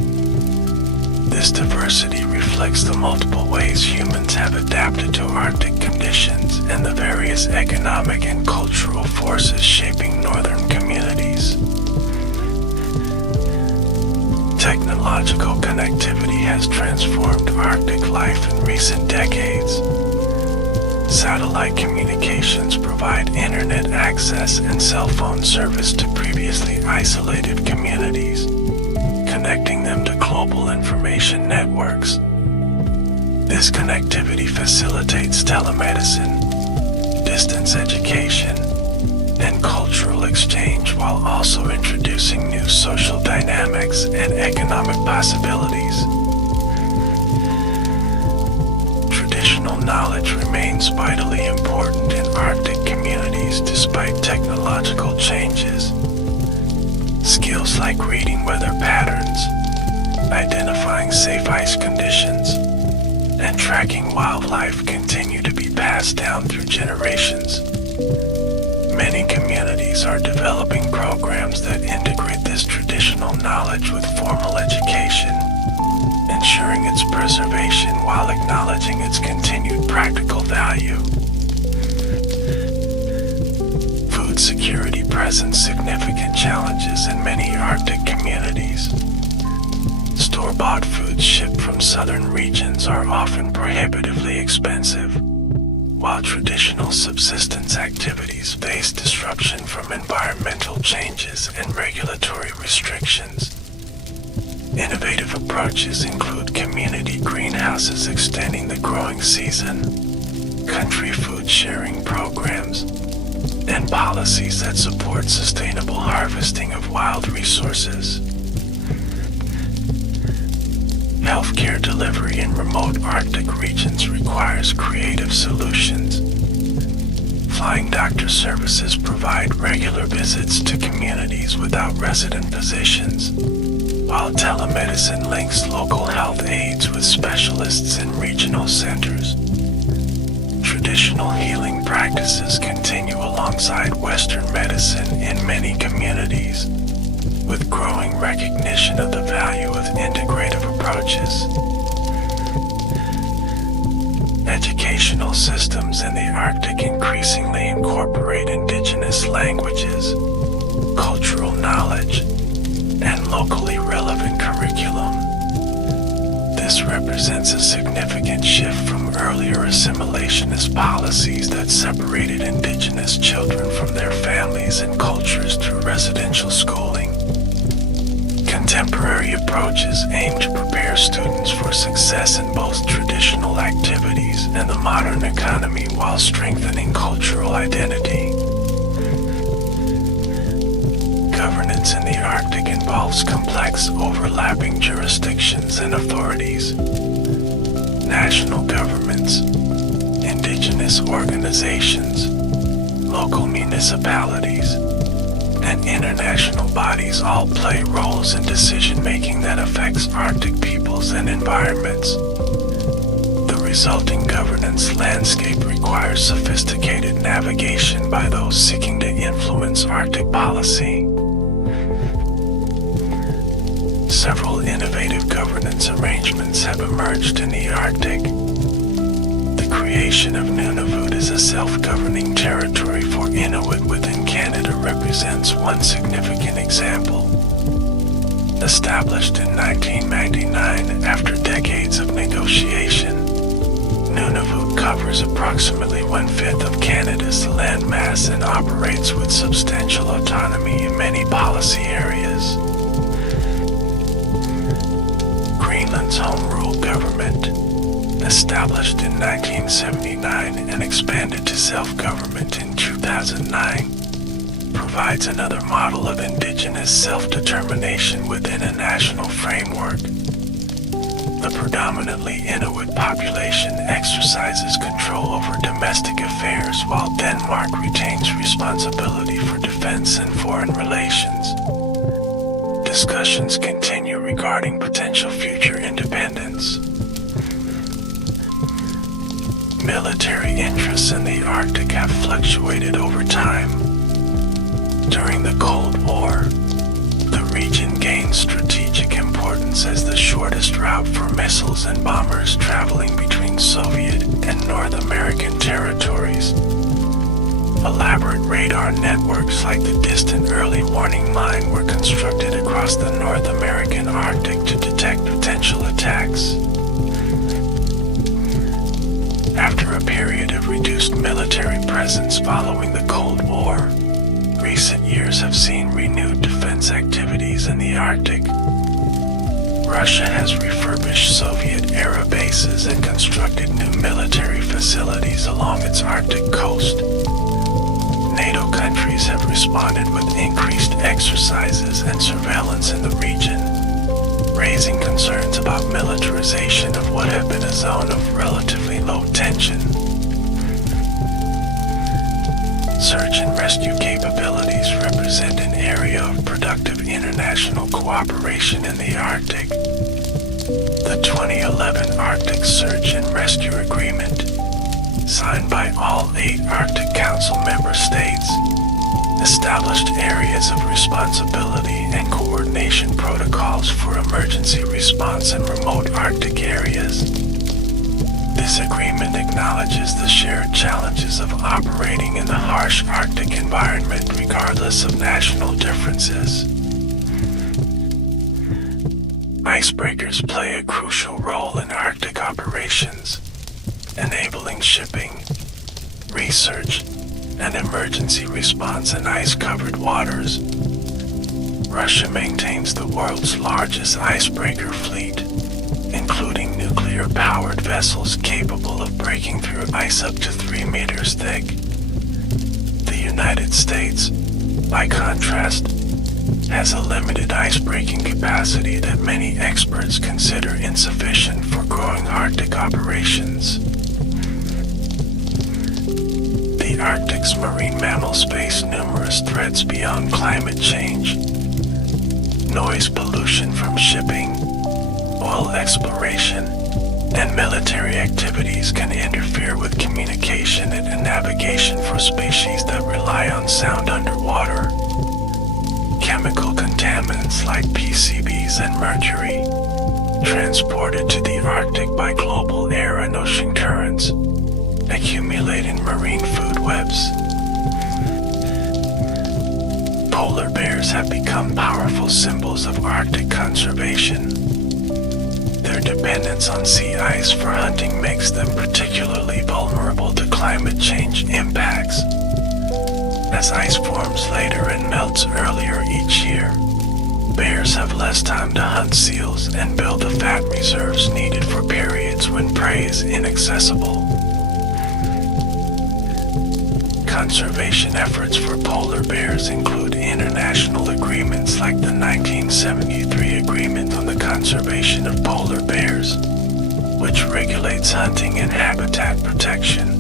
This diversity reflects the multiple ways humans have adapted to Arctic conditions and the various economic and cultural forces shaping northern communities. Technological connectivity has transformed Arctic life in recent decades. Satellite communications provide internet access and cell phone service to previously isolated communities, connecting them to global information networks. This connectivity facilitates telemedicine, distance education, and cultural exchange while also introducing new social dynamics and economic possibilities. Traditional knowledge remains vitally important in Arctic communities despite technological changes. Skills like reading weather patterns, identifying safe ice conditions, and tracking wildlife continue to be passed down through generations. Many communities are developing programs that integrate this traditional knowledge with formal education, ensuring its preservation while acknowledging its continued practical value. Food security presents significant challenges in many Arctic communities. Store-bought foods shipped from southern regions are often prohibitively expensive, while traditional subsistence activities face disruption from environmental changes and regulatory restrictions. Innovative approaches include community greenhouses extending the growing season, country food sharing programs, and policies that support sustainable harvesting of wild resources. Healthcare delivery in remote Arctic regions requires creative solutions. Flying doctor services provide regular visits to communities without resident physicians, while telemedicine links local health aides with specialists in regional centers. traditional healing practices continue alongside Western medicine in many communities, with growing recognition of the value of integrative approaches. Educational systems in the Arctic increasingly incorporate indigenous languages, cultural knowledge, and locally relevant curriculum. This represents a significant shift from earlier assimilationist policies that separated indigenous children from their families and cultures through residential schooling. Contemporary approaches aim to prepare students for success in both traditional activities and the modern economy while strengthening cultural identity. Governance in the Arctic involves complex overlapping jurisdictions and authorities. National governments, indigenous organizations, local municipalities, and international bodies all play roles in decision-making that affects Arctic peoples and environments. The resulting governance landscape requires sophisticated navigation by those seeking to influence Arctic policy. Several innovative governance arrangements have emerged in the Arctic. The creation of Nunavut as a self-governing territory for Inuit within Canada represents one significant example. Established in 1999 after decades of negotiation, Nunavut covers approximately 1/5 of Canada's landmass and operates with substantial autonomy in many policy areas. Greenland's Home Rule Government, established in 1979 and expanded to self-government in 2009, provides another model of indigenous self-determination within a national framework. The predominantly Inuit population exercises control over domestic affairs while Denmark retains responsibility for defense and foreign relations. Discussions continue regarding potential future independence. Military interests in the Arctic have fluctuated over time. During the Cold War, the region gained strategic importance as the shortest route for missiles and bombers traveling between Soviet and North American territories. Elaborate radar networks like the Distant Early Warning Line were constructed across the North American Arctic to detect potential attacks. After a period of reduced military presence following the Cold War, recent years have seen renewed defense activities in the Arctic. Russia has refurbished Soviet-era bases and constructed new military facilities along its Arctic coast. NATO countries have responded with increased exercises and surveillance in the region, raising concerns about militarization of what had been a zone of relatively low tension. Search and rescue capabilities represent an area of productive international cooperation in the Arctic. The 2011 Arctic Search and Rescue Agreement, signed by all 8 Arctic Council member states, established areas of responsibility and coordination protocols for emergency response in remote Arctic areas. This agreement acknowledges the shared challenges of operating in the harsh Arctic environment regardless of national differences. Icebreakers play a crucial role in Arctic operations, enabling shipping, research, and emergency response in ice-covered waters. Russia maintains the world's largest icebreaker fleet, including nuclear-powered vessels capable of breaking through ice up to 3 meters thick. The United States, by contrast, has a limited ice-breaking capacity that many experts consider insufficient for growing Arctic operations. The Arctic's marine mammals face numerous threats beyond climate change. Noise pollution from shipping, oil exploration, and military activities can interfere with communication and navigation for species that rely on sound underwater. Chemical contaminants like PCBs and mercury, transported to the Arctic by global air and ocean currents, accumulate in marine food webs. Polar bears have become powerful symbols of Arctic conservation. Their dependence on sea ice for hunting makes them particularly vulnerable to climate change impacts. As ice forms later and melts earlier each year, bears have less time to hunt seals and build the fat reserves needed for periods when prey is inaccessible. Conservation efforts for polar bears include international agreements like the 1973 Agreement on the Conservation of Polar Bears, which regulates hunting and habitat protection.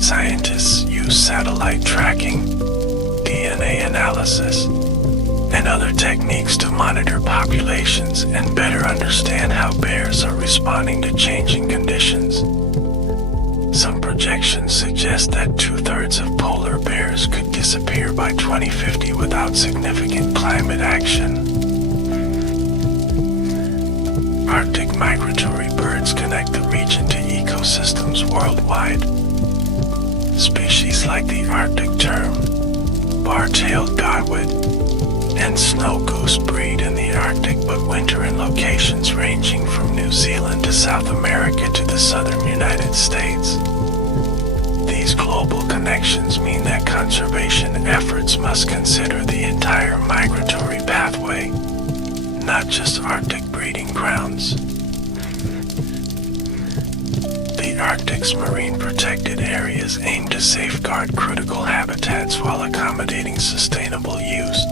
Scientists use satellite tracking, DNA analysis, and other techniques to monitor populations and better understand how bears are responding to changing conditions. Some projections suggest that 2/3 of polar bears could disappear by 2050 without significant climate action. Arctic migratory birds connect the region to ecosystems worldwide. Species like the Arctic tern, bar-tailed godwit, and snow goose breed in the Arctic but winter in locations ranging from New Zealand to South America to the southern United States. These global connections mean that conservation efforts must consider the entire migratory pathway, not just Arctic breeding grounds. The Arctic's marine protected areas aim to safeguard critical habitats while accommodating sustainable use.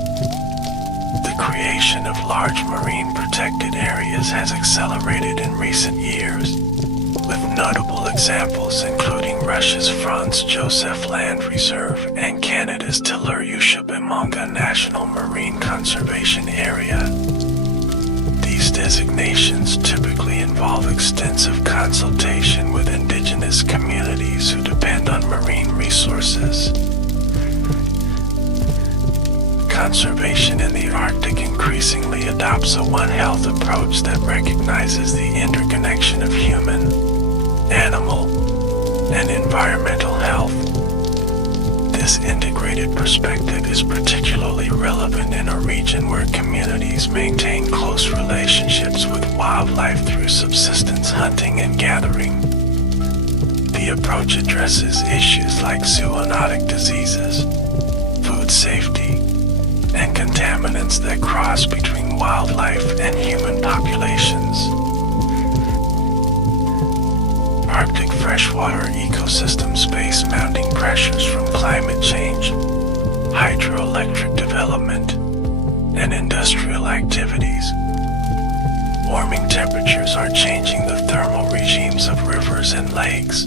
The creation of large marine protected areas has accelerated in recent years, with notable examples including Russia's Franz Josef Land Reserve and Canada's Tillur-Ushipemanga National Marine Conservation Area. These designations typically involve extensive consultation with indigenous communities who depend on marine resources. Conservation in the Arctic increasingly adopts a One Health approach that recognizes the interconnection of human, animal, and environmental health. This integrated perspective is particularly relevant in a region where communities maintain close relationships with wildlife through subsistence hunting and gathering. The approach addresses issues like zoonotic diseases, food safety, and contaminants that cross between wildlife and human populations. Arctic freshwater ecosystems face mounting pressures from climate change, hydroelectric development, and industrial activities. Warming temperatures are changing the thermal regimes of rivers and lakes,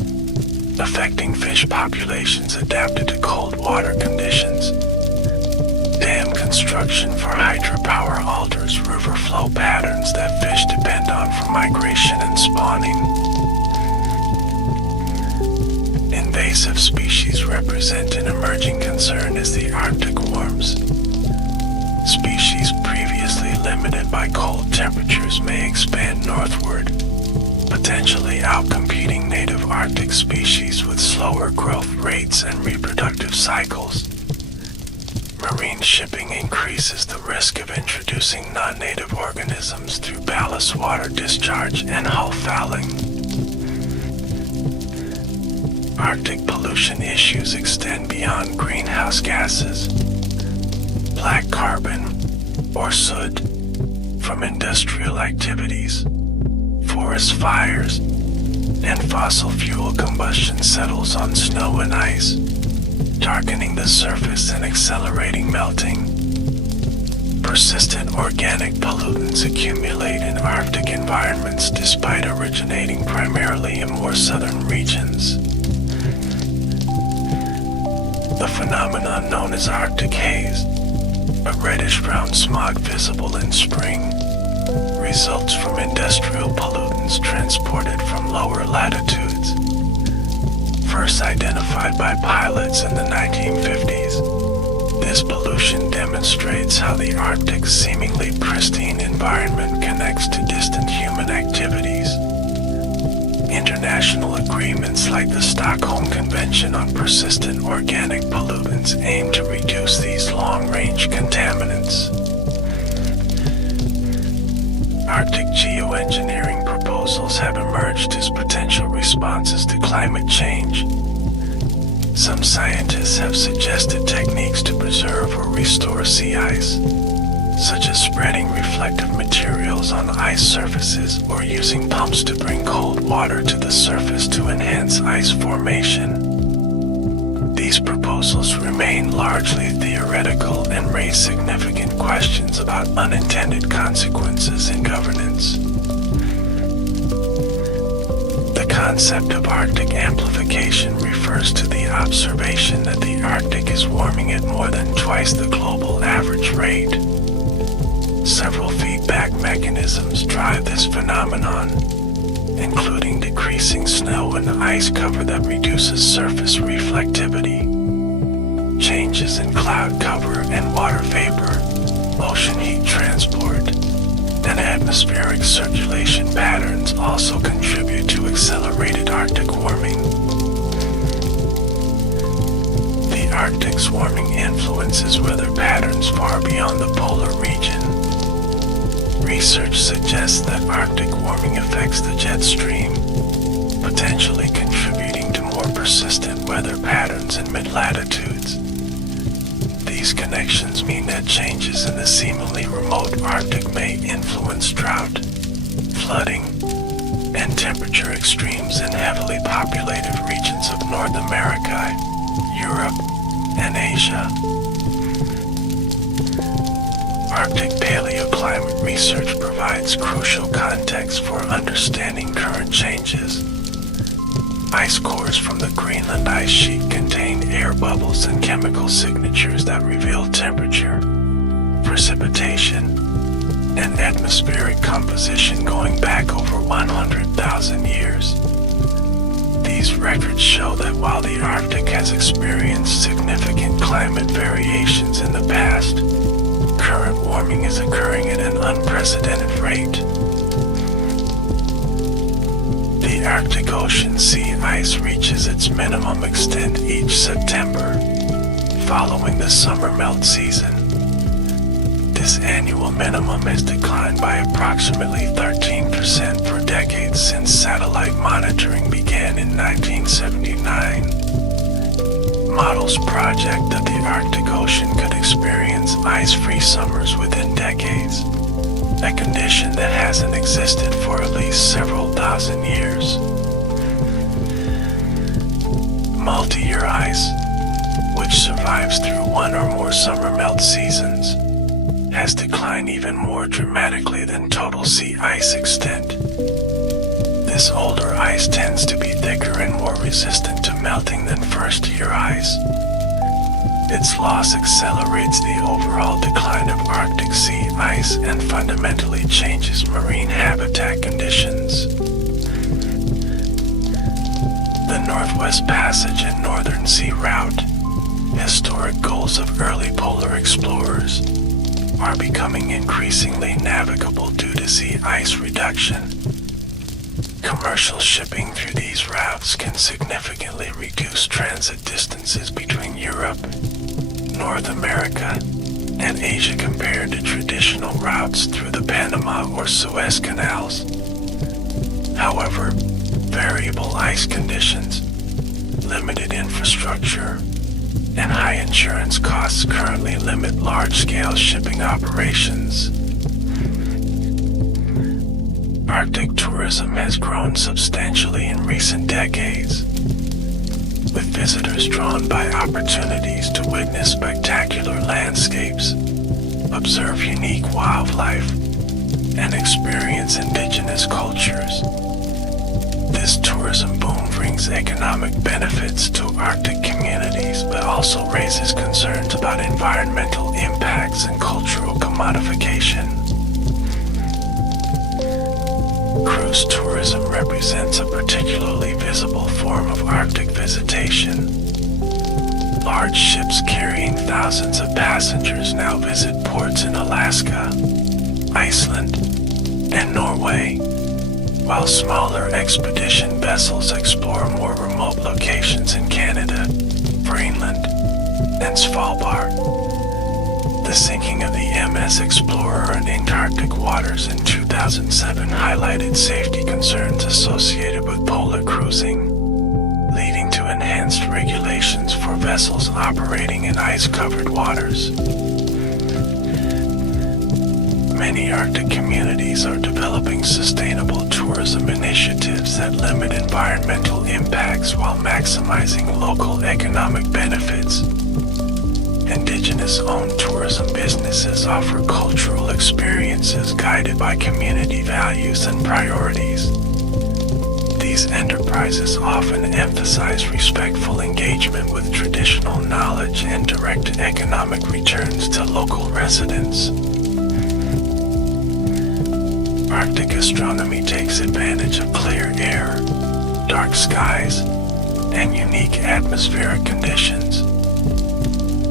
affecting fish populations adapted to cold water conditions. Dam construction for hydropower alters river flow patterns that fish depend on for migration and spawning. Invasive species represent an emerging concern as the Arctic warms. Species previously limited by cold temperatures may expand northward, potentially outcompeting native Arctic species with slower growth rates and reproductive cycles. Marine shipping increases the risk of introducing non-native organisms through ballast water discharge and hull fouling. Arctic pollution issues extend beyond greenhouse gases. Black carbon, or soot, from industrial activities, forest fires, and fossil fuel combustion settles on snow and ice, darkening the surface and accelerating melting. Persistent organic pollutants accumulate in Arctic environments despite originating primarily in more southern regions. The phenomenon known as Arctic haze, a reddish-brown smog visible in spring, results from industrial pollutants transported from lower latitudes. First identified by pilots in the 1950s, this pollution demonstrates how the Arctic's seemingly pristine environment connects to distant human activities. International agreements like the Stockholm Convention on Persistent Organic Pollutants aim to reduce these long-range contaminants. Arctic geoengineering proposals have emerged as potential responses to climate change. Some scientists have suggested techniques to preserve or restore sea ice, such as spreading reflective materials on ice surfaces or using pumps to bring cold water to the surface to enhance ice formation. These proposals remain largely theoretical and raise significant questions about unintended consequences in governance. The concept of Arctic amplification refers to the observation that the Arctic is warming at more than twice the global average rate. Several feedback mechanisms drive this phenomenon, including decreasing snow and ice cover that reduces surface reflectivity, changes in cloud cover and water vapor, ocean heat transport, and atmospheric circulation patterns also contribute to accelerated Arctic warming. The Arctic's warming influences weather patterns far beyond the polar region. Research suggests that Arctic warming affects the jet stream, potentially contributing to more persistent weather patterns in mid-latitudes. These connections mean that changes in the seemingly remote Arctic may influence drought, flooding, and temperature extremes in heavily populated regions of North America, Europe, and Asia. Arctic paleoclimate research provides crucial context for understanding current changes. Ice cores from the Greenland ice sheet contain air bubbles and chemical signatures that reveal temperature, precipitation, and atmospheric composition going back over 100,000 years. These records show that while the Arctic has experienced significant climate variations in the past, current warming is occurring at an unprecedented rate. The Arctic Ocean sea ice reaches its minimum extent each September, following the summer melt season. This annual minimum has declined by approximately 13% for decades since satellite monitoring began in 1979. Models project that the Arctic Ocean could experience ice-free summers within decades, a condition that hasn't existed for at least several thousand years. Multi-year ice, which survives through one or more summer melt seasons, has declined even more dramatically than total sea ice extent. This older ice tends to be thicker and more resistant to melting than first-year ice. Its loss accelerates the overall decline of Arctic sea ice and fundamentally changes marine habitat conditions. The Northwest Passage and Northern Sea Route, historic goals of early polar explorers, are becoming increasingly navigable due to sea ice reduction. Commercial shipping through these routes can significantly reduce transit distances between Europe, North America, and Asia compared to traditional routes through the Panama or Suez canals. However, variable ice conditions, limited infrastructure, and high insurance costs currently limit large-scale shipping operations. Arctic tourism has grown substantially in recent decades, with visitors drawn by opportunities to witness spectacular landscapes, observe unique wildlife, and experience indigenous cultures. This tourism boom brings economic benefits to Arctic communities, but also raises concerns about environmental impacts and cultural commodification. Cruise tourism represents a particularly visible form of Arctic visitation. Large ships carrying thousands of passengers now visit ports in Alaska, Iceland, and Norway, while smaller expedition vessels explore more remote locations in Canada, Greenland, and Svalbard. The sinking of the MS Explorer in Antarctic waters in 2007 highlighted safety concerns associated with polar cruising, leading to enhanced regulations for vessels operating in ice-covered waters. Many Arctic communities are developing sustainable tourism initiatives that limit environmental impacts while maximizing local economic benefits. Indigenous-owned tourism businesses offer cultural experiences guided by community values and priorities. These enterprises often emphasize respectful engagement with traditional knowledge and direct economic returns to local residents. Arctic astronomy takes advantage of clear air, dark skies, and unique atmospheric conditions.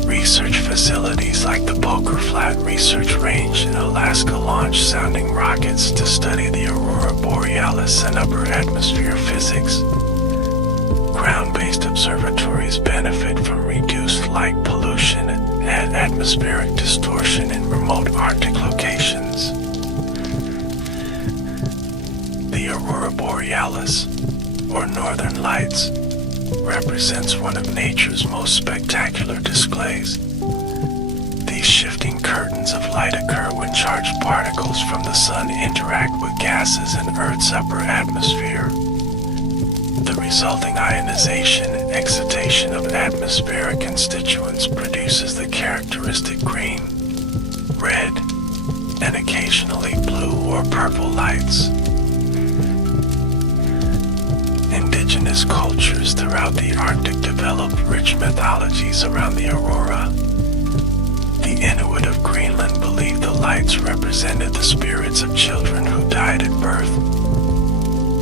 Research facilities like the Poker Flat Research Range in Alaska launch sounding rockets to study the aurora borealis and upper atmosphere physics. Ground-based observatories benefit from reduced light pollution and atmospheric distortion in remote Arctic locations. The aurora borealis, or northern lights, represents one of nature's most spectacular displays. These shifting curtains of light occur when charged particles from the sun interact with gases in Earth's upper atmosphere. The resulting ionization and excitation of atmospheric constituents produces the characteristic green, red, and occasionally blue or purple lights. Indigenous cultures throughout the Arctic developed rich mythologies around the aurora. The Inuit of Greenland believed the lights represented the spirits of children who died at birth.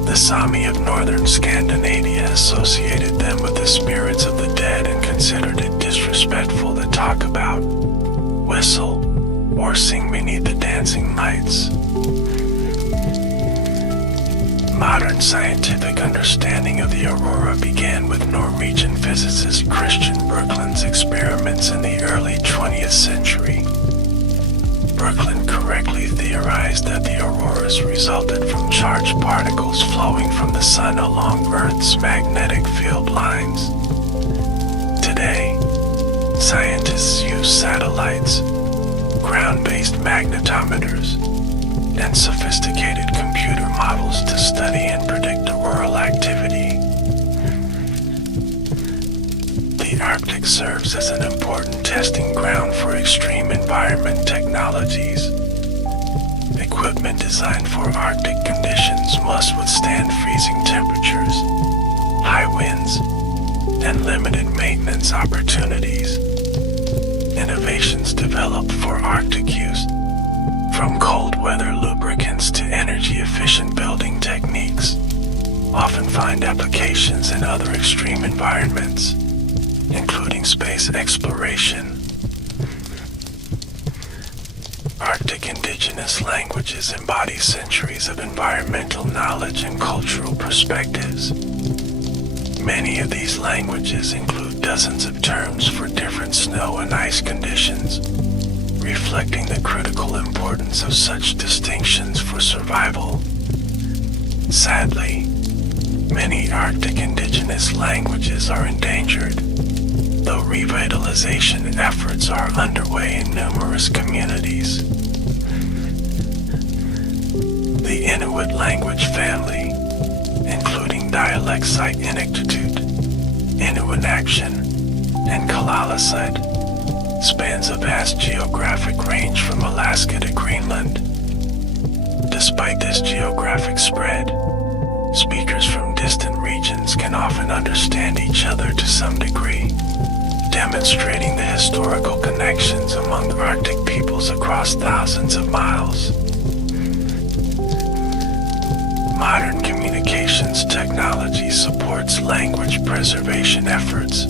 The Sami of northern Scandinavia associated them with the spirits of the dead and considered it disrespectful to talk about, whistle, or sing beneath the dancing lights. Modern scientific understanding of the aurora began with Norwegian physicist Christian Birkeland's experiments in the early 20th century. Birkeland correctly theorized that the auroras resulted from charged particles flowing from the sun along Earth's magnetic field lines. Today, scientists use satellites, ground-based magnetometers, and sophisticated computer models to study and predict auroral activity. The Arctic serves as an important testing ground for extreme environment technologies. Equipment designed for Arctic conditions must withstand freezing temperatures, high winds, and limited maintenance opportunities. Innovations developed for Arctic use, from cold weather lubricants to energy-efficient building techniques, often find applications in other extreme environments, including space exploration. Arctic indigenous languages embody centuries of environmental knowledge and cultural perspectives. Many of these languages include dozens of terms for different snow and ice conditions, reflecting the critical importance of such distinctions for survival. Sadly, many Arctic indigenous languages are endangered, though revitalization efforts are underway in numerous communities. The Inuit language family, including dialects like Inuktitut, Inuinnaqshun, and Kalaalleq, spans a vast geographic range from Alaska to Greenland. Despite this geographic spread, speakers from distant regions can often understand each other to some degree, demonstrating the historical connections among Arctic peoples across thousands of miles. Modern communications technology supports language preservation efforts.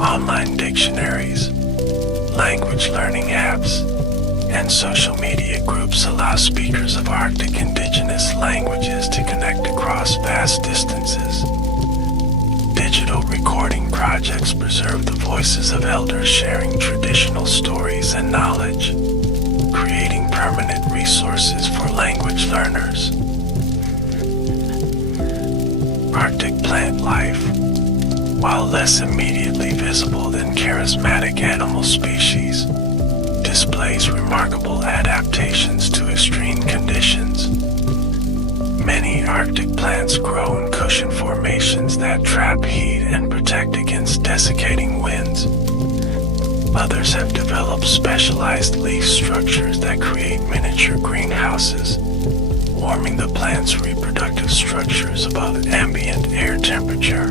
Online dictionaries, language learning apps, and social media groups allow speakers of Arctic indigenous languages to connect across vast distances. Digital recording projects preserve the voices of elders sharing traditional stories and knowledge, creating permanent resources for language learners. Arctic plant life, while less immediately visible than charismatic animal species, displays remarkable adaptations to extreme conditions. Many Arctic plants grow in cushion formations that trap heat and protect against desiccating winds. Others have developed specialized leaf structures that create miniature greenhouses, warming the plant's reproductive structures above ambient air temperature.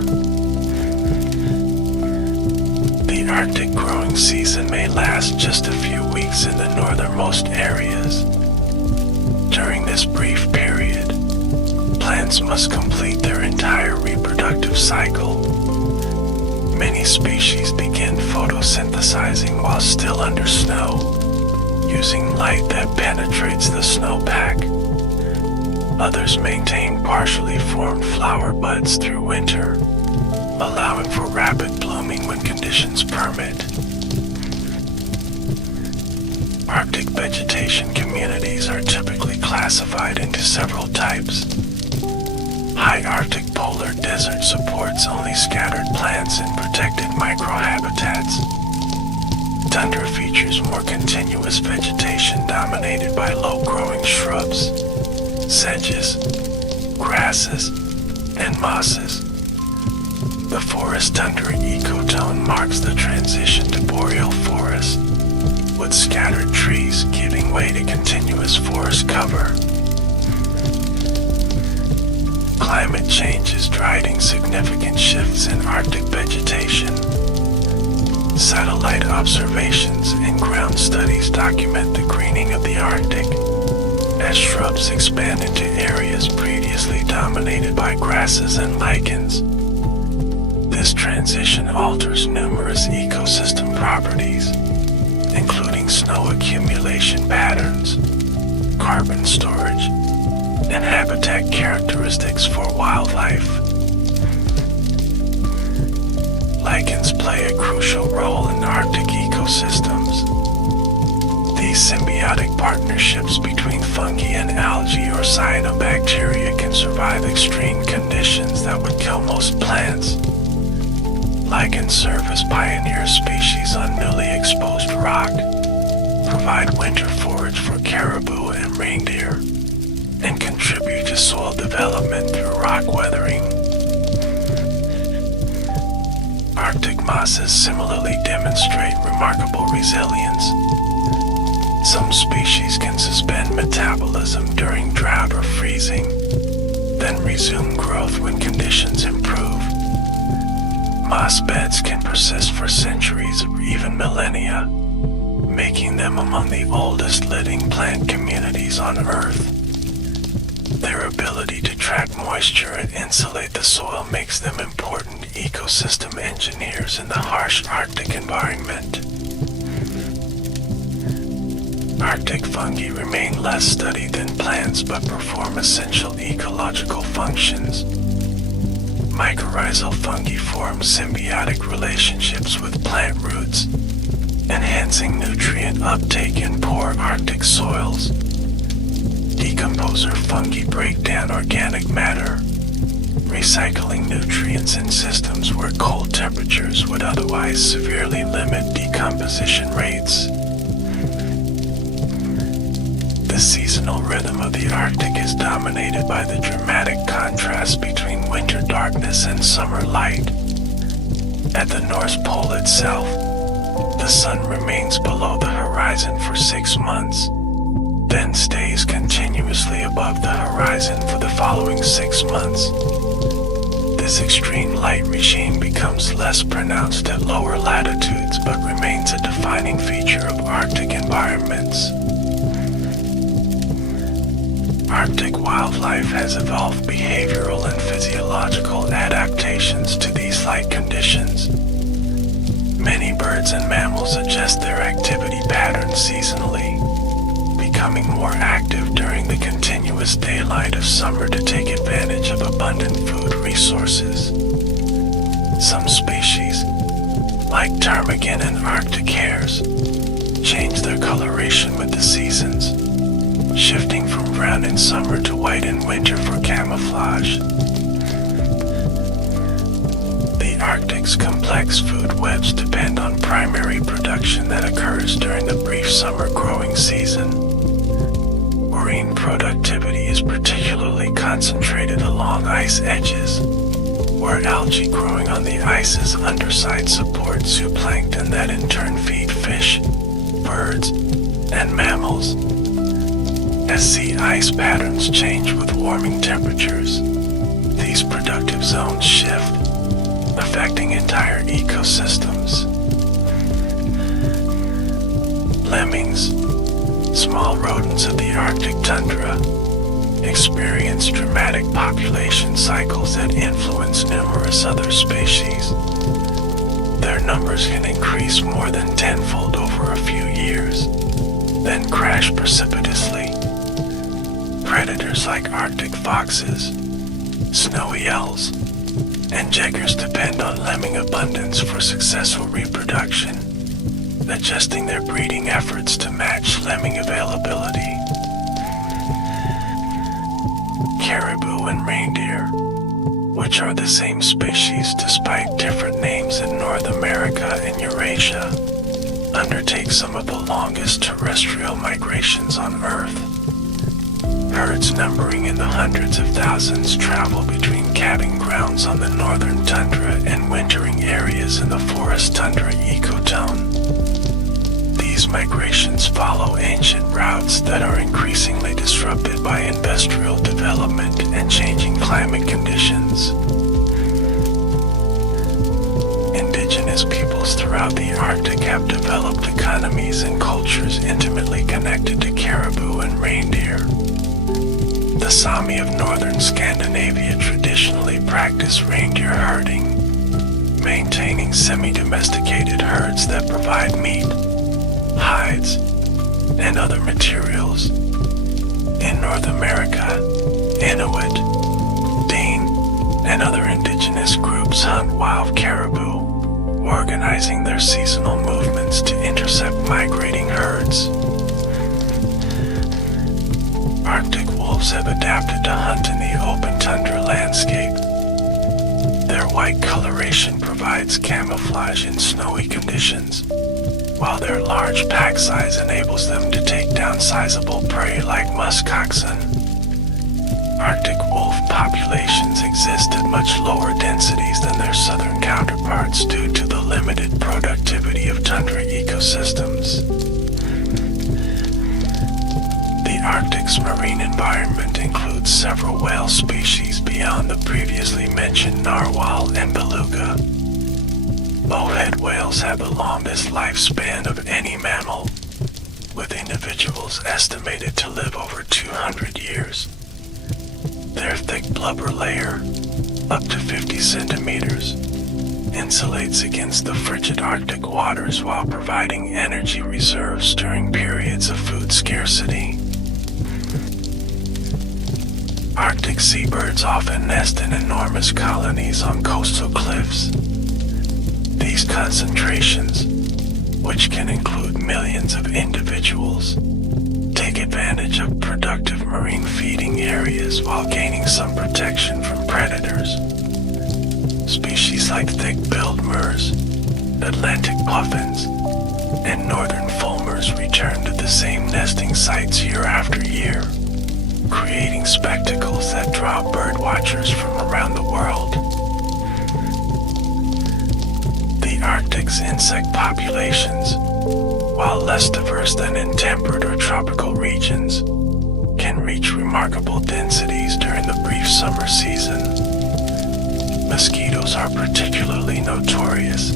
The Arctic growing season may last just a few weeks in the northernmost areas. During this brief period, plants must complete their entire reproductive cycle. Many species begin photosynthesizing while still under snow, using light that penetrates the snowpack. Others maintain partially formed flower buds through winter, allowing for rapid blooming when conditions permit. Arctic vegetation communities are typically classified into several types. High Arctic polar desert supports only scattered plants in protected microhabitats. Tundra features more continuous vegetation dominated by low-growing shrubs, sedges, grasses, and mosses. The forest tundra ecotone marks the transition to boreal forest, with scattered trees giving way to continuous forest cover. Climate change is driving significant shifts in Arctic vegetation. Satellite observations and ground studies document the greening of the Arctic as shrubs expand into areas previously dominated by grasses and lichens. This transition alters numerous ecosystem properties, including snow accumulation patterns, carbon storage, and habitat characteristics for wildlife. Lichens play a crucial role in Arctic ecosystems. These symbiotic partnerships between fungi and algae or cyanobacteria can survive extreme conditions that would kill most plants. Lichens serve as pioneer species on newly exposed rock, provide winter forage for caribou and reindeer, and contribute to soil development through rock weathering. Arctic mosses similarly demonstrate remarkable resilience. Some species can suspend metabolism during drought or freezing, then resume growth when conditions improve. Moss beds can persist for centuries or even millennia, making them among the oldest living plant communities on Earth. Their ability to trap moisture and insulate the soil makes them important ecosystem engineers in the harsh Arctic environment. Arctic fungi remain less studied than plants but perform essential ecological functions. Mycorrhizal fungi form symbiotic relationships with plant roots, enhancing nutrient uptake in poor Arctic soils. Decomposer fungi break down organic matter, recycling nutrients in systems where cold temperatures would otherwise severely limit decomposition rates. The seasonal rhythm of the Arctic is dominated by the dramatic contrast between winter darkness and summer light. At the North Pole itself, the sun remains below the horizon for 6 months, then stays continuously above the horizon for the following 6 months. This extreme light regime becomes less pronounced at lower latitudes but remains a defining feature of Arctic environments. Arctic wildlife has evolved behavioral and physiological adaptations to these light conditions. Many birds and mammals adjust their activity patterns seasonally, becoming more active during the continuous daylight of summer to take advantage of abundant food resources. Some species, like ptarmigan and Arctic hares, change their coloration with the seasons, shifting from brown in summer to white in winter for camouflage. The Arctic's complex food webs depend on primary production that occurs during the brief summer growing season. Marine productivity is particularly concentrated along ice edges, where algae growing on the ice's underside support zooplankton that in turn feed fish, birds, and mammals. As sea ice patterns change with warming temperatures, these productive zones shift, affecting entire ecosystems. Lemmings, small rodents of the Arctic tundra, experience dramatic population cycles that influence numerous other species. Their numbers can increase more than tenfold over a few years, then crash precipitously. Predators like Arctic foxes, snowy owls, and jaegers depend on lemming abundance for successful reproduction, adjusting their breeding efforts to match lemming availability. Caribou and reindeer, which are the same species despite different names in North America and Eurasia, undertake some of the longest terrestrial migrations on Earth. Herds numbering in the hundreds of thousands travel between calving grounds on the northern tundra and wintering areas in the forest tundra ecotone. These migrations follow ancient routes that are increasingly disrupted by industrial development and changing climate conditions. Indigenous peoples throughout the Arctic have developed economies and cultures intimately connected to caribou and reindeer. The Sami of northern Scandinavia traditionally practice reindeer herding, maintaining semi-domesticated herds that provide meat, hides, and other materials. In North America, Inuit, Dene, and other indigenous groups hunt wild caribou, organizing their seasonal movements to intercept migrating herds. Arctic wolves have adapted to hunt in the open tundra landscape. Their white coloration provides camouflage in snowy conditions, while their large pack size enables them to take down sizable prey like muskoxen. Arctic wolf populations exist at much lower densities than their southern counterparts due to the limited productivity of tundra ecosystems. The Arctic's marine environment includes several whale species beyond the previously mentioned narwhal and beluga. Bowhead whales have the longest lifespan of any mammal, with individuals estimated to live over 200 years. Their thick blubber layer, up to 50 centimeters, insulates against the frigid Arctic waters while providing energy reserves during periods of food scarcity. Arctic seabirds often nest in enormous colonies on coastal cliffs. These concentrations, which can include millions of individuals, take advantage of productive marine feeding areas while gaining some protection from predators. Species like thick-billed murres, Atlantic puffins, and northern fulmars return to the same nesting sites year after year, creating spectacles that draw birdwatchers from around the world. The Arctic's insect populations, while less diverse than in temperate or tropical regions, can reach remarkable densities during the brief summer season. Mosquitoes are particularly notorious,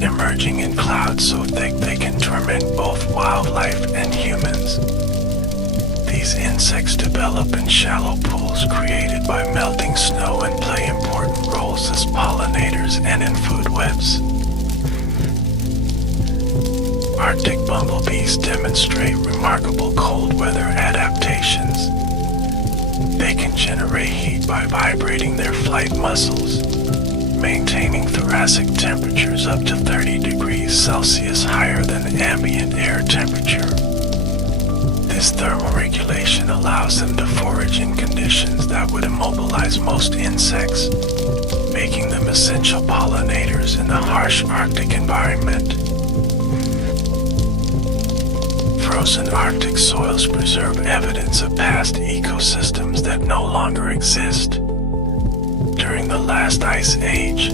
emerging in clouds so thick they can torment both wildlife and humans. These These insects develop in shallow pools created by melting snow and play important roles as pollinators and in food webs. Arctic bumblebees demonstrate remarkable cold weather adaptations. They can generate heat by vibrating their flight muscles, maintaining thoracic temperatures up to 30 degrees Celsius higher than ambient air temperature. This thermoregulation allows them to forage in conditions that would immobilize most insects, making them essential pollinators in the harsh Arctic environment. Frozen Arctic soils preserve evidence of past ecosystems that no longer exist. During the last ice age,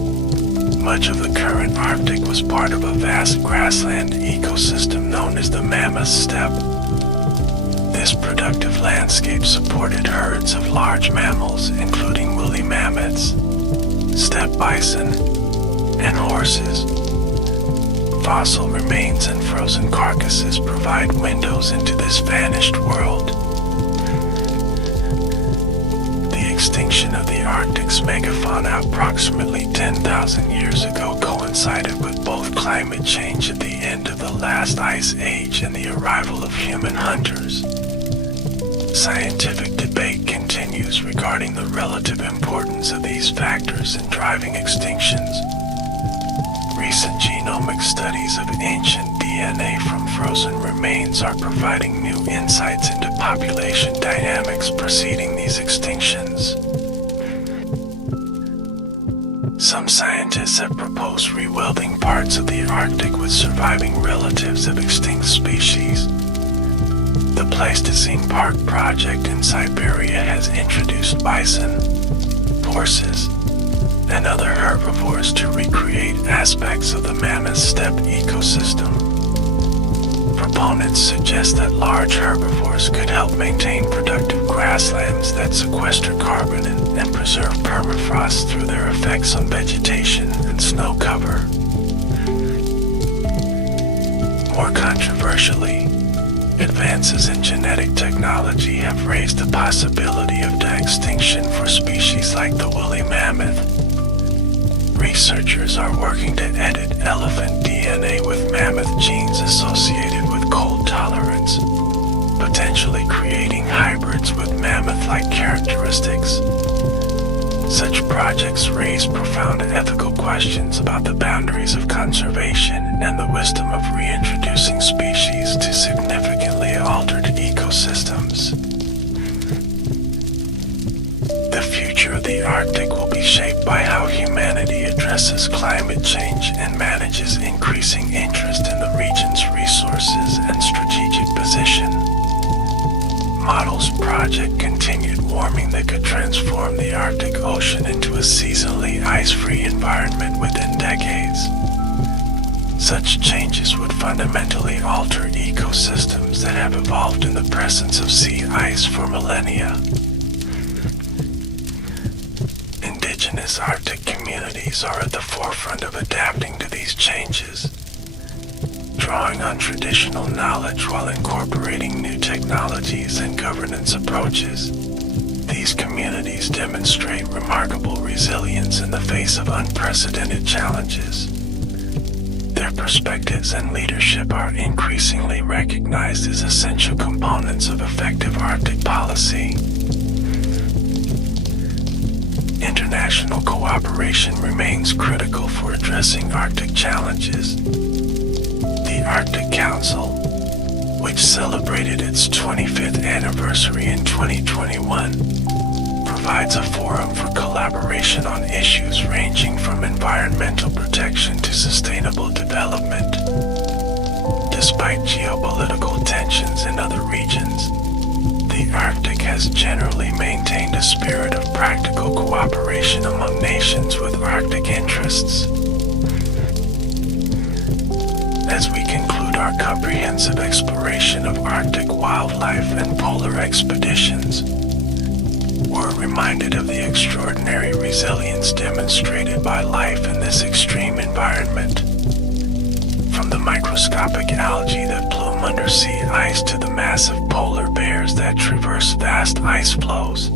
much of the current Arctic was part of a vast grassland ecosystem known as the Mammoth Steppe. This productive landscape supported herds of large mammals, including woolly mammoths, steppe bison, and horses. Fossil remains and frozen carcasses provide windows into this vanished world. The extinction of the Arctic's megafauna approximately 10,000 years ago coincided with both climate change at the end of the last ice age and the arrival of human hunters. Scientific debate continues regarding the relative importance of these factors in driving extinctions. Recent genomic studies of ancient DNA from frozen remains are providing new insights into population dynamics preceding these extinctions. Some scientists have proposed rewelding parts of the Arctic with surviving relatives of extinct species. The Pleistocene Park project in Siberia has introduced bison, horses, and other herbivores to recreate aspects of the Mammoth Steppe ecosystem. Proponents suggest that large herbivores could help maintain productive grasslands that sequester carbon and preserve permafrost through their effects on vegetation and snow cover. More controversially, advances in genetic technology have raised the possibility of de-extinction for species like the woolly mammoth. Researchers are working to edit elephant DNA with mammoth genes associated with cold tolerance, potentially creating hybrids with mammoth-like characteristics. Such projects raise profound ethical questions about the boundaries of conservation and the wisdom of reintroducing species to significantly altered ecosystems. The future of the Arctic will be shaped by how humanity addresses climate change and manages increasing interest in the region's resources and strategic position. Models project continued warming that could transform the Arctic Ocean into a seasonally ice-free environment within decades. Such changes would fundamentally alter ecosystems that have evolved in the presence of sea ice for millennia. Indigenous Arctic communities are at the forefront of adapting to these changes, drawing on traditional knowledge while incorporating new technologies and governance approaches. These communities demonstrate remarkable resilience in the face of unprecedented challenges. Their perspectives and leadership are increasingly recognized as essential components of effective Arctic policy. International cooperation remains critical for addressing Arctic challenges. The Arctic Council, which celebrated its 25th anniversary in 2021, provides a forum for collaboration on issues ranging from environmental protection to sustainable development. Despite geopolitical tensions in other regions, the Arctic has generally maintained a spirit of practical cooperation among nations with Arctic interests. As we conclude our comprehensive exploration of Arctic wildlife and polar expeditions, we're reminded of the extraordinary resilience demonstrated by life in this extreme environment. From the microscopic microscopic algae that bloom under sea ice to the massive polar bears that traverse vast ice floes.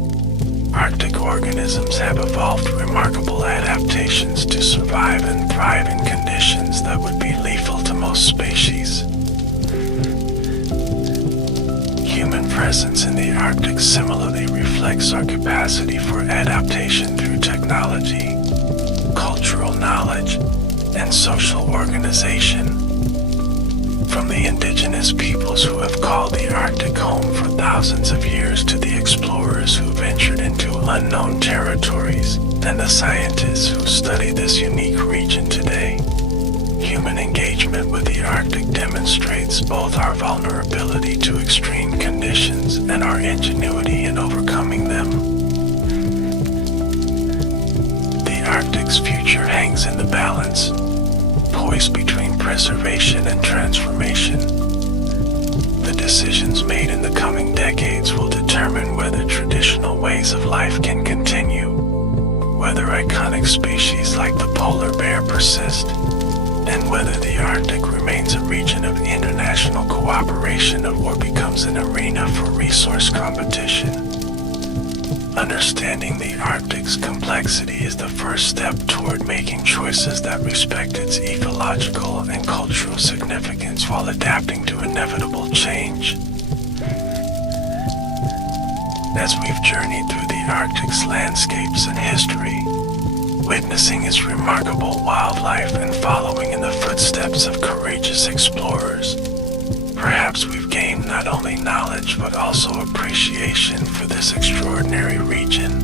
Arctic organisms have evolved remarkable adaptations to survive and thrive in conditions that would be lethal to most species. Human presence in the Arctic similarly reflects our capacity for adaptation through technology, cultural knowledge, and social organization. From the indigenous peoples who have called the Arctic home for thousands of years to the explorers who ventured into unknown territories and the scientists who study this unique region today, human engagement with the Arctic demonstrates both our vulnerability to extreme conditions and our ingenuity in overcoming them. The Arctic's future hangs in the balance, poised between preservation and transformation. The decisions made in the coming decades will determine whether traditional ways of life can continue, whether iconic species like the polar bear persist, and whether the Arctic remains a region of international cooperation or becomes an arena for resource competition. Understanding the Arctic's complexity is the first step toward making choices that respect its ecological and cultural significance while adapting to inevitable change. As we've journeyed through the Arctic's landscapes and history, witnessing its remarkable wildlife and following in the footsteps of courageous explorers, perhaps we've gained not only knowledge but also appreciation for this extraordinary region.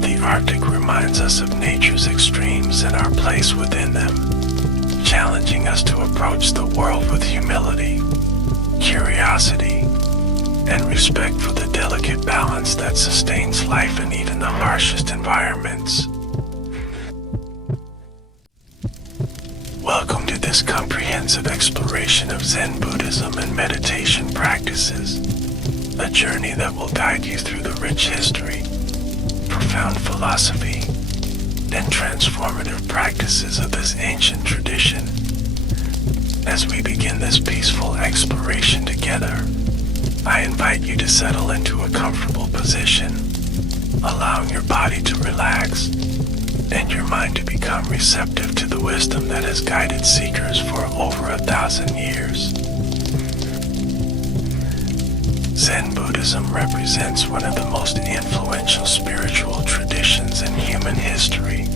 The Arctic reminds us of nature's extremes and our place within them, challenging us to approach the world with humility, curiosity, and respect for the delicate balance that sustains life in even the harshest environments. Welcome to this comprehensive exploration of Zen Buddhism and meditation practices, a journey that will guide you through the rich history, profound philosophy, and transformative practices of this ancient tradition. As we begin this peaceful exploration together, I invite you to settle into a comfortable position, allowing your body to relax and your mind to become receptive to the wisdom that has guided seekers for over 1,000 years. Zen Buddhism represents one of the most influential spiritual traditions in human history,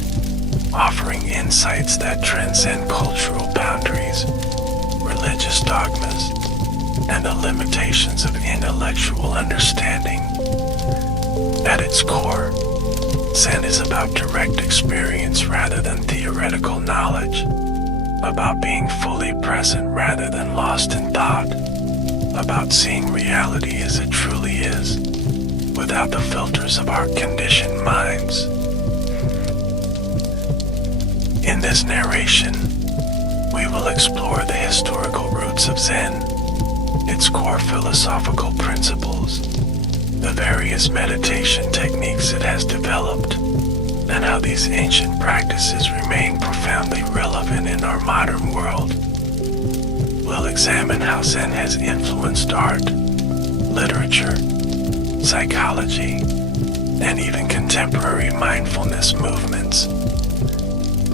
offering insights that transcend cultural boundaries, religious dogmas, and the limitations of intellectual understanding. At its core, Zen is about direct experience rather than theoretical knowledge, about being fully present rather than lost in thought, about seeing reality as it truly is, without the filters of our conditioned minds. In this narration, we will explore the historical roots of Zen, its core philosophical principles, the various meditation techniques it has developed, and how these ancient practices remain profoundly relevant in our modern world. We'll examine how Zen has influenced art, literature, psychology, and even contemporary mindfulness movements.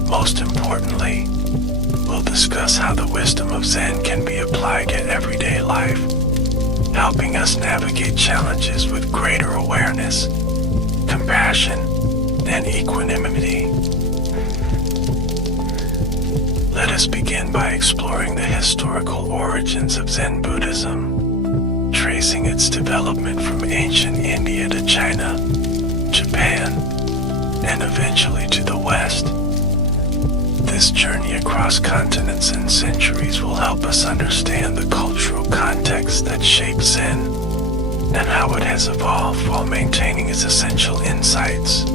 Most importantly, we'll discuss how the wisdom of Zen can be applied to everyday life, helping us navigate challenges with greater awareness, compassion, and equanimity. Let us begin by exploring the historical origins of Zen Buddhism, tracing its development from ancient India to China, Japan, and eventually to the West. This journey across continents and centuries will help us understand the cultural context that shapes Zen and how it has evolved while maintaining its essential insights.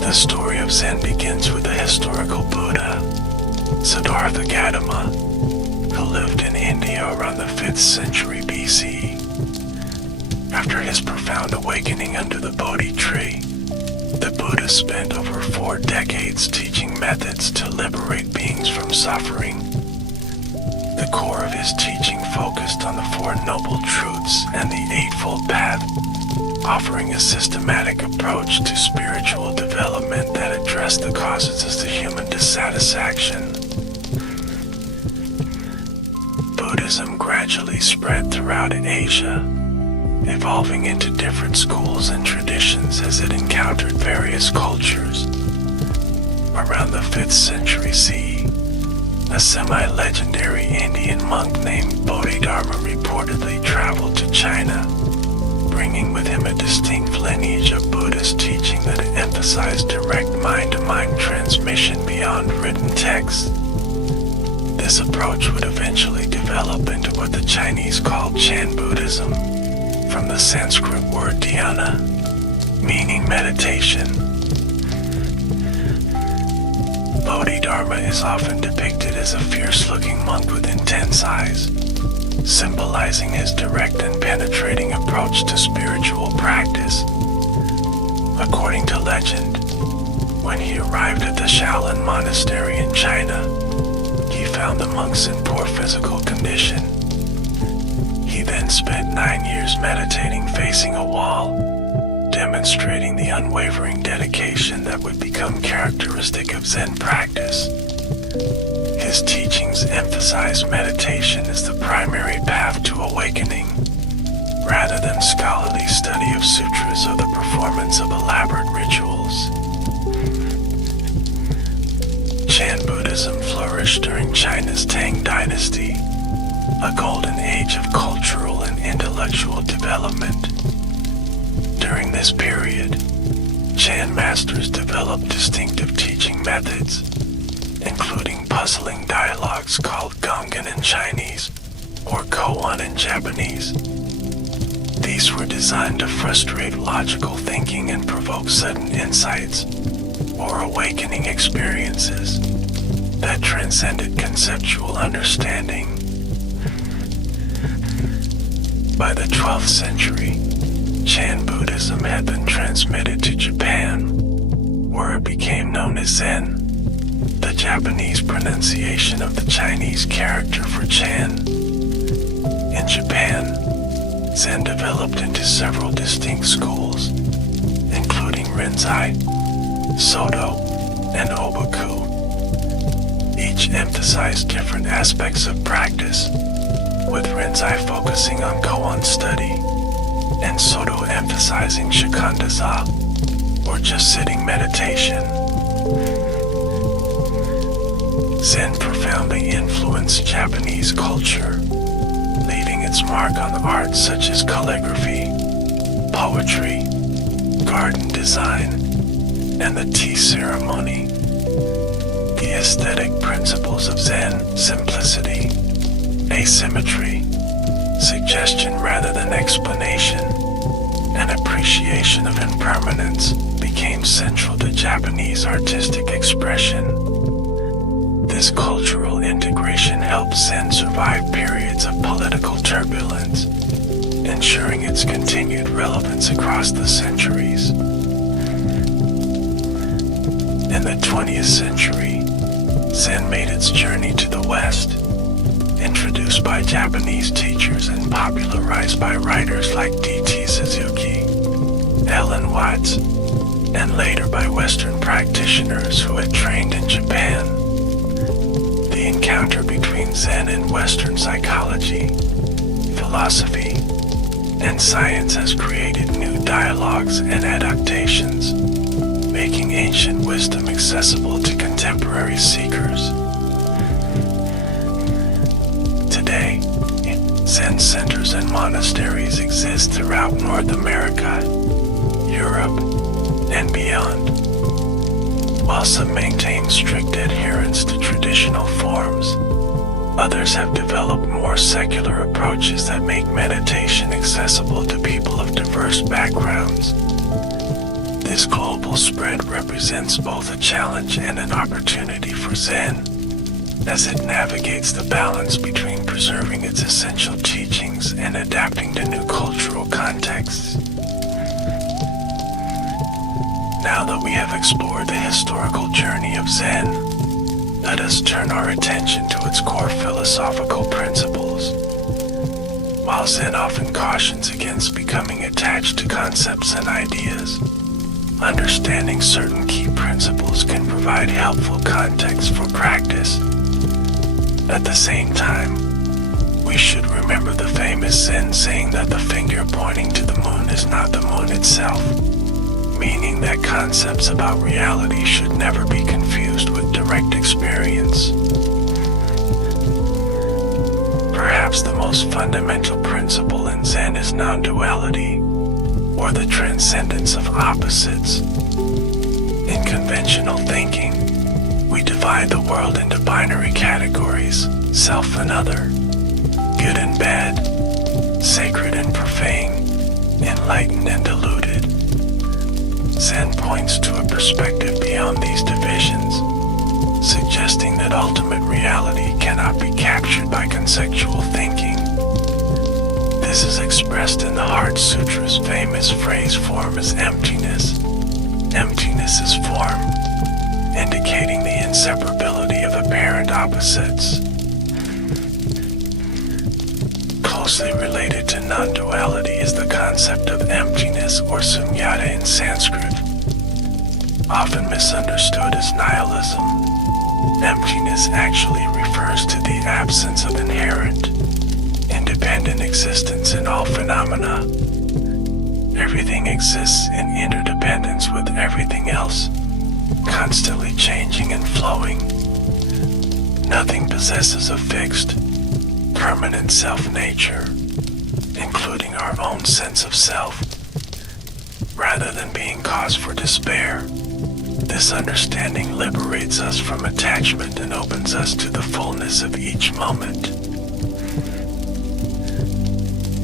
The story of Zen begins with the historical Buddha, Siddhartha Gautama, who lived in India around the 5th century BCE. After his profound awakening under the Bodhi tree, the Buddha Buddha spent over 4 decades teaching methods to liberate beings from suffering. The core of his teaching focused on the 4 Noble Truths and the Eightfold Path, offering a systematic approach to spiritual development that addressed the causes of the human dissatisfaction. Buddhism gradually spread throughout Asia, evolving into different schools and traditions as it encountered various cultures. Around the 5th century CE, a semi-legendary Indian monk named Bodhidharma reportedly traveled to China, bringing with him a distinct lineage of Buddhist teaching that emphasized direct mind-to-mind transmission beyond written text. This approach would eventually develop into what the Chinese called Chan Buddhism, from the Sanskrit word dhyana, meaning meditation. Bodhidharma is often depicted as a fierce-looking monk with intense eyes, symbolizing his direct and penetrating approach to spiritual practice. According to legend, when he arrived at the Shaolin Monastery in China, he found the monks in poor physical condition. He then spent 9 years meditating facing a wall, demonstrating the unwavering dedication that would become characteristic of Zen practice. His teachings emphasize meditation as the primary path to awakening, rather than scholarly study of sutras or the performance of elaborate rituals. Chan Buddhism flourished during China's Tang Dynasty, a golden age of cultural and intellectual development. During this period, Chan masters developed distinctive teaching methods, including puzzling dialogues called Gongan in Chinese or Koan in Japanese. These were designed to frustrate logical thinking and provoke sudden insights or awakening experiences that transcended conceptual understanding. By the 12th century, Chan Buddhism had been transmitted to Japan, where it became known as Zen, the Japanese pronunciation of the Chinese character for Chan. In Japan, Zen developed into several distinct schools, including Rinzai, Soto, and Obuku. Each emphasized different aspects of practice, with Rinzai focusing on koan study, and Soto emphasizing shikantaza, or just sitting meditation. Zen profoundly influenced Japanese culture, leaving its mark on arts such as calligraphy, poetry, garden design, and the tea ceremony. The aesthetic principles of Zen, simplicity, asymmetry, suggestion rather than explanation, and appreciation of impermanence became central to Japanese artistic expression. This cultural integration helped Zen survive periods of political turbulence, ensuring its continued relevance across the centuries. In the 20th century, Zen made its journey to the West, introduced by Japanese teachers and popularized by writers like D.T. Suzuki, Ellen Watts, and later by Western practitioners who had trained in Japan. The encounter between Zen and Western psychology, philosophy, and science has created new dialogues and adaptations, making ancient wisdom accessible to contemporary seekers. Today, Zen centers and monasteries exist throughout North America, Europe, and beyond. While some maintain strict adherence to traditional forms, others have developed more secular approaches that make meditation accessible to people of diverse backgrounds. This global spread represents both a challenge and an opportunity for Zen, as it navigates the balance between preserving its essential teachings and adapting to new cultural contexts. Now that we have explored the historical journey of Zen, let us turn our attention to its core philosophical principles. While Zen often cautions against becoming attached to concepts and ideas, understanding certain key principles can provide helpful context for practice. At the same time, we should remember the famous Zen saying that the finger pointing to the moon is not the moon itself, meaning that concepts about reality should never be confused with direct experience. Perhaps the most fundamental principle in Zen is non-duality, or the transcendence of opposites. In conventional thinking, we divide the world into binary categories: self and other, good and bad, sacred and profane, enlightened and deluded. Zen points to a perspective beyond these divisions, suggesting that ultimate reality cannot be captured by conceptual thinking. This is expressed in the Heart Sutra's famous phrase form as emptiness. Emptiness is form, indicating the inseparability of apparent opposites. Closely related to non-duality is the concept of emptiness, or sunyata in Sanskrit. Often misunderstood as nihilism, emptiness actually refers to the absence of inherent, independent existence in all phenomena. Everything exists in interdependence with everything else, constantly changing and flowing. Nothing possesses a fixed, permanent self-nature, including our own sense of self. Rather than being cause for despair, this understanding liberates us from attachment and opens us to the fullness of each moment.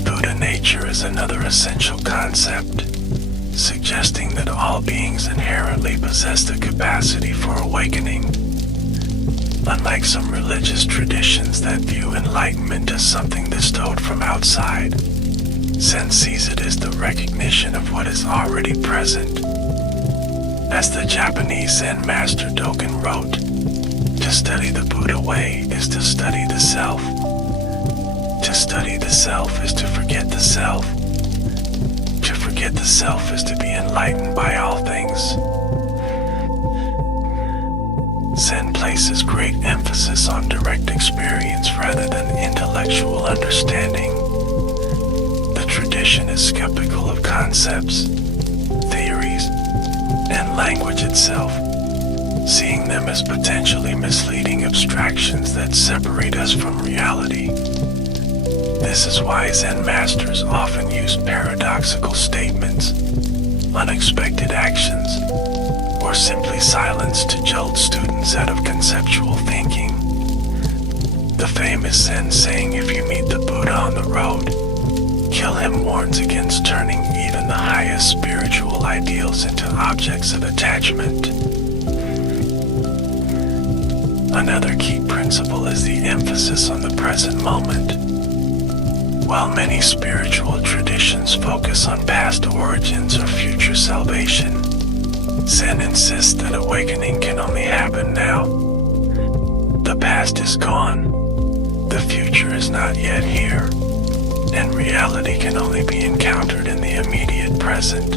Buddha nature is another essential concept, suggesting that all beings inherently possess the capacity for awakening. Unlike some religious traditions that view enlightenment as something bestowed from outside, Zen sees it as the recognition of what is already present. As the Japanese Zen master Dogen wrote, to study the Buddha way is to study the self. To study the self is to forget the self. To forget the self is to be enlightened by all things. Zen places great emphasis on direct experience rather than intellectual understanding. The tradition is skeptical of concepts, theories, and language itself, seeing them as potentially misleading abstractions that separate us from reality. This is why Zen masters often use paradoxical statements, unexpected actions, or simply silence to jolt students out of conceptual thinking. The famous Zen saying, "If you meet the Buddha on the road, kill him," warns against turning even the highest spiritual ideals into objects of attachment. Another key principle is the emphasis on the present moment. While many spiritual traditions focus on past origins or future salvation, Zen insists that awakening can only happen now. The past is gone, the future is not yet here, and reality can only be encountered in the immediate present.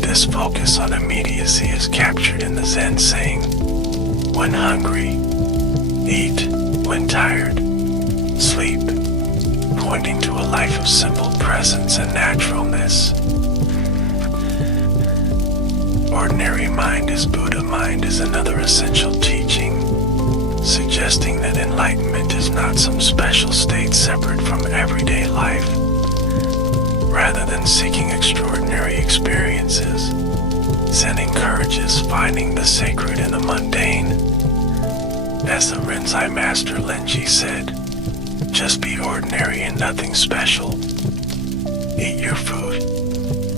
This focus on immediacy is captured in the Zen saying, "When hungry, eat; when tired, sleep," pointing to a life of simple presence and naturalness. Ordinary mind is Buddha mind is another essential teaching, suggesting that enlightenment is not some special state separate from everyday life. Rather than seeking extraordinary experiences, Zen encourages finding the sacred in the mundane. As the Rinzai master Lenji said, "Just be ordinary and nothing special. Eat your food,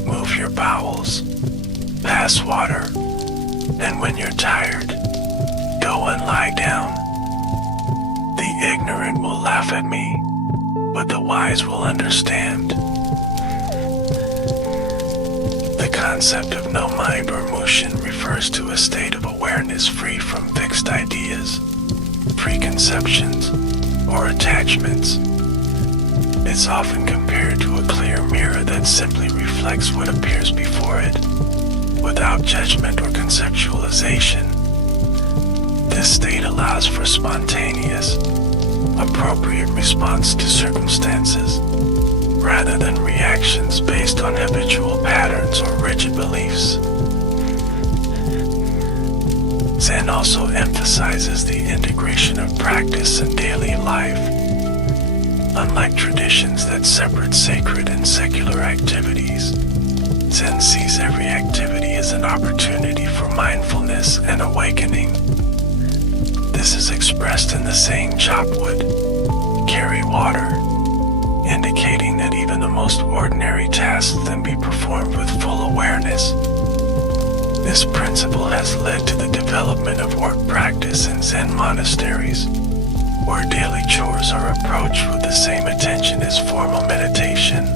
move your bowels, pass water, and when you're tired, go and lie down. The ignorant will laugh at me, but the wise will understand." The concept of no mind or motion refers to a state of awareness free from fixed ideas, preconceptions, or attachments. It's often compared to a clear mirror that simply reflects what appears before it, without judgment or conceptualization. This state allows for spontaneous, appropriate response to circumstances, rather than reactions based on habitual patterns or rigid beliefs. Zen also emphasizes the integration of practice in daily life. Unlike traditions that separate sacred and secular activities, Zen sees every activity as an opportunity for mindfulness and awakening. This is expressed in the saying "chop wood, carry water," indicating that even the most ordinary tasks can be performed with full awareness. This principle has led to the development of work practice in Zen monasteries, where daily chores are approached with the same attention as formal meditation.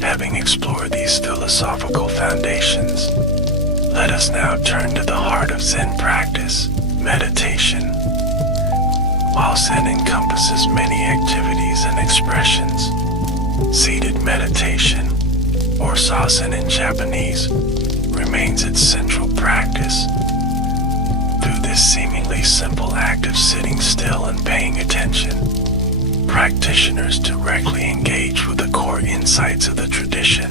Having explored these philosophical foundations, let us now turn to the heart of Zen practice, meditation. While Zen encompasses many activities and expressions, seated meditation, or Zazen in Japanese, remains its central practice. Through this seemingly simple act of sitting still and paying attention, practitioners directly engage with the core insights of the tradition.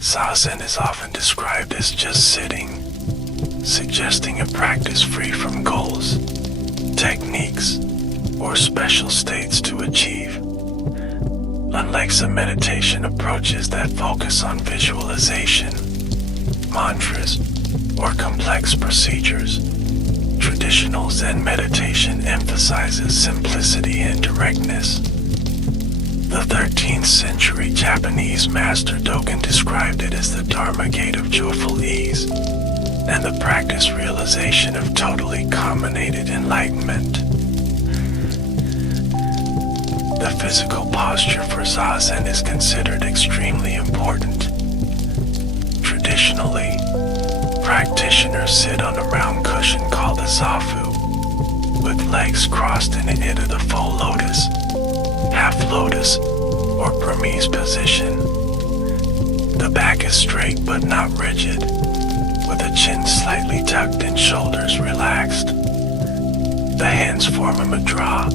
Zazen is often described as just sitting, suggesting a practice free from goals, techniques, or special states to achieve. Unlike some meditation approaches that focus on visualization, mantras, or complex procedures, traditional Zen meditation emphasizes simplicity and directness. The 13th century Japanese master Dogen described it as the Dharma gate of joyful ease, and the practice realization of totally culminated enlightenment. The physical posture for Zazen is considered extremely important. Traditionally, practitioners sit on a round cushion called a zafu, with legs crossed in either the full lotus, half lotus, or Burmese position. The back is straight but not rigid, with the chin slightly tucked and shoulders relaxed. The hands form a mudra,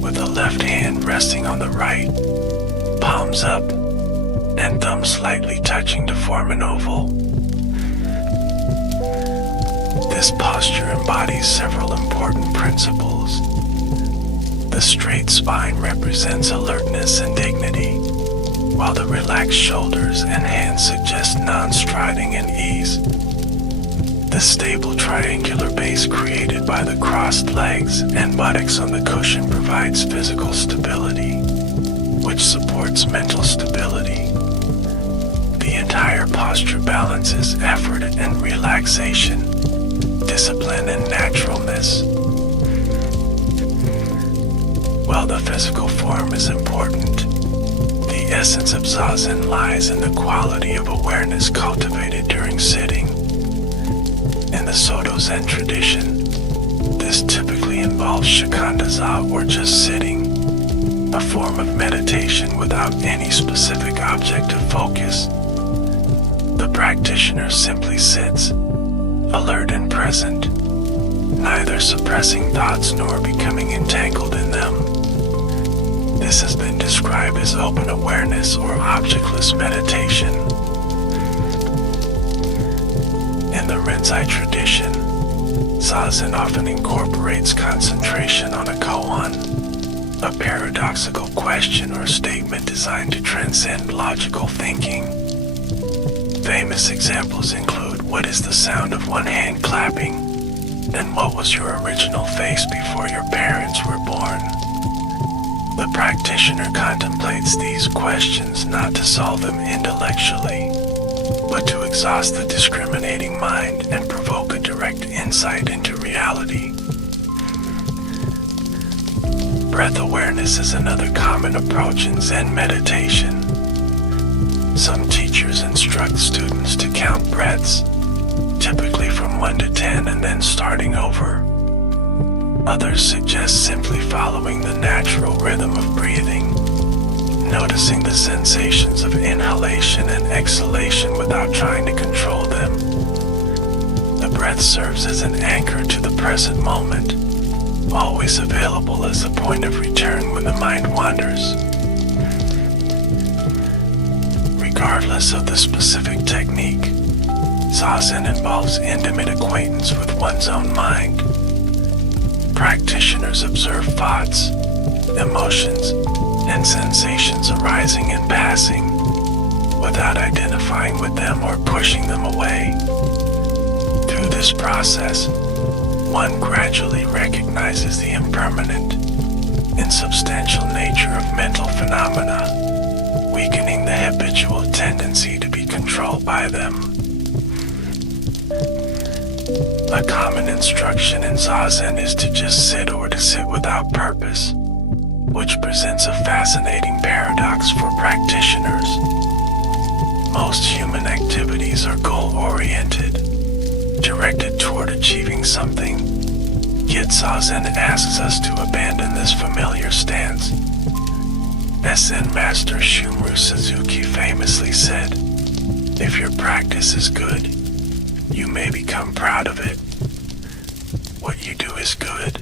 with the left hand resting on the right, palms up, and thumb slightly touching to form an oval. This posture embodies several important principles. The straight spine represents alertness and dignity, while the relaxed shoulders and hands suggest non-striding and ease. The stable triangular base created by the crossed legs and buttocks on the cushion provides physical stability, which supports mental stability. The entire posture balances effort and relaxation, discipline and naturalness. While the physical form is important, the essence of Zazen lies in the quality of awareness cultivated during sitting. In the Soto Zen tradition, this typically involves shikantaza or just sitting, a form of meditation without any specific object of focus. The practitioner simply sits, alert and present, neither suppressing thoughts nor becoming entangled in them. This has been described as open awareness or objectless meditation. In the Rinzai tradition, Zazen often incorporates concentration on a koan, a paradoxical question or statement designed to transcend logical thinking. Famous examples include, "What is the sound of one hand clapping?" and "What was your original face before your parents were born?" The practitioner contemplates these questions not to solve them intellectually, but to exhaust the discriminating mind and provoke a direct insight into reality. Breath awareness is another common approach in Zen meditation. Some teachers instruct students to count breaths, typically from 1 to 10 and then starting over. Others suggest simply following the natural rhythm of breathing, noticing the sensations of inhalation and exhalation without trying to control them. The breath serves as an anchor to the present moment, always available as a point of return when the mind wanders. Regardless of the specific technique, Zazen involves intimate acquaintance with one's own mind. Practitioners observe thoughts, emotions, and sensations arising and passing without identifying with them or pushing them away. Through this process, one gradually recognizes the impermanent, insubstantial nature of mental phenomena, weakening the habitual tendency to be controlled by them. A common instruction in Zazen is to just sit or to sit without purpose, which presents a fascinating paradox for practitioners. Most human activities are goal-oriented, directed toward achieving something, yet Zazen asks us to abandon this familiar stance. As Zen Master Shumru Suzuki famously said, "If your practice is good, you may become proud of it. What you do is good,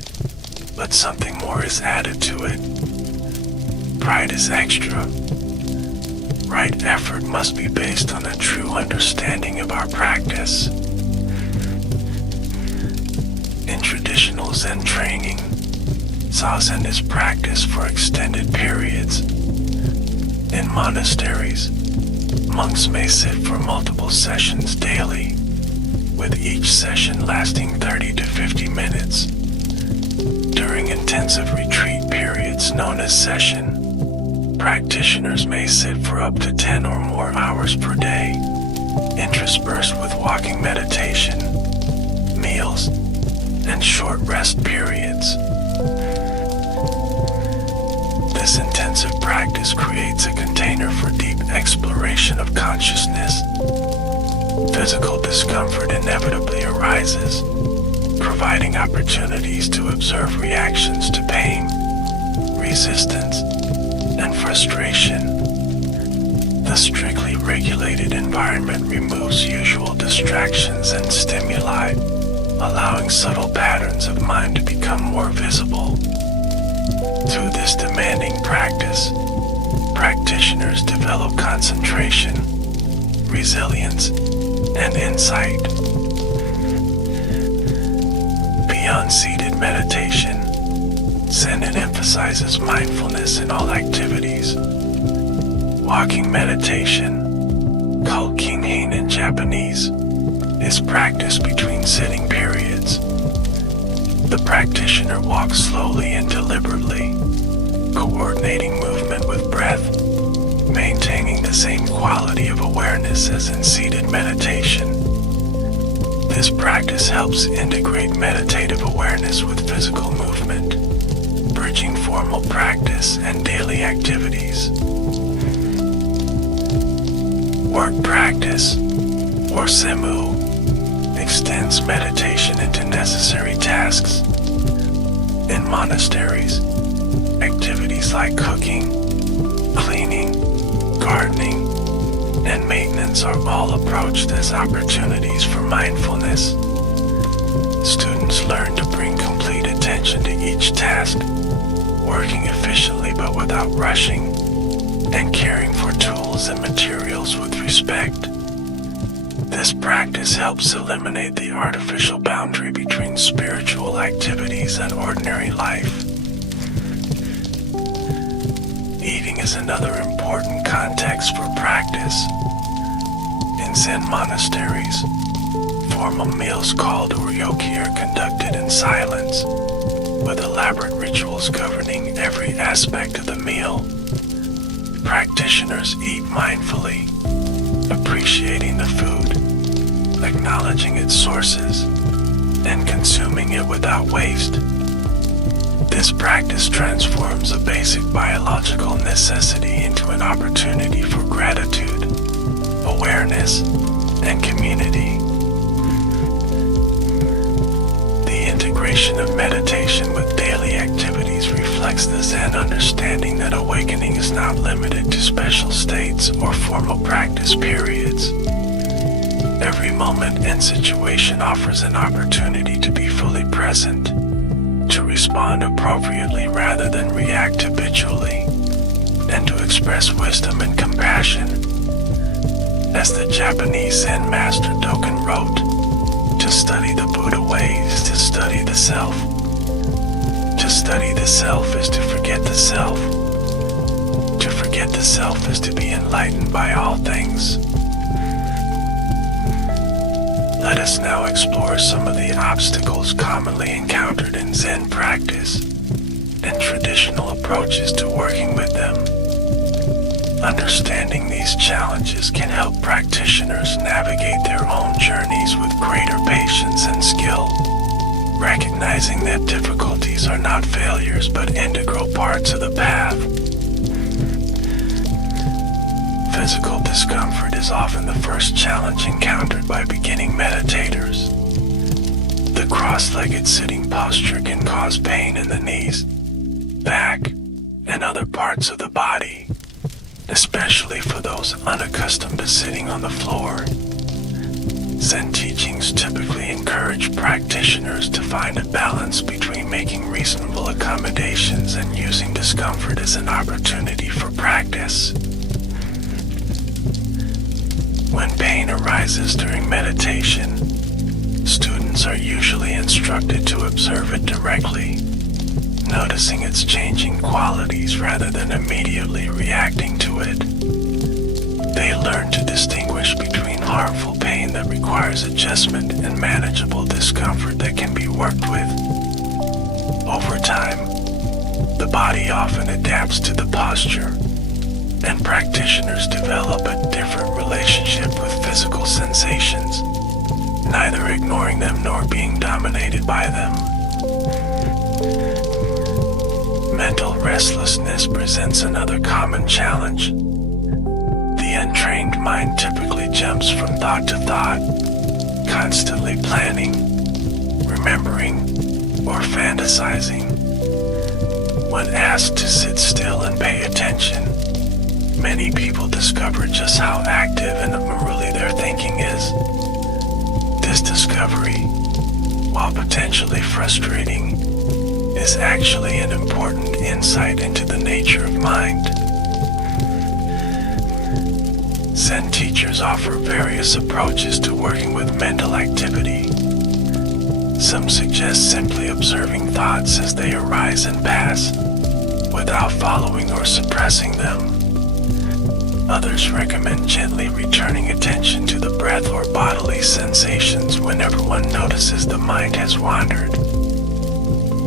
but something more is added to it. Pride is extra. Right effort must be based on a true understanding of our practice." In traditional Zen training, Zazen is practiced for extended periods. In monasteries, monks may sit for multiple sessions daily, with each session lasting 30 to 50 minutes. During intensive retreat periods known as session, practitioners may sit for up to 10 or more hours per day, interspersed with walking meditation, meals, and short rest periods. This intensive practice creates a container for deep exploration of consciousness. Physical discomfort inevitably arises, providing opportunities to observe reactions to pain, resistance, and frustration. The strictly regulated environment removes usual distractions and stimuli, allowing subtle patterns of mind to become more visible. Through this demanding practice, practitioners develop concentration, resilience, and insight. Beyond seated meditation, Zen emphasizes mindfulness in all activities. Walking meditation, called kinhin in Japanese, is practiced between sitting periods. The practitioner walks slowly and deliberately, coordinating movement with breath, maintaining the same quality of awareness as in seated meditation. This practice helps integrate meditative awareness with physical movement, bridging formal practice and daily activities. Work practice, or semu, extends meditation into necessary tasks. In monasteries, activities like cooking, cleaning, gardening, and maintenance are all approached as opportunities for mindfulness. Students learn to bring complete attention to each task, working efficiently but without rushing, and caring for tools and materials with respect. This practice helps eliminate the artificial boundary between spiritual activities and ordinary life. Eating is another important context for practice. In Zen monasteries, formal meals called uryoki are conducted in silence, with elaborate rituals governing every aspect of the meal. Practitioners eat mindfully, appreciating the food, acknowledging its sources, and consuming it without waste. This practice transforms a basic biological necessity into an opportunity for gratitude, awareness, and community. The integration of meditation with daily activities reflects the Zen understanding that awakening is not limited to special states or formal practice periods. Every moment and situation offers an opportunity to be fully present, to respond appropriately rather than react habitually, and to express wisdom and compassion. As the Japanese Zen master Dogen wrote, to study the Buddha way is to study the self. To study the self is to forget the self. To forget the self is to be enlightened by all things. Let us now explore some of the obstacles commonly encountered in Zen practice and traditional approaches to working with them. Understanding these challenges can help practitioners navigate their own journeys with greater patience and skill, recognizing that difficulties are not failures but integral parts of the path. Physical discomfort is often the first challenge encountered by beginning meditators. The cross-legged sitting posture can cause pain in the knees, back, and other parts of the body, especially for those unaccustomed to sitting on the floor. Zen teachings typically encourage practitioners to find a balance between making reasonable accommodations and using discomfort as an opportunity for practice. When pain arises during meditation, students are usually instructed to observe it directly, noticing its changing qualities rather than immediately reacting to it. They learn to distinguish between harmful pain that requires adjustment and manageable discomfort that can be worked with. Over time, the body often adapts to the posture, and practitioners develop a different relationship with physical sensations, neither ignoring them nor being dominated by them. Mental restlessness presents another common challenge. The untrained mind typically jumps from thought to thought, constantly planning, remembering, or fantasizing. When asked to sit still and pay attention, many people discover just how active and unruly their thinking is. This discovery, while potentially frustrating, is actually an important insight into the nature of mind. Zen teachers offer various approaches to working with mental activity. Some suggest simply observing thoughts as they arise and pass, without following or suppressing them. Others recommend gently returning attention to the breath or bodily sensations whenever one notices the mind has wandered.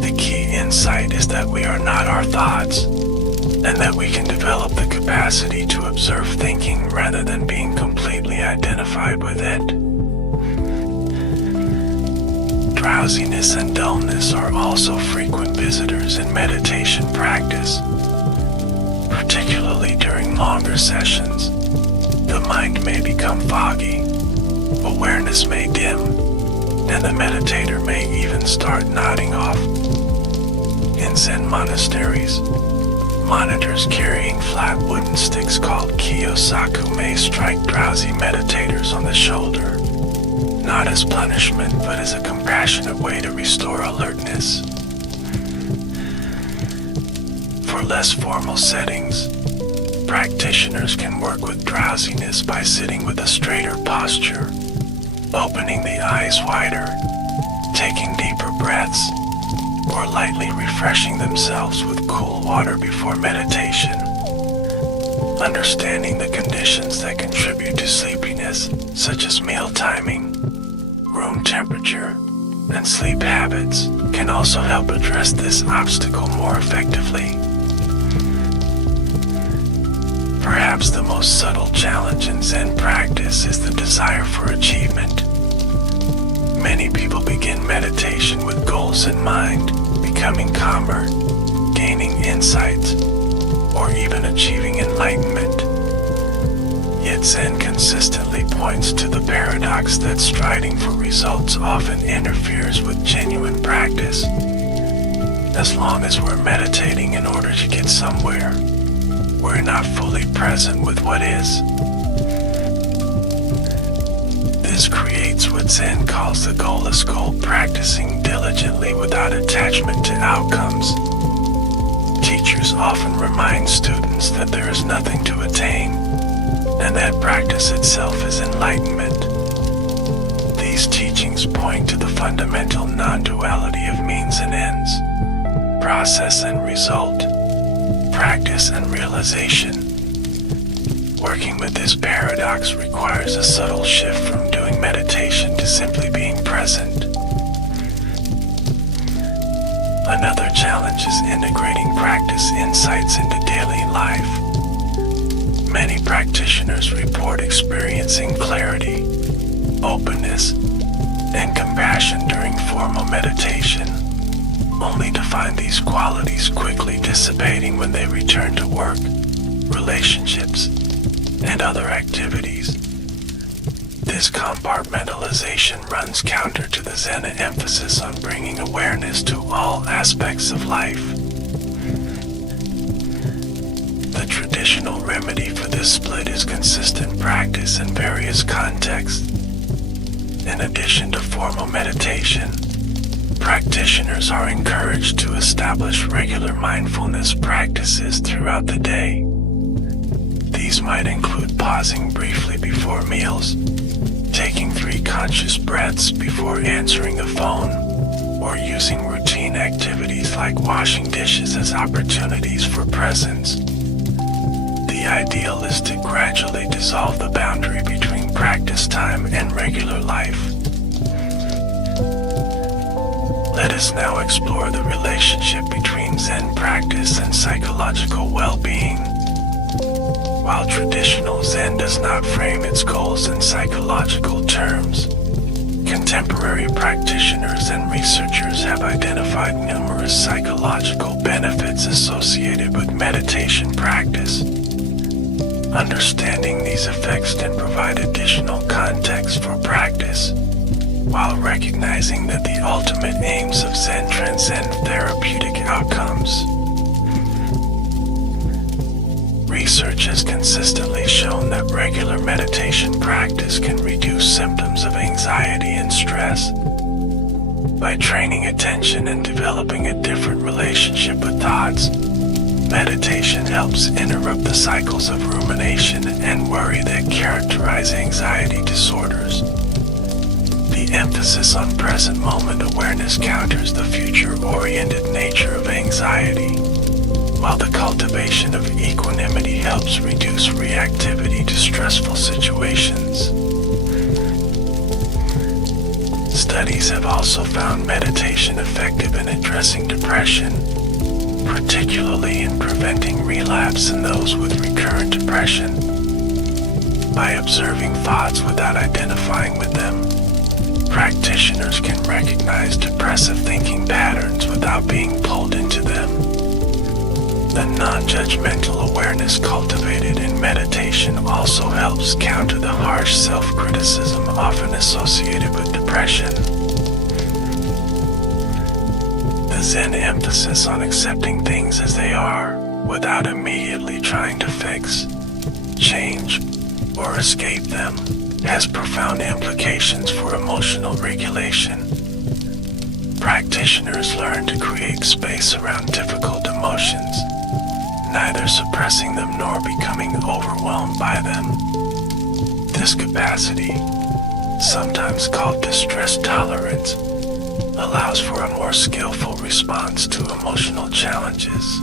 The key insight is that we are not our thoughts, and that we can develop the capacity to observe thinking rather than being completely identified with it. Drowsiness and dullness are also frequent visitors in meditation practice. Particularly during longer sessions, the mind may become foggy, awareness may dim, and the meditator may even start nodding off. In Zen monasteries, monitors carrying flat wooden sticks called kiyosaku may strike drowsy meditators on the shoulder, not as punishment but as a compassionate way to restore alertness. For less formal settings, practitioners can work with drowsiness by sitting with a straighter posture, opening the eyes wider, taking deeper breaths, or lightly refreshing themselves with cool water before meditation. Understanding the conditions that contribute to sleepiness, such as meal timing, room temperature, and sleep habits, can also help address this obstacle more effectively. Perhaps the most subtle challenge in Zen practice is the desire for achievement. Many people begin meditation with goals in mind, becoming calmer, gaining insights, or even achieving enlightenment. Yet Zen consistently points to the paradox that striding for results often interferes with genuine practice. As long as we're meditating in order to get somewhere, we're not fully present with what is. This creates what Zen calls the goalless goal, practicing diligently without attachment to outcomes. Teachers often remind students that there is nothing to attain, and that practice itself is enlightenment. These teachings point to the fundamental non-duality of means and ends, process and result, practice and realization. Working with this paradox requires a subtle shift from doing meditation to simply being present. Another challenge is integrating practice insights into daily life. Many practitioners report experiencing clarity, openness, and compassion during formal meditation, only to find these qualities quickly dissipating when they return to work, relationships, and other activities. This compartmentalization runs counter to the Zen emphasis on bringing awareness to all aspects of life. The traditional remedy for this split is consistent practice in various contexts. In addition to formal meditation, practitioners are encouraged to establish regular mindfulness practices throughout the day. These might include pausing briefly before meals, taking 3 conscious breaths before answering the phone, or using routine activities like washing dishes as opportunities for presence. The ideal is to gradually dissolve the boundary between practice time and regular life. Let us now explore the relationship between Zen practice and psychological well-being. While traditional Zen does not frame its goals in psychological terms, contemporary practitioners and researchers have identified numerous psychological benefits associated with meditation practice. Understanding these effects can provide additional context for practice, while recognizing that the ultimate aims of Zen transcend therapeutic outcomes. Research has consistently shown that regular meditation practice can reduce symptoms of anxiety and stress. By training attention and developing a different relationship with thoughts, meditation helps interrupt the cycles of rumination and worry that characterize anxiety disorders. The emphasis on present moment awareness counters the future-oriented nature of anxiety, while the cultivation of equanimity helps reduce reactivity to stressful situations. Studies have also found meditation effective in addressing depression, particularly in preventing relapse in those with recurrent depression. By observing thoughts without identifying with them, practitioners can recognize depressive thinking patterns without being pulled into them. The non-judgmental awareness cultivated in meditation also helps counter the harsh self-criticism often associated with depression. The Zen emphasis on accepting things as they are without immediately trying to fix, change, or escape them has profound implications for emotional regulation. Practitioners learn to create space around difficult emotions, neither suppressing them nor becoming overwhelmed by them. This capacity, sometimes called distress tolerance, allows for a more skillful response to emotional challenges.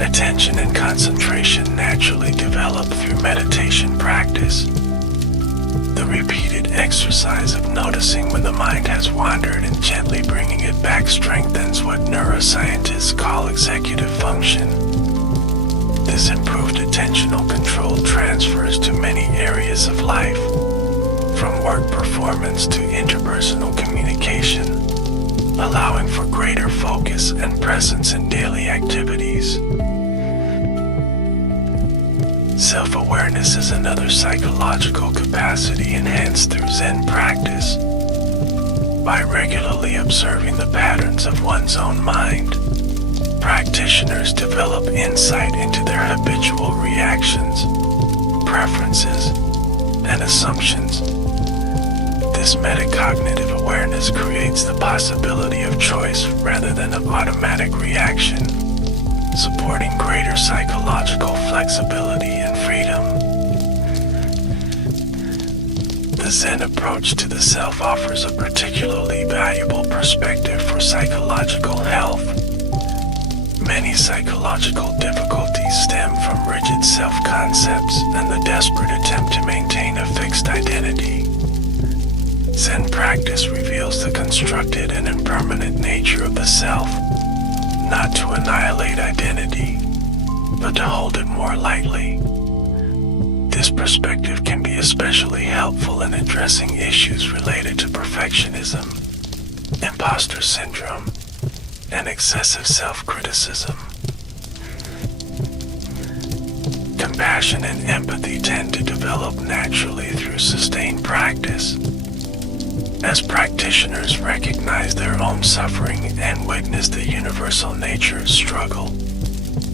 Attention and concentration naturally develop through meditation practice. The repeated exercise of noticing when the mind has wandered and gently bringing it back strengthens what neuroscientists call executive function. This improved attentional control transfers to many areas of life, from work performance to interpersonal communication. allowing for greater focus and presence in daily activities. Self-awareness is another psychological capacity enhanced through Zen practice. By regularly observing the patterns of one's own mind, practitioners develop insight into their habitual reactions, preferences, and assumptions. This metacognitive awareness creates the possibility of choice rather than an automatic reaction, supporting greater psychological flexibility and freedom. The Zen approach to the self offers a particularly valuable perspective for psychological health. Many psychological difficulties stem from rigid self-concepts and the desperate attempt to maintain a fixed identity. Zen practice reveals the constructed and impermanent nature of the self, not to annihilate identity, but to hold it more lightly. This perspective can be especially helpful in addressing issues related to perfectionism, imposter syndrome, and excessive self-criticism. Compassion and empathy tend to develop naturally through sustained practice. As practitioners recognize their own suffering and witness the universal nature of struggle,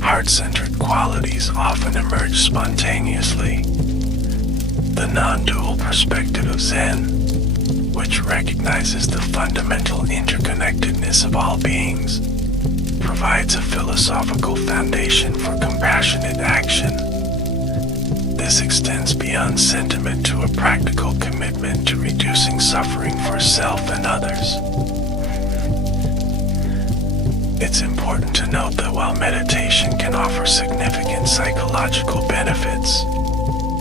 heart-centered qualities often emerge spontaneously. The non-dual perspective of Zen, which recognizes the fundamental interconnectedness of all beings, provides a philosophical foundation for compassionate action. This extends beyond sentiment to a practical commitment to reducing suffering for self and others. It's important to note that while meditation can offer significant psychological benefits,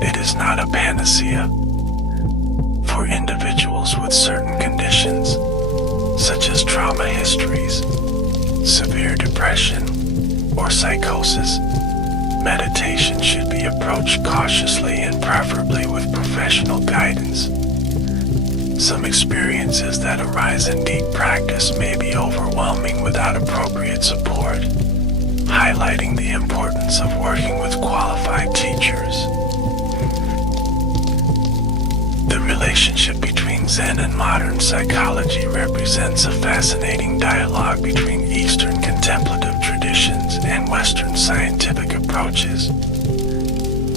it is not a panacea. For individuals with certain conditions, such as trauma histories, severe depression, or psychosis, meditation should be approached cautiously and preferably with professional guidance. Some experiences that arise in deep practice may be overwhelming without appropriate support, highlighting the importance of working with qualified teachers. The relationship between Zen and modern psychology represents a fascinating dialogue between Eastern contemplative traditions and Western scientific approaches.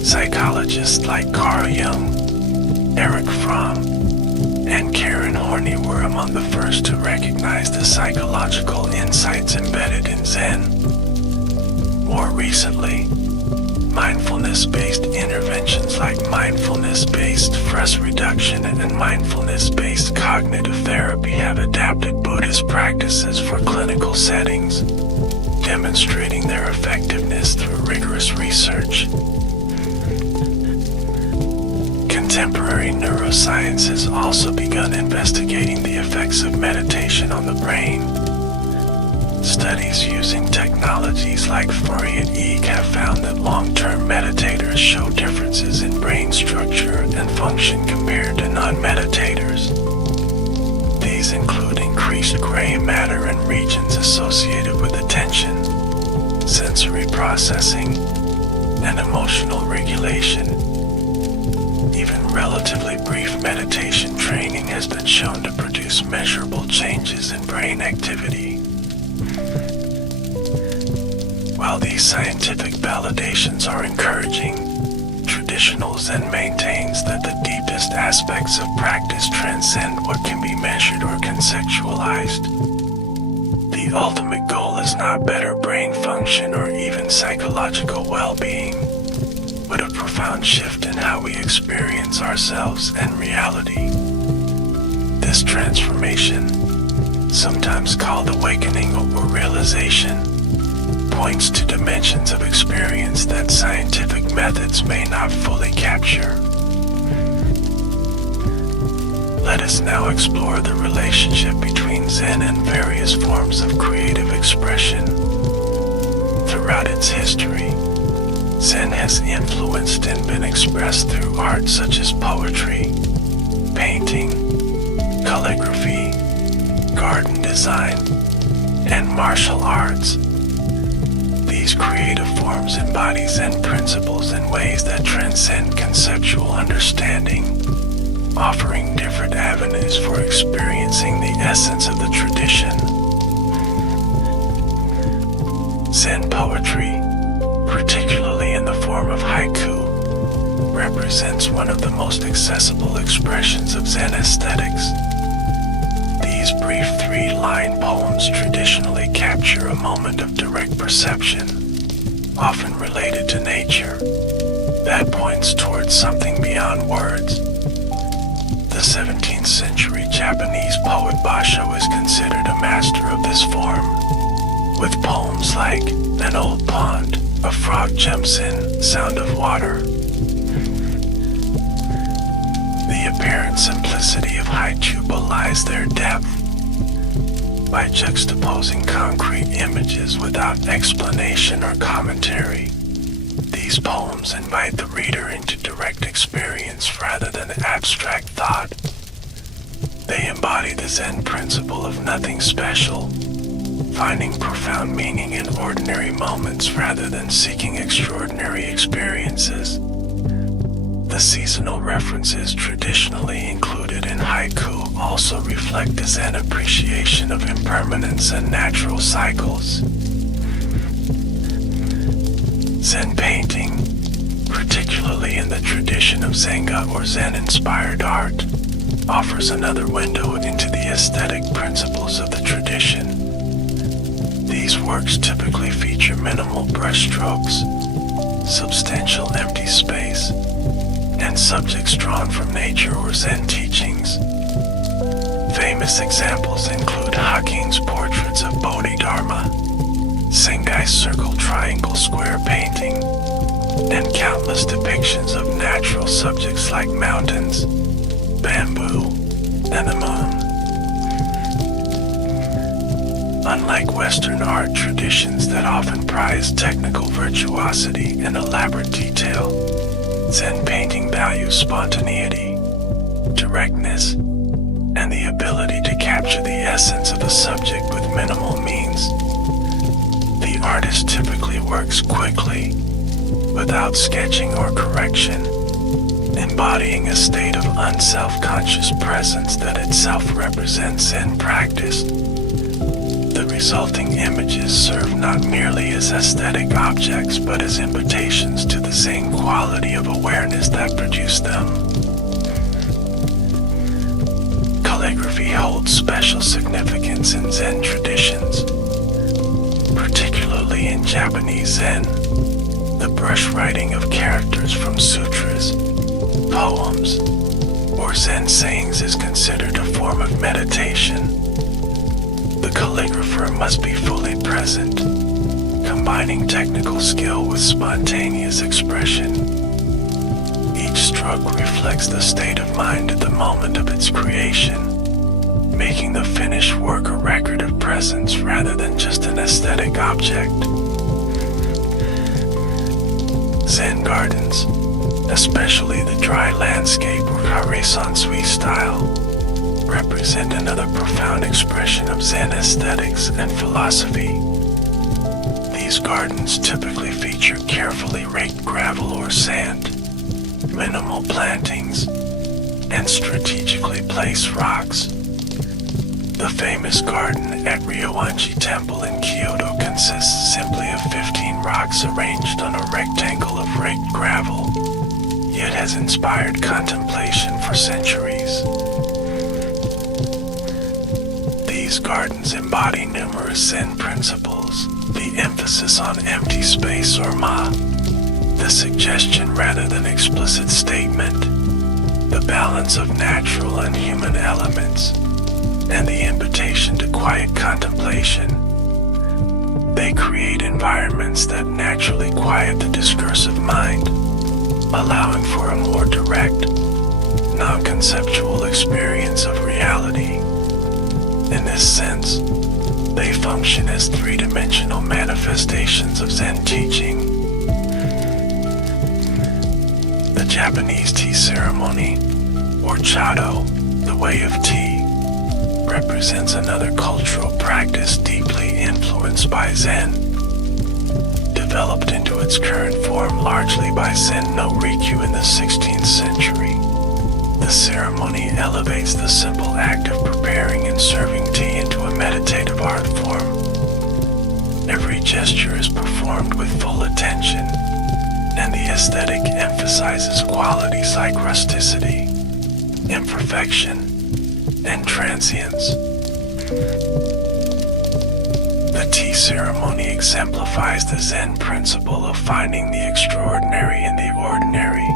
Psychologists like Carl Jung, Erich Fromm, and Karen Horney were among the first to recognize the psychological insights embedded in Zen. More recently, mindfulness-based interventions like mindfulness-based stress reduction and mindfulness-based cognitive therapy have adapted Buddhist practices for clinical settings, demonstrating their effectiveness through rigorous research. Contemporary neuroscience has also begun investigating the effects of meditation on the brain. Studies using technologies like Fourier-EEG have found that long-term meditators show differences in brain structure and function compared to non-meditators. These include increased gray matter in regions associated with attention, sensory processing, and emotional regulation. Even relatively brief meditation training has been shown to produce measurable changes in brain activity. While these scientific validations are encouraging, traditional Zen maintains that the deepest aspects of practice transcend what can be measured or conceptualized. The ultimate goal is not better brain function or even psychological well-being, but a profound shift in how we experience ourselves and reality. This transformation, sometimes called awakening or realization, points to dimensions of experience that scientific methods may not fully capture. Let us now explore the relationship between Zen and various forms of creative expression. Throughout its history, Zen has influenced and been expressed through art such as poetry, painting, calligraphy, garden design, and martial arts. These creative forms embody Zen principles in ways that transcend conceptual understanding, offering different avenues for experiencing the essence of the tradition. Zen poetry, particularly in the form of haiku, represents one of the most accessible expressions of Zen aesthetics. These brief 3-line poems traditionally capture a moment of direct perception, often related to nature, that points towards something beyond words. The 17th century Japanese poet Basho is considered a master of this form, with poems like An Old Pond, A Frog Jumps In, Sound of Water. The apparent simplicity of haiku belies their depth. By juxtaposing concrete images without explanation or commentary, these poems invite the reader into direct experience rather than abstract thought. They embody the Zen principle of nothing special, finding profound meaning in ordinary moments rather than seeking extraordinary experiences. The seasonal references traditionally included in haiku also reflect a Zen appreciation of impermanence and natural cycles. Zen painting, particularly in the tradition of Zenga or Zen-inspired art, offers another window into the aesthetic principles of the tradition. These works typically feature minimal brushstrokes, substantial empty space, and subjects drawn from nature or Zen teachings. Famous examples include Hakin's portraits of Bodhidharma, Sengai's circle triangle square painting, and countless depictions of natural subjects like mountains, bamboo, and the moon. Unlike Western art traditions that often prize technical virtuosity and elaborate detail, Zen painting values spontaneity, directness, and the ability to capture the essence of the subject with minimal means. The artist typically works quickly, without sketching or correction, embodying a state of unself-conscious presence that itself represents Zen practice. The resulting images serve not merely as aesthetic objects but as invitations to the same quality of awareness that produced them. Calligraphy holds special significance in Zen traditions, particularly in Japanese Zen. The brush writing of characters from sutras, poems, or Zen sayings is considered a form of meditation. The calligrapher must be fully present, combining technical skill with spontaneous expression. Each stroke reflects the state of mind at the moment of its creation, making the finished work a record of presence rather than just an aesthetic object. Zen gardens, especially the dry landscape or Kare-sansui style, represent another profound expression of Zen aesthetics and philosophy. These gardens typically feature carefully raked gravel or sand, minimal plantings, and strategically placed rocks. The famous garden at Ryoanji Temple in Kyoto consists simply of 15 rocks arranged on a rectangle of raked gravel, yet has inspired contemplation for centuries. These gardens embody numerous Zen principles, the emphasis on empty space or ma, the suggestion rather than explicit statement, the balance of natural and human elements, and the invitation to quiet contemplation. They create environments that naturally quiet the discursive mind, allowing for a more direct, non-conceptual experience of reality. In this sense, they function as three-dimensional manifestations of Zen teaching. The Japanese tea ceremony, or chado, the way of tea, represents another cultural practice deeply influenced by Zen, developed into its current form largely by Zen no Rikyu in the 16th century. The ceremony elevates the simple act of preparing and serving tea into a meditative art form. Every gesture is performed with full attention, and the aesthetic emphasizes qualities like rusticity, imperfection, and transience. The tea ceremony exemplifies the Zen principle of finding the extraordinary in the ordinary.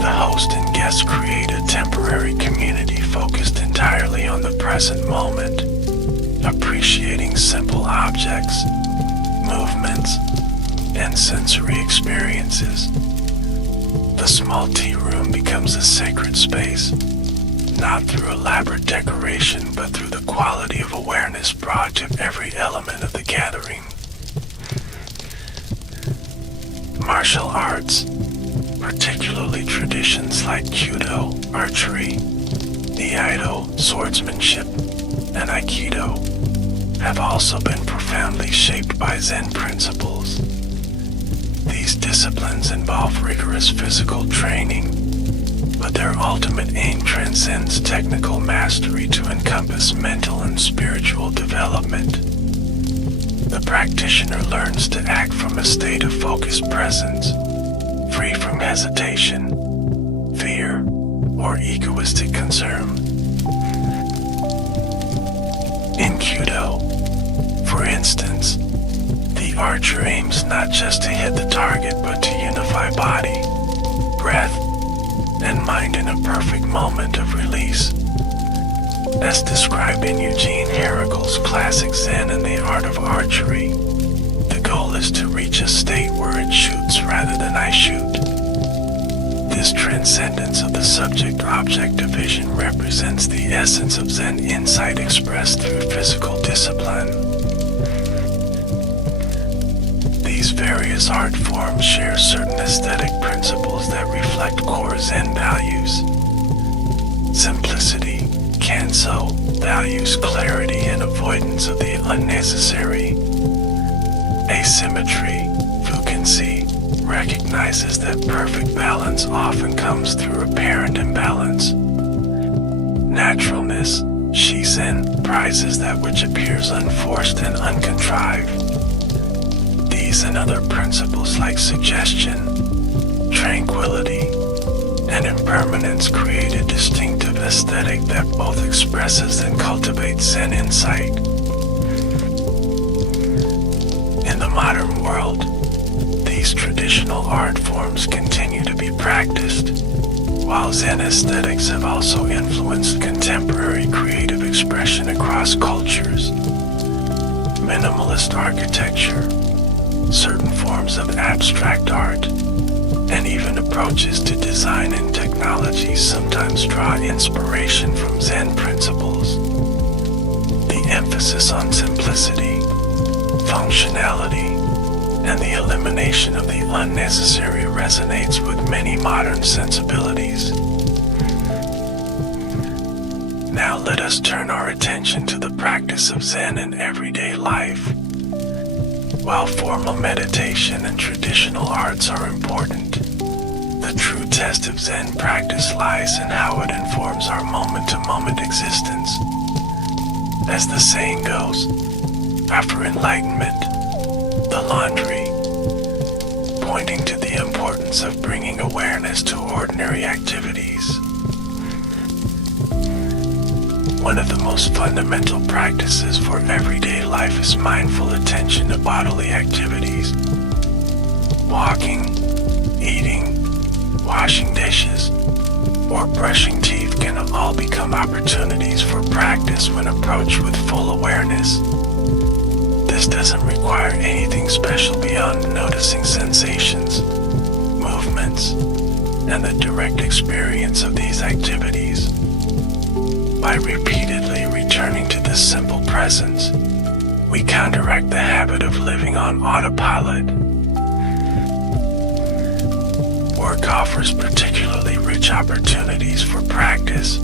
The host and guests create a temporary community focused entirely on the present moment, appreciating simple objects, movements, and sensory experiences. The small tea room becomes a sacred space, not through elaborate decoration, but through the quality of awareness brought to every element of the gathering. Martial arts, particularly traditions like Judo, archery, Iaido, swordsmanship, and Aikido, have also been profoundly shaped by Zen principles. These disciplines involve rigorous physical training, but their ultimate aim transcends technical mastery to encompass mental and spiritual development. The practitioner learns to act from a state of focused presence, free from hesitation, fear, or egoistic concern. In Judo, for instance, the archer aims not just to hit the target but to unify body, breath, and mind in a perfect moment of release. As described in Eugene Herrigel's classic Zen and the Art of Archery, the goal is to reach a state where it shoots rather than I shoot. This transcendence of the subject-object division represents the essence of Zen insight expressed through physical discipline. These various art forms share certain aesthetic principles that reflect core Zen values. Simplicity, Kanso, values clarity and avoidance of the unnecessary. Asymmetry, Fukansi, recognizes that perfect balance often comes through apparent imbalance. Naturalness, Shizen, prizes that which appears unforced and uncontrived. These and other principles like suggestion, tranquility, and impermanence create a distinctive aesthetic that both expresses and cultivates Zen insight. In the modern world, these traditional art forms continue to be practiced, while Zen aesthetics have also influenced contemporary creative expression across cultures. Minimalist architecture, certain forms of abstract art, and even approaches to design and technology sometimes draw inspiration from Zen principles. The emphasis on simplicity, functionality, and the elimination of the unnecessary resonates with many modern sensibilities. Now let us turn our attention to the practice of Zen in everyday life. While formal meditation and traditional arts are important, the true test of Zen practice lies in how it informs our moment-to-moment existence. As the saying goes, after enlightenment, the laundry, pointing to the importance of bringing awareness to ordinary activities. One of the most fundamental practices for everyday life is mindful attention to bodily activities. Walking, eating, washing dishes, or brushing teeth can all become opportunities for practice when approached with full awareness. This doesn't require anything special beyond noticing sensations, movements, and the direct experience of these activities. By repeatedly returning to this simple presence, we counteract the habit of living on autopilot. Work offers particularly rich opportunities for practice.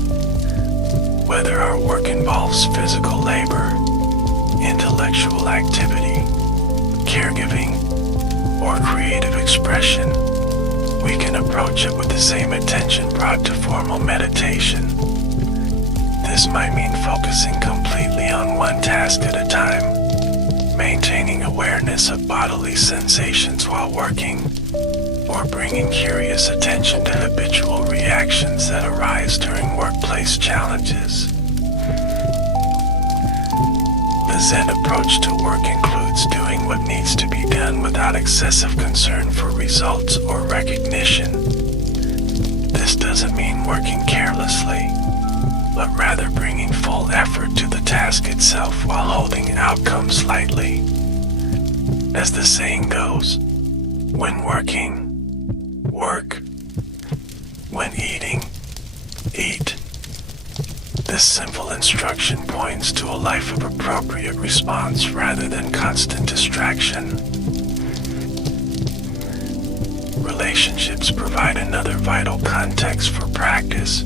Whether our work involves physical labor, intellectual activity, caregiving, or creative expression, we can approach it with the same attention brought to formal meditation. This might mean focusing completely on one task at a time, maintaining awareness of bodily sensations while working, or bringing curious attention to habitual reactions that arise during workplace challenges. The Zen approach to work includes doing what needs to be done without excessive concern for results or recognition. This doesn't mean working carelessly, but rather bringing full effort to the task itself while holding outcomes lightly. As the saying goes, when working, work. When eating, eat. This simple instruction points to a life of appropriate response rather than constant distraction. Relationships provide another vital context for practice.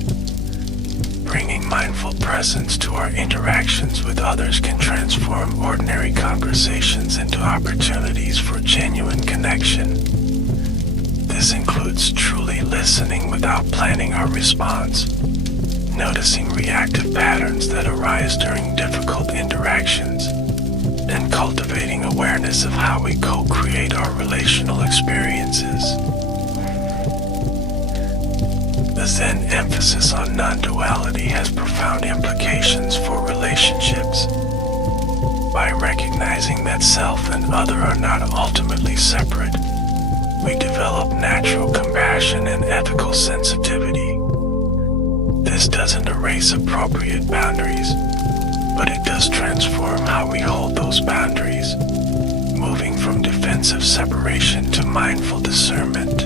Bringing mindful presence to our interactions with others can transform ordinary conversations into opportunities for genuine connection. This includes truly listening without planning our response, noticing reactive patterns that arise during difficult interactions, and cultivating awareness of how we co-create our relational experiences. The Zen emphasis on non-duality has profound implications for relationships. By recognizing that self and other are not ultimately separate, we develop natural compassion and ethical sensitivity. This doesn't erase appropriate boundaries, but it does transform how we hold those boundaries, moving from defensive separation to mindful discernment.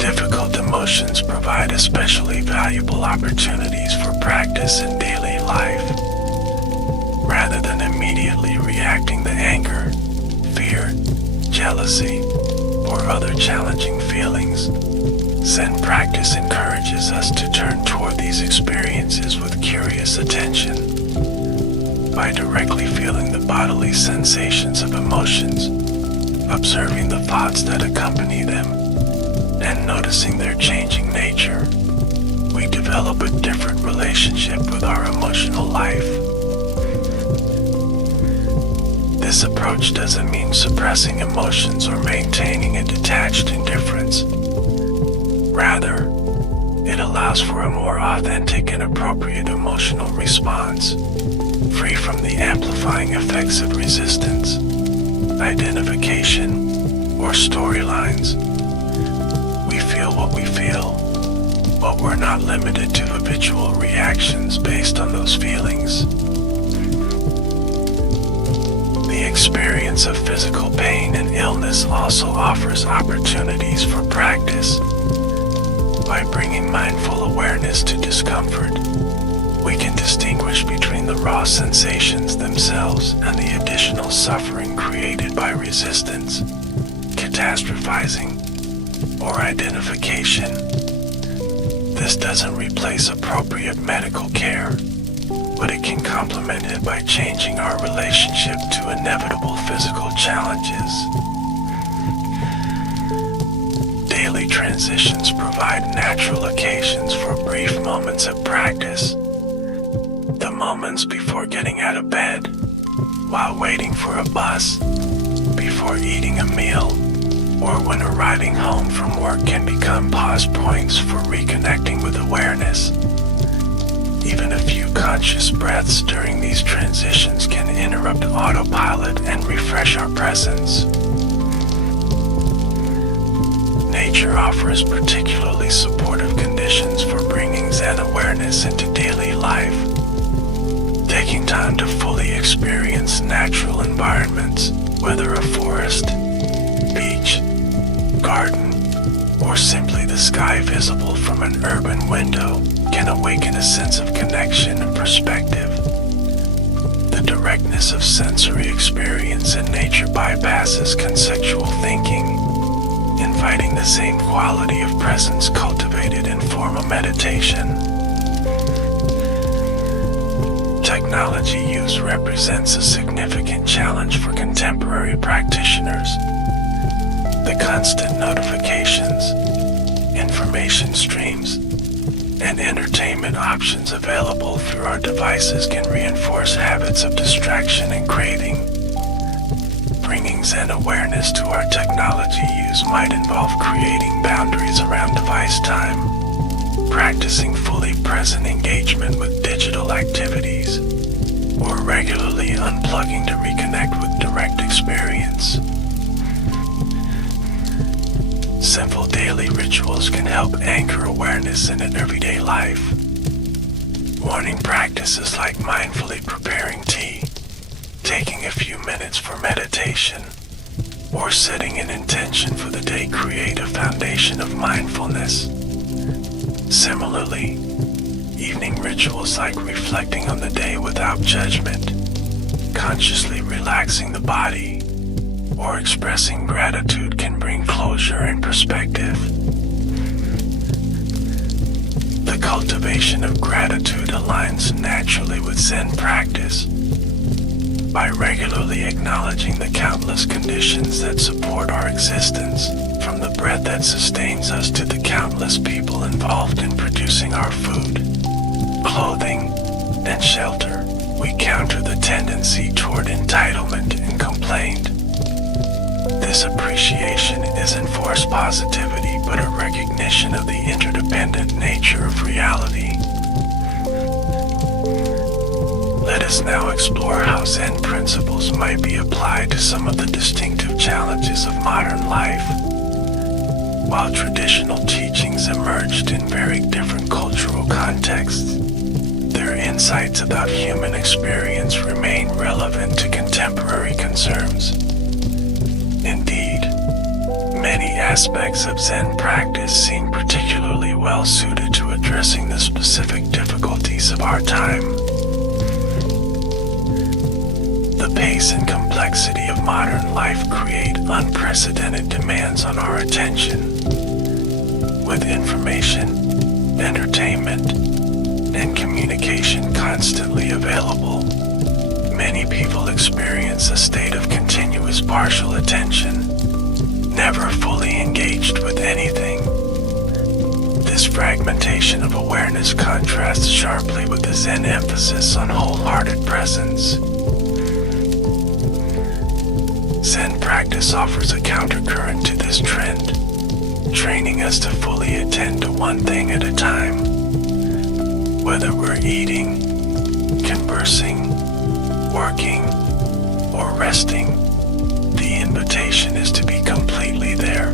Difficult emotions provide especially valuable opportunities for practice in daily life. Rather than immediately reacting to anger, fear, jealousy, or other challenging feelings, Zen practice encourages us to turn toward these experiences with curious attention. By directly feeling the bodily sensations of emotions, observing the thoughts that accompany them, and noticing their changing nature, we develop a different relationship with our emotional life. This approach doesn't mean suppressing emotions or maintaining a detached indifference. Rather, it allows for a more authentic and appropriate emotional response, free from the amplifying effects of resistance, identification, or storylines. We feel what we feel, but we're not limited to habitual reactions based on those feelings. The experience of physical pain and illness also offers opportunities for practice. By bringing mindful awareness to discomfort, we can distinguish between the raw sensations themselves and the additional suffering created by resistance, catastrophizing, or identification. This doesn't replace appropriate medical care, but it can complement it by changing our relationship to inevitable physical challenges. Daily transitions provide natural occasions for brief moments of practice. The moments before getting out of bed, while waiting for a bus, before eating a meal, or when arriving home from work can become pause points for reconnecting with awareness. Even a few conscious breaths during these transitions can interrupt autopilot and refresh our presence. Nature offers particularly supportive conditions for bringing Zen awareness into daily life. Taking time to fully experience natural environments, whether a forest, beach, garden, or simply the sky visible from an urban window, can awaken a sense of connection and perspective. The directness of sensory experience in nature bypasses conceptual thinking, inviting the same quality of presence cultivated in formal meditation. Technology use represents a significant challenge for contemporary practitioners. The constant notifications, information streams, and entertainment options available through our devices can reinforce habits of distraction and craving. Bringing Zen awareness to our technology use might involve creating boundaries around device time, practicing fully present engagement with digital activities, or regularly unplugging to reconnect with direct experience. Simple daily rituals can help anchor awareness in an everyday life. Morning practices like mindfully preparing tea, taking a few minutes for meditation, or setting an intention for the day create a foundation of mindfulness. Similarly, evening rituals like reflecting on the day without judgment, consciously relaxing the body, or expressing gratitude can bring closure and perspective. The cultivation of gratitude aligns naturally with Zen practice. By regularly acknowledging the countless conditions that support our existence, from the breath that sustains us to the countless people involved in producing our food, clothing, and shelter, we counter the tendency toward entitlement and complaint. This appreciation isn't forced positivity, but a recognition of the interdependent nature of reality. Let us now explore how Zen principles might be applied to some of the distinctive challenges of modern life. While traditional teachings emerged in very different cultural contexts, their insights about human experience remain relevant to contemporary concerns. Indeed, many aspects of Zen practice seem particularly well suited to addressing the specific difficulties of our time. The pace and complexity of modern life create unprecedented demands on our attention. With information, entertainment, and communication constantly available, many people experience a state of continuous partial attention, never fully engaged with anything. This fragmentation of awareness contrasts sharply with the Zen emphasis on wholehearted presence. Zen practice offers a countercurrent to this trend, training us to fully attend to one thing at a time. Whether we're eating, conversing, working, or resting, the invitation is to be completely there.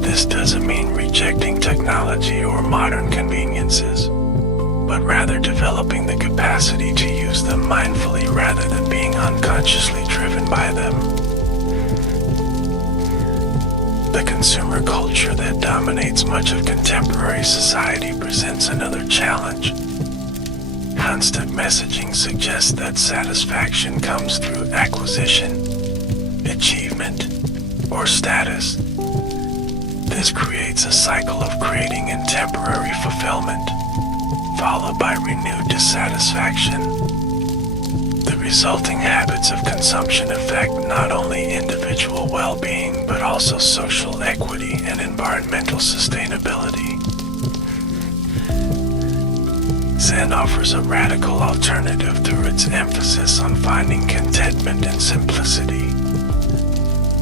This doesn't mean rejecting technology or modern conveniences, but rather developing the capacity to use them mindfully rather than being unconsciously driven by them. The consumer culture that dominates much of contemporary society presents another challenge. Constant messaging suggests that satisfaction comes through acquisition, achievement, or status. This creates a cycle of creating and temporary fulfillment, followed by renewed dissatisfaction. The resulting habits of consumption affect not only individual well-being but also social equity and environmental sustainability. Zen offers a radical alternative through its emphasis on finding contentment and simplicity.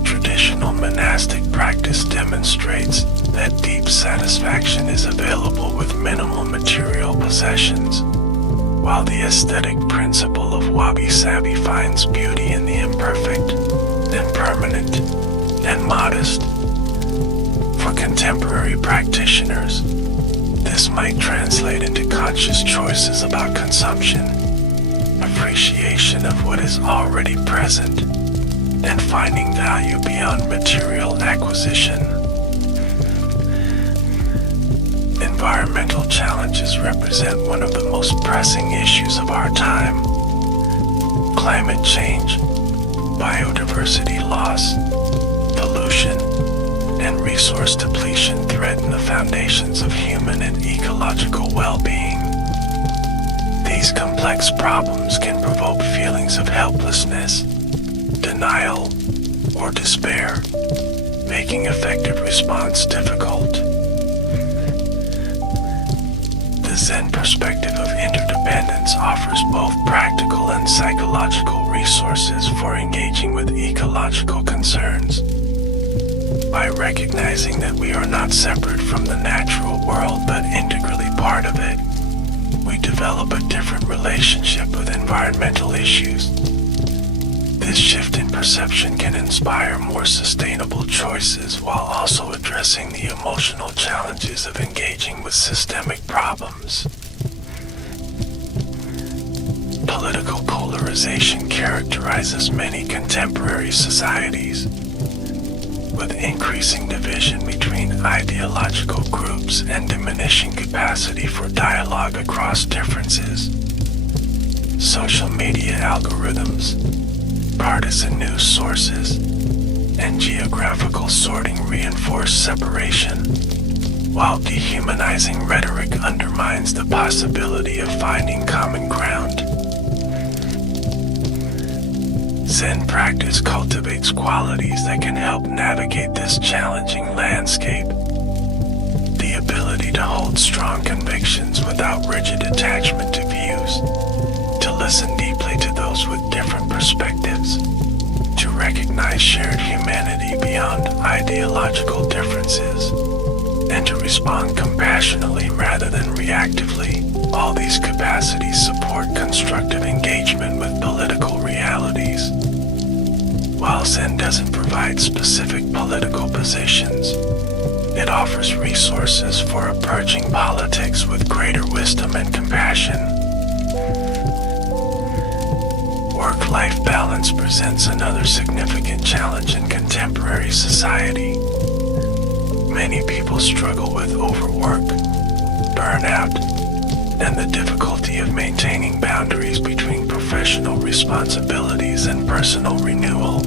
Traditional monastic practice demonstrates that deep satisfaction is available with minimal material possessions, while the aesthetic principle of wabi-sabi finds beauty in the imperfect, impermanent, and modest. For contemporary practitioners, this might translate into conscious choices about consumption, appreciation of what is already present, and finding value beyond material acquisition. Environmental challenges represent one of the most pressing issues of our time. Climate change, biodiversity loss, pollution, resource depletion threaten the foundations of human and ecological well-being. These complex problems can provoke feelings of helplessness, denial, or despair, making effective response difficult. The Zen perspective of interdependence offers both practical and psychological resources for engaging with ecological concerns. By recognizing that we are not separate from the natural world but integrally part of it, we develop a different relationship with environmental issues. This shift in perception can inspire more sustainable choices while also addressing the emotional challenges of engaging with systemic problems. Political polarization characterizes many contemporary societies, with increasing division between ideological groups and diminishing capacity for dialogue across differences. Social media algorithms, partisan news sources, and geographical sorting reinforce separation, while dehumanizing rhetoric undermines the possibility of finding common ground. Zen practice cultivates qualities that can help navigate this challenging landscape. The ability to hold strong convictions without rigid attachment to views, to listen deeply to those with different perspectives, to recognize shared humanity beyond ideological differences, and to respond compassionately rather than reactively. All these capacities support constructive engagement with political realities. While Zen doesn't provide specific political positions, it offers resources for approaching politics with greater wisdom and compassion. Work-life balance presents another significant challenge in contemporary society. Many people struggle with overwork, burnout, and the difficulty of maintaining boundaries between professional responsibilities and personal renewal.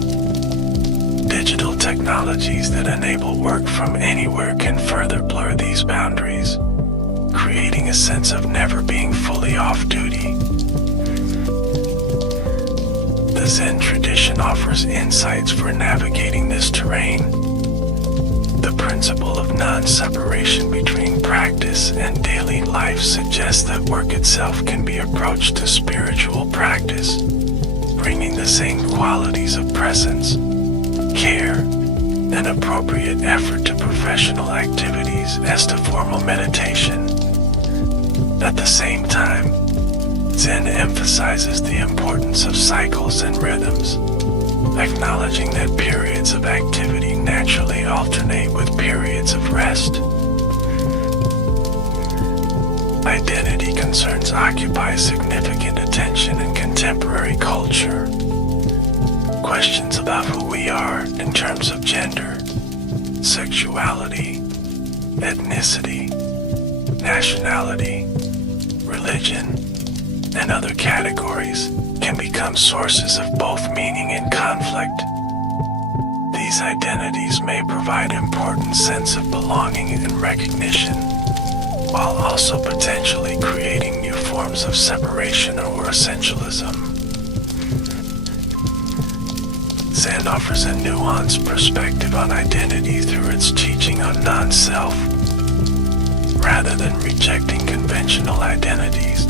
Digital technologies that enable work from anywhere can further blur these boundaries, creating a sense of never being fully off duty. The Zen tradition offers insights for navigating this terrain. The principle of non-separation between practice and daily life suggests that work itself can be approached as spiritual practice, bringing the same qualities of presence, care, and appropriate effort to professional activities as to formal meditation. At the same time, Zen emphasizes the importance of cycles and rhythms, acknowledging that periods of activity naturally alternate with periods of rest. Identity concerns occupy significant attention in contemporary culture. Questions about who we are in terms of gender, sexuality, ethnicity, nationality, religion, and other categories can become sources of both meaning and conflict. These identities may provide important sense of belonging and recognition, while also potentially creating new forms of separation or essentialism. Zen offers a nuanced perspective on identity through its teaching on non-self. Rather than rejecting conventional identities,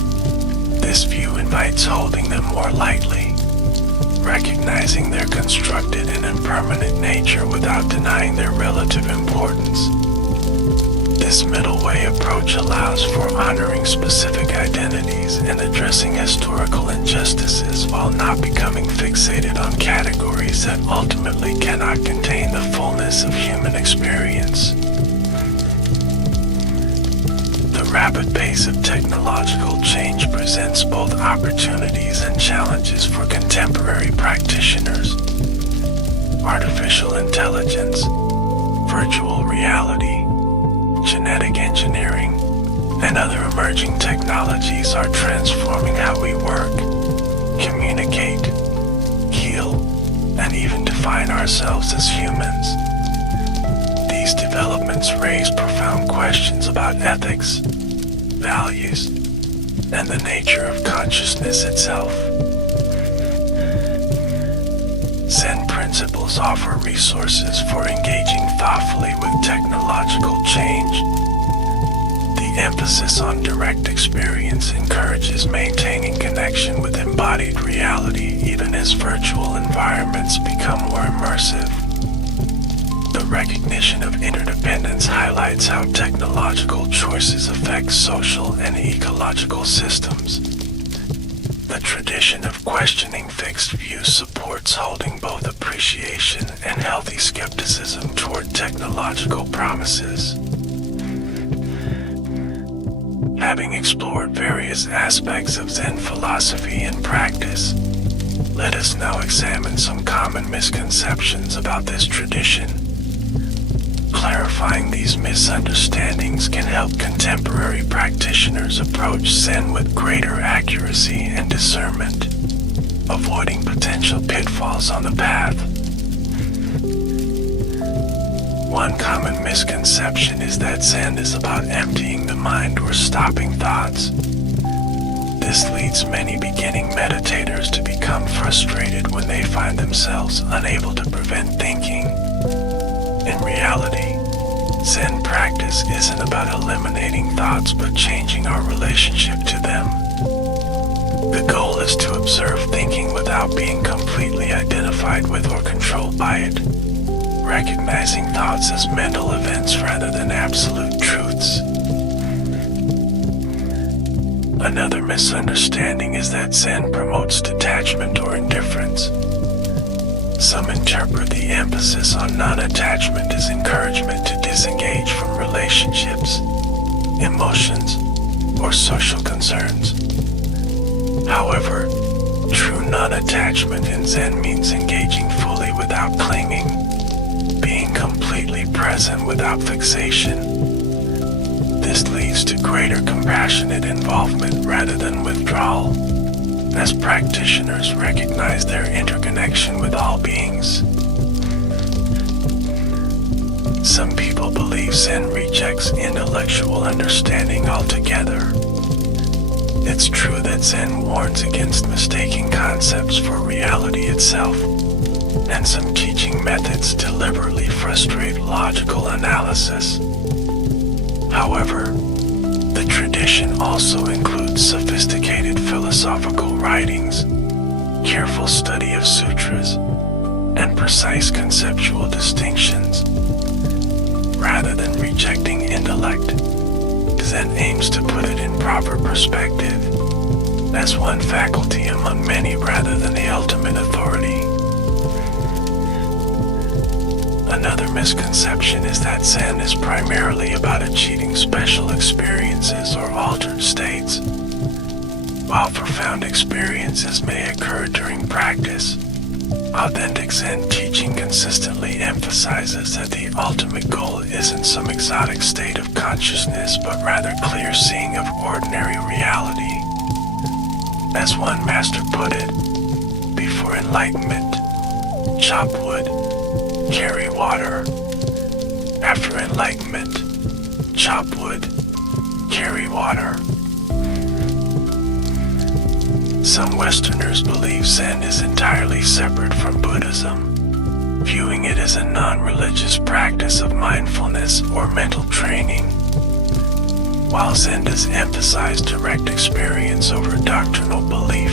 this view invites holding them more lightly, recognizing their constructed and impermanent nature without denying their relative importance. This middle way approach allows for honoring specific identities and addressing historical injustices while not becoming fixated on categories that ultimately cannot contain the fullness of human experience. The rapid pace of technological change presents both opportunities and challenges for contemporary practitioners. Artificial intelligence, virtual reality, genetic engineering, and other emerging technologies are transforming how we work, communicate, heal, and even define ourselves as humans. These developments raise profound questions about ethics, values, and the nature of consciousness itself. Zen principles offer resources for engaging thoughtfully with technological change. The emphasis on direct experience encourages maintaining connection with embodied reality even as virtual environments become more immersive. The recognition of interdependence highlights how technological choices affect social and ecological systems. The tradition of questioning fixed views supports holding both appreciation and healthy skepticism toward technological promises. Having explored various aspects of Zen philosophy and practice, let us now examine some common misconceptions about this tradition. Clarifying these misunderstandings can help contemporary practitioners approach Zen with greater accuracy and discernment, avoiding potential pitfalls on the path. One common misconception is that Zen is about emptying the mind or stopping thoughts. This leads many beginning meditators to become frustrated when they find themselves unable to prevent thinking. In reality, Zen practice isn't about eliminating thoughts but changing our relationship to them. The goal is to observe thinking without being completely identified with or controlled by it, recognizing thoughts as mental events rather than absolute truths. Another misunderstanding is that Zen promotes detachment or indifference. Some interpret the emphasis on non-attachment as encouragement to disengage from relationships, emotions, or social concerns. However, true non-attachment in Zen means engaging fully without clinging, being completely present without fixation. This leads to greater compassionate involvement rather than withdrawal, as practitioners recognize their interconnection with all beings. Some people believe Zen rejects intellectual understanding altogether. It's true that Zen warns against mistaking concepts for reality itself, and some teaching methods deliberately frustrate logical analysis. However, the tradition also includes sophisticated philosophical writings, careful study of sutras, and precise conceptual distinctions. Rather than rejecting intellect, Zen aims to put it in proper perspective, as one faculty among many rather than the ultimate authority. Another misconception is that Zen is primarily about achieving special experiences or altered states. While profound experiences may occur during practice, authentic Zen teaching consistently emphasizes that the ultimate goal isn't some exotic state of consciousness, but rather clear seeing of ordinary reality. As one master put it, before enlightenment, chop wood, carry water. After enlightenment, chop wood, carry water. Some Westerners believe Zen is entirely separate from Buddhism, viewing it as a non-religious practice of mindfulness or mental training. While Zen does emphasize direct experience over doctrinal belief,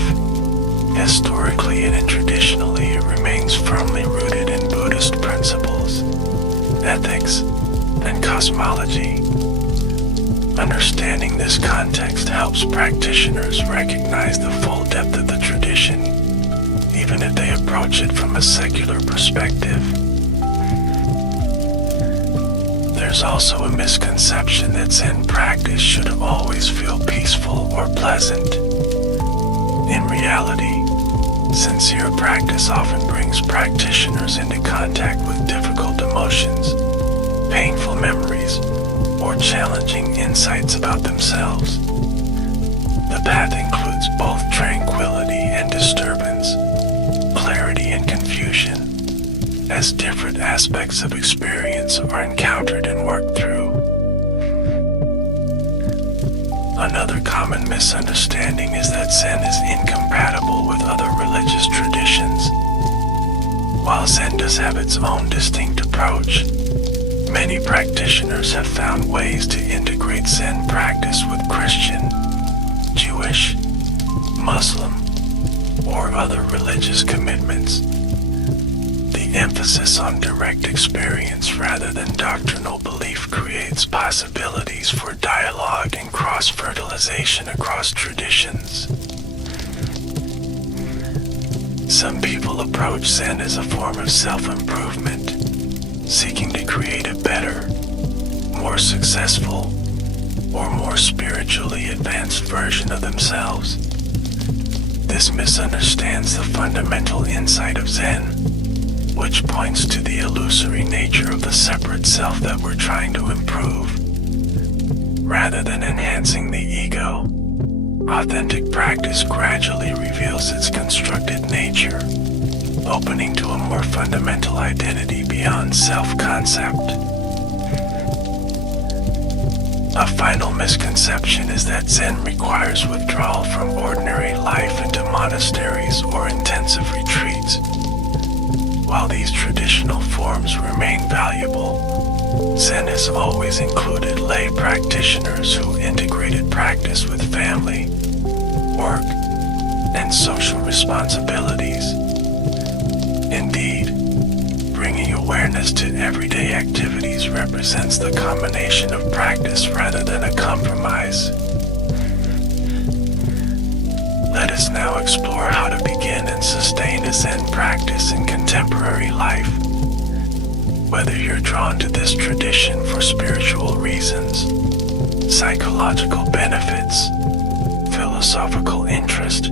historically and traditionally it remains firmly rooted in Buddhist principles, ethics, and cosmology. Understanding this context helps practitioners recognize the full depth of the tradition, even if they approach it from a secular perspective. There's also a misconception that Zen practice should always feel peaceful or pleasant. In reality, sincere practice often brings practitioners into contact with difficult emotions, painful memories, or challenging insights about themselves. The path includes both tranquility and disturbance, clarity and confusion, as different different aspects of experience are encountered and worked through. Another common misunderstanding is that Zen is incompatible with other religious traditions. While Zen does have its own distinct approach, many practitioners have found ways to integrate Zen practice with Christian, Jewish, Muslim, or other religious commitments. The emphasis on direct experience rather than doctrinal belief creates possibilities for dialogue and cross-fertilization across traditions. Some people approach Zen as a form of self-improvement, seeking to create a better, more successful, or more spiritually advanced version of themselves. This misunderstands the fundamental insight of Zen, which points to the illusory nature of the separate self that we're trying to improve. Rather than enhancing the ego, authentic practice gradually reveals its constructed nature, opening to a more fundamental identity beyond self-concept. A final misconception is that Zen requires withdrawal from ordinary life into monasteries or intensive retreats. While these traditional forms remain valuable, Zen has always included lay practitioners who integrated practice with family, work, and social responsibilities. Indeed, bringing awareness to everyday activities represents the combination of practice rather than a compromise. Let us now explore how to begin and sustain a Zen practice in contemporary life. Whether you're drawn to this tradition for spiritual reasons, psychological benefits, philosophical interest,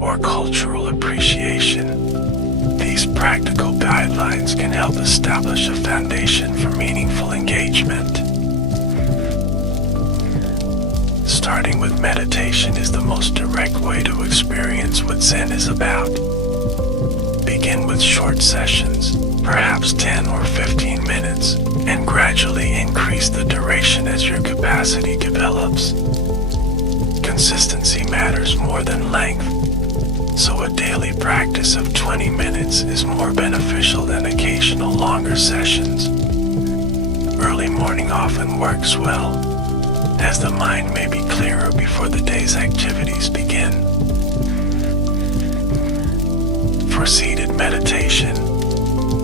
or cultural appreciation, these practical guidelines can help establish a foundation for meaningful engagement. Starting with meditation is the most direct way to experience what Zen is about. Begin with short sessions, perhaps 10 or 15 minutes, and gradually increase the duration as your capacity develops. Consistency matters more than length, so a daily practice of 20 minutes is more beneficial than occasional longer sessions. Early morning often works well, as the mind may be clearer before the day's activities begin. For seated meditation,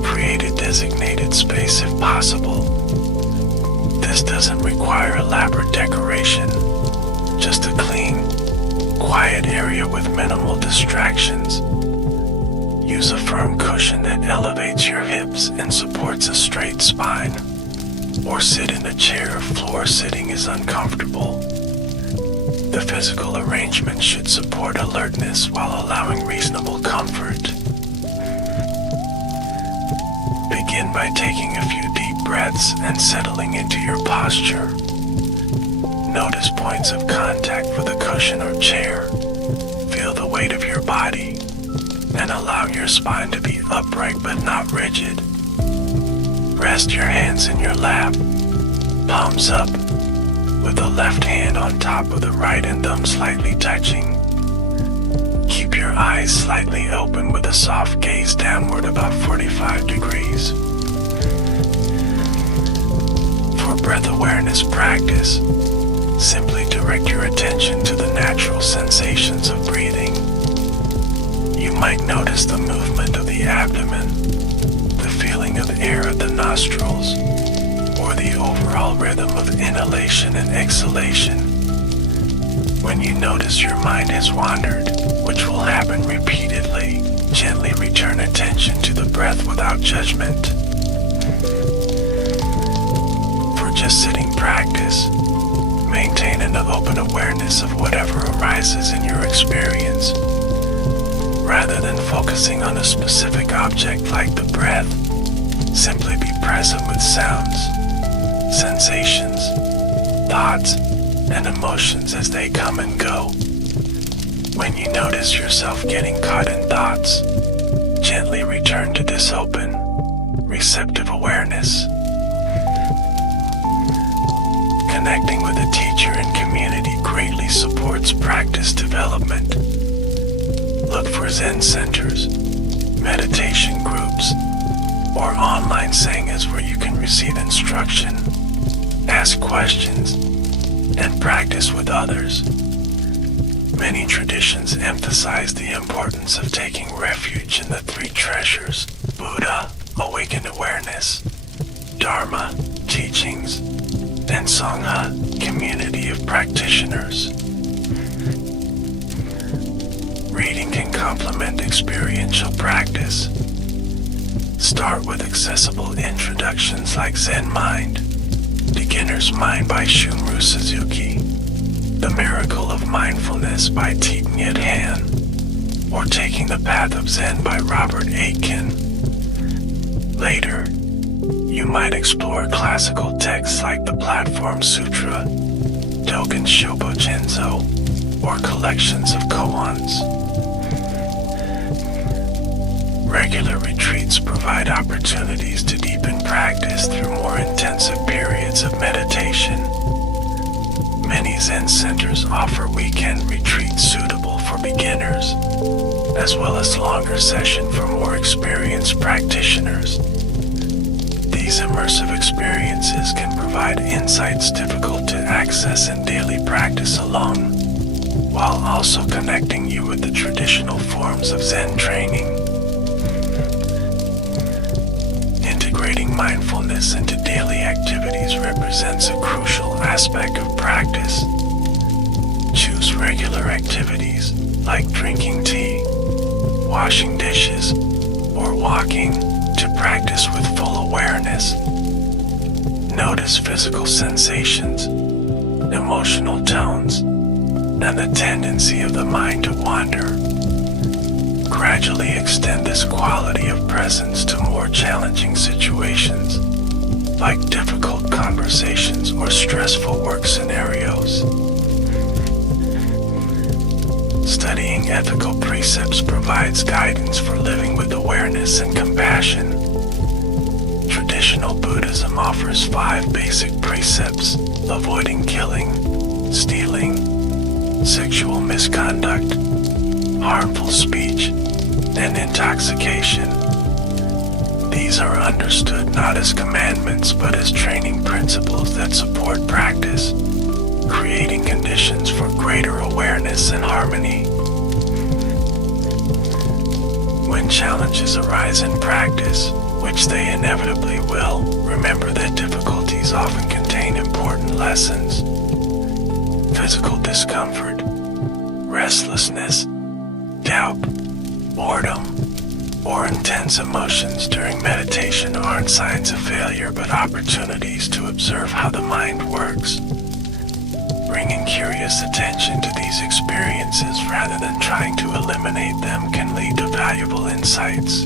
create a designated space if possible. This doesn't require elaborate decoration, just a clean, quiet area with minimal distractions. Use a firm cushion that elevates your hips and supports a straight spine, or sit in a chair if floor sitting is uncomfortable. The physical arrangement should support alertness while allowing reasonable comfort. Begin by taking a few deep breaths and settling into your posture. Notice points of contact with a cushion or chair. Feel the weight of your body and allow your spine to be upright but not rigid. Rest your hands in your lap, palms up, with the left hand on top of the right and thumb slightly touching. Keep your eyes slightly open with a soft gaze downward about 45 degrees. For breath awareness practice, simply direct your attention to the natural sensations of breathing. You might notice the movement of the abdomen, the feeling of air at the nostrils, or the overall rhythm of inhalation and exhalation. When you notice your mind has wandered, which will happen repeatedly, gently return attention to the breath without judgment. For just sitting practice, maintain an open awareness of whatever arises in your experience. Rather than focusing on a specific object like the breath, simply be present with sounds, sensations, thoughts, and emotions as they come and go. When you notice yourself getting caught in thoughts, gently return to this open, receptive awareness. Connecting with a teacher and community greatly supports practice development. Look for Zen centers, meditation groups, or online sanghas where you can receive instruction, ask questions, and practice with others. Many traditions emphasize the importance of taking refuge in the three treasures: Buddha, awakened awareness; Dharma, teachings; and Sangha, community of practitioners. Reading can complement experiential practice. Start with accessible introductions like Zen Mind, Beginner's Mind by Shunryu Suzuki, The Miracle of Mindfulness by Thich Nhat Hanh, or Taking the Path of Zen by Robert Aitken. Later, you might explore classical texts like the Platform Sutra, Dogen Shobo Genzo, or collections of koans. Regular retreats provide opportunities to deepen practice through more intensive periods of meditation. Many Zen centers offer weekend retreats suitable for beginners, as well as longer sessions for more experienced practitioners. These immersive experiences can provide insights difficult to access in daily practice alone, while also connecting you with the traditional forms of Zen training. Integrating mindfulness into daily activities represents a crucial aspect of practice. Choose regular activities like drinking tea, washing dishes, or walking to practice with full awareness. Notice physical sensations, emotional tones, and the tendency of the mind to wander. Gradually extend this quality of presence to more challenging situations, like difficult conversations or stressful work scenarios. Studying ethical precepts provides guidance for living with awareness and compassion. Traditional Buddhism offers 5 basic precepts: avoiding killing, stealing, sexual misconduct, harmful speech, and intoxication. These are understood not as commandments but as training principles that support practice, creating conditions for greater awareness and harmony. When challenges arise in practice, which they inevitably will, remember that difficulties often contain important lessons. Physical discomfort, restlessness, doubt, boredom, or intense emotions during meditation aren't signs of failure but opportunities to observe how the mind works. Bringing curious attention to these experiences rather than trying to eliminate them can lead to valuable insights.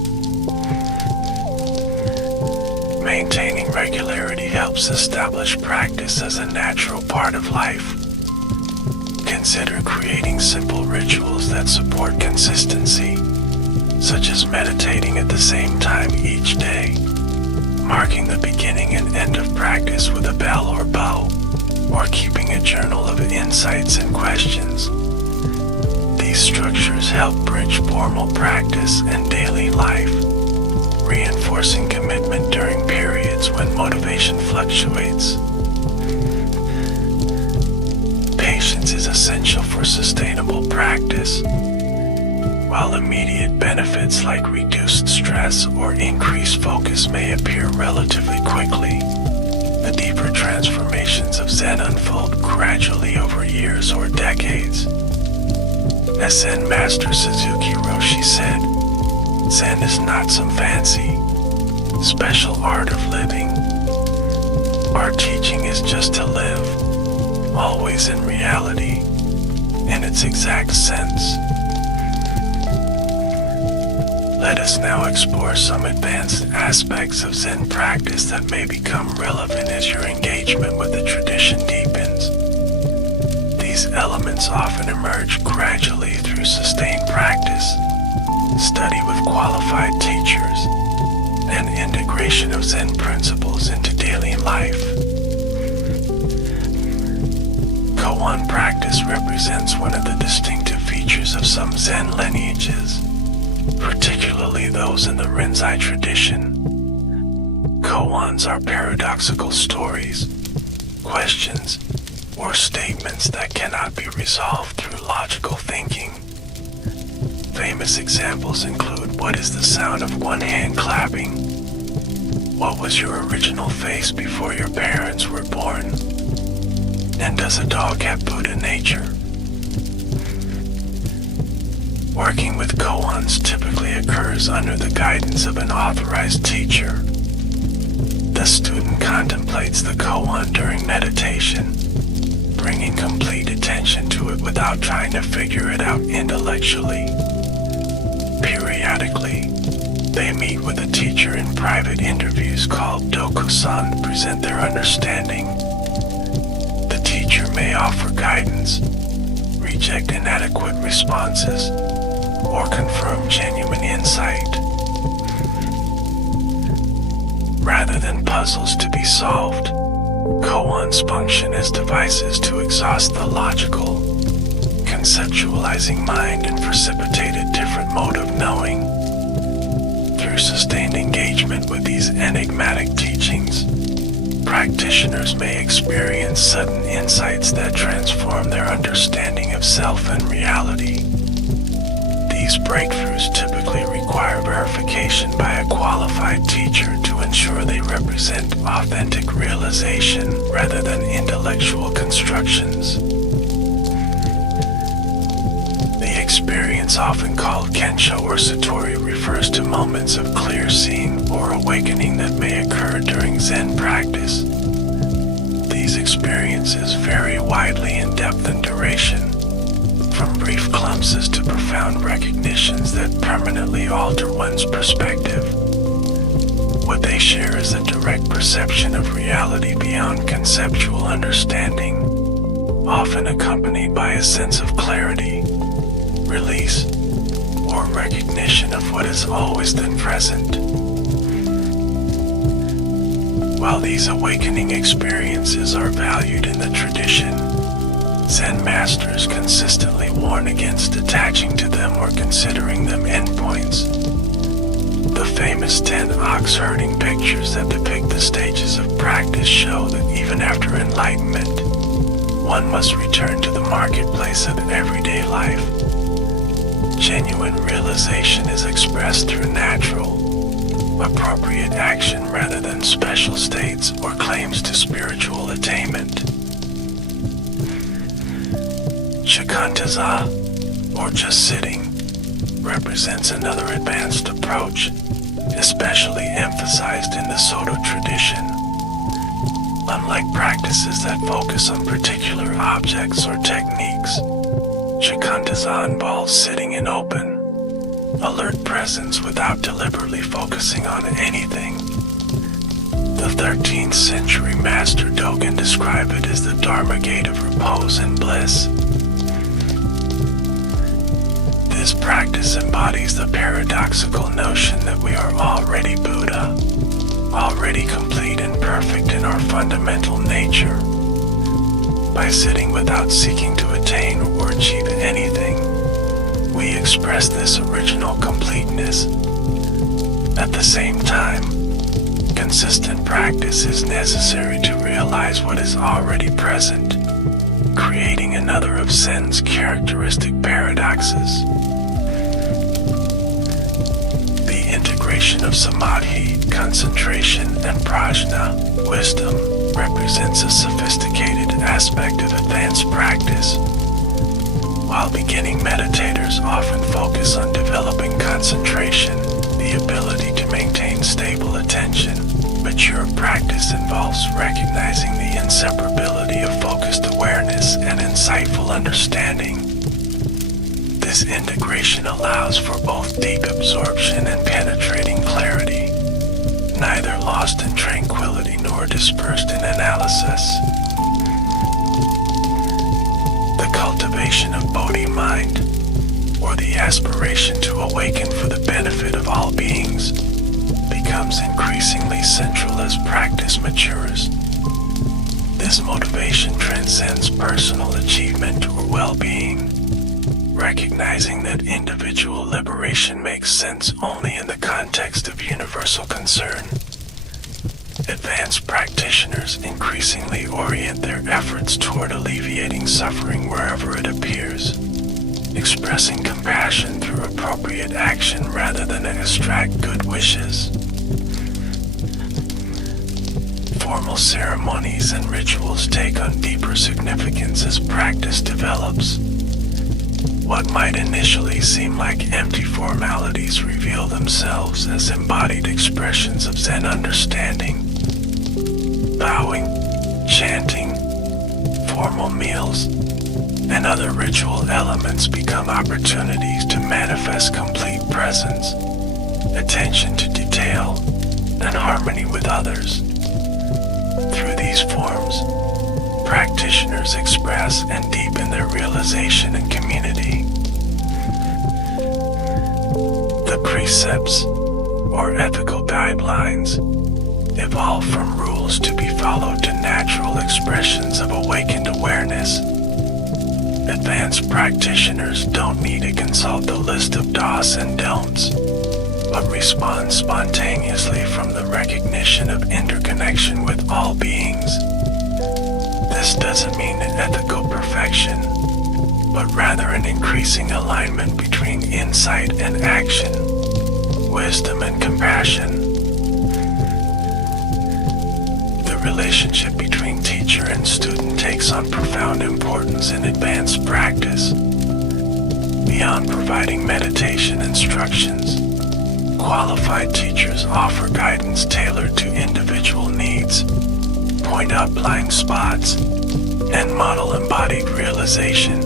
Maintaining regularity helps establish practice as a natural part of life. Consider creating simple rituals that support consistency, such as meditating at the same time each day, marking the beginning and end of practice with a bell or bow, or keeping a journal of insights and questions. These structures help bridge formal practice and daily life, reinforcing commitment during periods when motivation fluctuates. Patience is essential for sustainable practice. While immediate benefits like reduced stress or increased focus may appear relatively quickly, the deeper transformations of Zen unfold gradually over years or decades. As Zen Master Suzuki Roshi said, Zen is not some fancy, special art of living. Our teaching is just to live, always in reality, in its exact sense. Let us now explore some advanced aspects of Zen practice that may become relevant as your engagement with the tradition deepens. These elements often emerge gradually through sustained practice, study with qualified teachers, and integration of Zen principles into daily life. Koan practice represents one of the distinctive features of some Zen lineages, particularly those in the Rinzai tradition. Koans are paradoxical stories, questions, or statements that cannot be resolved through logical thinking. Famous examples include, what is the sound of one hand clapping? What was your original face before your parents were born? And does a dog have Buddha nature? Working with koans typically occurs under the guidance of an authorized teacher. The student contemplates the koan during meditation, bringing complete attention to it without trying to figure it out intellectually. Periodically, they meet with a teacher in private interviews called dokusan to present their understanding. The teacher may offer guidance, reject inadequate responses, or confirm genuine insight. Rather than puzzles to be solved, koans function as devices to exhaust the logical, conceptualizing mind and precipitate a different mode of knowing. Through sustained engagement with these enigmatic teachings, practitioners may experience sudden insights that transform their understanding of self and reality. These breakthroughs typically require verification by a qualified teacher to ensure they represent authentic realization rather than intellectual constructions. The experience, often called Kensho or Satori, refers to moments of clear seeing or awakening that may occur during Zen practice. These experiences vary widely in depth and duration, from brief glimpses to profound recognitions that permanently alter one's perspective. What they share is a direct perception of reality beyond conceptual understanding, often accompanied by a sense of clarity, release, or recognition of what has always been present. While these awakening experiences are valued in the tradition, Zen masters consistently warn against attaching to them or considering them endpoints. The famous 10 ox herding pictures that depict the stages of practice show that even after enlightenment, one must return to the marketplace of everyday life. Genuine realization is expressed through natural, appropriate action rather than special states or claims to spiritual attainment. Shikantaza, or just sitting, represents another advanced approach, especially emphasized in the Soto tradition. Unlike practices that focus on particular objects or techniques, Shikantaza involves sitting in open, alert presence without deliberately focusing on anything. The 13th century Master Dogen described it as the Dharma gate of repose and bliss. This practice embodies the paradoxical notion that we are already Buddha, already complete and perfect in our fundamental nature. By sitting without seeking to attain or achieve anything, we express this original completeness. At the same time, consistent practice is necessary to realize what is already present, creating another of Zen's characteristic paradoxes. The integration of samadhi, concentration, and prajna, wisdom, represents a sophisticated aspect of advanced practice. While beginning meditators often focus on developing concentration, the ability to maintain stable attention, mature practice involves recognizing the inseparability of focused awareness and insightful understanding. This integration allows for both deep absorption and penetrating clarity, neither lost in tranquility nor dispersed in analysis. The cultivation of Bodhi mind, or the aspiration to awaken for the benefit of all beings, becomes increasingly central as practice matures. This motivation transcends personal achievement or well-being, recognizing that individual liberation makes sense only in the context of universal concern. Advanced practitioners increasingly orient their efforts toward alleviating suffering wherever it appears, expressing compassion through appropriate action rather than abstract good wishes. Formal ceremonies and rituals take on deeper significance as practice develops. What might initially seem like empty formalities reveal themselves as embodied expressions of Zen understanding. Bowing, chanting, formal meals, and other ritual elements become opportunities to manifest complete presence, attention to detail, and harmony with others. Through these forms, practitioners express and deepen their realization in community. The precepts, or ethical guidelines, evolve from rules to be followed to natural expressions of awakened awareness. Advanced practitioners don't need to consult the list of do's and don'ts, but respond spontaneously from the recognition of interconnection with all beings. This doesn't mean ethical perfection, but rather an increasing alignment between insight and action, wisdom and compassion. The relationship between teacher and student takes on profound importance in advanced practice. Beyond providing meditation instructions, qualified teachers offer guidance tailored to individual needs, point out blind spots, and model embodied realization.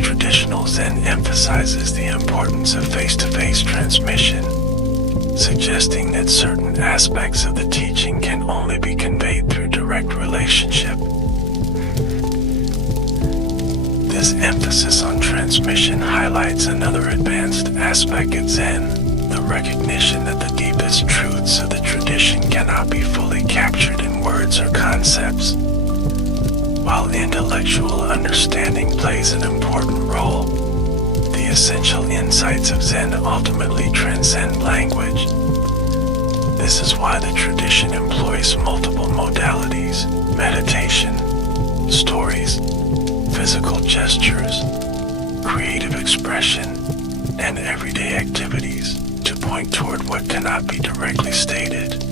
Traditional Zen emphasizes the importance of face-to-face transmission, suggesting that certain aspects of the teaching can only be conveyed through direct relationship. This emphasis on transmission highlights another advanced aspect of Zen, the recognition that the deepest truths of the tradition cannot be fully captured in words or concepts. While intellectual understanding plays an important role, the essential insights of Zen ultimately transcend language. This is why the tradition employs multiple modalities: meditation, stories, physical gestures, creative expression, and everyday activities to point toward what cannot be directly stated.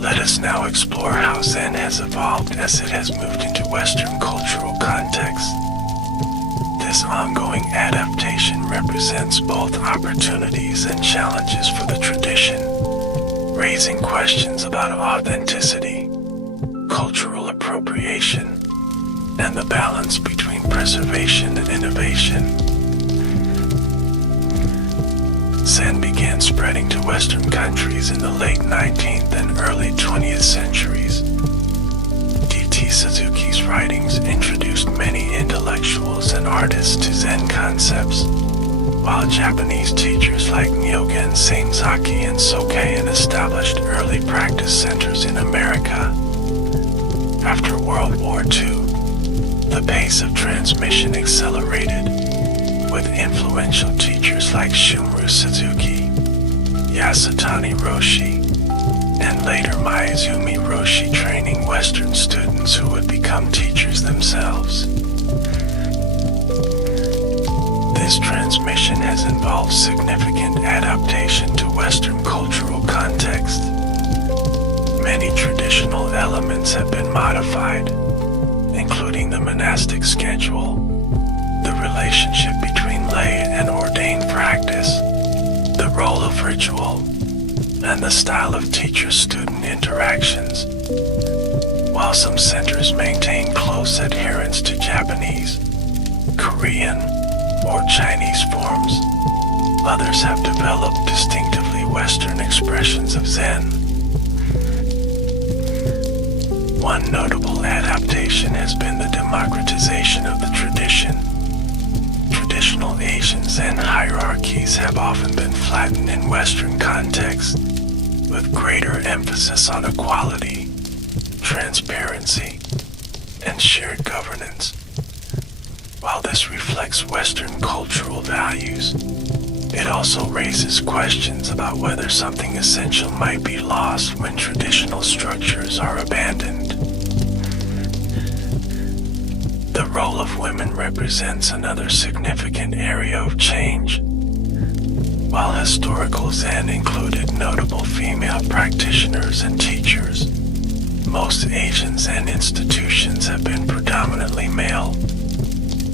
Let us now explore how Zen has evolved as it has moved into Western cultural contexts. This ongoing adaptation represents both opportunities and challenges for the tradition, raising questions about authenticity, cultural appropriation, and the balance between preservation and innovation. Zen began spreading to Western countries in the late 19th and early 20th centuries. D.T. Suzuki's writings introduced many intellectuals and artists to Zen concepts, while Japanese teachers like Nyogen Senzaki and Sokein established early practice centers in America. After World War II, the pace of transmission accelerated, with influential teachers like Shunryu Suzuki, Yasutani Roshi, and later Maezumi Roshi training Western students who would become teachers themselves. This transmission has involved significant adaptation to Western cultural context. Many traditional elements have been modified, including the monastic schedule, the relationship between lay and ordained practice, the role of ritual, and the style of teacher-student interactions. While some centers maintain close adherence to Japanese, Korean, or Chinese forms, others have developed distinctively Western expressions of Zen. One notable adaptation has been the democratization of the tradition. Traditional traditional Asian Zen hierarchies have often been flattened in Western contexts, with greater emphasis on equality, transparency, and shared governance. While this reflects Western cultural values, it also raises questions about whether something essential might be lost when traditional structures are abandoned. The role of women represents another significant area of change. While historical Zen included notable female practitioners and teachers, most Asian Zen institutions have been predominantly male.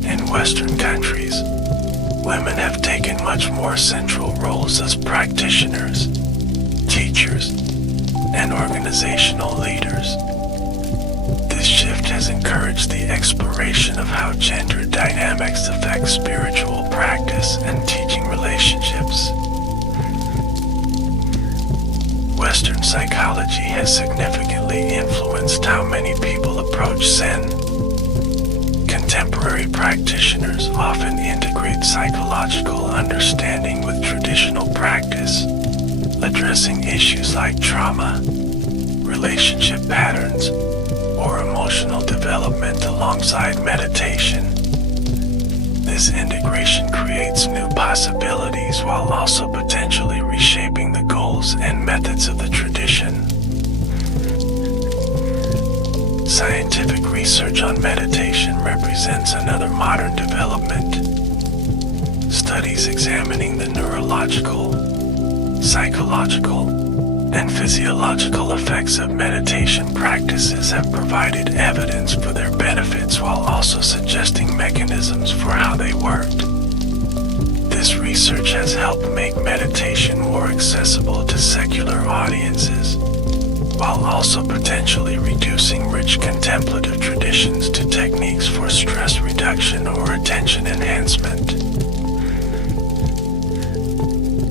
In Western countries, women have taken much more central roles as practitioners, teachers, and organizational leaders. This shift has encouraged the exploration of how gender dynamics affect spiritual practice and teaching relationships. Western psychology has significantly influenced how many people approach Zen. Contemporary practitioners often integrate psychological understanding with traditional practice, addressing issues like trauma, relationship patterns, or emotional development alongside meditation. This integration creates new possibilities while also potentially reshaping the goals and methods of the tradition. Scientific research on meditation represents another modern development. Studies examining the neurological, psychological, and physiological effects of meditation practices have provided evidence for their benefits while also suggesting mechanisms for how they worked. This research has helped make meditation more accessible to secular audiences, while also potentially reducing rich contemplative traditions to techniques for stress reduction or attention enhancement.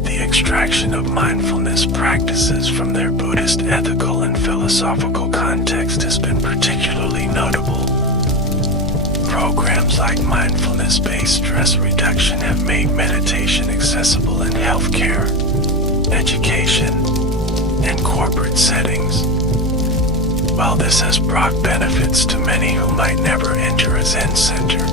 The extraction of mindfulness practices from their Buddhist ethical and philosophical context has been particularly notable. Programs like mindfulness-based stress reduction have made meditation accessible in healthcare, education, and corporate settings. While this has brought benefits to many who might never enter a Zen center,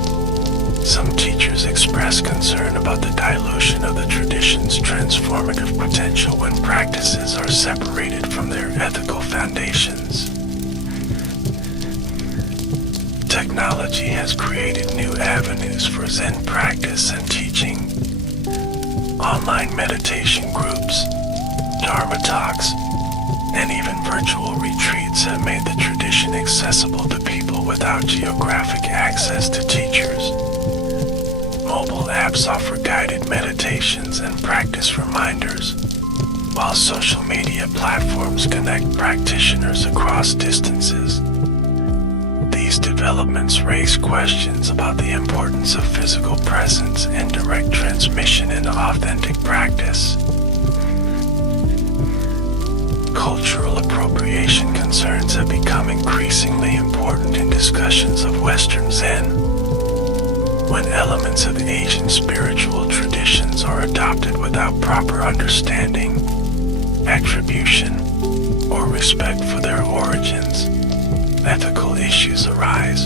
some teachers express concern about the dilution of the tradition's transformative potential when practices are separated from their ethical foundations. Technology has created new avenues for Zen practice and teaching. Online meditation groups, Dharma talks, and even virtual retreats have made the tradition accessible to people without geographic access to teachers. Mobile apps offer guided meditations and practice reminders, while social media platforms connect practitioners across distances. These developments raise questions about the importance of physical presence and direct transmission in authentic practice. Cultural appropriation concerns have become increasingly important in discussions of Western Zen. When elements of Asian spiritual traditions are adopted without proper understanding, attribution, or respect for their origins, ethical issues arise.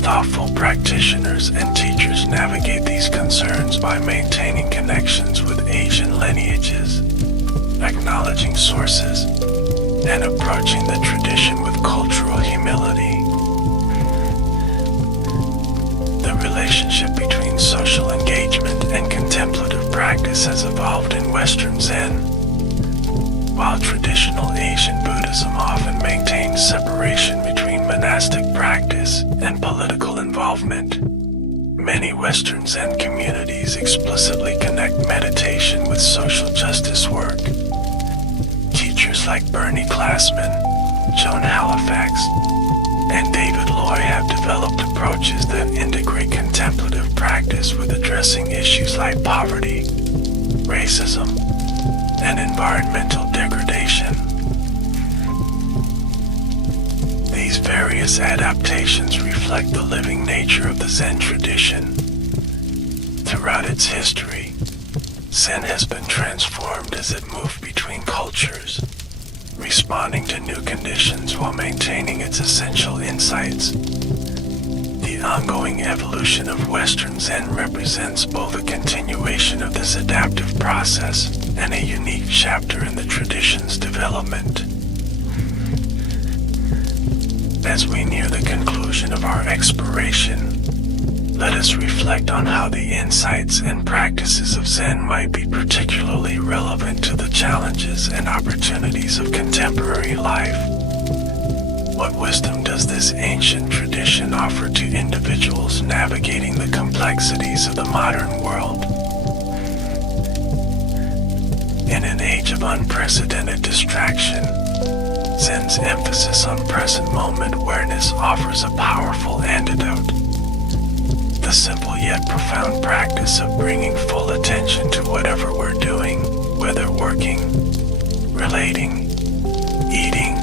Thoughtful practitioners and teachers navigate these concerns by maintaining connections with Asian lineages, acknowledging sources, and approaching the tradition with cultural humility. The relationship between social engagement and contemplative practice has evolved in Western Zen. While traditional Asian Buddhism often maintains separation between monastic practice and political involvement, many Western Zen communities explicitly connect meditation with social justice work. Teachers like Bernie Glassman, Joan Halifax, and David Loy have developed approaches that integrate contemplative practice with addressing issues like poverty, racism, and environmental degradation. These various adaptations reflect the living nature of the Zen tradition, Throughout its history, Zen has been transformed as it moved between cultures, responding to new conditions while maintaining its essential insights. The ongoing evolution of Western Zen represents both a continuation of this adaptive process and a unique chapter in the tradition's development. As we near the conclusion of our exploration, let us reflect on how the insights and practices of Zen might be particularly relevant to the challenges and opportunities of contemporary life. What wisdom does this ancient tradition offer to individuals navigating the complexities of the modern world? In an age of unprecedented distraction, Zen's emphasis on present moment awareness offers a powerful antidote. The simple yet profound practice of bringing full attention to whatever we're doing, whether working, relating, eating,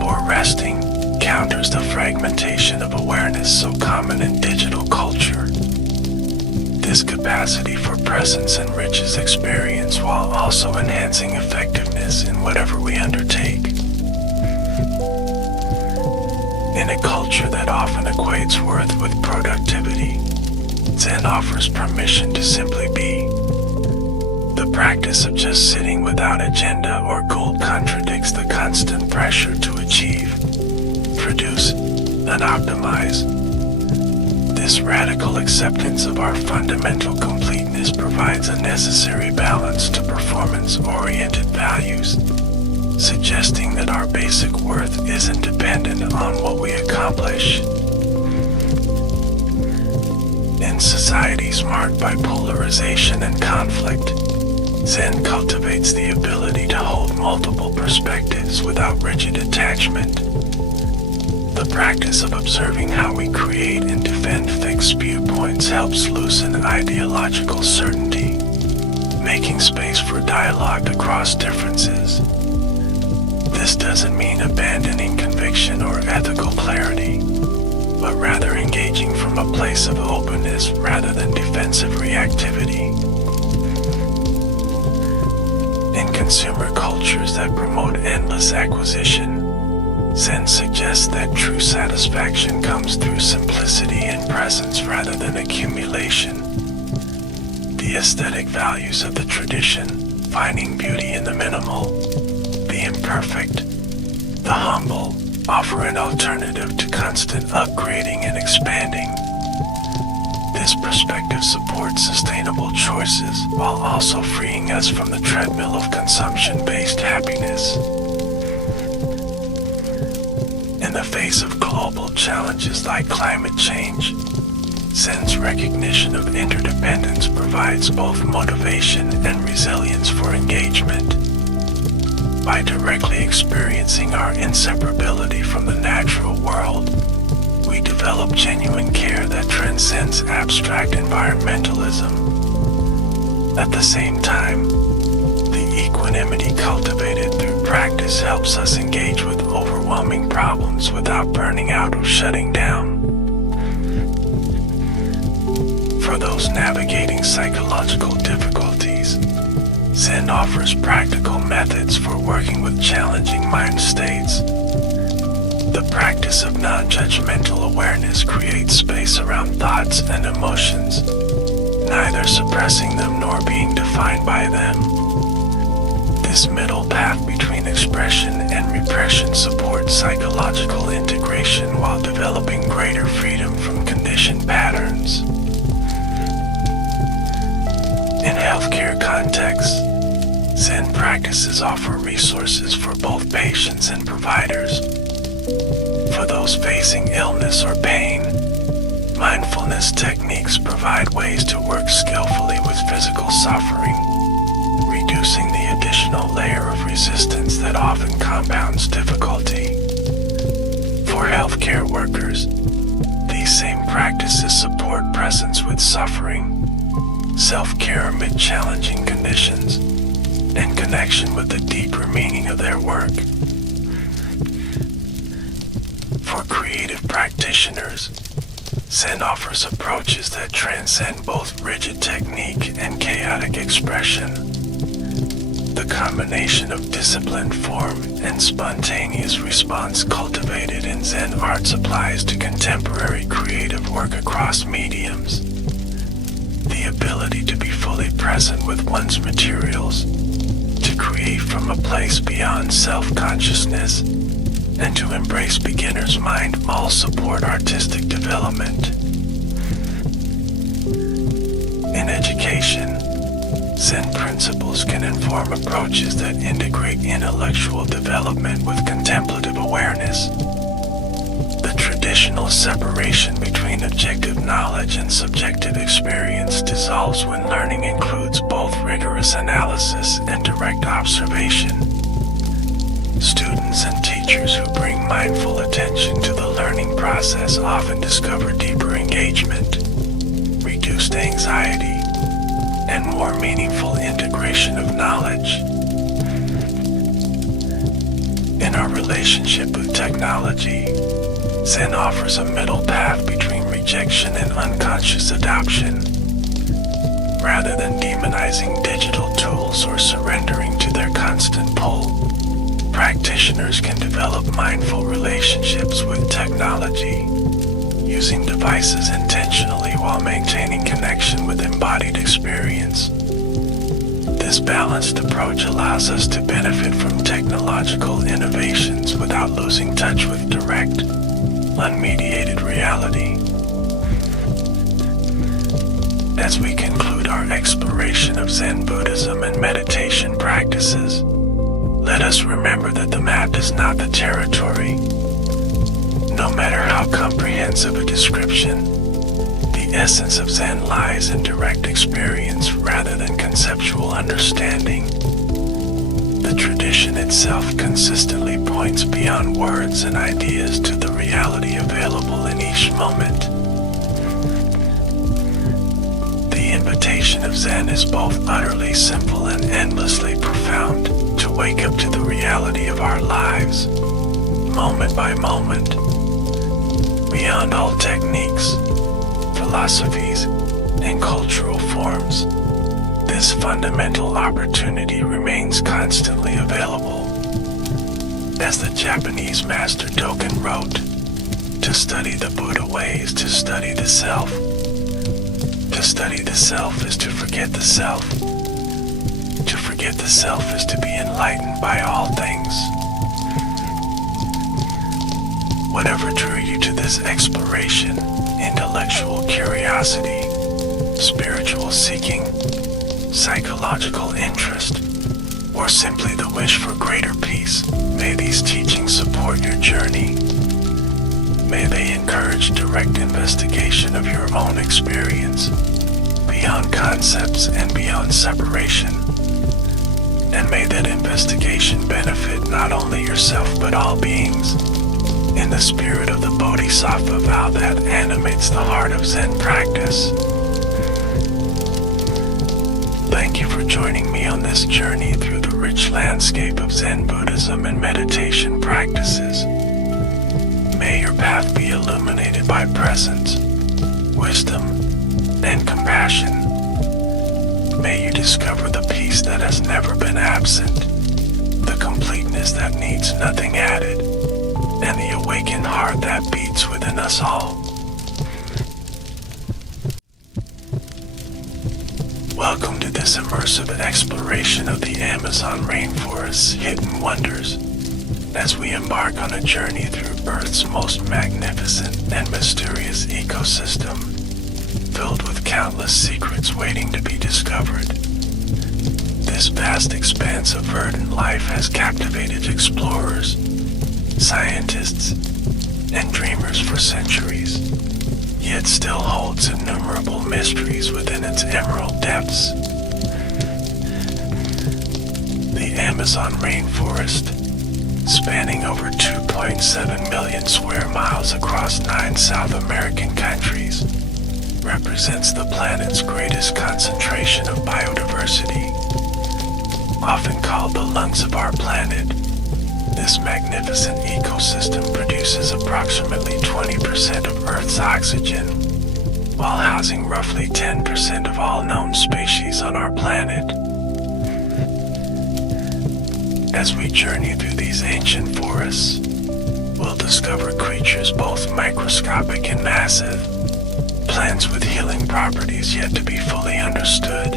or resting, counters the fragmentation of awareness so common in digital culture. This capacity for presence enriches experience while also enhancing effectiveness in whatever we undertake. In a culture that often equates worth with productivity, Zen offers permission to simply be. The practice of just sitting without agenda or goal contradicts the constant pressure to achieve, produce, and optimize. This radical acceptance of our fundamental completeness provides a necessary balance to performance-oriented values, suggesting that our basic worth isn't dependent on what we accomplish. In societies marked by polarization and conflict, Zen cultivates the ability to hold multiple perspectives without rigid attachment. The practice of observing how we create and defend fixed viewpoints helps loosen ideological certainty, making space for dialogue across differences. This doesn't mean abandoning conviction or ethical clarity, but rather engaging from a place of openness rather than defensive reactivity. In consumer cultures that promote endless acquisition, Zen suggests that true satisfaction comes through simplicity and presence rather than accumulation. The aesthetic values of the tradition, finding beauty in the minimal, the imperfect, the humble, offer an alternative to constant upgrading and expanding. This perspective supports sustainable choices while also freeing us from the treadmill of consumption-based happiness. In the face of global challenges like climate change, Zen's recognition of interdependence provides both motivation and resilience for engagement. By directly experiencing our inseparability from the natural world, we develop genuine care that transcends abstract environmentalism. At the same time, the equanimity cultivated through practice helps us engage with overwhelming problems without burning out or shutting down. For those navigating psychological difficulties, Zen offers practical methods for working with challenging mind states. The practice of non-judgmental awareness creates space around thoughts and emotions, neither suppressing them nor being defined by them. This middle path between expression and repression supports psychological integration while developing greater freedom from conditioned patterns. In healthcare contexts, Zen practices offer resources for both patients and providers. For those facing illness or pain, mindfulness techniques provide ways to work skillfully with physical suffering, reducing the additional layer of resistance that often compounds difficulty. For healthcare workers, these same practices support presence with suffering, self-care amid challenging conditions, and connection with the deeper meaning of their work. For creative practitioners, Zen offers approaches that transcend both rigid technique and chaotic expression. The combination of disciplined form and spontaneous response cultivated in Zen arts applies to contemporary creative work across mediums. The ability to be fully present with one's materials, to create from a place beyond self-consciousness, and to embrace beginner's mind all support artistic development. In education, Zen principles can inform approaches that integrate intellectual development with contemplative awareness. The traditional separation between objective knowledge and subjective experience dissolves when learning includes both rigorous analysis and direct observation. Students and teachers who bring mindful attention to the learning process often discover deeper engagement, reduced anxiety, and more meaningful integration of knowledge. In our relationship with technology, Zen offers a middle path between rejection and unconscious adoption. Rather than demonizing digital tools or surrendering to their constant pull, practitioners can develop mindful relationships with technology, using devices intentionally while maintaining connection with embodied experience. This balanced approach allows us to benefit from technological innovations without losing touch with direct, unmediated reality. As we conclude our exploration of Zen Buddhism and meditation practices, let us remember that the map is not the territory. No matter how comprehensive a description, the essence of Zen lies in direct experience rather than conceptual understanding. The tradition itself consistently points beyond words and ideas to the reality available in each moment. The invitation of Zen is both utterly simple and endlessly profound, to wake up to the reality of our lives, moment by moment, beyond all techniques, philosophies, and cultural forms. This fundamental opportunity remains constantly available. As the Japanese master Dogen wrote, to study the Buddha way is to study the self. To study the self is to forget the self. To forget the self is to be enlightened by all things. Whatever drew you to this exploration, intellectual curiosity, spiritual seeking, psychological interest, or simply the wish for greater peace, may these teachings support your journey. May they encourage direct investigation of your own experience, beyond concepts and beyond separation. And may that investigation benefit not only yourself but all beings. In the spirit of the Bodhisattva vow that animates the heart of Zen practice. Thank you for joining me on this journey through the rich landscape of Zen Buddhism and meditation practices. May your path be illuminated by presence, wisdom, and compassion. May you discover the peace that has never been absent, the completeness that needs nothing added, and the awakened heart that beats within us all. Welcome to this immersive exploration of the Amazon rainforest's hidden wonders, as we embark on a journey through Earth's most magnificent and mysterious ecosystem, filled with countless secrets waiting to be discovered. This vast expanse of verdant life has captivated explorers, scientists, and dreamers for centuries, yet still holds innumerable mysteries within its emerald depths. The Amazon rainforest, spanning over 2.7 million square miles across 9 South American countries, represents the planet's greatest concentration of biodiversity. Often called the lungs of our planet, this This magnificent ecosystem produces approximately 20% of Earth's oxygen, while housing roughly 10% of all known species on our planet. As we journey through these ancient forests, we'll discover creatures both microscopic and massive, plants with healing properties yet to be fully understood,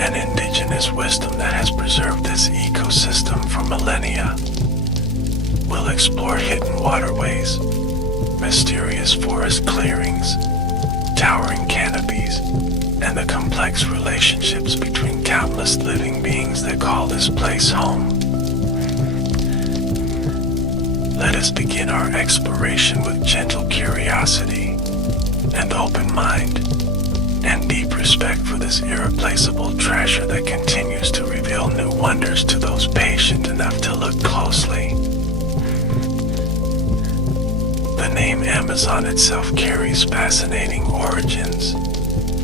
and indigenous wisdom that has preserved this ecosystem for millennia. We'll explore hidden waterways, mysterious forest clearings, towering canopies, and the complex relationships between countless living beings that call this place home. Let us begin our exploration with gentle curiosity, an open mind, and deep respect for this irreplaceable treasure that continues to reveal new wonders to those patient enough to look closely. The name Amazon itself carries fascinating origins,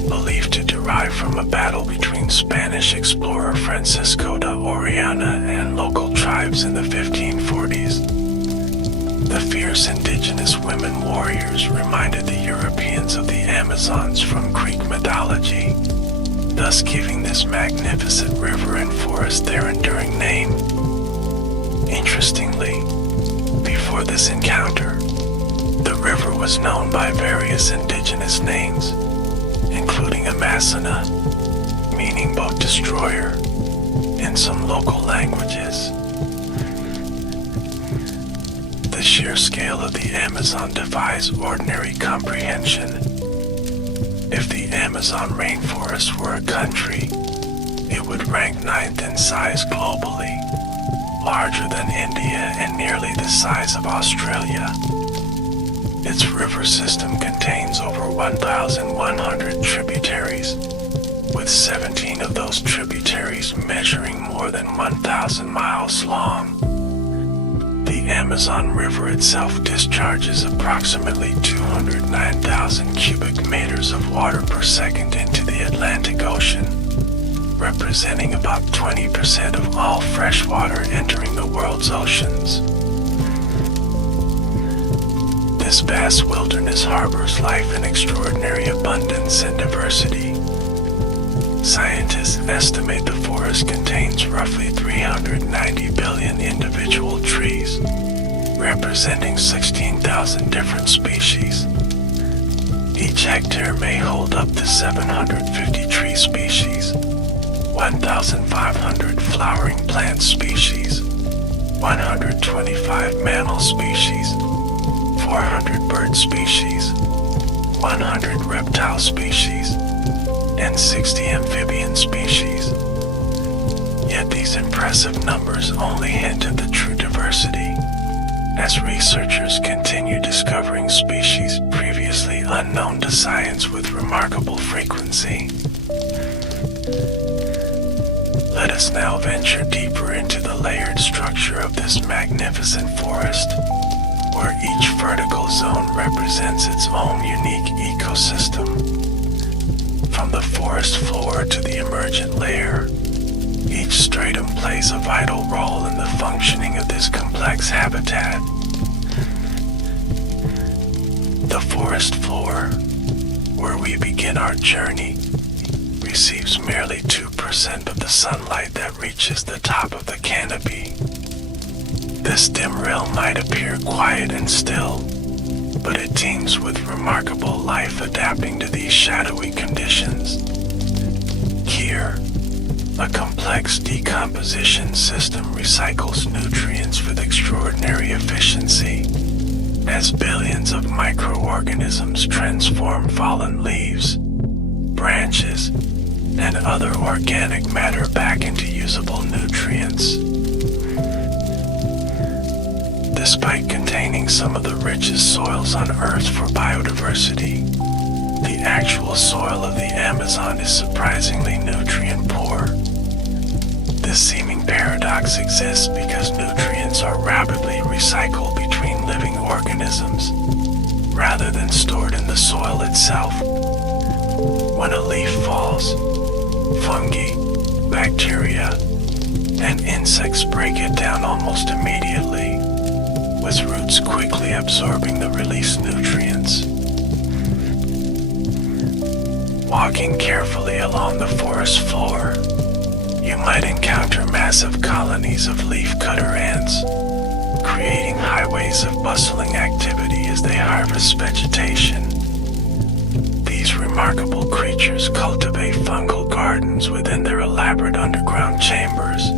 believed to derive from a battle between Spanish explorer Francisco de Orellana and local tribes in the 1540s. The fierce indigenous women warriors reminded the Europeans of the Amazons from Greek mythology, thus giving this magnificent river and forest their enduring name. Interestingly, before this encounter, the river was known by various indigenous names, including Amasana, meaning boat destroyer, in some local languages. The sheer scale of the Amazon defies ordinary comprehension. If the Amazon rainforest were a country, it would rank 9th in size globally, larger than India and nearly the size of Australia. Its river system contains over 1,100 tributaries, with 17 of those tributaries measuring more than 1,000 miles long. The Amazon River itself discharges approximately 209,000 cubic meters of water per second into the Atlantic Ocean, representing about 20% of all fresh water entering the world's oceans. This vast wilderness harbors life in extraordinary abundance and diversity. Scientists estimate the forest contains roughly 390 billion individual trees, representing 16,000 different species. Each hectare may hold up to 750 tree species, 1,500 flowering plant species, 125 mammal species, 400 bird species, 100 reptile species, and 60 amphibian species. Yet these impressive numbers only hint at the true diversity, as researchers continue discovering species previously unknown to science with remarkable frequency. Let us now venture deeper into the layered structure of this magnificent forest, where each vertical zone represents its own unique ecosystem. From the forest floor to the emergent layer, each stratum plays a vital role in the functioning of this complex habitat. The forest floor, where we begin our journey, receives merely 2% of the sunlight that reaches the top of the canopy. This dim realm might appear quiet and still, but it teems with remarkable life adapting to these shadowy conditions. Here, a complex decomposition system recycles nutrients with extraordinary efficiency, as billions of microorganisms transform fallen leaves, branches, and other organic matter back into usable nutrients. Despite containing some of the richest soils on Earth for biodiversity, the actual soil of the Amazon is surprisingly nutrient poor. This seeming paradox exists because nutrients are rapidly recycled between living organisms, rather than stored in the soil itself. When a leaf falls, fungi, bacteria, and insects break it down almost immediately. absorbing the released nutrients. Walking carefully along the forest floor, you might encounter massive colonies of leaf-cutter ants, creating highways of bustling activity as they harvest vegetation. These remarkable creatures cultivate fungal gardens within their elaborate underground chambers,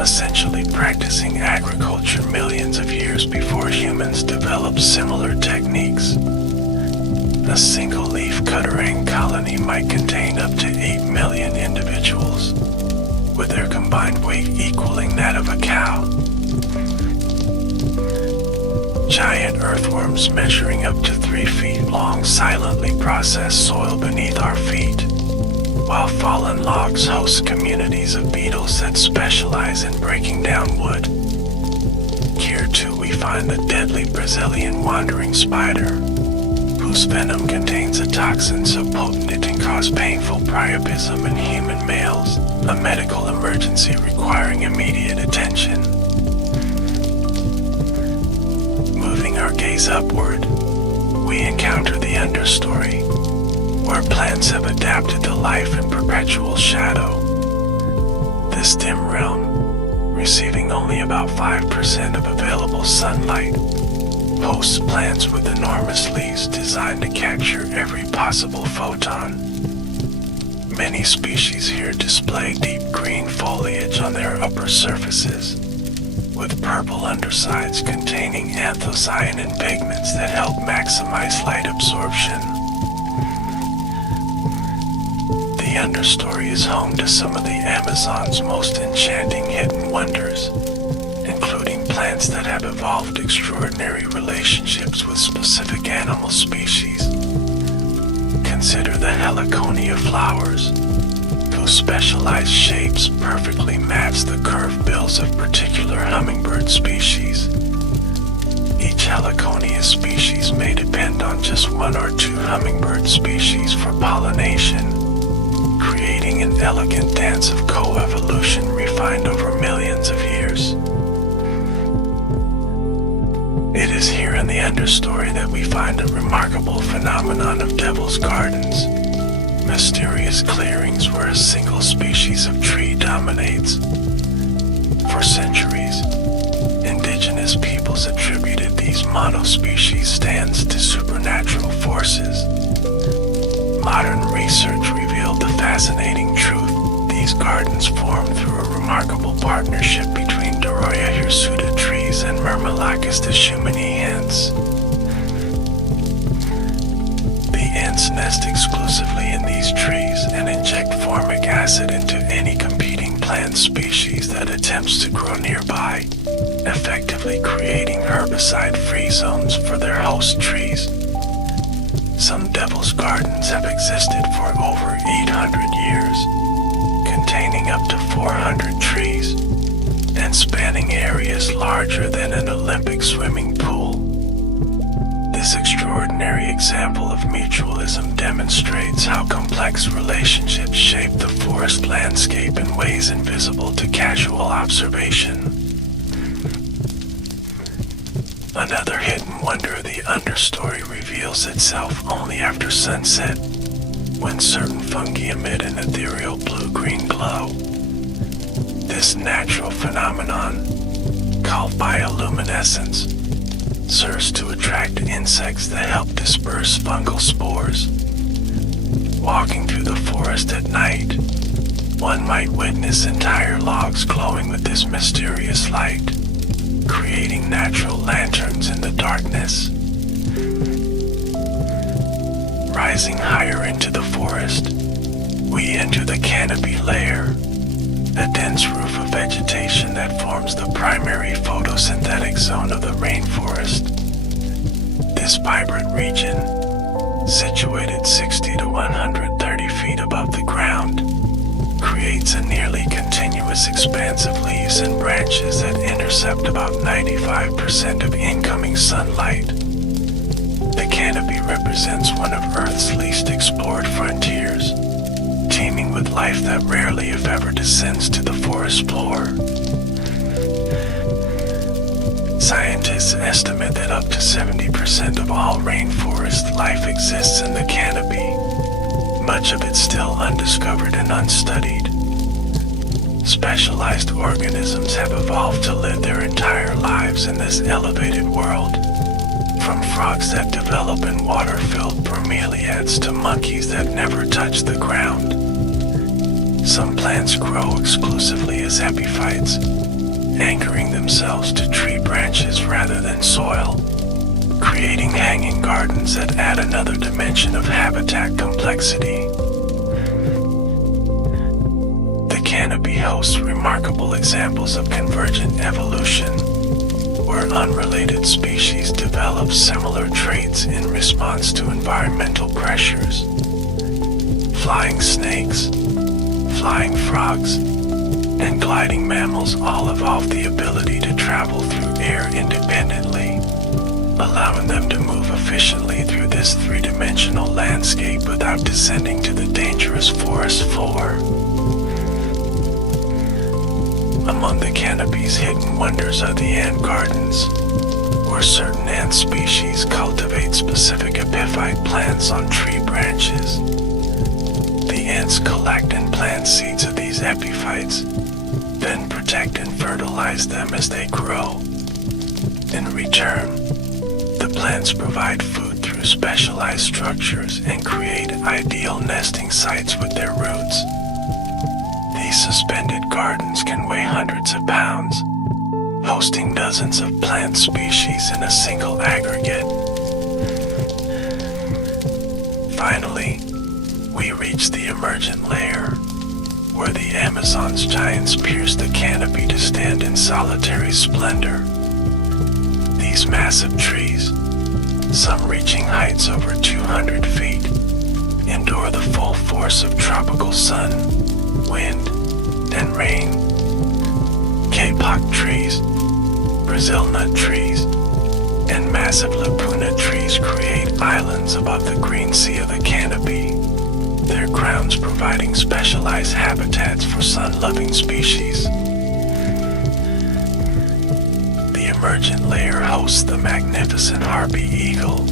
essentially practicing agriculture millions of years before humans developed similar techniques. A single leaf-cutter ant colony might contain up to 8 million individuals, with their combined weight equaling that of a cow. Giant earthworms measuring up to 3 feet long silently process soil beneath our feet, while fallen logs host communities of beetles that specialize in breaking down wood. Here too we find the deadly Brazilian wandering spider, whose venom contains a toxin so potent it can cause painful priapism in human males, a medical emergency requiring immediate attention. Moving our gaze upward, we encounter the understory, where plants have adapted to life in perpetual shadow. This dim realm, receiving only about 5% of available sunlight, hosts plants with enormous leaves designed to capture every possible photon. Many species here display deep green foliage on their upper surfaces, with purple undersides containing anthocyanin pigments that help maximize light absorption. The understory is home to some of the Amazon's most enchanting hidden wonders, including plants that have evolved extraordinary relationships with specific animal species. Consider the heliconia flowers, whose specialized shapes perfectly match the curved bills of particular hummingbird species. Each heliconia species may depend on just 1 or 2 hummingbird species for pollination, creating an elegant dance of coevolution refined over millions of years. It is here in the understory that we find a remarkable phenomenon of devil's gardens, mysterious clearings where a single species of tree dominates. For centuries, indigenous peoples attributed these monospecies stands to supernatural forces. Modern research revealed the fascinating truth these gardens form through a remarkable partnership between Doroya hirsuta trees and Myrmellachus deschumeni ants. The ants nest exclusively in these trees and inject formic acid into any competing plant species that attempts to grow nearby, effectively creating herbicide-free zones for their host trees. Some devil's gardens have existed for over 800 years, containing up to 400 trees, and spanning areas larger than an Olympic swimming pool. This extraordinary example of mutualism demonstrates how complex relationships shape the forest landscape in ways invisible to casual observation. Another hidden wonder of the understory reveals itself only after sunset, when certain fungi emit an ethereal blue-green glow. This natural phenomenon, called bioluminescence, serves to attract insects that help disperse fungal spores. Walking through the forest at night, one might witness entire logs glowing with this mysterious light, creating natural lanterns in the darkness. Rising higher into the forest, we enter the canopy layer, a dense roof of vegetation that forms the primary photosynthetic zone of the rainforest. This vibrant region, situated 60 to 130 feet above the ground, creates a nearly continuous expanse of leaves and branches that intercept about 95% of incoming sunlight. The canopy represents one of Earth's least explored frontiers, teeming with life that rarely if ever descends to the forest floor. Scientists Scientists estimate that up to 70% of all rainforest life exists in the canopy, much of it still undiscovered and unstudied. Specialized organisms have evolved to live their entire lives in this elevated world, from frogs that develop in water-filled bromeliads to monkeys that never touch the ground. Some plants grow exclusively as epiphytes, anchoring themselves to tree branches rather than soil, creating hanging gardens that add another dimension of habitat complexity. The canopy hosts remarkable examples of convergent evolution, where unrelated species develop similar traits in response to environmental pressures. Flying snakes, flying frogs, and gliding mammals all evolve the ability to travel through air independently, allowing them to move efficiently through this three-dimensional landscape without descending to the dangerous forest floor. Among the canopy's hidden wonders are the ant gardens, where certain ant species cultivate specific epiphyte plants on tree branches. The ants collect and plant seeds of these epiphytes, then protect and fertilize them as they grow. In return, the plants provide food through specialized structures and create ideal nesting sites with their roots. These suspended gardens can weigh hundreds of pounds, hosting dozens of plant species in a single aggregate. Finally, we reach the emergent layer, where the Amazon's giants pierce the canopy to stand in solitary splendor. These massive trees, some reaching heights over 200 feet, endure the full force of tropical sun, wind, and rain. Kapok trees, Brazil nut trees, and massive lupuna trees create islands above the green sea of the canopy, their crowns providing specialized habitats for sun-loving species. The emergent layer hosts the magnificent harpy eagle,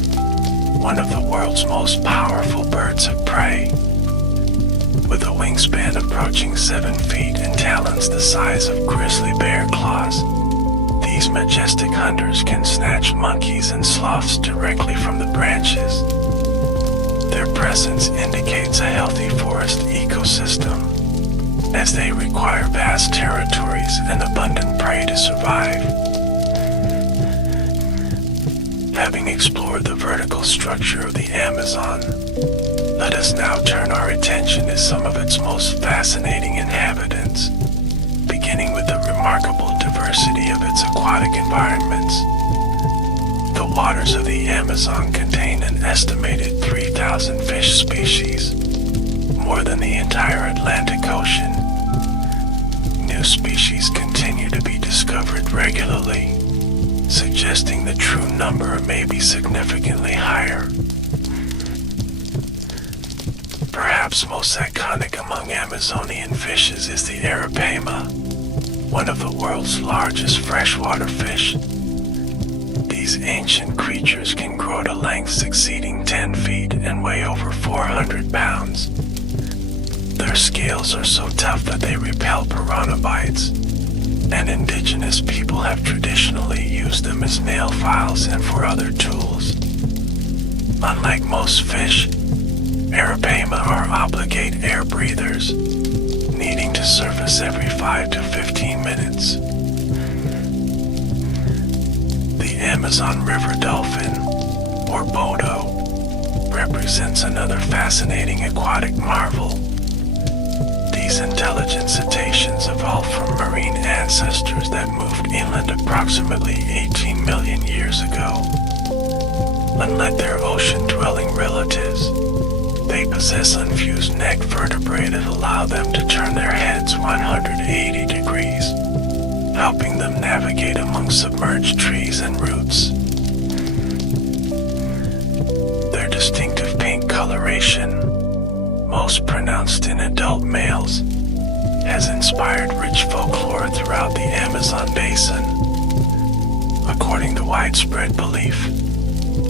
one of the world's most powerful birds of prey. With a wingspan approaching 7 feet and talons the size of grizzly bear claws, these majestic hunters can snatch monkeys and sloths directly from the branches. Their presence indicates a healthy forest ecosystem, as they require vast territories and abundant prey to survive. Having explored the vertical structure of the Amazon, let us now turn our attention to some of its most fascinating inhabitants, beginning with the remarkable diversity of its aquatic environments. The waters of the Amazon contain an estimated 3,000 fish species, more than the entire Atlantic Ocean. New species continue to be discovered regularly, suggesting the true number may be significantly higher. Perhaps most iconic among Amazonian fishes is the arapaima, one of the world's largest freshwater fish. These ancient creatures can grow to lengths exceeding 10 feet and weigh over 400 pounds. Their scales are so tough that they repel piranha bites, and indigenous people have traditionally used them as nail files and for other tools. Unlike most fish, arapaima are obligate air breathers, needing to surface every 5 to 15 minutes. The Amazon River dolphin, or Bodo, represents another fascinating aquatic marvel. These intelligent cetaceans evolved from marine ancestors that moved inland approximately 18 million years ago. Unlike their ocean-dwelling relatives, they possess unfused neck vertebrae that allow them to turn their heads 180 degrees, helping them navigate among submerged trees and roots. Their distinctive pink coloration, most pronounced in adult males, has inspired rich folklore throughout the Amazon basin. According to widespread belief,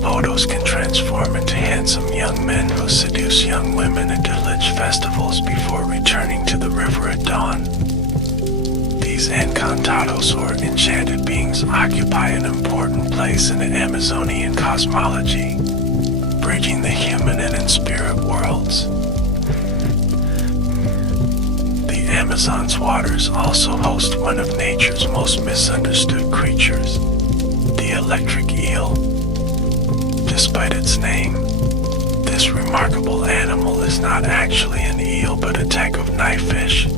photos can transform into handsome young men who seduce young women at village festivals before returning to the river at dawn. These encantados, or enchanted beings, occupy an important place in the Amazonian cosmology, bridging the human and spirit worlds. The Amazon's waters also host one of nature's most misunderstood creatures, the electric eel. Despite its name, this remarkable animal is not actually an eel but a type of knifefish.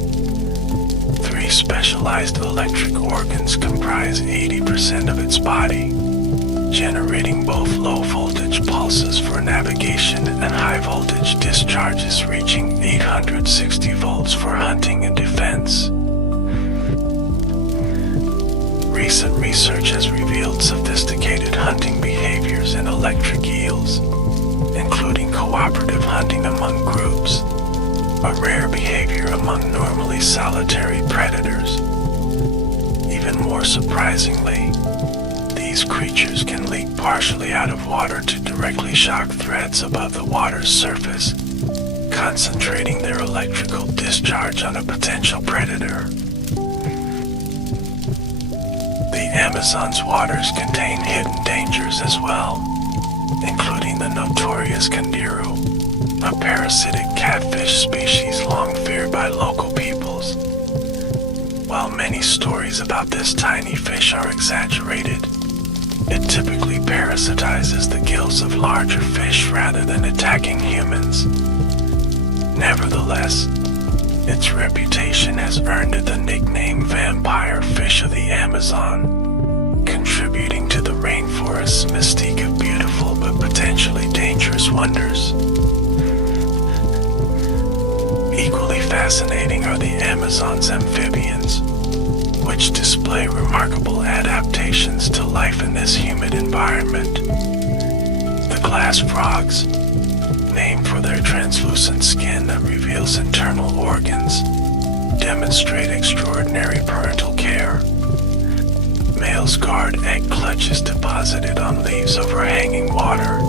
3 specialized electric organs comprise 80% of its body, generating both low-voltage pulses for navigation and high-voltage discharges reaching 860 volts for hunting and defense. Recent research has revealed sophisticated hunting behaviors in electric eels, including cooperative hunting among groups, a rare behavior among normally solitary predators. Even more surprisingly, these creatures can leap partially out of water to directly shock threads above the water's surface, concentrating their electrical discharge on a potential predator. The Amazon's waters contain hidden dangers as well, including the notorious candiru, a parasitic catfish species long feared by local peoples. While many stories about this tiny fish are exaggerated, it typically parasitizes the gills of larger fish rather than attacking humans. Nevertheless, its reputation has earned it the nickname vampire fish of the Amazon, contributing to the rainforest's mystique of beautiful but potentially dangerous wonders. Equally fascinating are the Amazon's amphibians, which display remarkable adaptations to life in this humid environment. The glass frogs, named for their translucent skin that reveals internal organs, demonstrate extraordinary parental care. Males guard egg clutches deposited on leaves overhanging water,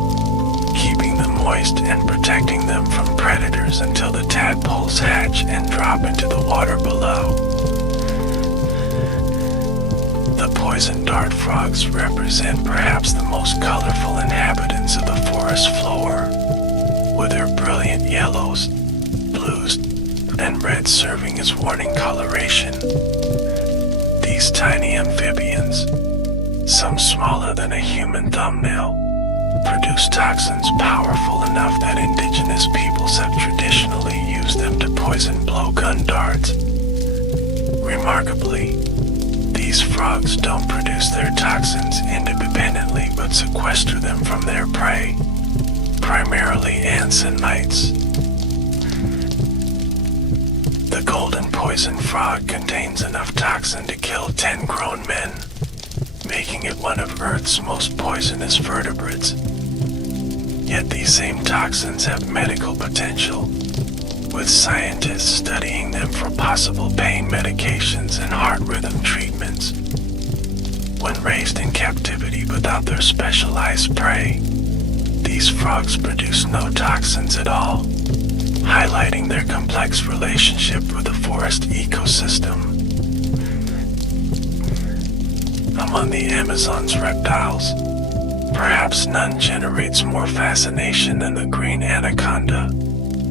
keeping them moist and protecting them from predators until the tadpoles hatch and drop into the water below. The poison dart frogs represent perhaps the most colorful inhabitants of the forest floor, with their brilliant yellows, blues, and reds serving as warning coloration. These tiny amphibians, some smaller than a human thumbnail, produce toxins powerful enough that indigenous peoples have traditionally used them to poison blowgun darts. Remarkably, these frogs don't produce their toxins independently but sequester them from their prey, primarily ants and mites. The golden poison frog contains enough toxin to kill 10 grown men, making it one of Earth's most poisonous vertebrates. Yet these same toxins have medical potential, with scientists studying them for possible pain medications and heart rhythm treatments. When raised in captivity without their specialized prey, these frogs produce no toxins at all, highlighting their complex relationship with the forest ecosystem. Among the Amazon's reptiles, perhaps none generates more fascination than the green anaconda,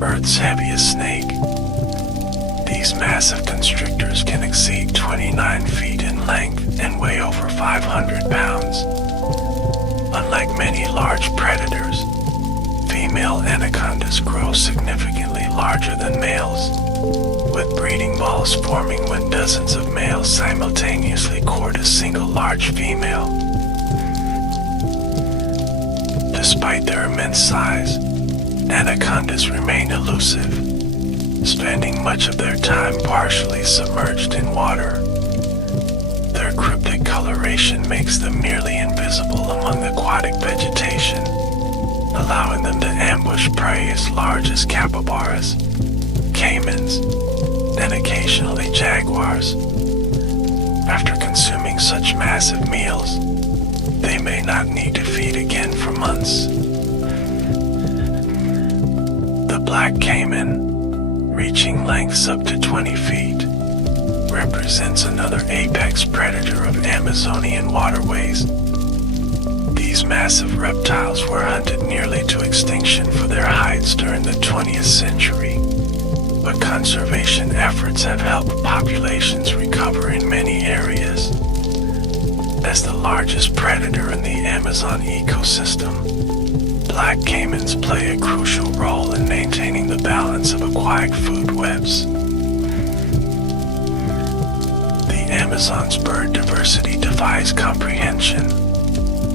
Earth's heaviest snake. These massive constrictors can exceed 29 feet in length and weigh over 500 pounds. Unlike many large predators, female anacondas grow significantly larger than males, with breeding balls forming when dozens of males simultaneously court a single large female. Despite their immense size, anacondas remain elusive, spending much of their time partially submerged in water. Their cryptic coloration makes them nearly invisible among the aquatic vegetation, allowing them to ambush prey as large as capybaras, caimans, and occasionally jaguars. After consuming such massive meals, black caiman, reaching lengths up to 20 feet, represents another apex predator of Amazonian waterways. These massive reptiles were hunted nearly to extinction for their hides during the 20th century, but conservation efforts have helped populations recover in many areas. As the largest predator in the Amazon ecosystem, black caimans play a crucial role in maintaining the balance of aquatic food webs. The Amazon's bird diversity defies comprehension,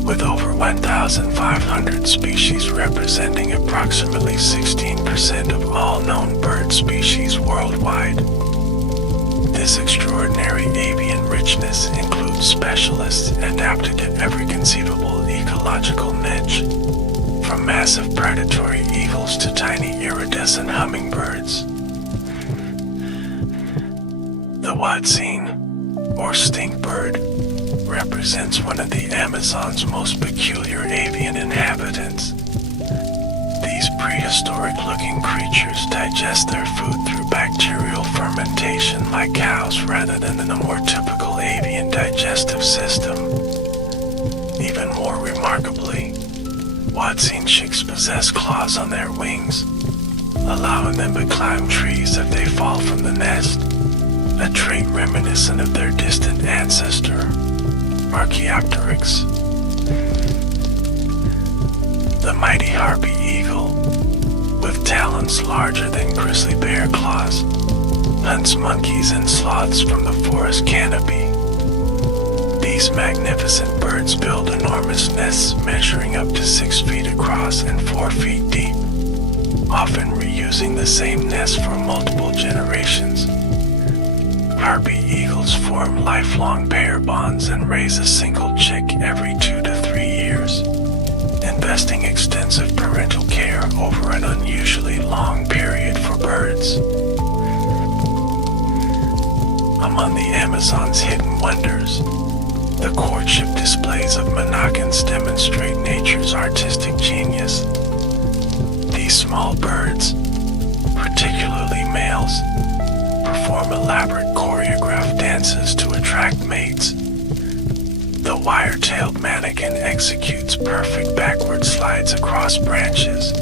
with over 1,500 species representing approximately 16% of all known bird species worldwide. This extraordinary avian richness includes specialists adapted to every conceivable ecological niche, from massive predatory eagles to tiny iridescent hummingbirds. The Huatzin, or stink bird, represents one of the Amazon's most peculiar avian inhabitants. These prehistoric-looking creatures digest their food through bacterial fermentation like cows rather than in the more typical avian digestive system. Even more remarkably, Huatzin chicks possess claws on their wings, allowing them to climb trees if they fall from the nest, a trait reminiscent of their distant ancestor, Archaeopteryx. The mighty harpy eagle, with talons larger than grizzly bear claws, hunts monkeys and sloths from the forest canopy. These magnificent birds build enormous nests measuring up to 6 feet across and 4 feet deep, often reusing the same nest for multiple generations. Harpy eagles form lifelong pair bonds and raise a single chick every 2 to 3 years, investing extensive parental care over an unusually long period for birds. Among the Amazon's hidden wonders, the courtship displays of monogams demonstrate nature's artistic genius. These small birds, particularly males, perform elaborate choreographed dances to attract mates. The wire-tailed mannequin executes perfect backward slides across branches,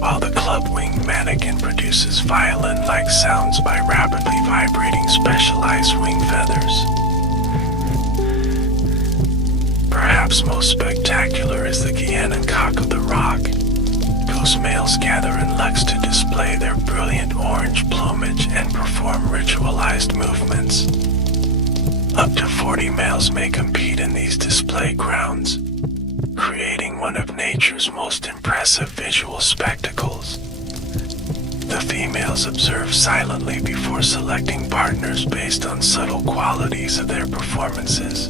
while the club-winged mannequin produces violin-like sounds by rapidly vibrating specialized wing feathers. Perhaps most spectacular is the Guianan cock of the rock, whose males gather in lux to display their brilliant orange plumage and perform ritualized movements. Up to 40 males may compete in these display grounds, creating one of nature's most impressive visual spectacles. The females observe silently before selecting partners based on subtle qualities of their performances,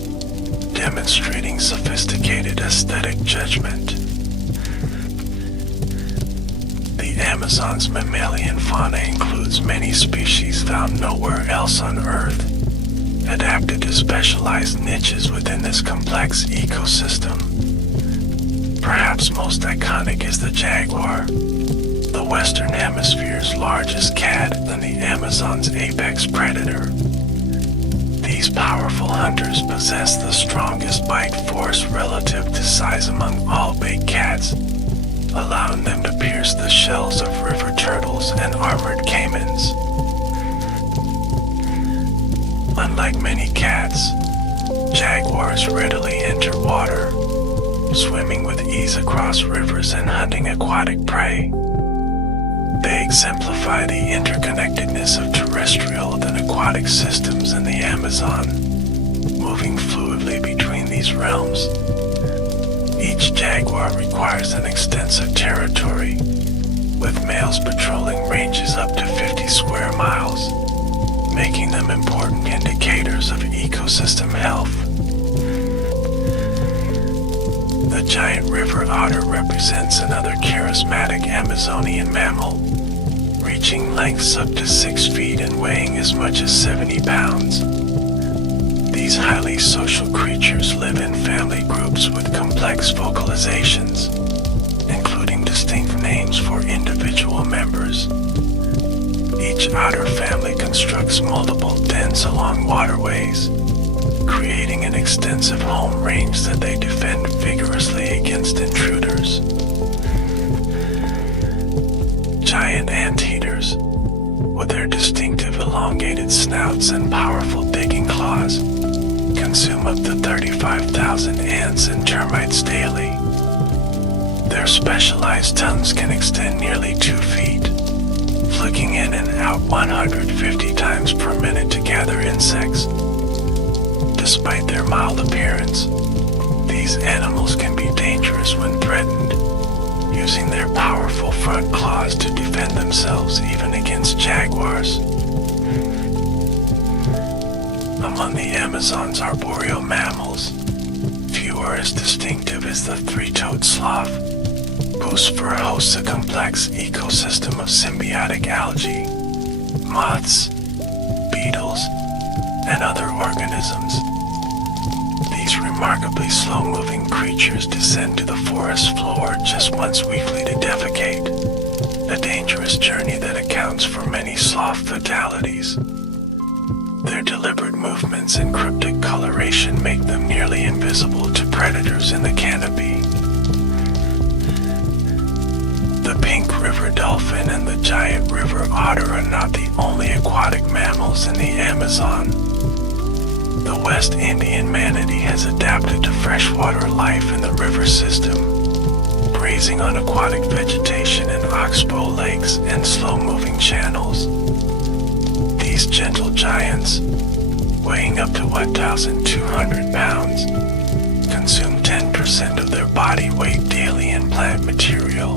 demonstrating sophisticated aesthetic judgment. The Amazon's mammalian fauna includes many species found nowhere else on Earth, adapted to specialized niches within this complex ecosystem. Perhaps most iconic is the jaguar, the Western Hemisphere's largest cat and the Amazon's apex predator. These powerful hunters possess the strongest bite force relative to size among all big cats, allowing them to pierce the shells of river turtles and armored caimans. Unlike many cats, jaguars readily enter water, swimming with ease across rivers and hunting aquatic prey. They exemplify the interconnectedness of terrestrial and aquatic systems in the Amazon, moving fluidly between these realms. Each jaguar requires an extensive territory, with males patrolling ranges up to 50 square miles, making them important indicators of ecosystem health. The giant river otter represents another charismatic Amazonian mammal, reaching lengths up to 6 feet and weighing as much as 70 pounds. These highly social creatures live in family groups with complex vocalizations, including distinct names for individual members. Each otter family constructs multiple dens along waterways, creating an extensive home range that they defend vigorously against intruders. Giant anteaters, with their distinctive elongated snouts and powerful digging claws, consume up to 35,000 ants and termites daily. Their specialized tongues can extend nearly 2 feet, flicking in and out 150 times per minute to gather insects. Despite their mild appearance, these animals can be dangerous when threatened, using their powerful front claws to defend themselves even against jaguars. Among the Amazon's arboreal mammals, few are as distinctive as the three-toed sloth, whose fur hosts a complex ecosystem of symbiotic algae, moths, beetles, and other organisms. These remarkably slow-moving creatures descend to the forest floor just once weekly to defecate, a dangerous journey that accounts for many sloth fatalities. Their deliberate movements and cryptic coloration make them nearly invisible to predators in the canopy. The pink river dolphin and the giant river otter are not the only aquatic mammals in the Amazon. The West Indian manatee has adapted to freshwater life in the river system, grazing on aquatic vegetation in oxbow lakes and slow-moving channels. These gentle giants, weighing up to 1,200 pounds, consume 10% of their body weight daily in plant material,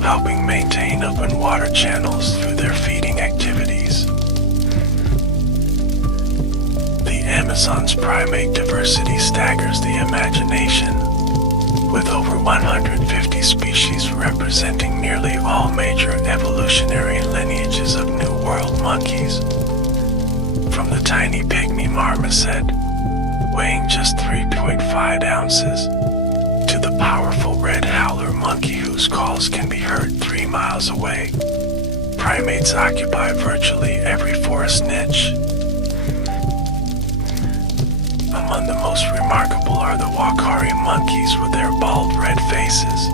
helping maintain open water channels through their feeding activities. The Amazon's primate diversity staggers the imagination, with over 150 species representing nearly all major evolutionary lineages of New World monkeys. From the tiny pygmy marmoset, weighing just 3.5 ounces, to the powerful red howler monkey whose calls can be heard 3 miles away, primates occupy virtually every forest niche. Among the most remarkable are the Wakari monkeys with their bald red faces,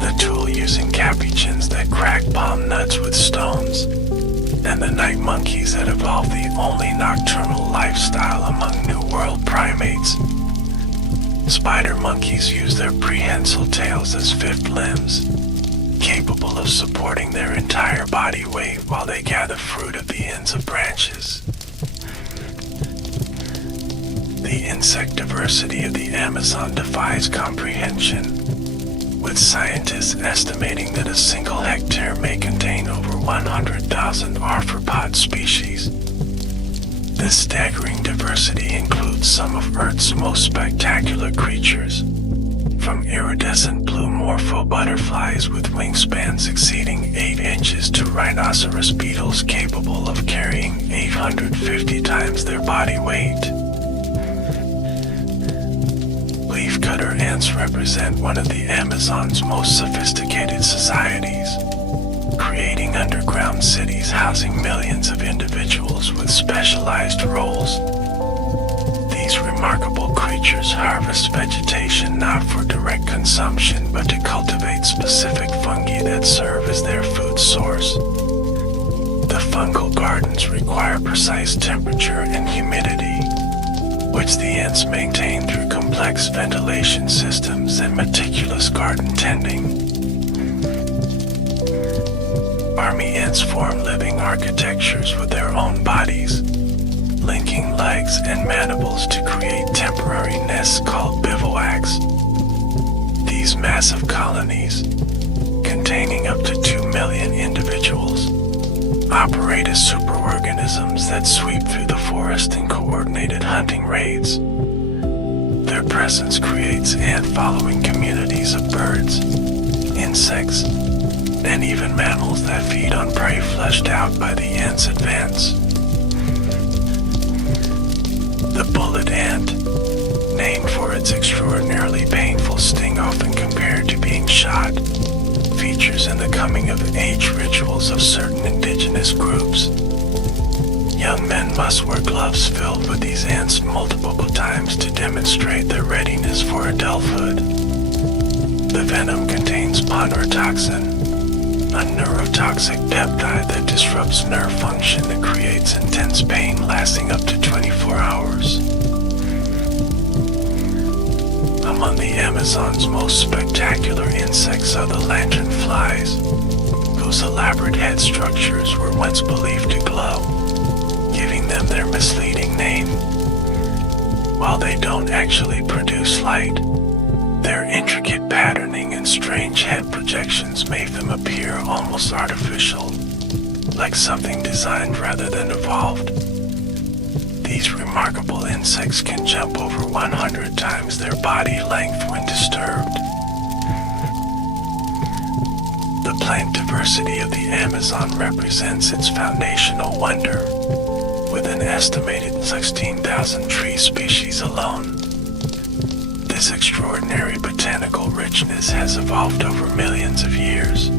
the tool-using capuchins that crack palm nuts with stones, and the night monkeys that evolved the only nocturnal lifestyle among New World primates. Spider monkeys use their prehensile tails as fifth limbs, capable of supporting their entire body weight while they gather fruit at the ends of branches. The insect diversity of the Amazon defies comprehension, with scientists estimating that a single hectare may contain over 100,000 arthropod species. This staggering diversity includes some of Earth's most spectacular creatures, from iridescent blue morpho butterflies with wingspans exceeding 8 inches to rhinoceros beetles capable of carrying 850 times their body weight. Leafcutter ants represent one of the Amazon's most sophisticated societies, creating underground cities housing millions of individuals with specialized roles. These remarkable creatures harvest vegetation not for direct consumption but to cultivate specific fungi that serve as their food source. The fungal gardens require precise temperature and humidity, which the ants maintain through complex ventilation systems and meticulous garden tending. Army ants form living architectures with their own bodies, linking legs and mandibles to create temporary nests called bivouacs. These massive colonies, containing up to 2 million individuals, operate as superorganisms that sweep through the forest in coordinated hunting raids. Their presence creates ant-following communities of birds, insects, and even mammals that feed on prey fleshed out by the ant's advance. The bullet ant, named for its extraordinarily painful sting often compared to being shot, features features in the coming-of-age rituals of certain indigenous groups. Young men must wear gloves filled with these ants multiple times to demonstrate their readiness for adulthood. The venom contains ponerotoxin, a neurotoxic peptide that disrupts nerve function and creates intense pain lasting up to 24 hours. Among the Amazon's most spectacular insects are the lanternflies, whose elaborate head structures were once believed to glow, giving them their misleading name. While they don't actually produce light, their intricate patterning and strange head projections make them appear almost artificial, like something designed rather than evolved. These remarkable insects can jump over 100 times their body length when disturbed. The plant diversity of the Amazon represents its foundational wonder, with an estimated 16,000 tree species alone. This extraordinary botanical richness has evolved over millions of years,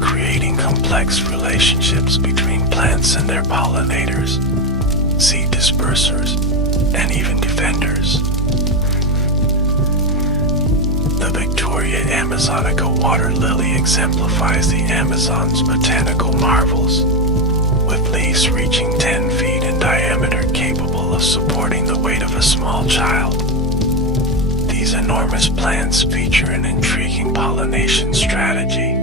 creating complex relationships between plants and their pollinators, seed dispersers, and even defenders. The Victoria Amazonica water lily exemplifies the Amazon's botanical marvels, with leaves reaching 10 feet in diameter capable of supporting the weight of a small child. These enormous plants feature an intriguing pollination strategy,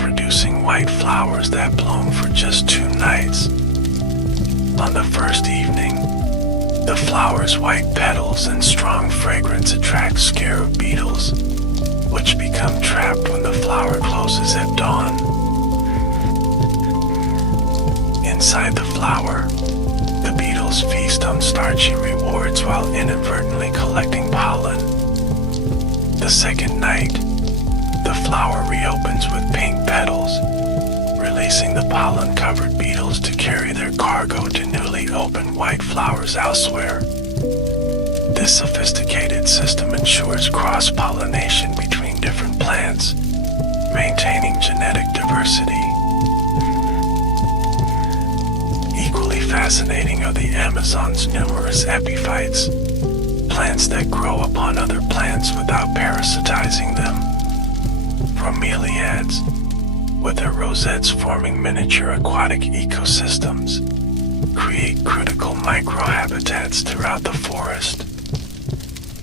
producing white flowers that bloom for just 2 nights. On the first evening, the flower's white petals and strong fragrance attract scarab beetles, which become trapped when the flower closes at dawn. Inside the flower, the beetles feast on starchy rewards while inadvertently collecting pollen. The second night, the flower reopens with pink petals, releasing the pollen-covered beetles to carry their cargo to newly opened white flowers elsewhere. This sophisticated system ensures cross-pollination between different plants, maintaining genetic diversity. Equally fascinating are the Amazon's numerous epiphytes, plants that grow upon other plants without parasitizing them. Bromeliads, with their rosettes forming miniature aquatic ecosystems, create critical microhabitats throughout the forest.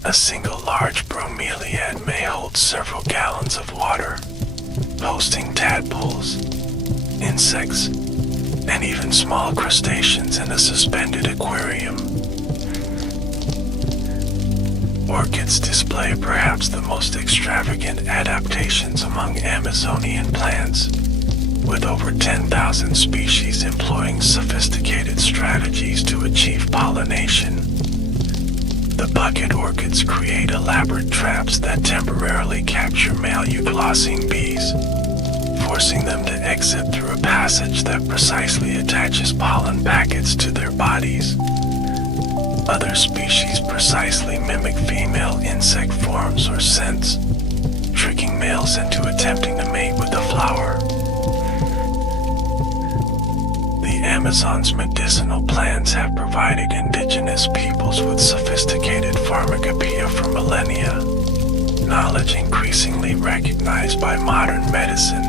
A single large bromeliad may hold several gallons of water, hosting tadpoles, insects, and even small crustaceans in a suspended aquarium. Orchids display perhaps the most extravagant adaptations among Amazonian plants, with over 10,000 species employing sophisticated strategies to achieve pollination. The bucket orchids create elaborate traps that temporarily capture male euglossine bees, forcing them to exit through a passage that precisely attaches pollen packets to their bodies. Other species precisely mimic female insect forms or scents, tricking males into attempting to mate with the flower. The Amazon's medicinal plants have provided indigenous peoples with sophisticated pharmacopoeia for millennia, knowledge increasingly recognized by modern medicine.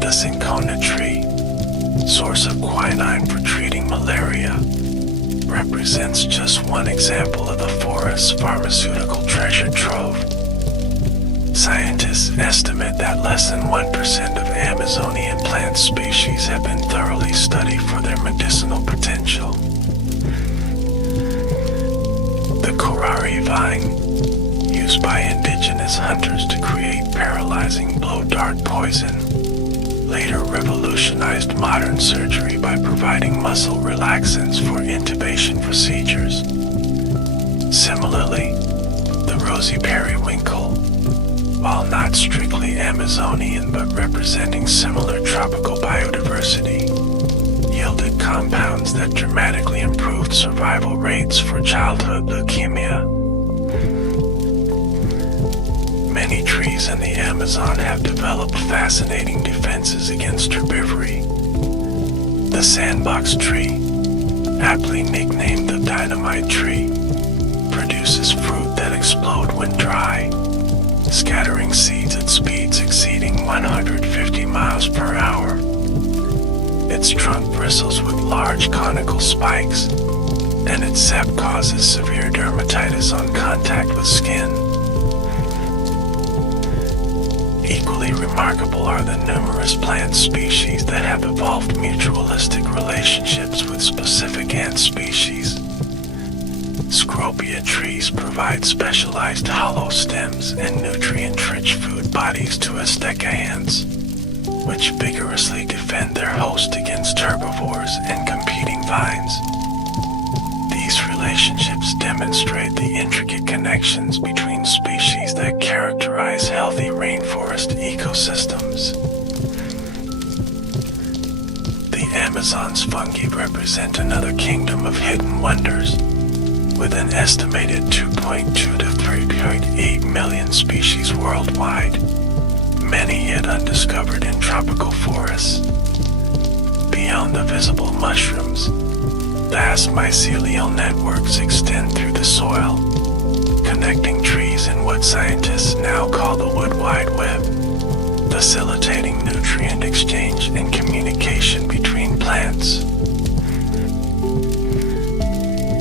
The cinchona tree, source of quinine for treating malaria, represents just one example of the forest's pharmaceutical treasure trove. Scientists estimate that less than 1% of Amazonian plant species have been thoroughly studied for their medicinal potential. The korari vine, used by indigenous hunters to create paralyzing blow dart poison, later revolutionized modern surgery by providing muscle relaxants for intubation procedures. Similarly, the rosy periwinkle, while not strictly Amazonian but representing similar tropical biodiversity, yielded compounds that dramatically improved survival rates for childhood leukemia. Many trees trees in the Amazon have developed fascinating defenses against herbivory. The sandbox tree, aptly nicknamed the dynamite tree, produces fruit that explode when dry, scattering seeds at speeds exceeding 150 miles per hour. Its trunk bristles with large conical spikes, and its sap causes severe dermatitis on contact with skin. Equally remarkable are the numerous plant species that have evolved mutualistic relationships with specific ant species. Scropia trees provide specialized hollow stems and nutrient-rich food bodies to Azteca ants, which vigorously defend their host against herbivores and competing vines. These relationships demonstrate the intricate connections between species that characterize healthy rainforest ecosystems. The Amazon's fungi represent another kingdom of hidden wonders, with an estimated 2.2 to 3.8 million species worldwide, many yet undiscovered in tropical forests. Beyond the visible mushrooms, vast mycelial networks extend through the soil, connecting trees in what scientists now call the Wood Wide Web, facilitating nutrient exchange and communication between plants.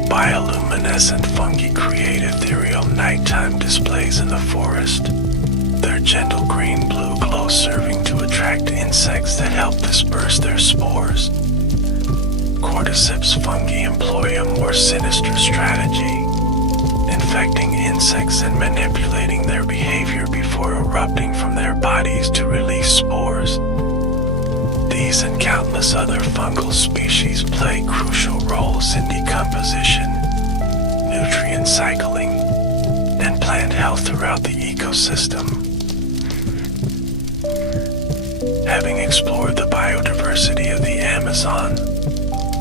Bioluminescent fungi create ethereal nighttime displays in the forest, their gentle green-blue glow serving to attract insects that help disperse their spores. Cordyceps fungi employ a more sinister strategy, infecting insects and manipulating their behavior before erupting from their bodies to release spores. These and countless other fungal species play crucial roles in decomposition, nutrient cycling, and plant health throughout the ecosystem. Having explored the biodiversity of the Amazon,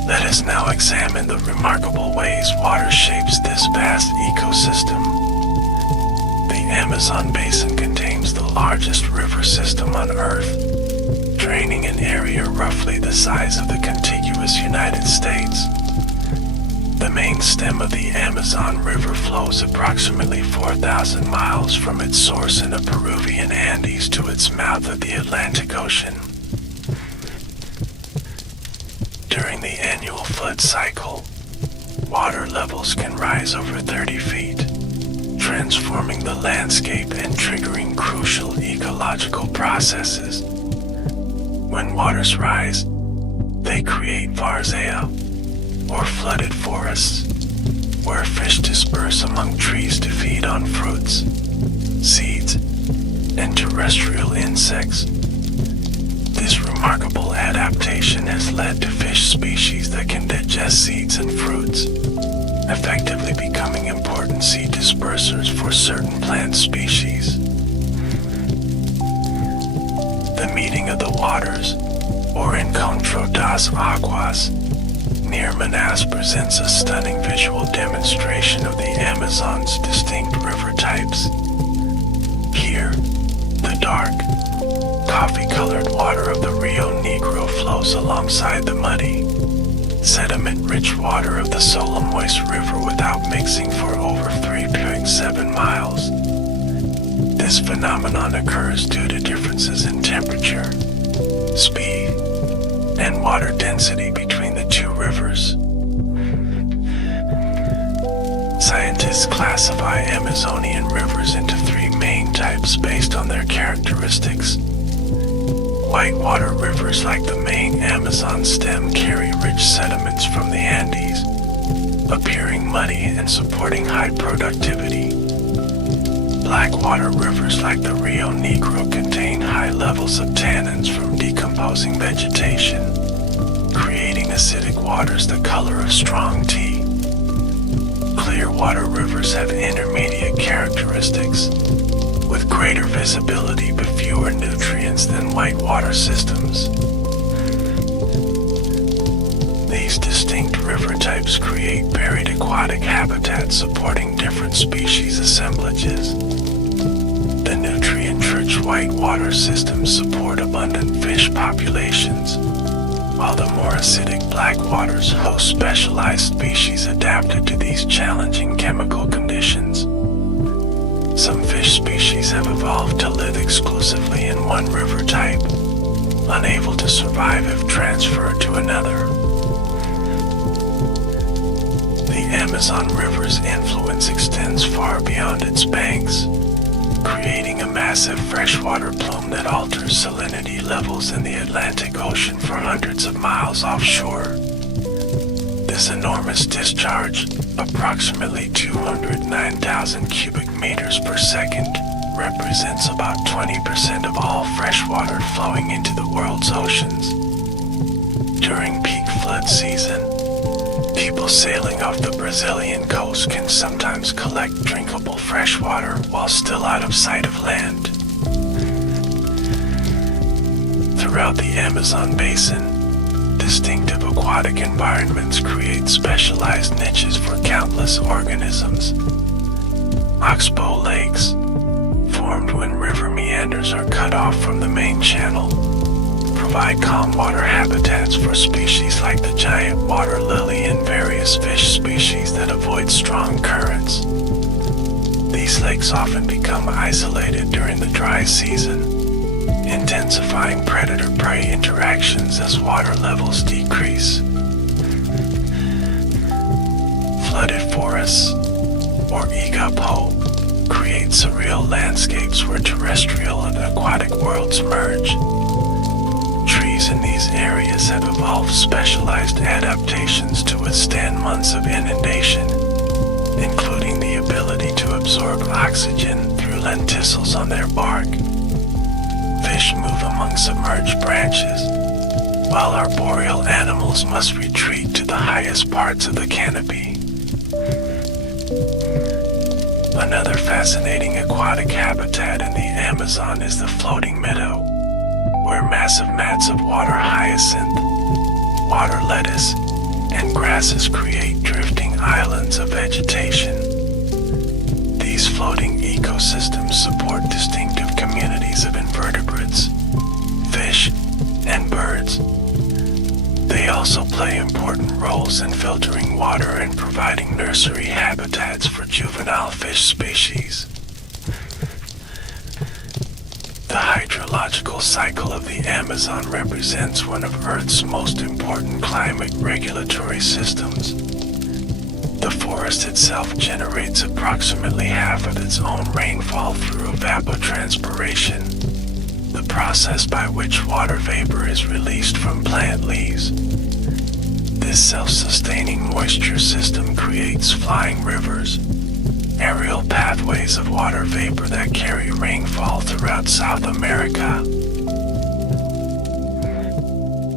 let us now examine the remarkable ways water shapes this vast ecosystem. The Amazon basin contains the largest river system on Earth, draining an area roughly the size of the contiguous United States. The main stem of the Amazon River flows approximately 4,000 miles from its source in the Peruvian Andes to its mouth at the Atlantic Ocean. During the annual flood cycle, water levels can rise over 30 feet, transforming the landscape and triggering crucial ecological processes. When waters rise, they create varzea, or flooded forests, where fish disperse among trees to feed on fruits, seeds, and terrestrial insects. This remarkable adaptation has led to fish species that can digest seeds and fruits, effectively becoming important seed dispersers for certain plant species. The meeting of the waters, or Encontro das Aguas, near Manaus presents a stunning visual demonstration of the Amazon's distinct river types. Here, the dark, coffee-colored water of the Rio Negro flows alongside the muddy, sediment-rich water of the Solomois River without mixing for over 3.7 miles. This phenomenon occurs due to differences in temperature, speed, and water density between the two rivers. Scientists classify Amazonian rivers into three main types based on their characteristics. Whitewater rivers like the main Amazon stem carry rich sediments from the Andes, appearing muddy and supporting high productivity. Blackwater rivers like the Rio Negro contain high levels of tannins from decomposing vegetation, creating acidic waters the color of strong tea. Clear water rivers have intermediate characteristics, with greater visibility but fewer nutrients than whitewater systems. These distinct river types create varied aquatic habitats supporting different species assemblages. The nutrient rich whitewater systems support abundant fish populations, while the more acidic black waters host specialized species adapted to these challenging chemical conditions. Some fish species have evolved to live exclusively in one river type, unable to survive if transferred to another. The Amazon River's influence extends far beyond its banks, creating a massive freshwater plume that alters salinity levels in the Atlantic Ocean for hundreds of miles offshore. This enormous discharge, approximately 209,000 cubic meters per second, represents about 20% of all freshwater flowing into the world's oceans. During peak flood season, people sailing off the Brazilian coast can sometimes collect drinkable freshwater while still out of sight of land. Throughout the Amazon basin, distinctive aquatic environments create specialized niches for countless organisms. Oxbow lakes, formed when river meanders are cut off from the main channel, provide calm water habitats for species like the giant water lily and various fish species that avoid strong currents. These lakes often become isolated during the dry season, intensifying predator-prey interactions as water levels decrease. Flooded forests, or igapo, create surreal landscapes where terrestrial and aquatic worlds merge. Trees in these areas have evolved specialized adaptations to withstand months of inundation, including the ability to absorb oxygen through lenticels on their bark. Fish move among submerged branches, while arboreal animals must retreat to the highest parts of the canopy. Another fascinating aquatic habitat in the Amazon is the floating meadow, where massive mats of water hyacinth, water lettuce, and grasses create drifting islands of vegetation. These floating ecosystems support distinctive communities of invertebrates, fish, and birds. They also play important roles in filtering water and providing nursery habitats for juvenile fish species. The hydrological cycle of the Amazon represents one of Earth's most important climate regulatory systems. The forest itself generates approximately half of its own rainfall through evapotranspiration, the process by which water vapor is released from plant leaves. This self-sustaining moisture system creates flying rivers, aerial pathways of water vapor that carry rainfall throughout South America.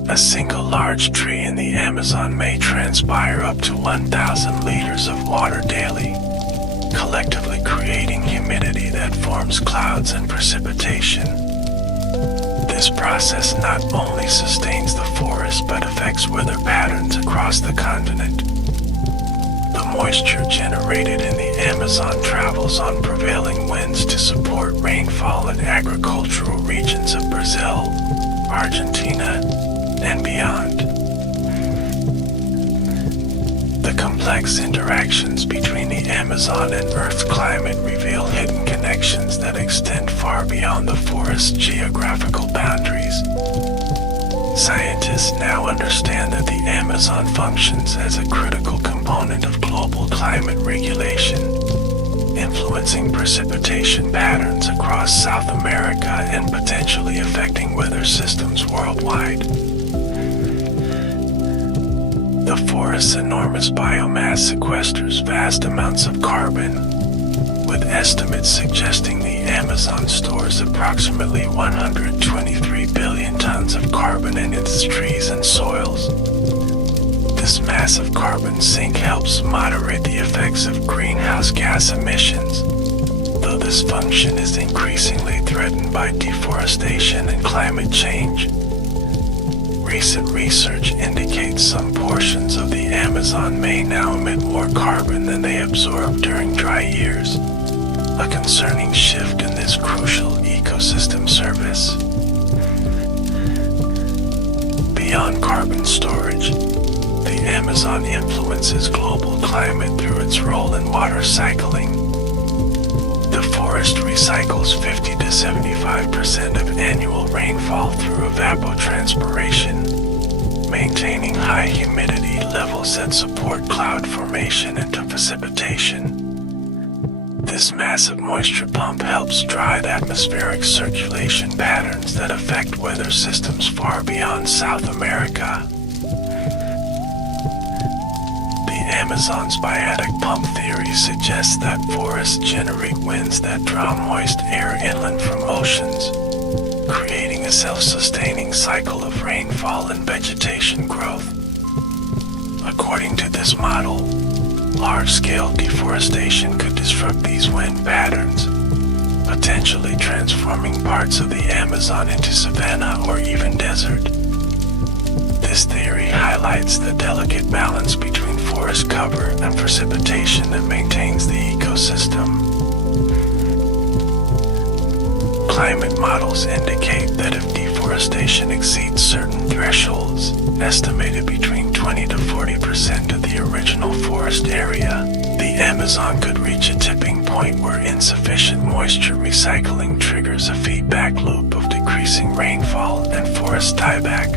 A single large tree in the Amazon may transpire up to 1,000 liters of water daily, collectively creating humidity that forms clouds and precipitation. This process not only sustains the forest but affects weather patterns across the continent. The moisture generated in the Amazon travels on prevailing winds to support rainfall in agricultural regions of Brazil, Argentina, and beyond. The complex interactions between the Amazon and Earth's climate reveal hidden connections that extend far beyond the forest's geographical boundaries. Scientists now understand that the Amazon functions as a critical component of global climate regulation, influencing precipitation patterns across South America and potentially affecting weather systems worldwide. The forest's enormous biomass sequesters vast amounts of carbon, with estimates suggesting the Amazon stores approximately 123 billion tons of carbon in its trees and soils. This massive carbon sink helps moderate the effects of greenhouse gas emissions, though this function is increasingly threatened by deforestation and climate change. Recent research indicates some portions of the Amazon may now emit more carbon than they absorb during dry years, a concerning shift in this crucial ecosystem ecosystem service. Beyond carbon storage, the Amazon influences global climate through its role in water cycling. The forest recycles 50 to 75% of annual rainfall through evapotranspiration, maintaining high humidity levels that support cloud formation and precipitation. This massive moisture pump helps drive atmospheric circulation patterns that affect weather systems far beyond South America. The Amazon's biotic pump theory suggests that forests generate winds that draw moist air inland from oceans, creating a self-sustaining cycle of rainfall and vegetation growth. According to this model, large-scale deforestation could disrupt these wind patterns, potentially transforming parts of the Amazon into savanna or even desert. This theory highlights the delicate balance between forest cover and precipitation that maintains the ecosystem. Climate models indicate that if deforestation exceeds certain thresholds, estimated between 20 to 40% of the original forest area, the Amazon could reach a tipping point where insufficient moisture recycling triggers a feedback loop of decreasing rainfall and forest tieback.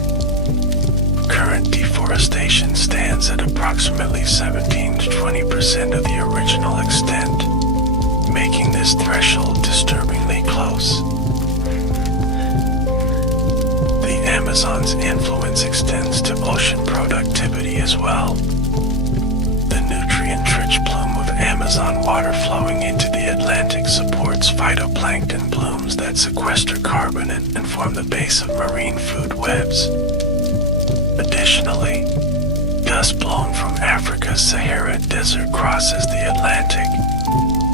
Current deforestation stands at approximately 17 to 20% of the original extent, making this threshold disturbingly close. The Amazon's influence extends to ocean productivity as well. The nutrient-rich plume of Amazon water flowing into the Atlantic supports phytoplankton blooms that sequester carbon and form the base of marine food webs. Additionally, dust blown from Africa's Sahara Desert crosses the Atlantic,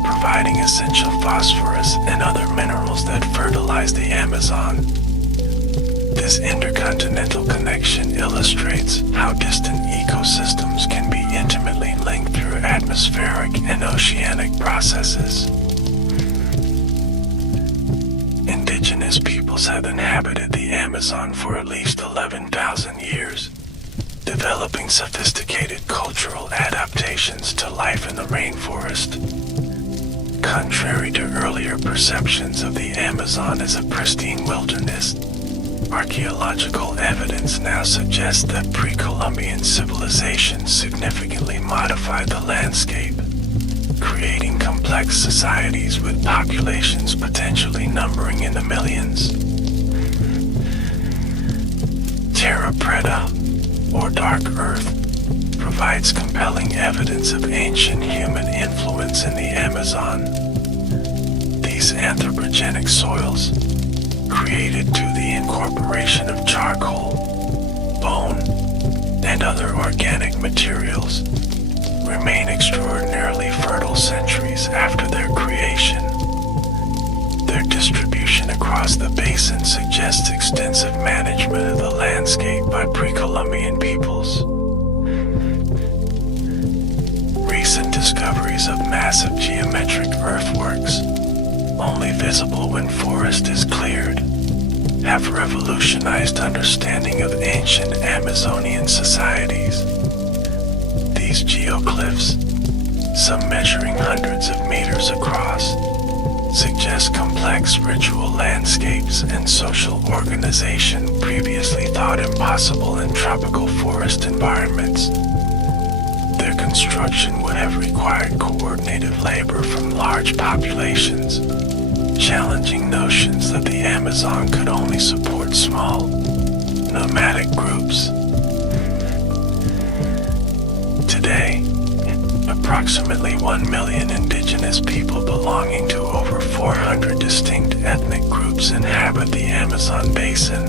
providing essential phosphorus and other minerals that fertilize the Amazon. This intercontinental connection illustrates how distant ecosystems can be intimately linked through atmospheric and oceanic processes. Indigenous peoples have inhabited the Amazon for at least 11,000 years, developing sophisticated cultural adaptations to life in the rainforest. Contrary to earlier perceptions of the Amazon as a pristine wilderness, archaeological evidence now suggests that pre-Columbian civilizations significantly modified the landscape, creating complex societies with populations potentially numbering in the millions. Terra Preta, or Dark Earth, provides compelling evidence of ancient human influence in the Amazon. These anthropogenic soils, created through the incorporation of charcoal, bone, and other organic materials, remain extraordinarily fertile centuries after their creation. Their distribution across the basin suggests extensive management of the landscape by pre-Columbian peoples. Recent discoveries of massive geometric earthworks, only visible when forest is cleared, have revolutionized understanding of ancient Amazonian societies. These geocliffs, some measuring hundreds of meters across, suggest complex ritual landscapes and social organization previously thought impossible in tropical forest environments. Their construction would have required coordinated labor from large populations, challenging notions that the Amazon could only support small, nomadic groups. Today, approximately 1 million indigenous people belonging to over 400 distinct ethnic groups inhabit the Amazon basin.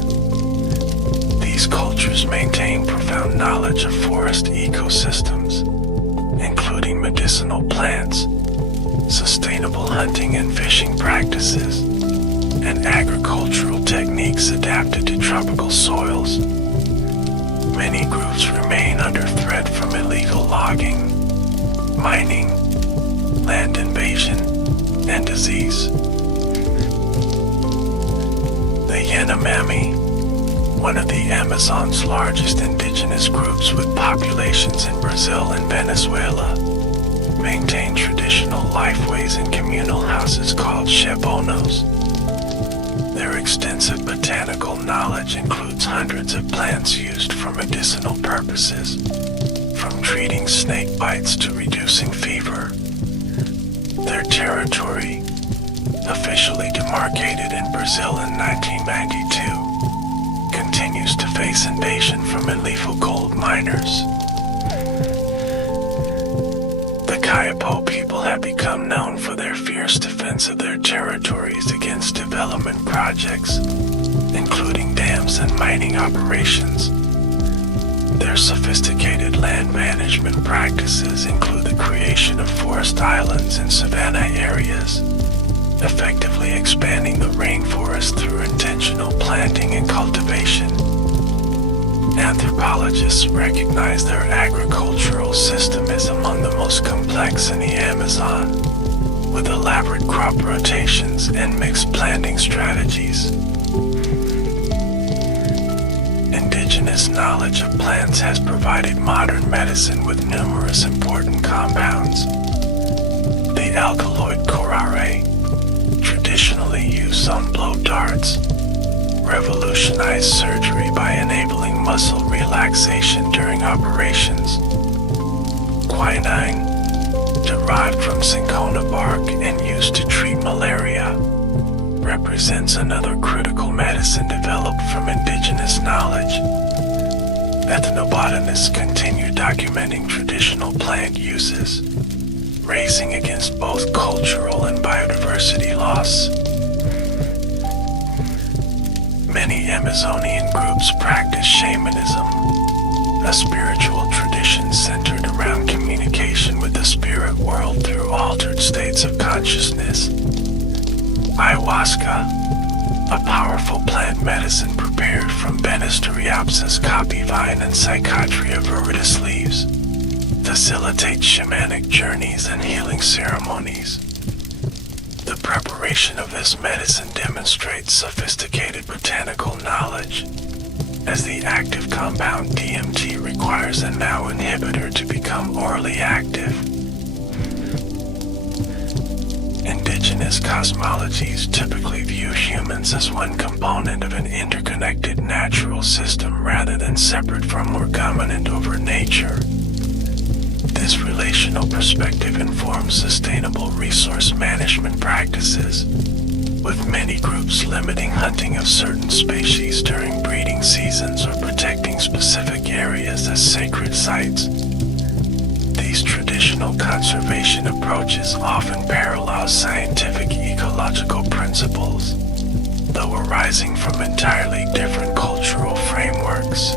These cultures maintain profound knowledge of forest ecosystems, including medicinal plants, sustainable hunting and fishing practices, and agricultural techniques adapted to tropical soils. Many groups remain under threat from illegal logging, mining, land invasion, and disease. Yanomami, one of the Amazon's largest indigenous groups with populations in Brazil and Venezuela, maintain traditional lifeways and communal houses called chebonos. Their extensive botanical knowledge includes hundreds of plants used for medicinal purposes, from treating snake bites to reducing fever. Their territory, officially demarcated in Brazil in 1992, continues to face invasion from illegal gold miners. The Kayapo people have become known for their fierce defense of their territories against development projects, including dams and mining operations. Their sophisticated land management practices include the creation of forest islands in savanna areas, effectively expanding the rainforest through intentional planting and cultivation. Anthropologists recognize their agricultural system as among the most complex in the Amazon, with elaborate crop rotations and mixed planting strategies. Indigenous knowledge of plants has provided modern medicine with numerous important compounds. The alkaloid curare, traditionally used on blow darts, revolutionized surgery by enabling muscle relaxation during operations. Quinine, derived from cinchona bark and used to treat malaria, represents another critical medicine developed from indigenous knowledge. Ethnobotanists continue documenting traditional plant uses, racing against both cultural and biodiversity loss. Many Amazonian groups practice shamanism, a spiritual tradition centered around communication with the spirit world through altered states of consciousness. Ayahuasca, a powerful plant medicine prepared from Banisteriopsis copyvine and Psychotria viridis leaves, facilitates shamanic journeys and healing ceremonies. The preparation of this medicine demonstrates sophisticated botanical knowledge, as the active compound DMT requires a NAO inhibitor to become orally active. Indigenous cosmologies typically view humans as one component of an interconnected natural system rather than separate from or dominant over nature. This relational perspective informs sustainable resource management practices, with many groups limiting hunting of certain species during breeding seasons or protecting specific areas as sacred sites. These traditional conservation approaches often parallel scientific ecological principles, though arising from entirely different cultural frameworks.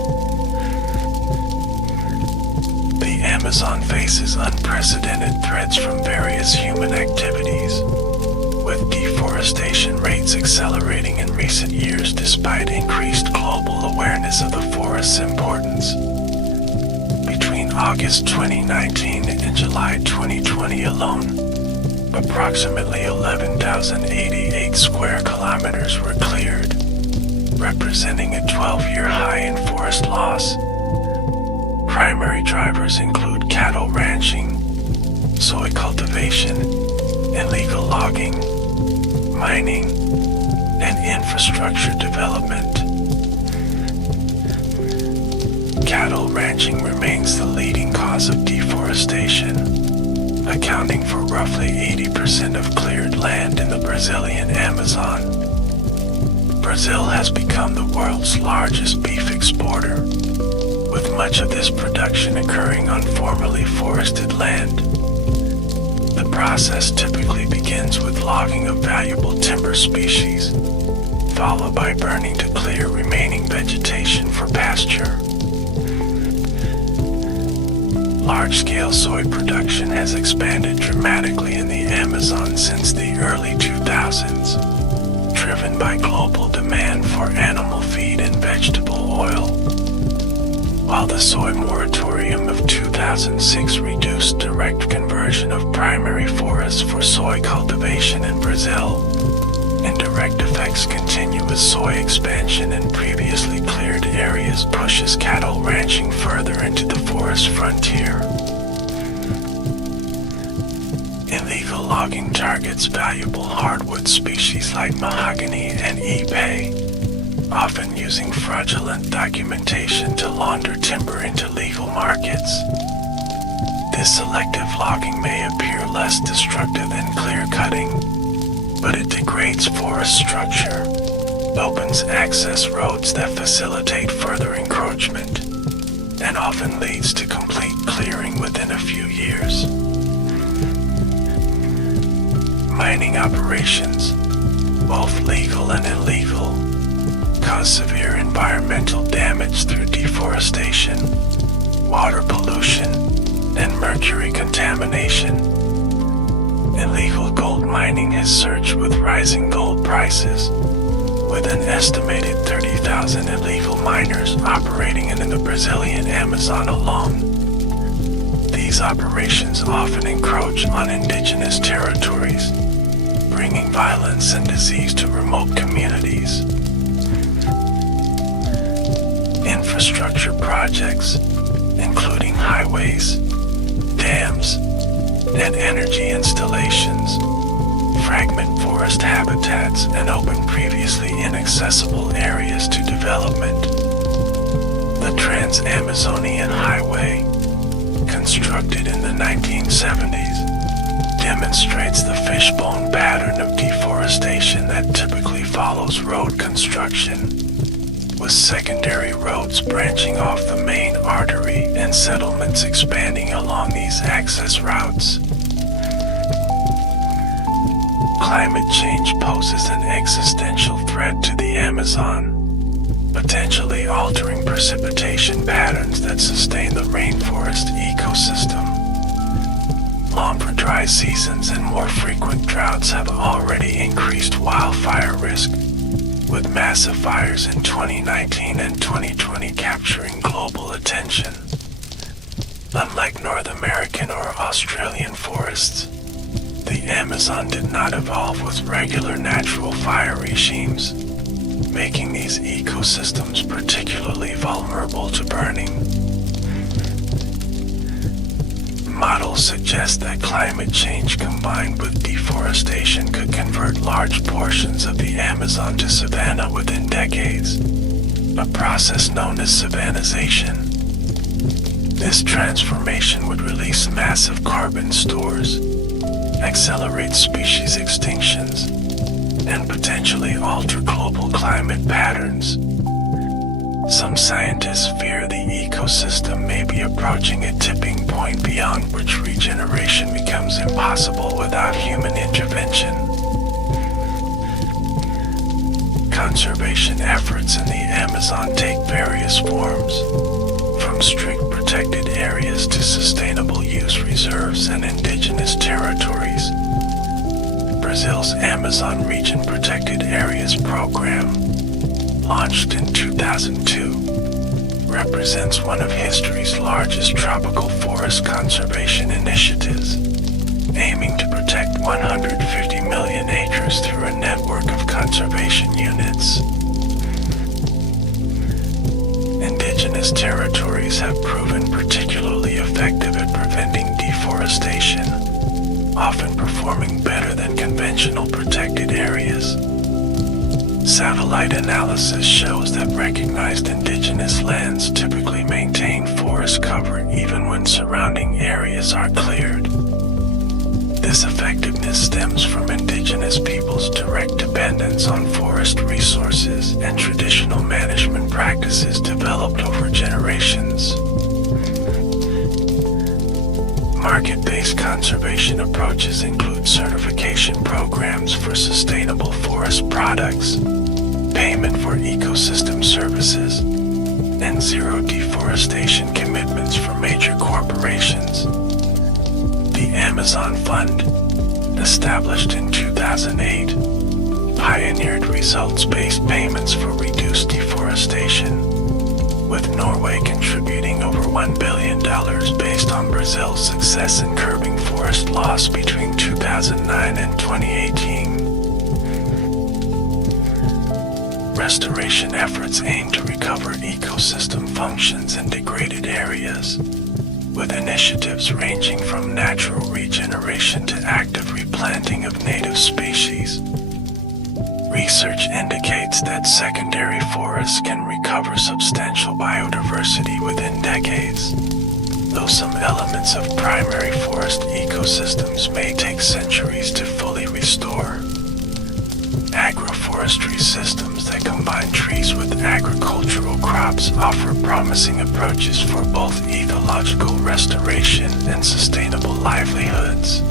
The Amazon faces unprecedented threats from various human activities, with deforestation rates accelerating in recent years despite increased global awareness of the forest's importance. Between August 2019 and July 2020 alone, approximately 11,088 square kilometers were cleared, representing a 12-year high in forest loss. Primary drivers include cattle ranching, soy cultivation, illegal logging, mining, and infrastructure development. Cattle ranching remains the leading cause of deforestation, accounting for roughly 80% of cleared land in the Brazilian Amazon. Brazil has become the world's largest beef exporter, with much of this production occurring on formerly forested land. The process typically begins with logging of valuable timber species, followed by burning to clear remaining vegetation for pasture. Large-scale soy production has expanded dramatically in the Amazon since the early 2000s, driven by global demand for animal feed and vegetable oil. While the soy moratorium of 2006 reduced direct conversion of primary forests for soy cultivation in Brazil, indirect effects continue with soy expansion in previously cleared areas pushes cattle ranching further into the forest frontier. Illegal logging targets valuable hardwood species like mahogany and ipe, often using fraudulent documentation to launder timber into legal markets. This selective logging may appear less destructive than clear-cutting, but it degrades forest structure, opens access roads that facilitate further encroachment, and often leads to complete clearing within a few years. Mining operations, both legal and illegal, cause severe environmental damage through deforestation, water pollution, and mercury contamination. Illegal gold mining has surged with rising gold prices, with an estimated 30,000 illegal miners operating in the Brazilian Amazon alone. These operations often encroach on indigenous territories, bringing violence and disease to remote communities. Infrastructure projects, including highways, dams, and energy installations, fragment forest habitats and open previously inaccessible areas to development. The Trans-Amazonian Highway, constructed in the 1970s, demonstrates the fishbone pattern of deforestation that typically follows road construction, with secondary roads branching off the main artery and settlements expanding along these access routes. Climate change poses an existential threat to the Amazon, potentially altering precipitation patterns that sustain the rainforest ecosystem. Longer dry seasons and more frequent droughts have already increased wildfire risk, with massive fires in 2019 and 2020 capturing global attention. Unlike North American or Australian forests, the Amazon did not evolve with regular natural fire regimes, making these ecosystems particularly vulnerable to burning. Models suggest that climate change combined with deforestation could convert large portions of the Amazon to savanna within decades, a process known as savanization. This transformation would release massive carbon stores, accelerate species extinctions, and potentially alter global climate patterns. Some scientists fear the ecosystem may be approaching a tipping point beyond which regeneration becomes impossible without human intervention. Conservation efforts in the Amazon take various forms, from strict protected areas to sustainable use reserves and indigenous territories. Brazil's Amazon Region Protected Areas Program, launched in 2002, represents one of history's largest tropical forest conservation initiatives, aiming to protect 150 million acres through a network of conservation units. Indigenous territories have proven particularly effective at preventing deforestation, often performing better than conventional protected areas. Satellite analysis shows that recognized indigenous lands typically maintain forest cover even when surrounding areas are cleared. This effectiveness stems from indigenous peoples' direct dependence on forest resources and traditional management practices developed over generations. Market-based conservation approaches include certification programs for sustainable forest products, payment for ecosystem services, and zero deforestation commitments for major corporations. The Amazon Fund, established in 2008, pioneered results-based payments for reduced deforestation, with Norway contributing over $1 billion based on Brazil's success in curbing forest loss between 2009 and 2018. restoration efforts aim to recover ecosystem functions in degraded areas, with initiatives ranging from natural regeneration to active replanting of native species. Research indicates that secondary forests can recover substantial biodiversity within decades, though some elements of primary forest ecosystems may take centuries to fully restore. Agroforestry systems that combine trees with agricultural crops offer promising approaches for both ecological restoration and sustainable livelihoods.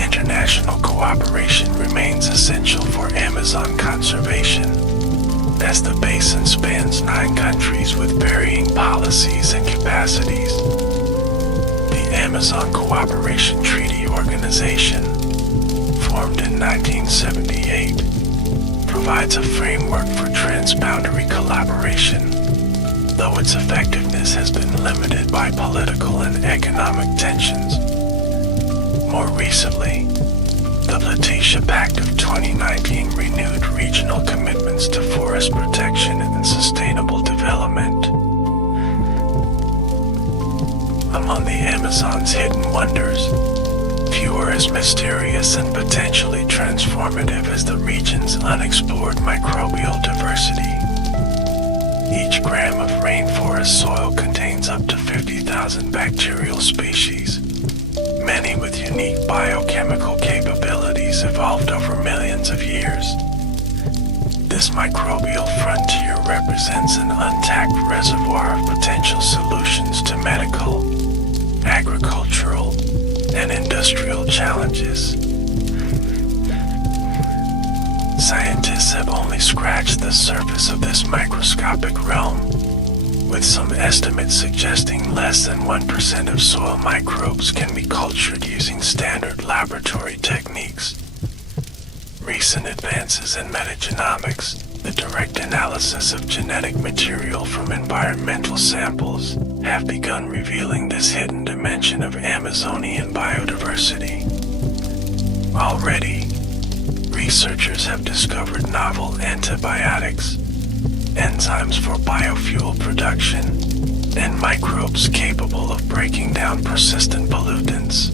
International cooperation remains essential for Amazon conservation, as the basin spans 9 countries with varying policies and capacities. The Amazon Cooperation Treaty Organization, formed in 1978, provides a framework for transboundary collaboration, though its effectiveness has been limited by political and economic tensions. More recently, the Letitia Pact of 2019 renewed regional commitments to forest protection and sustainable development. Among the Amazon's hidden wonders, few are as mysterious and potentially transformative as the region's unexplored microbial diversity. Each gram of rainforest soil contains up to 50,000 bacterial species, many with unique biochemical capabilities evolved over millions of years. This microbial frontier represents an untapped reservoir of potential solutions to medical, agricultural, and industrial challenges. Scientists have only scratched the surface of this microscopic realm, with some estimates suggesting less than 1% of soil microbes can be cultured using standard laboratory techniques. Recent advances in metagenomics, the direct analysis of genetic material from environmental samples, have begun revealing this hidden dimension of Amazonian biodiversity. Already, researchers have discovered novel antibiotics, enzymes for biofuel production, and microbes capable of breaking down persistent pollutants.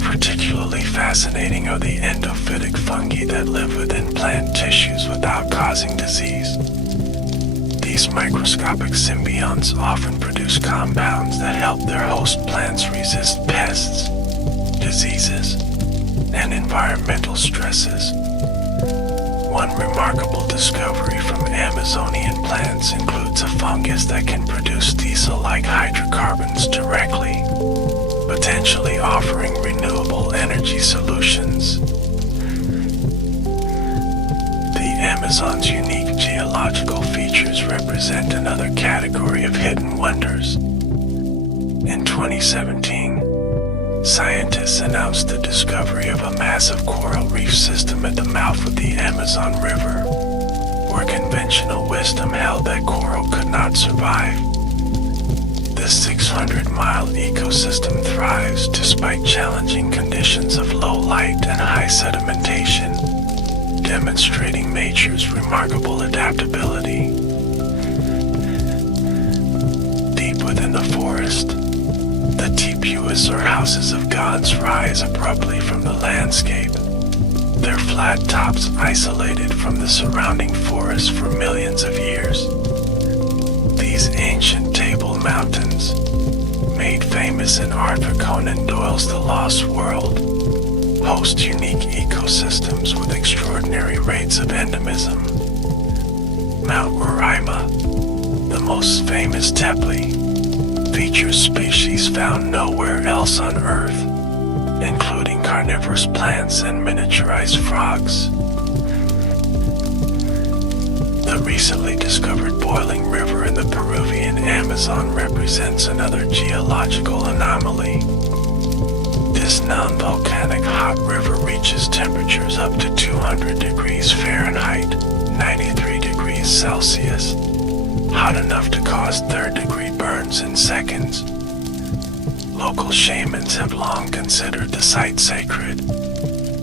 Particularly fascinating are the endophytic fungi that live within plant tissues without causing disease. These microscopic symbionts often produce compounds that help their host plants resist pests, diseases, and environmental stresses. One remarkable discovery from Amazonian plants includes a fungus that can produce diesel-like hydrocarbons directly, potentially offering renewable energy solutions. The Amazon's unique geological features represent another category of hidden wonders. In 2017, scientists announced the discovery of a massive coral reef system at the mouth of the Amazon River, where conventional wisdom held that coral could not survive. This 600-mile ecosystem thrives despite challenging conditions of low light and high sedimentation, demonstrating nature's remarkable adaptability. Deep within the forest, the tipuas or houses of gods rise abruptly from the landscape, their flat tops isolated from the surrounding forest for millions of years. These ancient table mountains, made famous in Arthur Conan Doyle's The Lost World, host unique ecosystems with extraordinary rates of endemism. Mount Roraima, the most famous tepee, features species found nowhere else on Earth, including carnivorous plants and miniaturized frogs. The recently discovered boiling river in the Peruvian Amazon represents another geological anomaly. This non-volcanic hot river reaches temperatures up to 200 degrees Fahrenheit, 93 degrees Celsius, hot enough to cause third-degree burns in seconds. Local shamans have long considered the site sacred,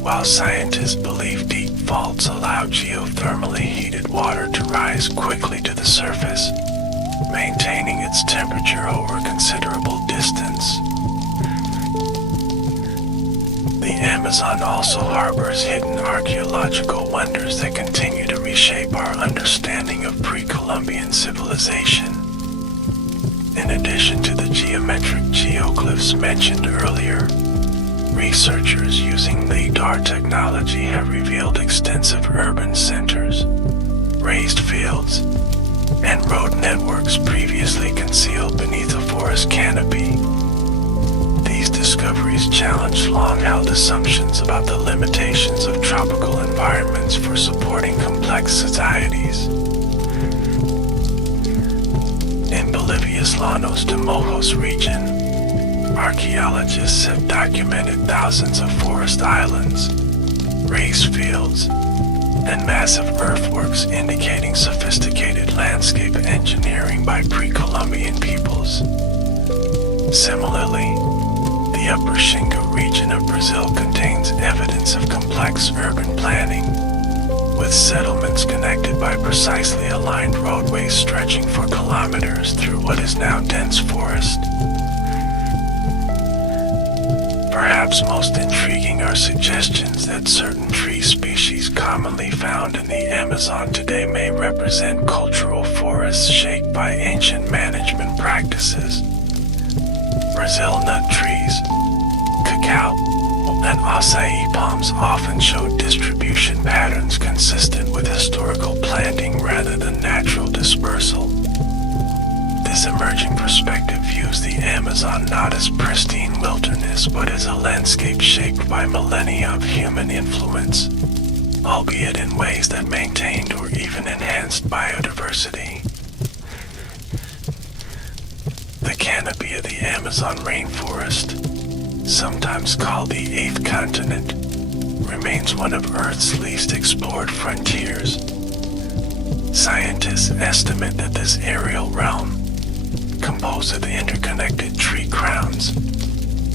while scientists believe deep faults allow geothermally heated water to rise quickly to the surface, maintaining its temperature over a considerable distance. The Amazon also harbors hidden archaeological wonders that continue to reshape our understanding of pre-Columbian civilization. In addition to the geometric geoglyphs mentioned earlier, researchers using LIDAR technology have revealed extensive urban centers, raised fields, and road networks previously concealed beneath a forest canopy. These discoveries challenge long-held assumptions about the limitations of tropical environments for supporting complex societies. In Bolivia's Llanos de Mojos region, archaeologists have documented thousands of forest islands, raised fields, and massive earthworks indicating sophisticated landscape engineering by pre-Columbian peoples. Similarly, the Upper Xingu region of Brazil contains evidence of complex urban planning, with settlements connected by precisely aligned roadways stretching for kilometers through what is now dense forest. Perhaps most intriguing are suggestions that certain tree species commonly found in the Amazon today may represent cultural forests shaped by ancient management practices. Brazil nut trees, cacao, and acai palms often show distribution patterns consistent with historical planting rather than natural dispersal. This emerging perspective views the Amazon not as pristine wilderness but as a landscape shaped by millennia of human influence, albeit in ways that maintained or even enhanced biodiversity. The canopy of the Amazon rainforest, sometimes called the Eighth Continent, remains one of Earth's least explored frontiers. Scientists estimate that this aerial realm, composed of interconnected tree crowns,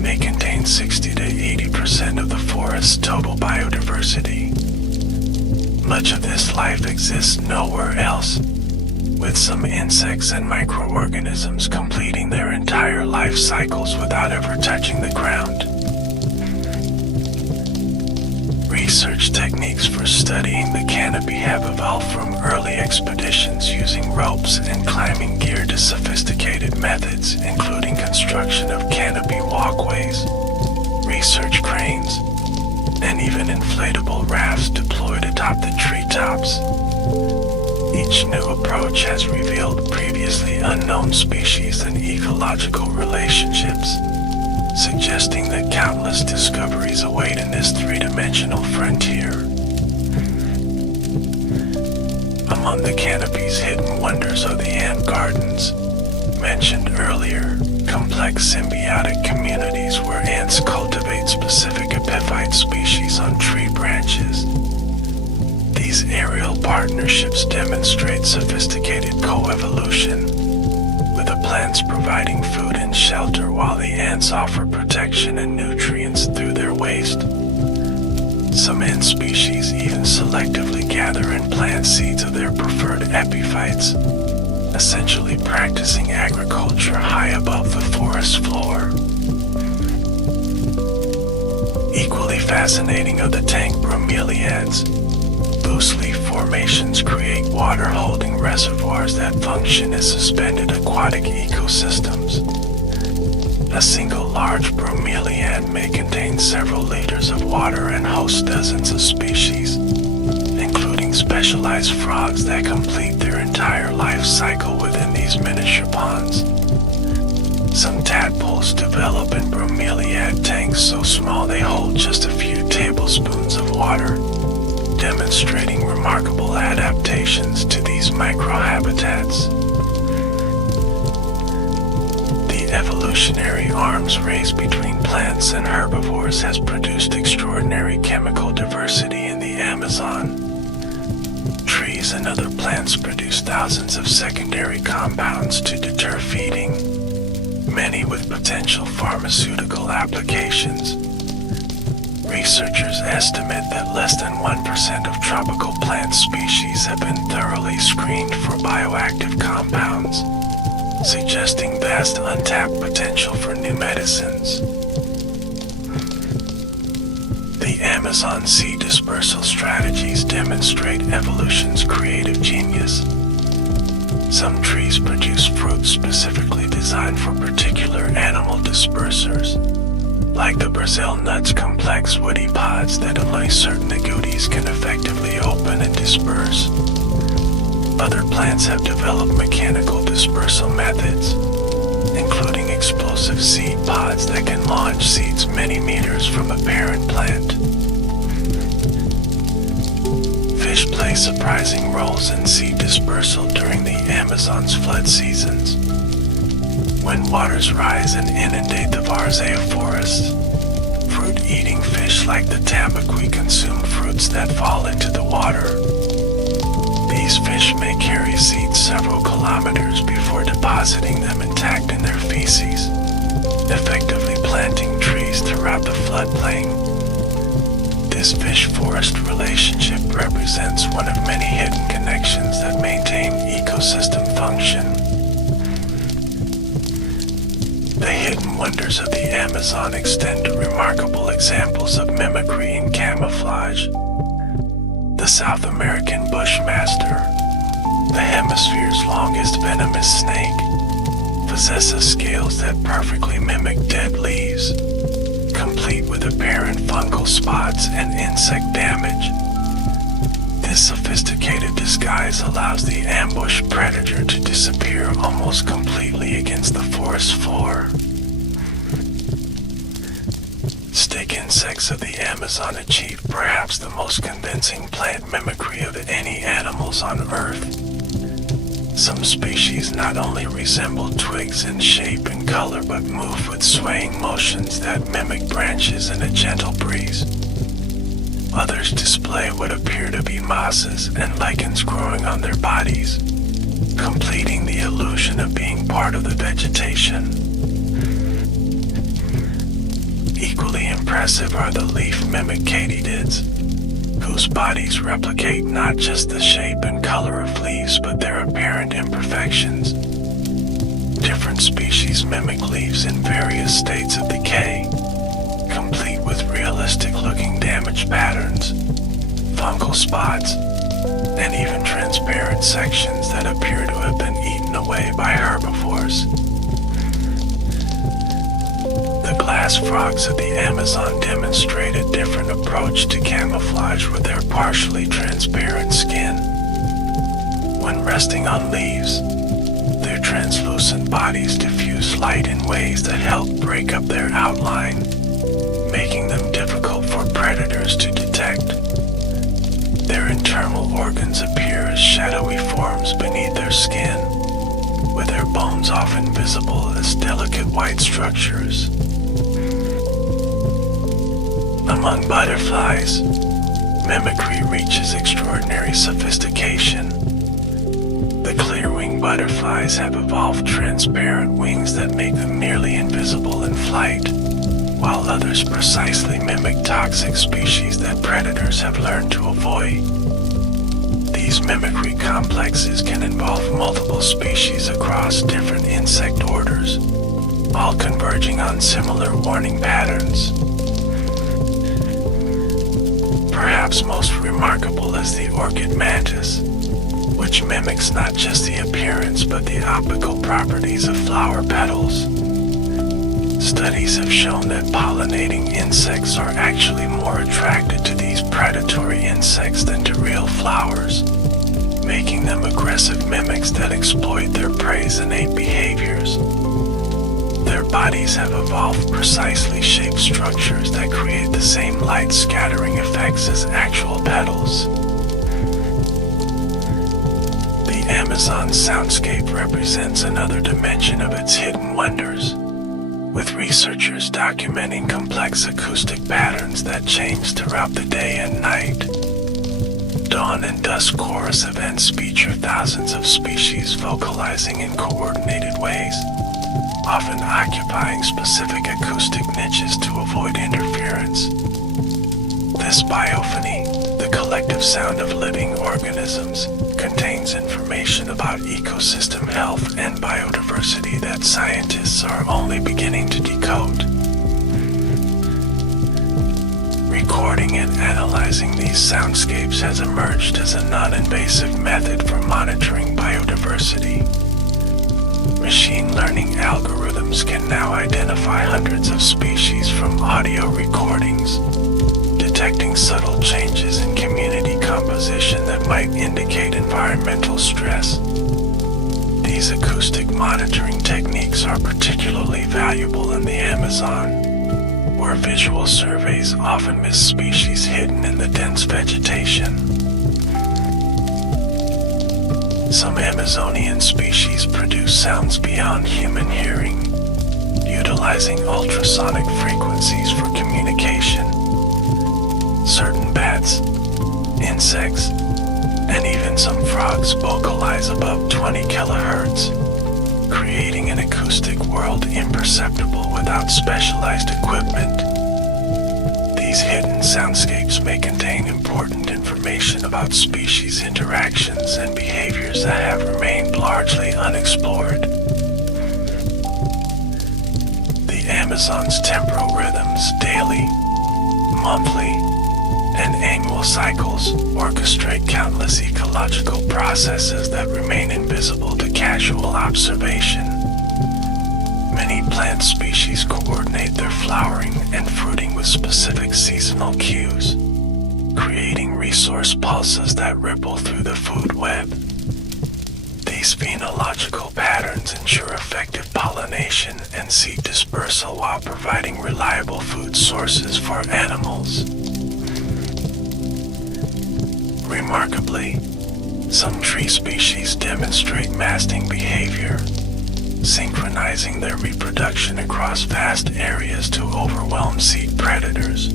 may contain 60 to 80% of the forest's total biodiversity. Much of this life exists nowhere else, with some insects and microorganisms completing their entire life cycles without ever touching the ground. Research techniques for studying the canopy have evolved from early expeditions using ropes and climbing gear to sophisticated methods, including construction of canopy walkways, research cranes, and even inflatable rafts deployed atop the treetops. Each new approach has revealed previously unknown species and ecological relationships, suggesting that countless discoveries await in this three-dimensional frontier. Among the canopy's hidden wonders are the ant gardens, mentioned earlier, complex symbiotic communities where ants cultivate specific epiphyte species on tree branches. These aerial partnerships demonstrate sophisticated coevolution, with the plants providing food and shelter while the ants offer protection and nutrients through their waste. Some ant species even selectively gather and plant seeds of their preferred epiphytes, essentially practicing agriculture high above the forest floor. Equally fascinating are the tank bromeliads. Loose leaf formations create water-holding reservoirs that function as suspended aquatic ecosystems. A single large bromeliad may contain several liters of water and host dozens of species, including specialized frogs that complete their entire life cycle within these miniature ponds. Some tadpoles develop in bromeliad tanks so small they hold just a few tablespoons of water, demonstrating remarkable adaptations to these microhabitats. The evolutionary arms race between plants and herbivores has produced extraordinary chemical diversity in the Amazon. Trees and other plants produce thousands of secondary compounds to deter feeding, many with potential pharmaceutical applications. Researchers estimate that less than 1% of tropical plant species have been thoroughly screened for bioactive compounds, suggesting vast untapped potential for new medicines. The Amazon seed dispersal strategies demonstrate evolution's creative genius. Some trees produce fruits specifically designed for particular animal dispersers, like the Brazil nuts complex woody pods that only certain agoutis can effectively open and disperse. Other plants have developed mechanical dispersal methods, including explosive seed pods that can launch seeds many meters from a parent plant. Fish play surprising roles in seed dispersal during the Amazon's flood seasons. When waters rise and inundate the Várzea forests, fruit-eating fish like the tambaqui consume fruits that fall into the water. These fish may carry seeds several kilometers before depositing them intact in their feces, effectively planting trees throughout the floodplain. This fish-forest relationship represents one of many hidden connections that maintain ecosystem function. The hidden wonders of the Amazon extend to remarkable examples of mimicry and camouflage. The South American bushmaster, the hemisphere's longest venomous snake, possesses scales that perfectly mimic dead leaves, complete with apparent fungal spots and insect damage. This sophisticated disguise allows the ambushed predator to disappear almost completely against the forest floor. Stick insects of the Amazon achieve perhaps the most convincing plant mimicry of any animals on Earth. Some species not only resemble twigs in shape and color but move with swaying motions that mimic branches in a gentle breeze. Others display what appear to be mosses and lichens growing on their bodies, completing the illusion of being part of the vegetation. Equally impressive are the leaf-mimic katydids, whose bodies replicate not just the shape and color of leaves but their apparent imperfections. Different species mimic leaves in various states of decay, complete with realistic-looking damage patterns, fungal spots, and even transparent sections that appear to have been eaten away by herbivores. The glass frogs of the Amazon demonstrate a different approach to camouflage with their partially transparent skin. When resting on leaves, their translucent bodies diffuse light in ways that help break up their outline, making them difficult for predators to detect. Their internal organs appear as shadowy forms beneath their skin, with their bones often visible as delicate white structures. Among butterflies, mimicry reaches extraordinary sophistication. The clear-winged butterflies have evolved transparent wings that make them nearly invisible in flight, while others precisely mimic toxic species that predators have learned to avoid. These mimicry complexes can involve multiple species across different insect orders, all converging on similar warning patterns. Perhaps most remarkable is the orchid mantis, which mimics not just the appearance but the optical properties of flower petals. Studies have shown that pollinating insects are actually more attracted to these predatory insects than to real flowers, making them aggressive mimics that exploit their prey's innate behaviors. Their bodies have evolved precisely shaped structures that create the same light scattering effects as actual petals. The Amazon soundscape represents another dimension of its hidden wonders, with researchers documenting complex acoustic patterns that change throughout the day and night. Dawn and dusk chorus events feature thousands of species vocalizing in coordinated ways, often occupying specific acoustic niches to avoid interference. biophony, the collective sound of living organisms, contains information about ecosystem health and biodiversity that scientists are only beginning to decode. Recording and analyzing these soundscapes has emerged as a non-invasive method for monitoring biodiversity. Machine learning algorithms can now identify hundreds of species from audio recordings, detecting subtle changes in community composition that might indicate environmental stress. These acoustic monitoring techniques are particularly valuable in the Amazon, where visual surveys often miss species hidden in the dense vegetation. Some Amazonian species produce sounds beyond human hearing, utilizing ultrasonic frequencies for communication. Certain bats, insects, and even some frogs vocalize above 20 kilohertz, creating an acoustic world imperceptible without specialized equipment. These hidden soundscapes may contain important information about species interactions and behaviors that have remained largely unexplored. The Amazon's temporal rhythms, daily, monthly, and annual cycles orchestrate countless ecological processes that remain invisible to casual observation. Many plant species coordinate their flowering and fruiting with specific seasonal cues, creating resource pulses that ripple through the food web. These phenological patterns ensure effective pollination and seed dispersal while providing reliable food sources for animals. Remarkably, some tree species demonstrate masting behavior, synchronizing their reproduction across vast areas to overwhelm seed predators.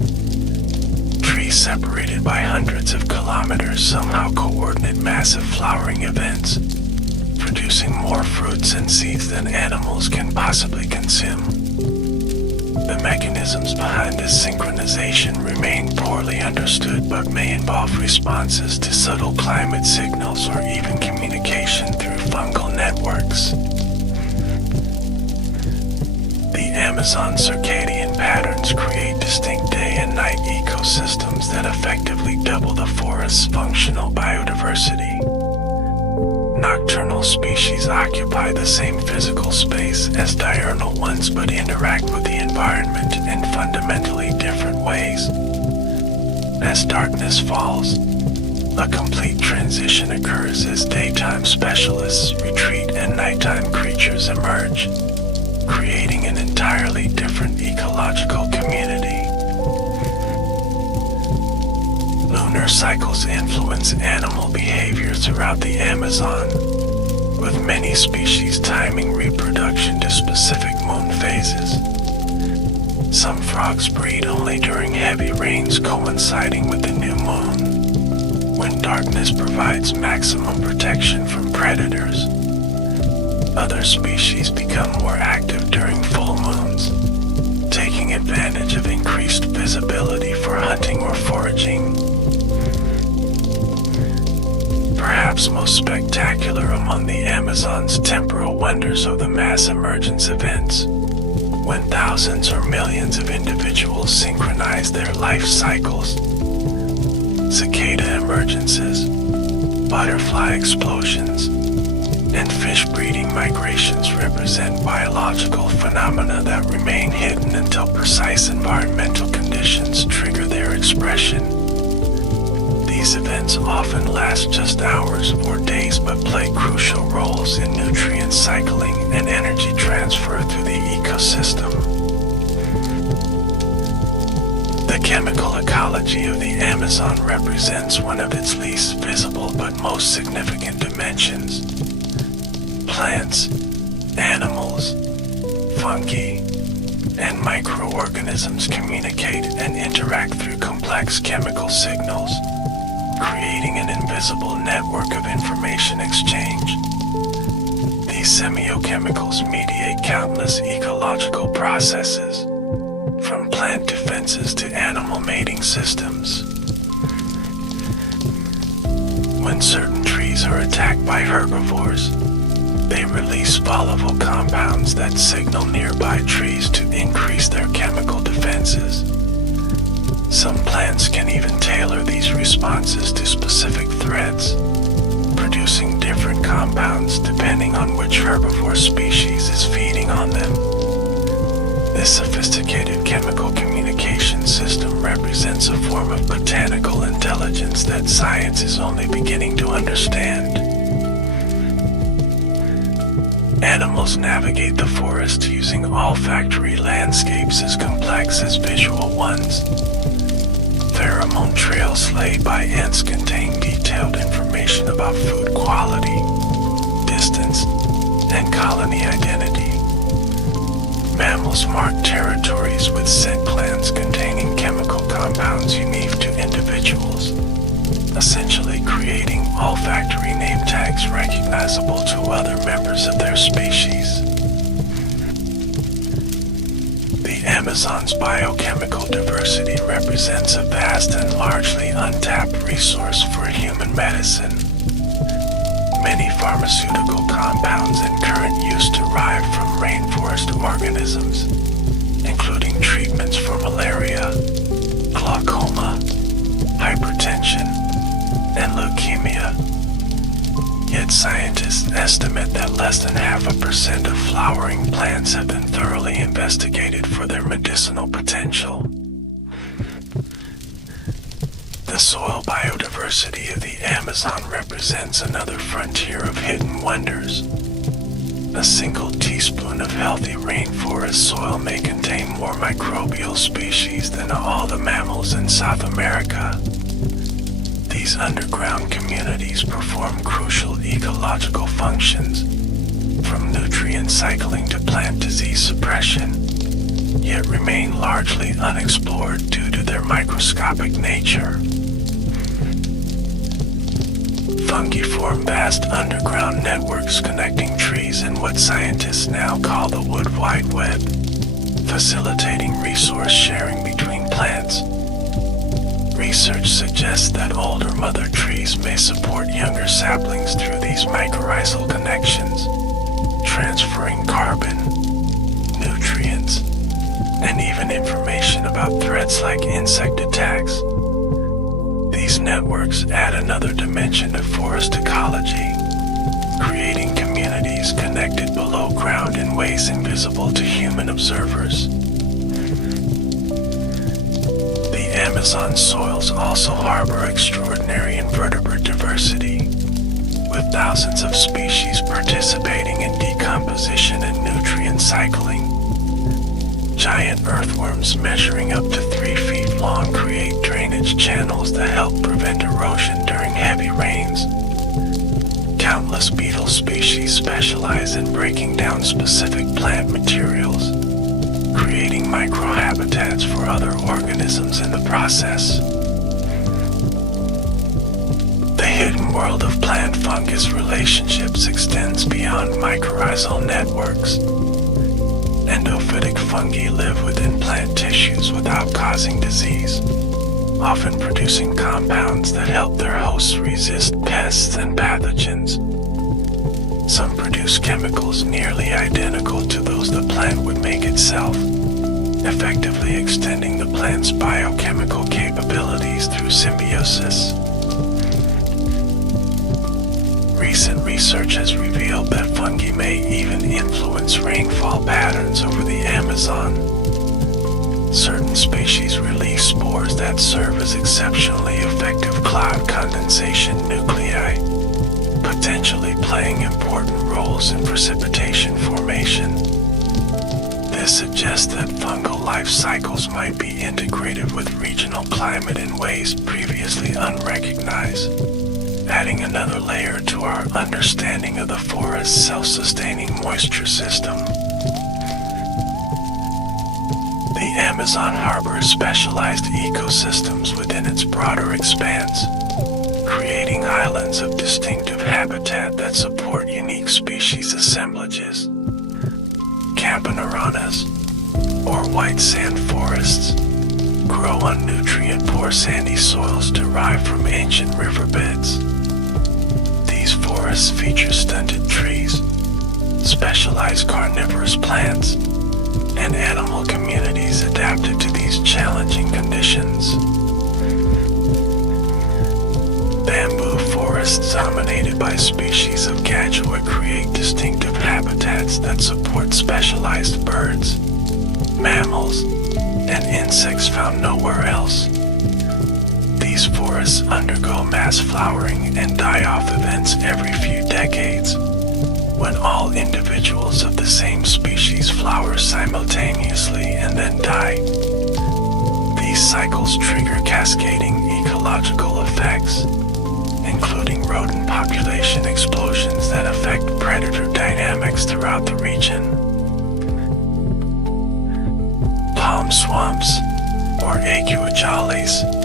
Trees separated by hundreds of kilometers somehow coordinate massive flowering events, producing more fruits and seeds than animals can possibly consume. The mechanisms behind this synchronization remain poorly understood but may involve responses to subtle climate signals or even communication through fungal networks. The Amazon circadian patterns create distinct day and night ecosystems that effectively double the forest's functional biodiversity. Nocturnal species occupy the same physical space as diurnal ones but interact with the environment in fundamentally different ways. As darkness falls, a complete transition occurs as daytime specialists retreat and nighttime creatures emerge, creating an entirely different ecological community. Lunar cycles influence animal behavior throughout the Amazon, with many species timing reproduction to specific moon phases. Some frogs breed only during heavy rains coinciding with the new moon, when darkness provides maximum protection from predators. Other species become more active during full moons, taking advantage of increased visibility for hunting or foraging. Perhaps most spectacular among the Amazon's temporal wonders are the mass emergence events, when thousands or millions of individuals synchronize their life cycles. Cicada emergences, butterfly explosions, and fish breeding migrations represent biological phenomena that remain hidden until precise environmental conditions trigger their expression. These events often last just hours or days but play crucial roles in nutrient cycling and energy transfer through the ecosystem. The chemical ecology of the Amazon represents one of its least visible but most significant dimensions. Plants, animals, fungi, and microorganisms communicate and interact through complex chemical signals, creating an invisible network of information exchange. These semiochemicals mediate countless ecological processes, from plant defenses to animal mating systems. When certain trees are attacked by herbivores, they release volatile compounds that signal nearby trees to increase their chemical defenses. Some plants can even tailor these responses to specific threats, producing different compounds depending on which herbivore species is feeding on them. This sophisticated chemical communication system represents a form of botanical intelligence that science is only beginning to understand. Animals navigate the forest using olfactory landscapes as complex as visual ones. Pheromone trails laid by ants contain detailed information about food quality, distance, and colony identity. Mammals mark territories with scent glands containing chemical compounds unique to individuals, essentially creating olfactory name tags recognizable to other members of their species. The Amazon's biochemical diversity represents a vast and largely untapped resource for human medicine. Many pharmaceutical compounds in current use derive from rainforest organisms, including treatments for malaria, glaucoma, hypertension, and leukemia. Yet scientists estimate that less than 0.5% of flowering plants have been thoroughly investigated for their medicinal potential. The soil biodiversity of the Amazon represents another frontier of hidden wonders. A single teaspoon of healthy rainforest soil may contain more microbial species than all the mammals in South America. These underground communities perform crucial ecological functions, from nutrient cycling to plant disease suppression, yet remain largely unexplored due to their microscopic nature. Fungi form vast underground networks connecting trees in what scientists now call the Wood Wide Web, facilitating resource sharing between plants. Research suggests that older mother trees may support younger saplings through these mycorrhizal connections, transferring carbon, nutrients, and even information about threats like insect attacks. These networks add another dimension to forest ecology, creating communities connected below ground in ways invisible to human observers. The Amazon soils also harbor extraordinary invertebrate diversity, with thousands of species participating in decomposition and nutrient cycling. Giant earthworms measuring up to 3 feet long create drainage channels that help prevent erosion during heavy rains. Countless beetle species specialize in breaking down specific plant materials, creating microhabitats for other organisms in the process. The hidden world of plant fungus relationships extends beyond mycorrhizal networks. Endophytic fungi live within plant tissues without causing disease, often producing compounds that help their hosts resist pests and pathogens. Some produce chemicals nearly identical to those the plant would make itself, effectively extending the plant's biochemical capabilities through symbiosis. Recent research has revealed that fungi may even influence rainfall patterns over the Amazon. Certain species release spores that serve as exceptionally effective cloud condensation nuclei, potentially playing important roles in precipitation formation. This suggests that fungal life cycles might be integrated with regional climate in ways previously unrecognized, adding another layer to our understanding of the forest's self-sustaining moisture system. The Amazon harbors specialized ecosystems within its broader expanse, creating islands of distinctive habitat that support unique species assemblages. Campanaranas, or white sand forests, grow on nutrient-poor sandy soils derived from ancient riverbeds. forests feature stunted trees, specialized carnivorous plants, and animal communities adapted to these challenging conditions. Bamboo forests dominated by species of gadgua create distinctive habitats that support specialized birds, mammals, and insects found nowhere else. These forests undergo mass flowering and die-off events every few decades, when all individuals of the same species flower simultaneously and then die. These cycles trigger cascading ecological effects, including rodent population explosions that affect predator dynamics throughout the region. Palm swamps, or aguajales,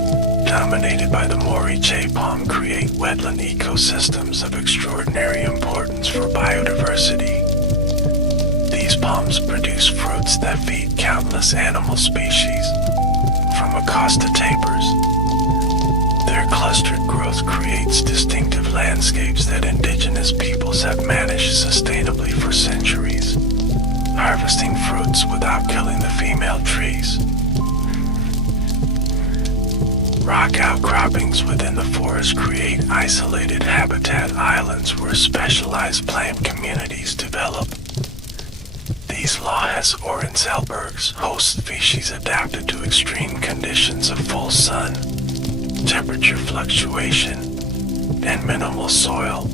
dominated by the moriche palm, create wetland ecosystems of extraordinary importance for biodiversity. These palms produce fruits that feed countless animal species, from acosta tapers. Their clustered growth creates distinctive landscapes that indigenous peoples have managed sustainably for centuries, harvesting fruits without killing the female trees. Rock outcroppings within the forest create isolated habitat islands where specialized plant communities develop. These Lajas Orenzellbergs host species adapted to extreme conditions of full sun, temperature fluctuation, and minimal soil.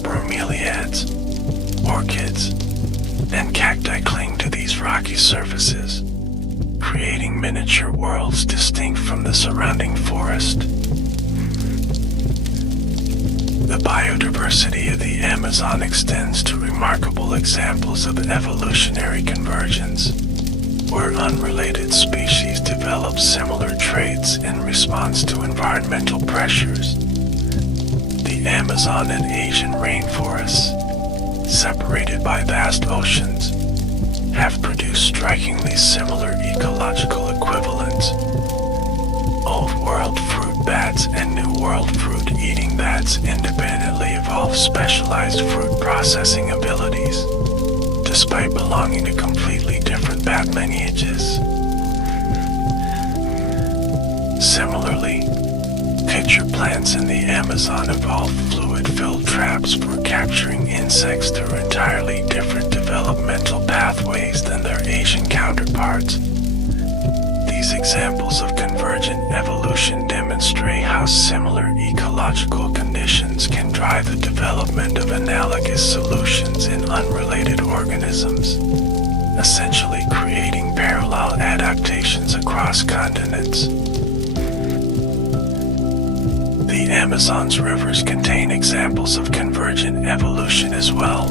Bromeliads, orchids, and cacti cling to these rocky surfaces, creating miniature worlds distinct from the surrounding forest. The biodiversity of the Amazon extends to remarkable examples of evolutionary convergence, where unrelated species develop similar traits in response to environmental pressures. The Amazon and Asian rainforests, separated by vast oceans, have produced strikingly similar ecological equivalents. Old World fruit bats and New World fruit-eating bats independently evolved specialized fruit processing abilities, despite belonging to completely different bat lineages. Similarly, pitcher plants in the Amazon evolved fluid-filled traps for capturing insects through entirely different developmental pathways than their Asian counterparts. These examples of convergent evolution demonstrate how similar ecological conditions can drive the development of analogous solutions in unrelated organisms, essentially creating parallel adaptations across continents. The Amazon's rivers contain examples of convergent evolution as well.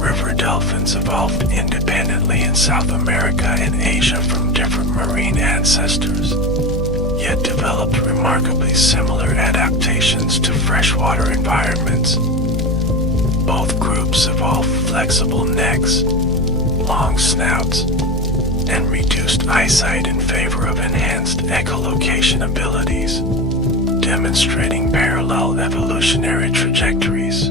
River dolphins evolved independently in South America and Asia from different marine ancestors, yet developed remarkably similar adaptations to freshwater environments. Both groups evolved flexible necks, long snouts, and reduced eyesight in favor of enhanced echolocation abilities, demonstrating parallel evolutionary trajectories.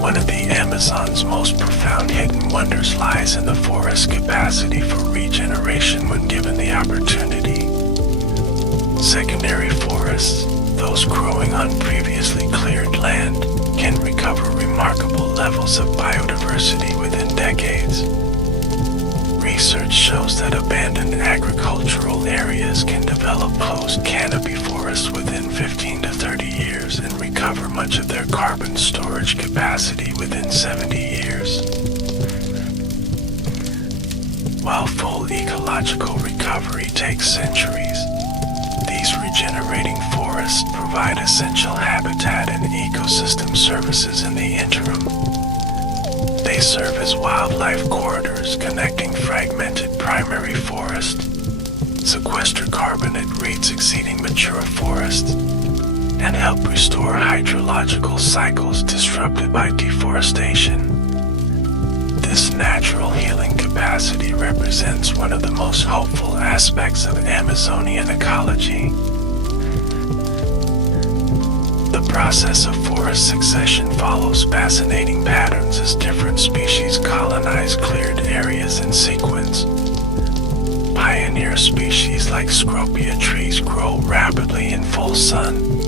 One of the Amazon's most profound hidden wonders lies in the forest's capacity for regeneration when given the opportunity. Secondary forests, those growing on previously cleared land, can recover remarkable levels of biodiversity within decades. Research shows that abandoned agricultural areas can develop closed canopy forests within 15 to 30 years and recover much of their carbon storage capacity within 70 years. While full ecological recovery takes centuries, these regenerating forests provide essential habitat and ecosystem services in the interim. They serve as wildlife corridors connecting fragmented primary forest, sequester carbon at rates exceeding mature forest, and help restore hydrological cycles disrupted by deforestation. This natural healing capacity represents one of the most hopeful aspects of Amazonian ecology. process of forest succession follows fascinating patterns as different species colonize cleared areas in sequence. Pioneer species like scropia trees grow rapidly in full sun,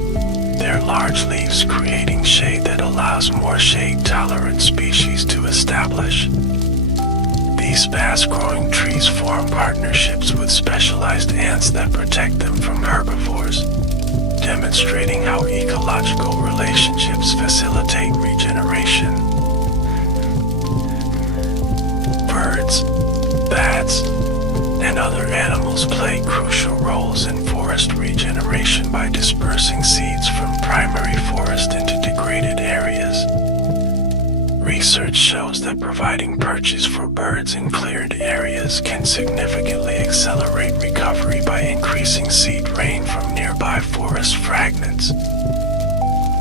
their large leaves creating shade that allows more shade-tolerant species to establish. These fast-growing trees form partnerships with specialized ants that protect them from herbivores, demonstrating how ecological relationships facilitate regeneration. Birds, bats, and other animals play crucial roles in forest regeneration by dispersing seeds from primary forest into degraded areas. Research shows that providing perches for birds in cleared areas can significantly accelerate recovery by increasing seed rain from nearby forest fragments.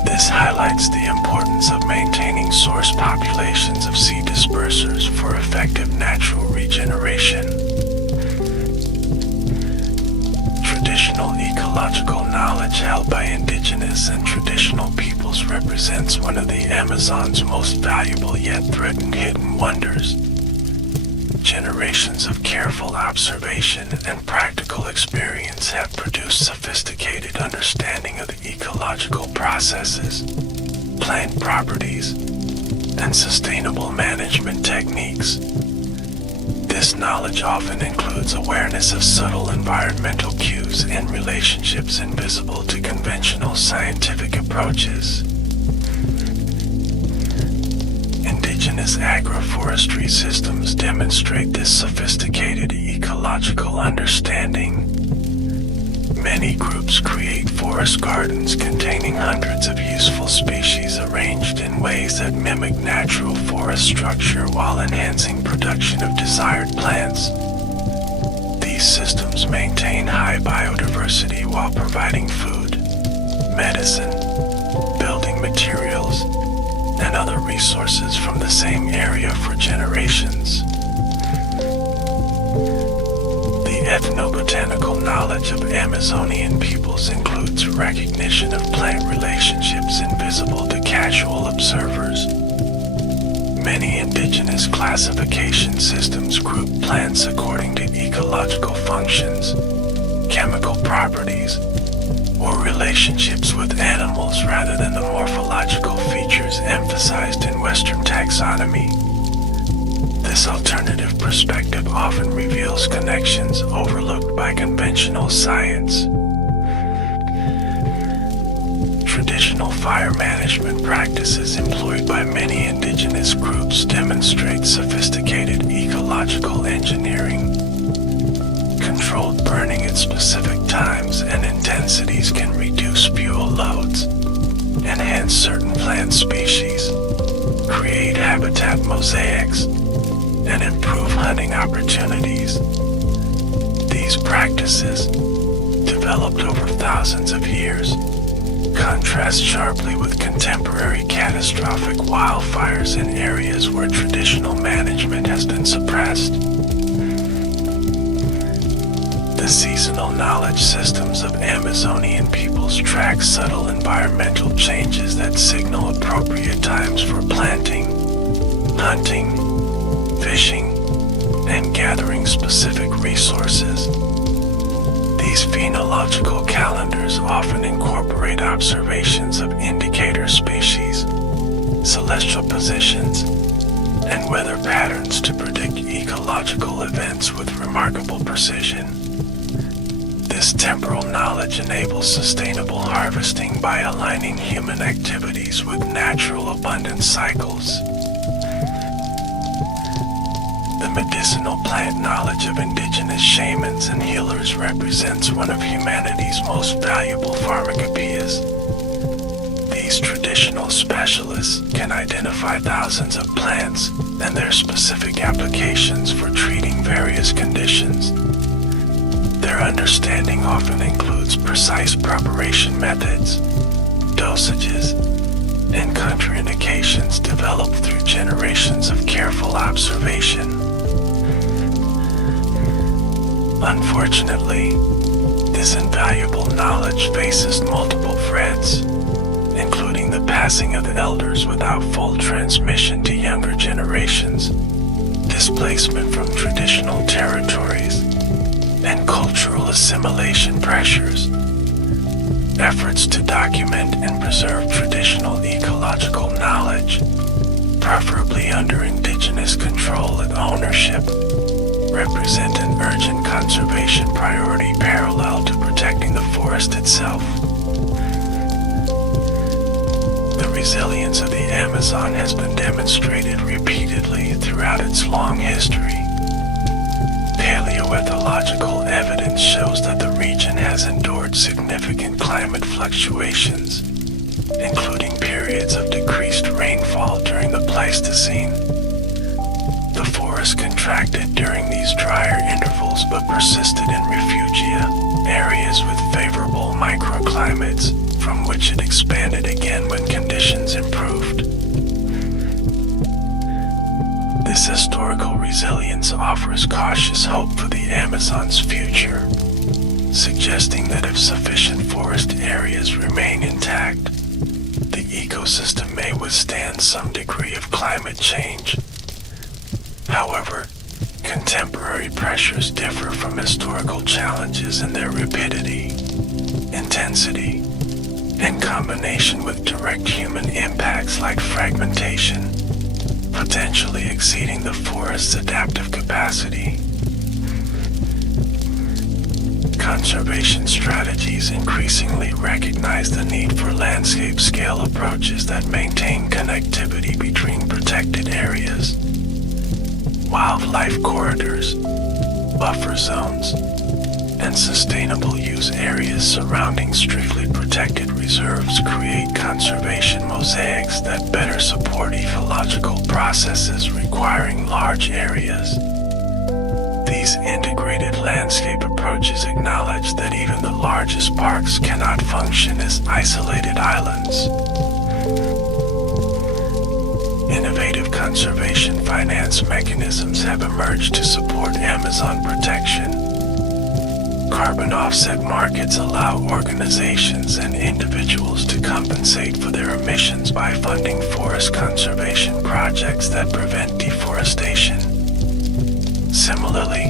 This highlights the importance of maintaining source populations of seed dispersers for effective natural regeneration. Traditional ecological knowledge held by indigenous and traditional peoples represents one of the Amazon's most valuable yet threatened hidden wonders. Generations of careful observation and practical experience have produced sophisticated understanding of the ecological processes, plant properties, and sustainable management techniques. This knowledge often includes awareness of subtle environmental cues and relationships invisible to conventional scientific approaches. Indigenous agroforestry systems demonstrate this sophisticated ecological understanding. Many groups create forest gardens containing hundreds of useful species arranged in ways that mimic natural forest structure while enhancing production of desired plants. These systems maintain high biodiversity while providing food, medicine, building materials, and other resources from the same area for generations. The ethnobotanical knowledge of Amazonian peoples includes recognition of plant relationships invisible to casual observers. Many indigenous classification systems group plants according to ecological functions, chemical properties, or relationships with animals rather than the morphological features emphasized in Western taxonomy. This alternative perspective often reveals connections overlooked by conventional science. Traditional fire management practices employed by many indigenous groups demonstrate sophisticated ecological engineering. Controlled burning at specific times and intensities can reduce fuel loads, enhance certain plant species, create habitat mosaics, and improve hunting opportunities. These practices, developed over thousands of years, contrast sharply with contemporary catastrophic wildfires in areas where traditional management has been suppressed. The seasonal knowledge systems of Amazonian peoples track subtle environmental changes that signal appropriate times for planting, hunting, fishing, and gathering specific resources. These phenological calendars often incorporate observations of indicator species, celestial positions, and weather patterns to predict ecological events with remarkable precision. This temporal knowledge enables sustainable harvesting by aligning human activities with natural abundance cycles. The medicinal plant knowledge of indigenous shamans and healers represents one of humanity's most valuable pharmacopoeias. These traditional specialists can identify thousands of plants and their specific applications for treating various conditions. Their understanding often includes precise preparation methods, dosages, and contraindications developed through generations of careful observation. Unfortunately, this invaluable knowledge faces multiple threats. including the passing of the elders without full transmission to younger generations, displacement from traditional territories, and cultural assimilation pressures. Efforts to document and preserve traditional ecological knowledge, preferably under indigenous control and ownership, represent an urgent conservation priority parallel to protecting the forest itself. The resilience of the Amazon has been demonstrated repeatedly throughout its long history. Paleoethological evidence shows that the region has endured significant climate fluctuations, including periods of decreased rainfall during the Pleistocene. The forest contracted during these drier intervals but persisted in refugia, areas with favorable microclimates, from which it expanded again when conditions improved. This historical resilience offers cautious hope for the Amazon's future, suggesting that if sufficient forest areas remain intact, the ecosystem may withstand some degree of climate change. However, contemporary pressures differ from historical challenges in their rapidity, intensity, and combination with direct human impacts like fragmentation, potentially exceeding the forest's adaptive capacity. Conservation strategies increasingly recognize the need for landscape-scale approaches that maintain connectivity between protected areas, wildlife corridors, buffer zones, and sustainable use areas surrounding strictly protected reserves create conservation mosaics that better support ecological processes requiring large areas. These integrated landscape approaches acknowledge that even the largest parks cannot function as isolated islands. Innovative conservation finance mechanisms have emerged to support Amazon protection. Carbon offset markets allow organizations and individuals to compensate for their emissions by funding forest conservation projects that prevent deforestation. Similarly,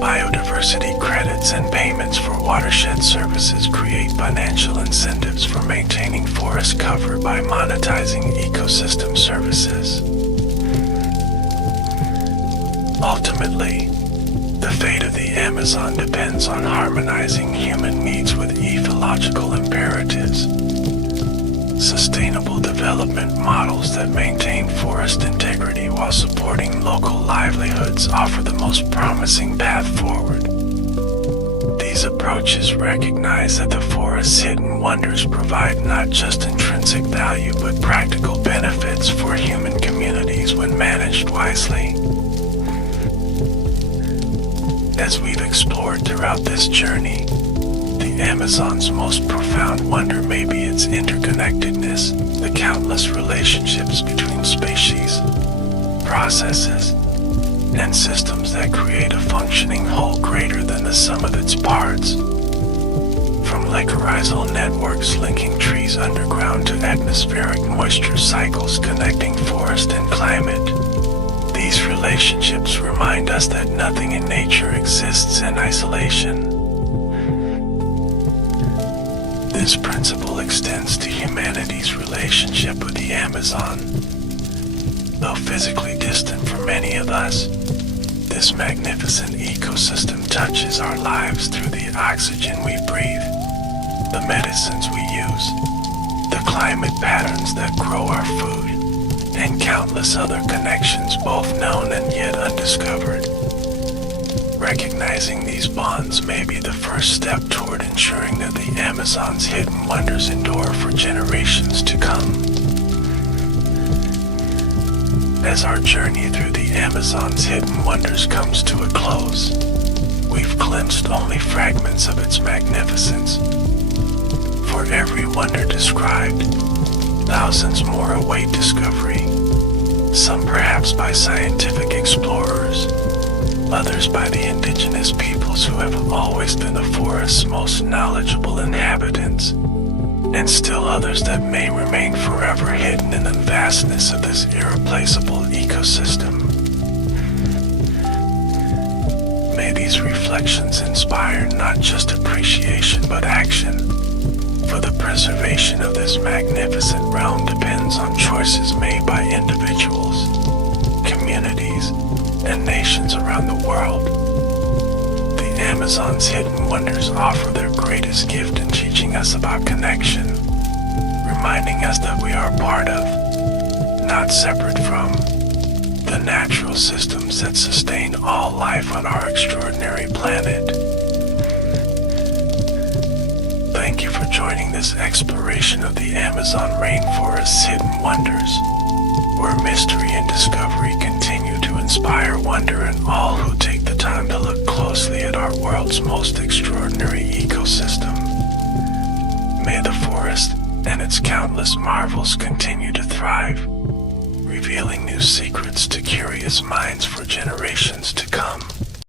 biodiversity credits and payments for watershed services create financial incentives for maintaining forest cover by monetizing ecosystem services. Ultimately, the fate of the Amazon depends on harmonizing human needs with ecological imperatives. Sustainable development models that maintain forest integrity while supporting local livelihoods offer the most promising path forward. These approaches recognize that the forest's hidden wonders provide not just intrinsic value but practical benefits for human communities when managed wisely. As we've explored throughout this journey, the Amazon's most profound wonder may be its interconnectedness, the countless relationships between species, processes, and systems that create a functioning whole greater than the sum of its parts. From mycorrhizal networks linking trees underground to atmospheric moisture cycles connecting forest and climate, these relationships remind us that nothing in nature exists in isolation. This principle extends to humanity's relationship with the Amazon. Though physically distant from many of us, this magnificent ecosystem touches our lives through the oxygen we breathe, the medicines we use, the climate patterns that grow our food, and countless other connections both known and yet undiscovered. Recognizing these bonds may be the first step toward ensuring that the Amazon's hidden wonders endure for generations to come. As our journey through the Amazon's hidden wonders comes to a close, we've glimpsed only fragments of its magnificence. For every wonder described, thousands more await discovery, some perhaps by scientific explorers, others by the indigenous peoples who have always been the forest's most knowledgeable inhabitants. and still others that may remain forever hidden in the vastness of this irreplaceable ecosystem. May these reflections inspire not just appreciation but action, for the preservation of this magnificent realm depends on choices made by individuals, communities, and nations around the world. The Amazon's hidden wonders offer their greatest gift in teaching us about connection, reminding us that we are part of, not separate from, the natural systems that sustain all life on our extraordinary planet. Thank you for joining this exploration of the Amazon rainforest's hidden wonders, where mystery and discovery continue to inspire wonder in all who take the time to look closely at our world's most extraordinary ecosystem. May the forest and its countless marvels continue to thrive, revealing new secrets to curious minds for generations to come.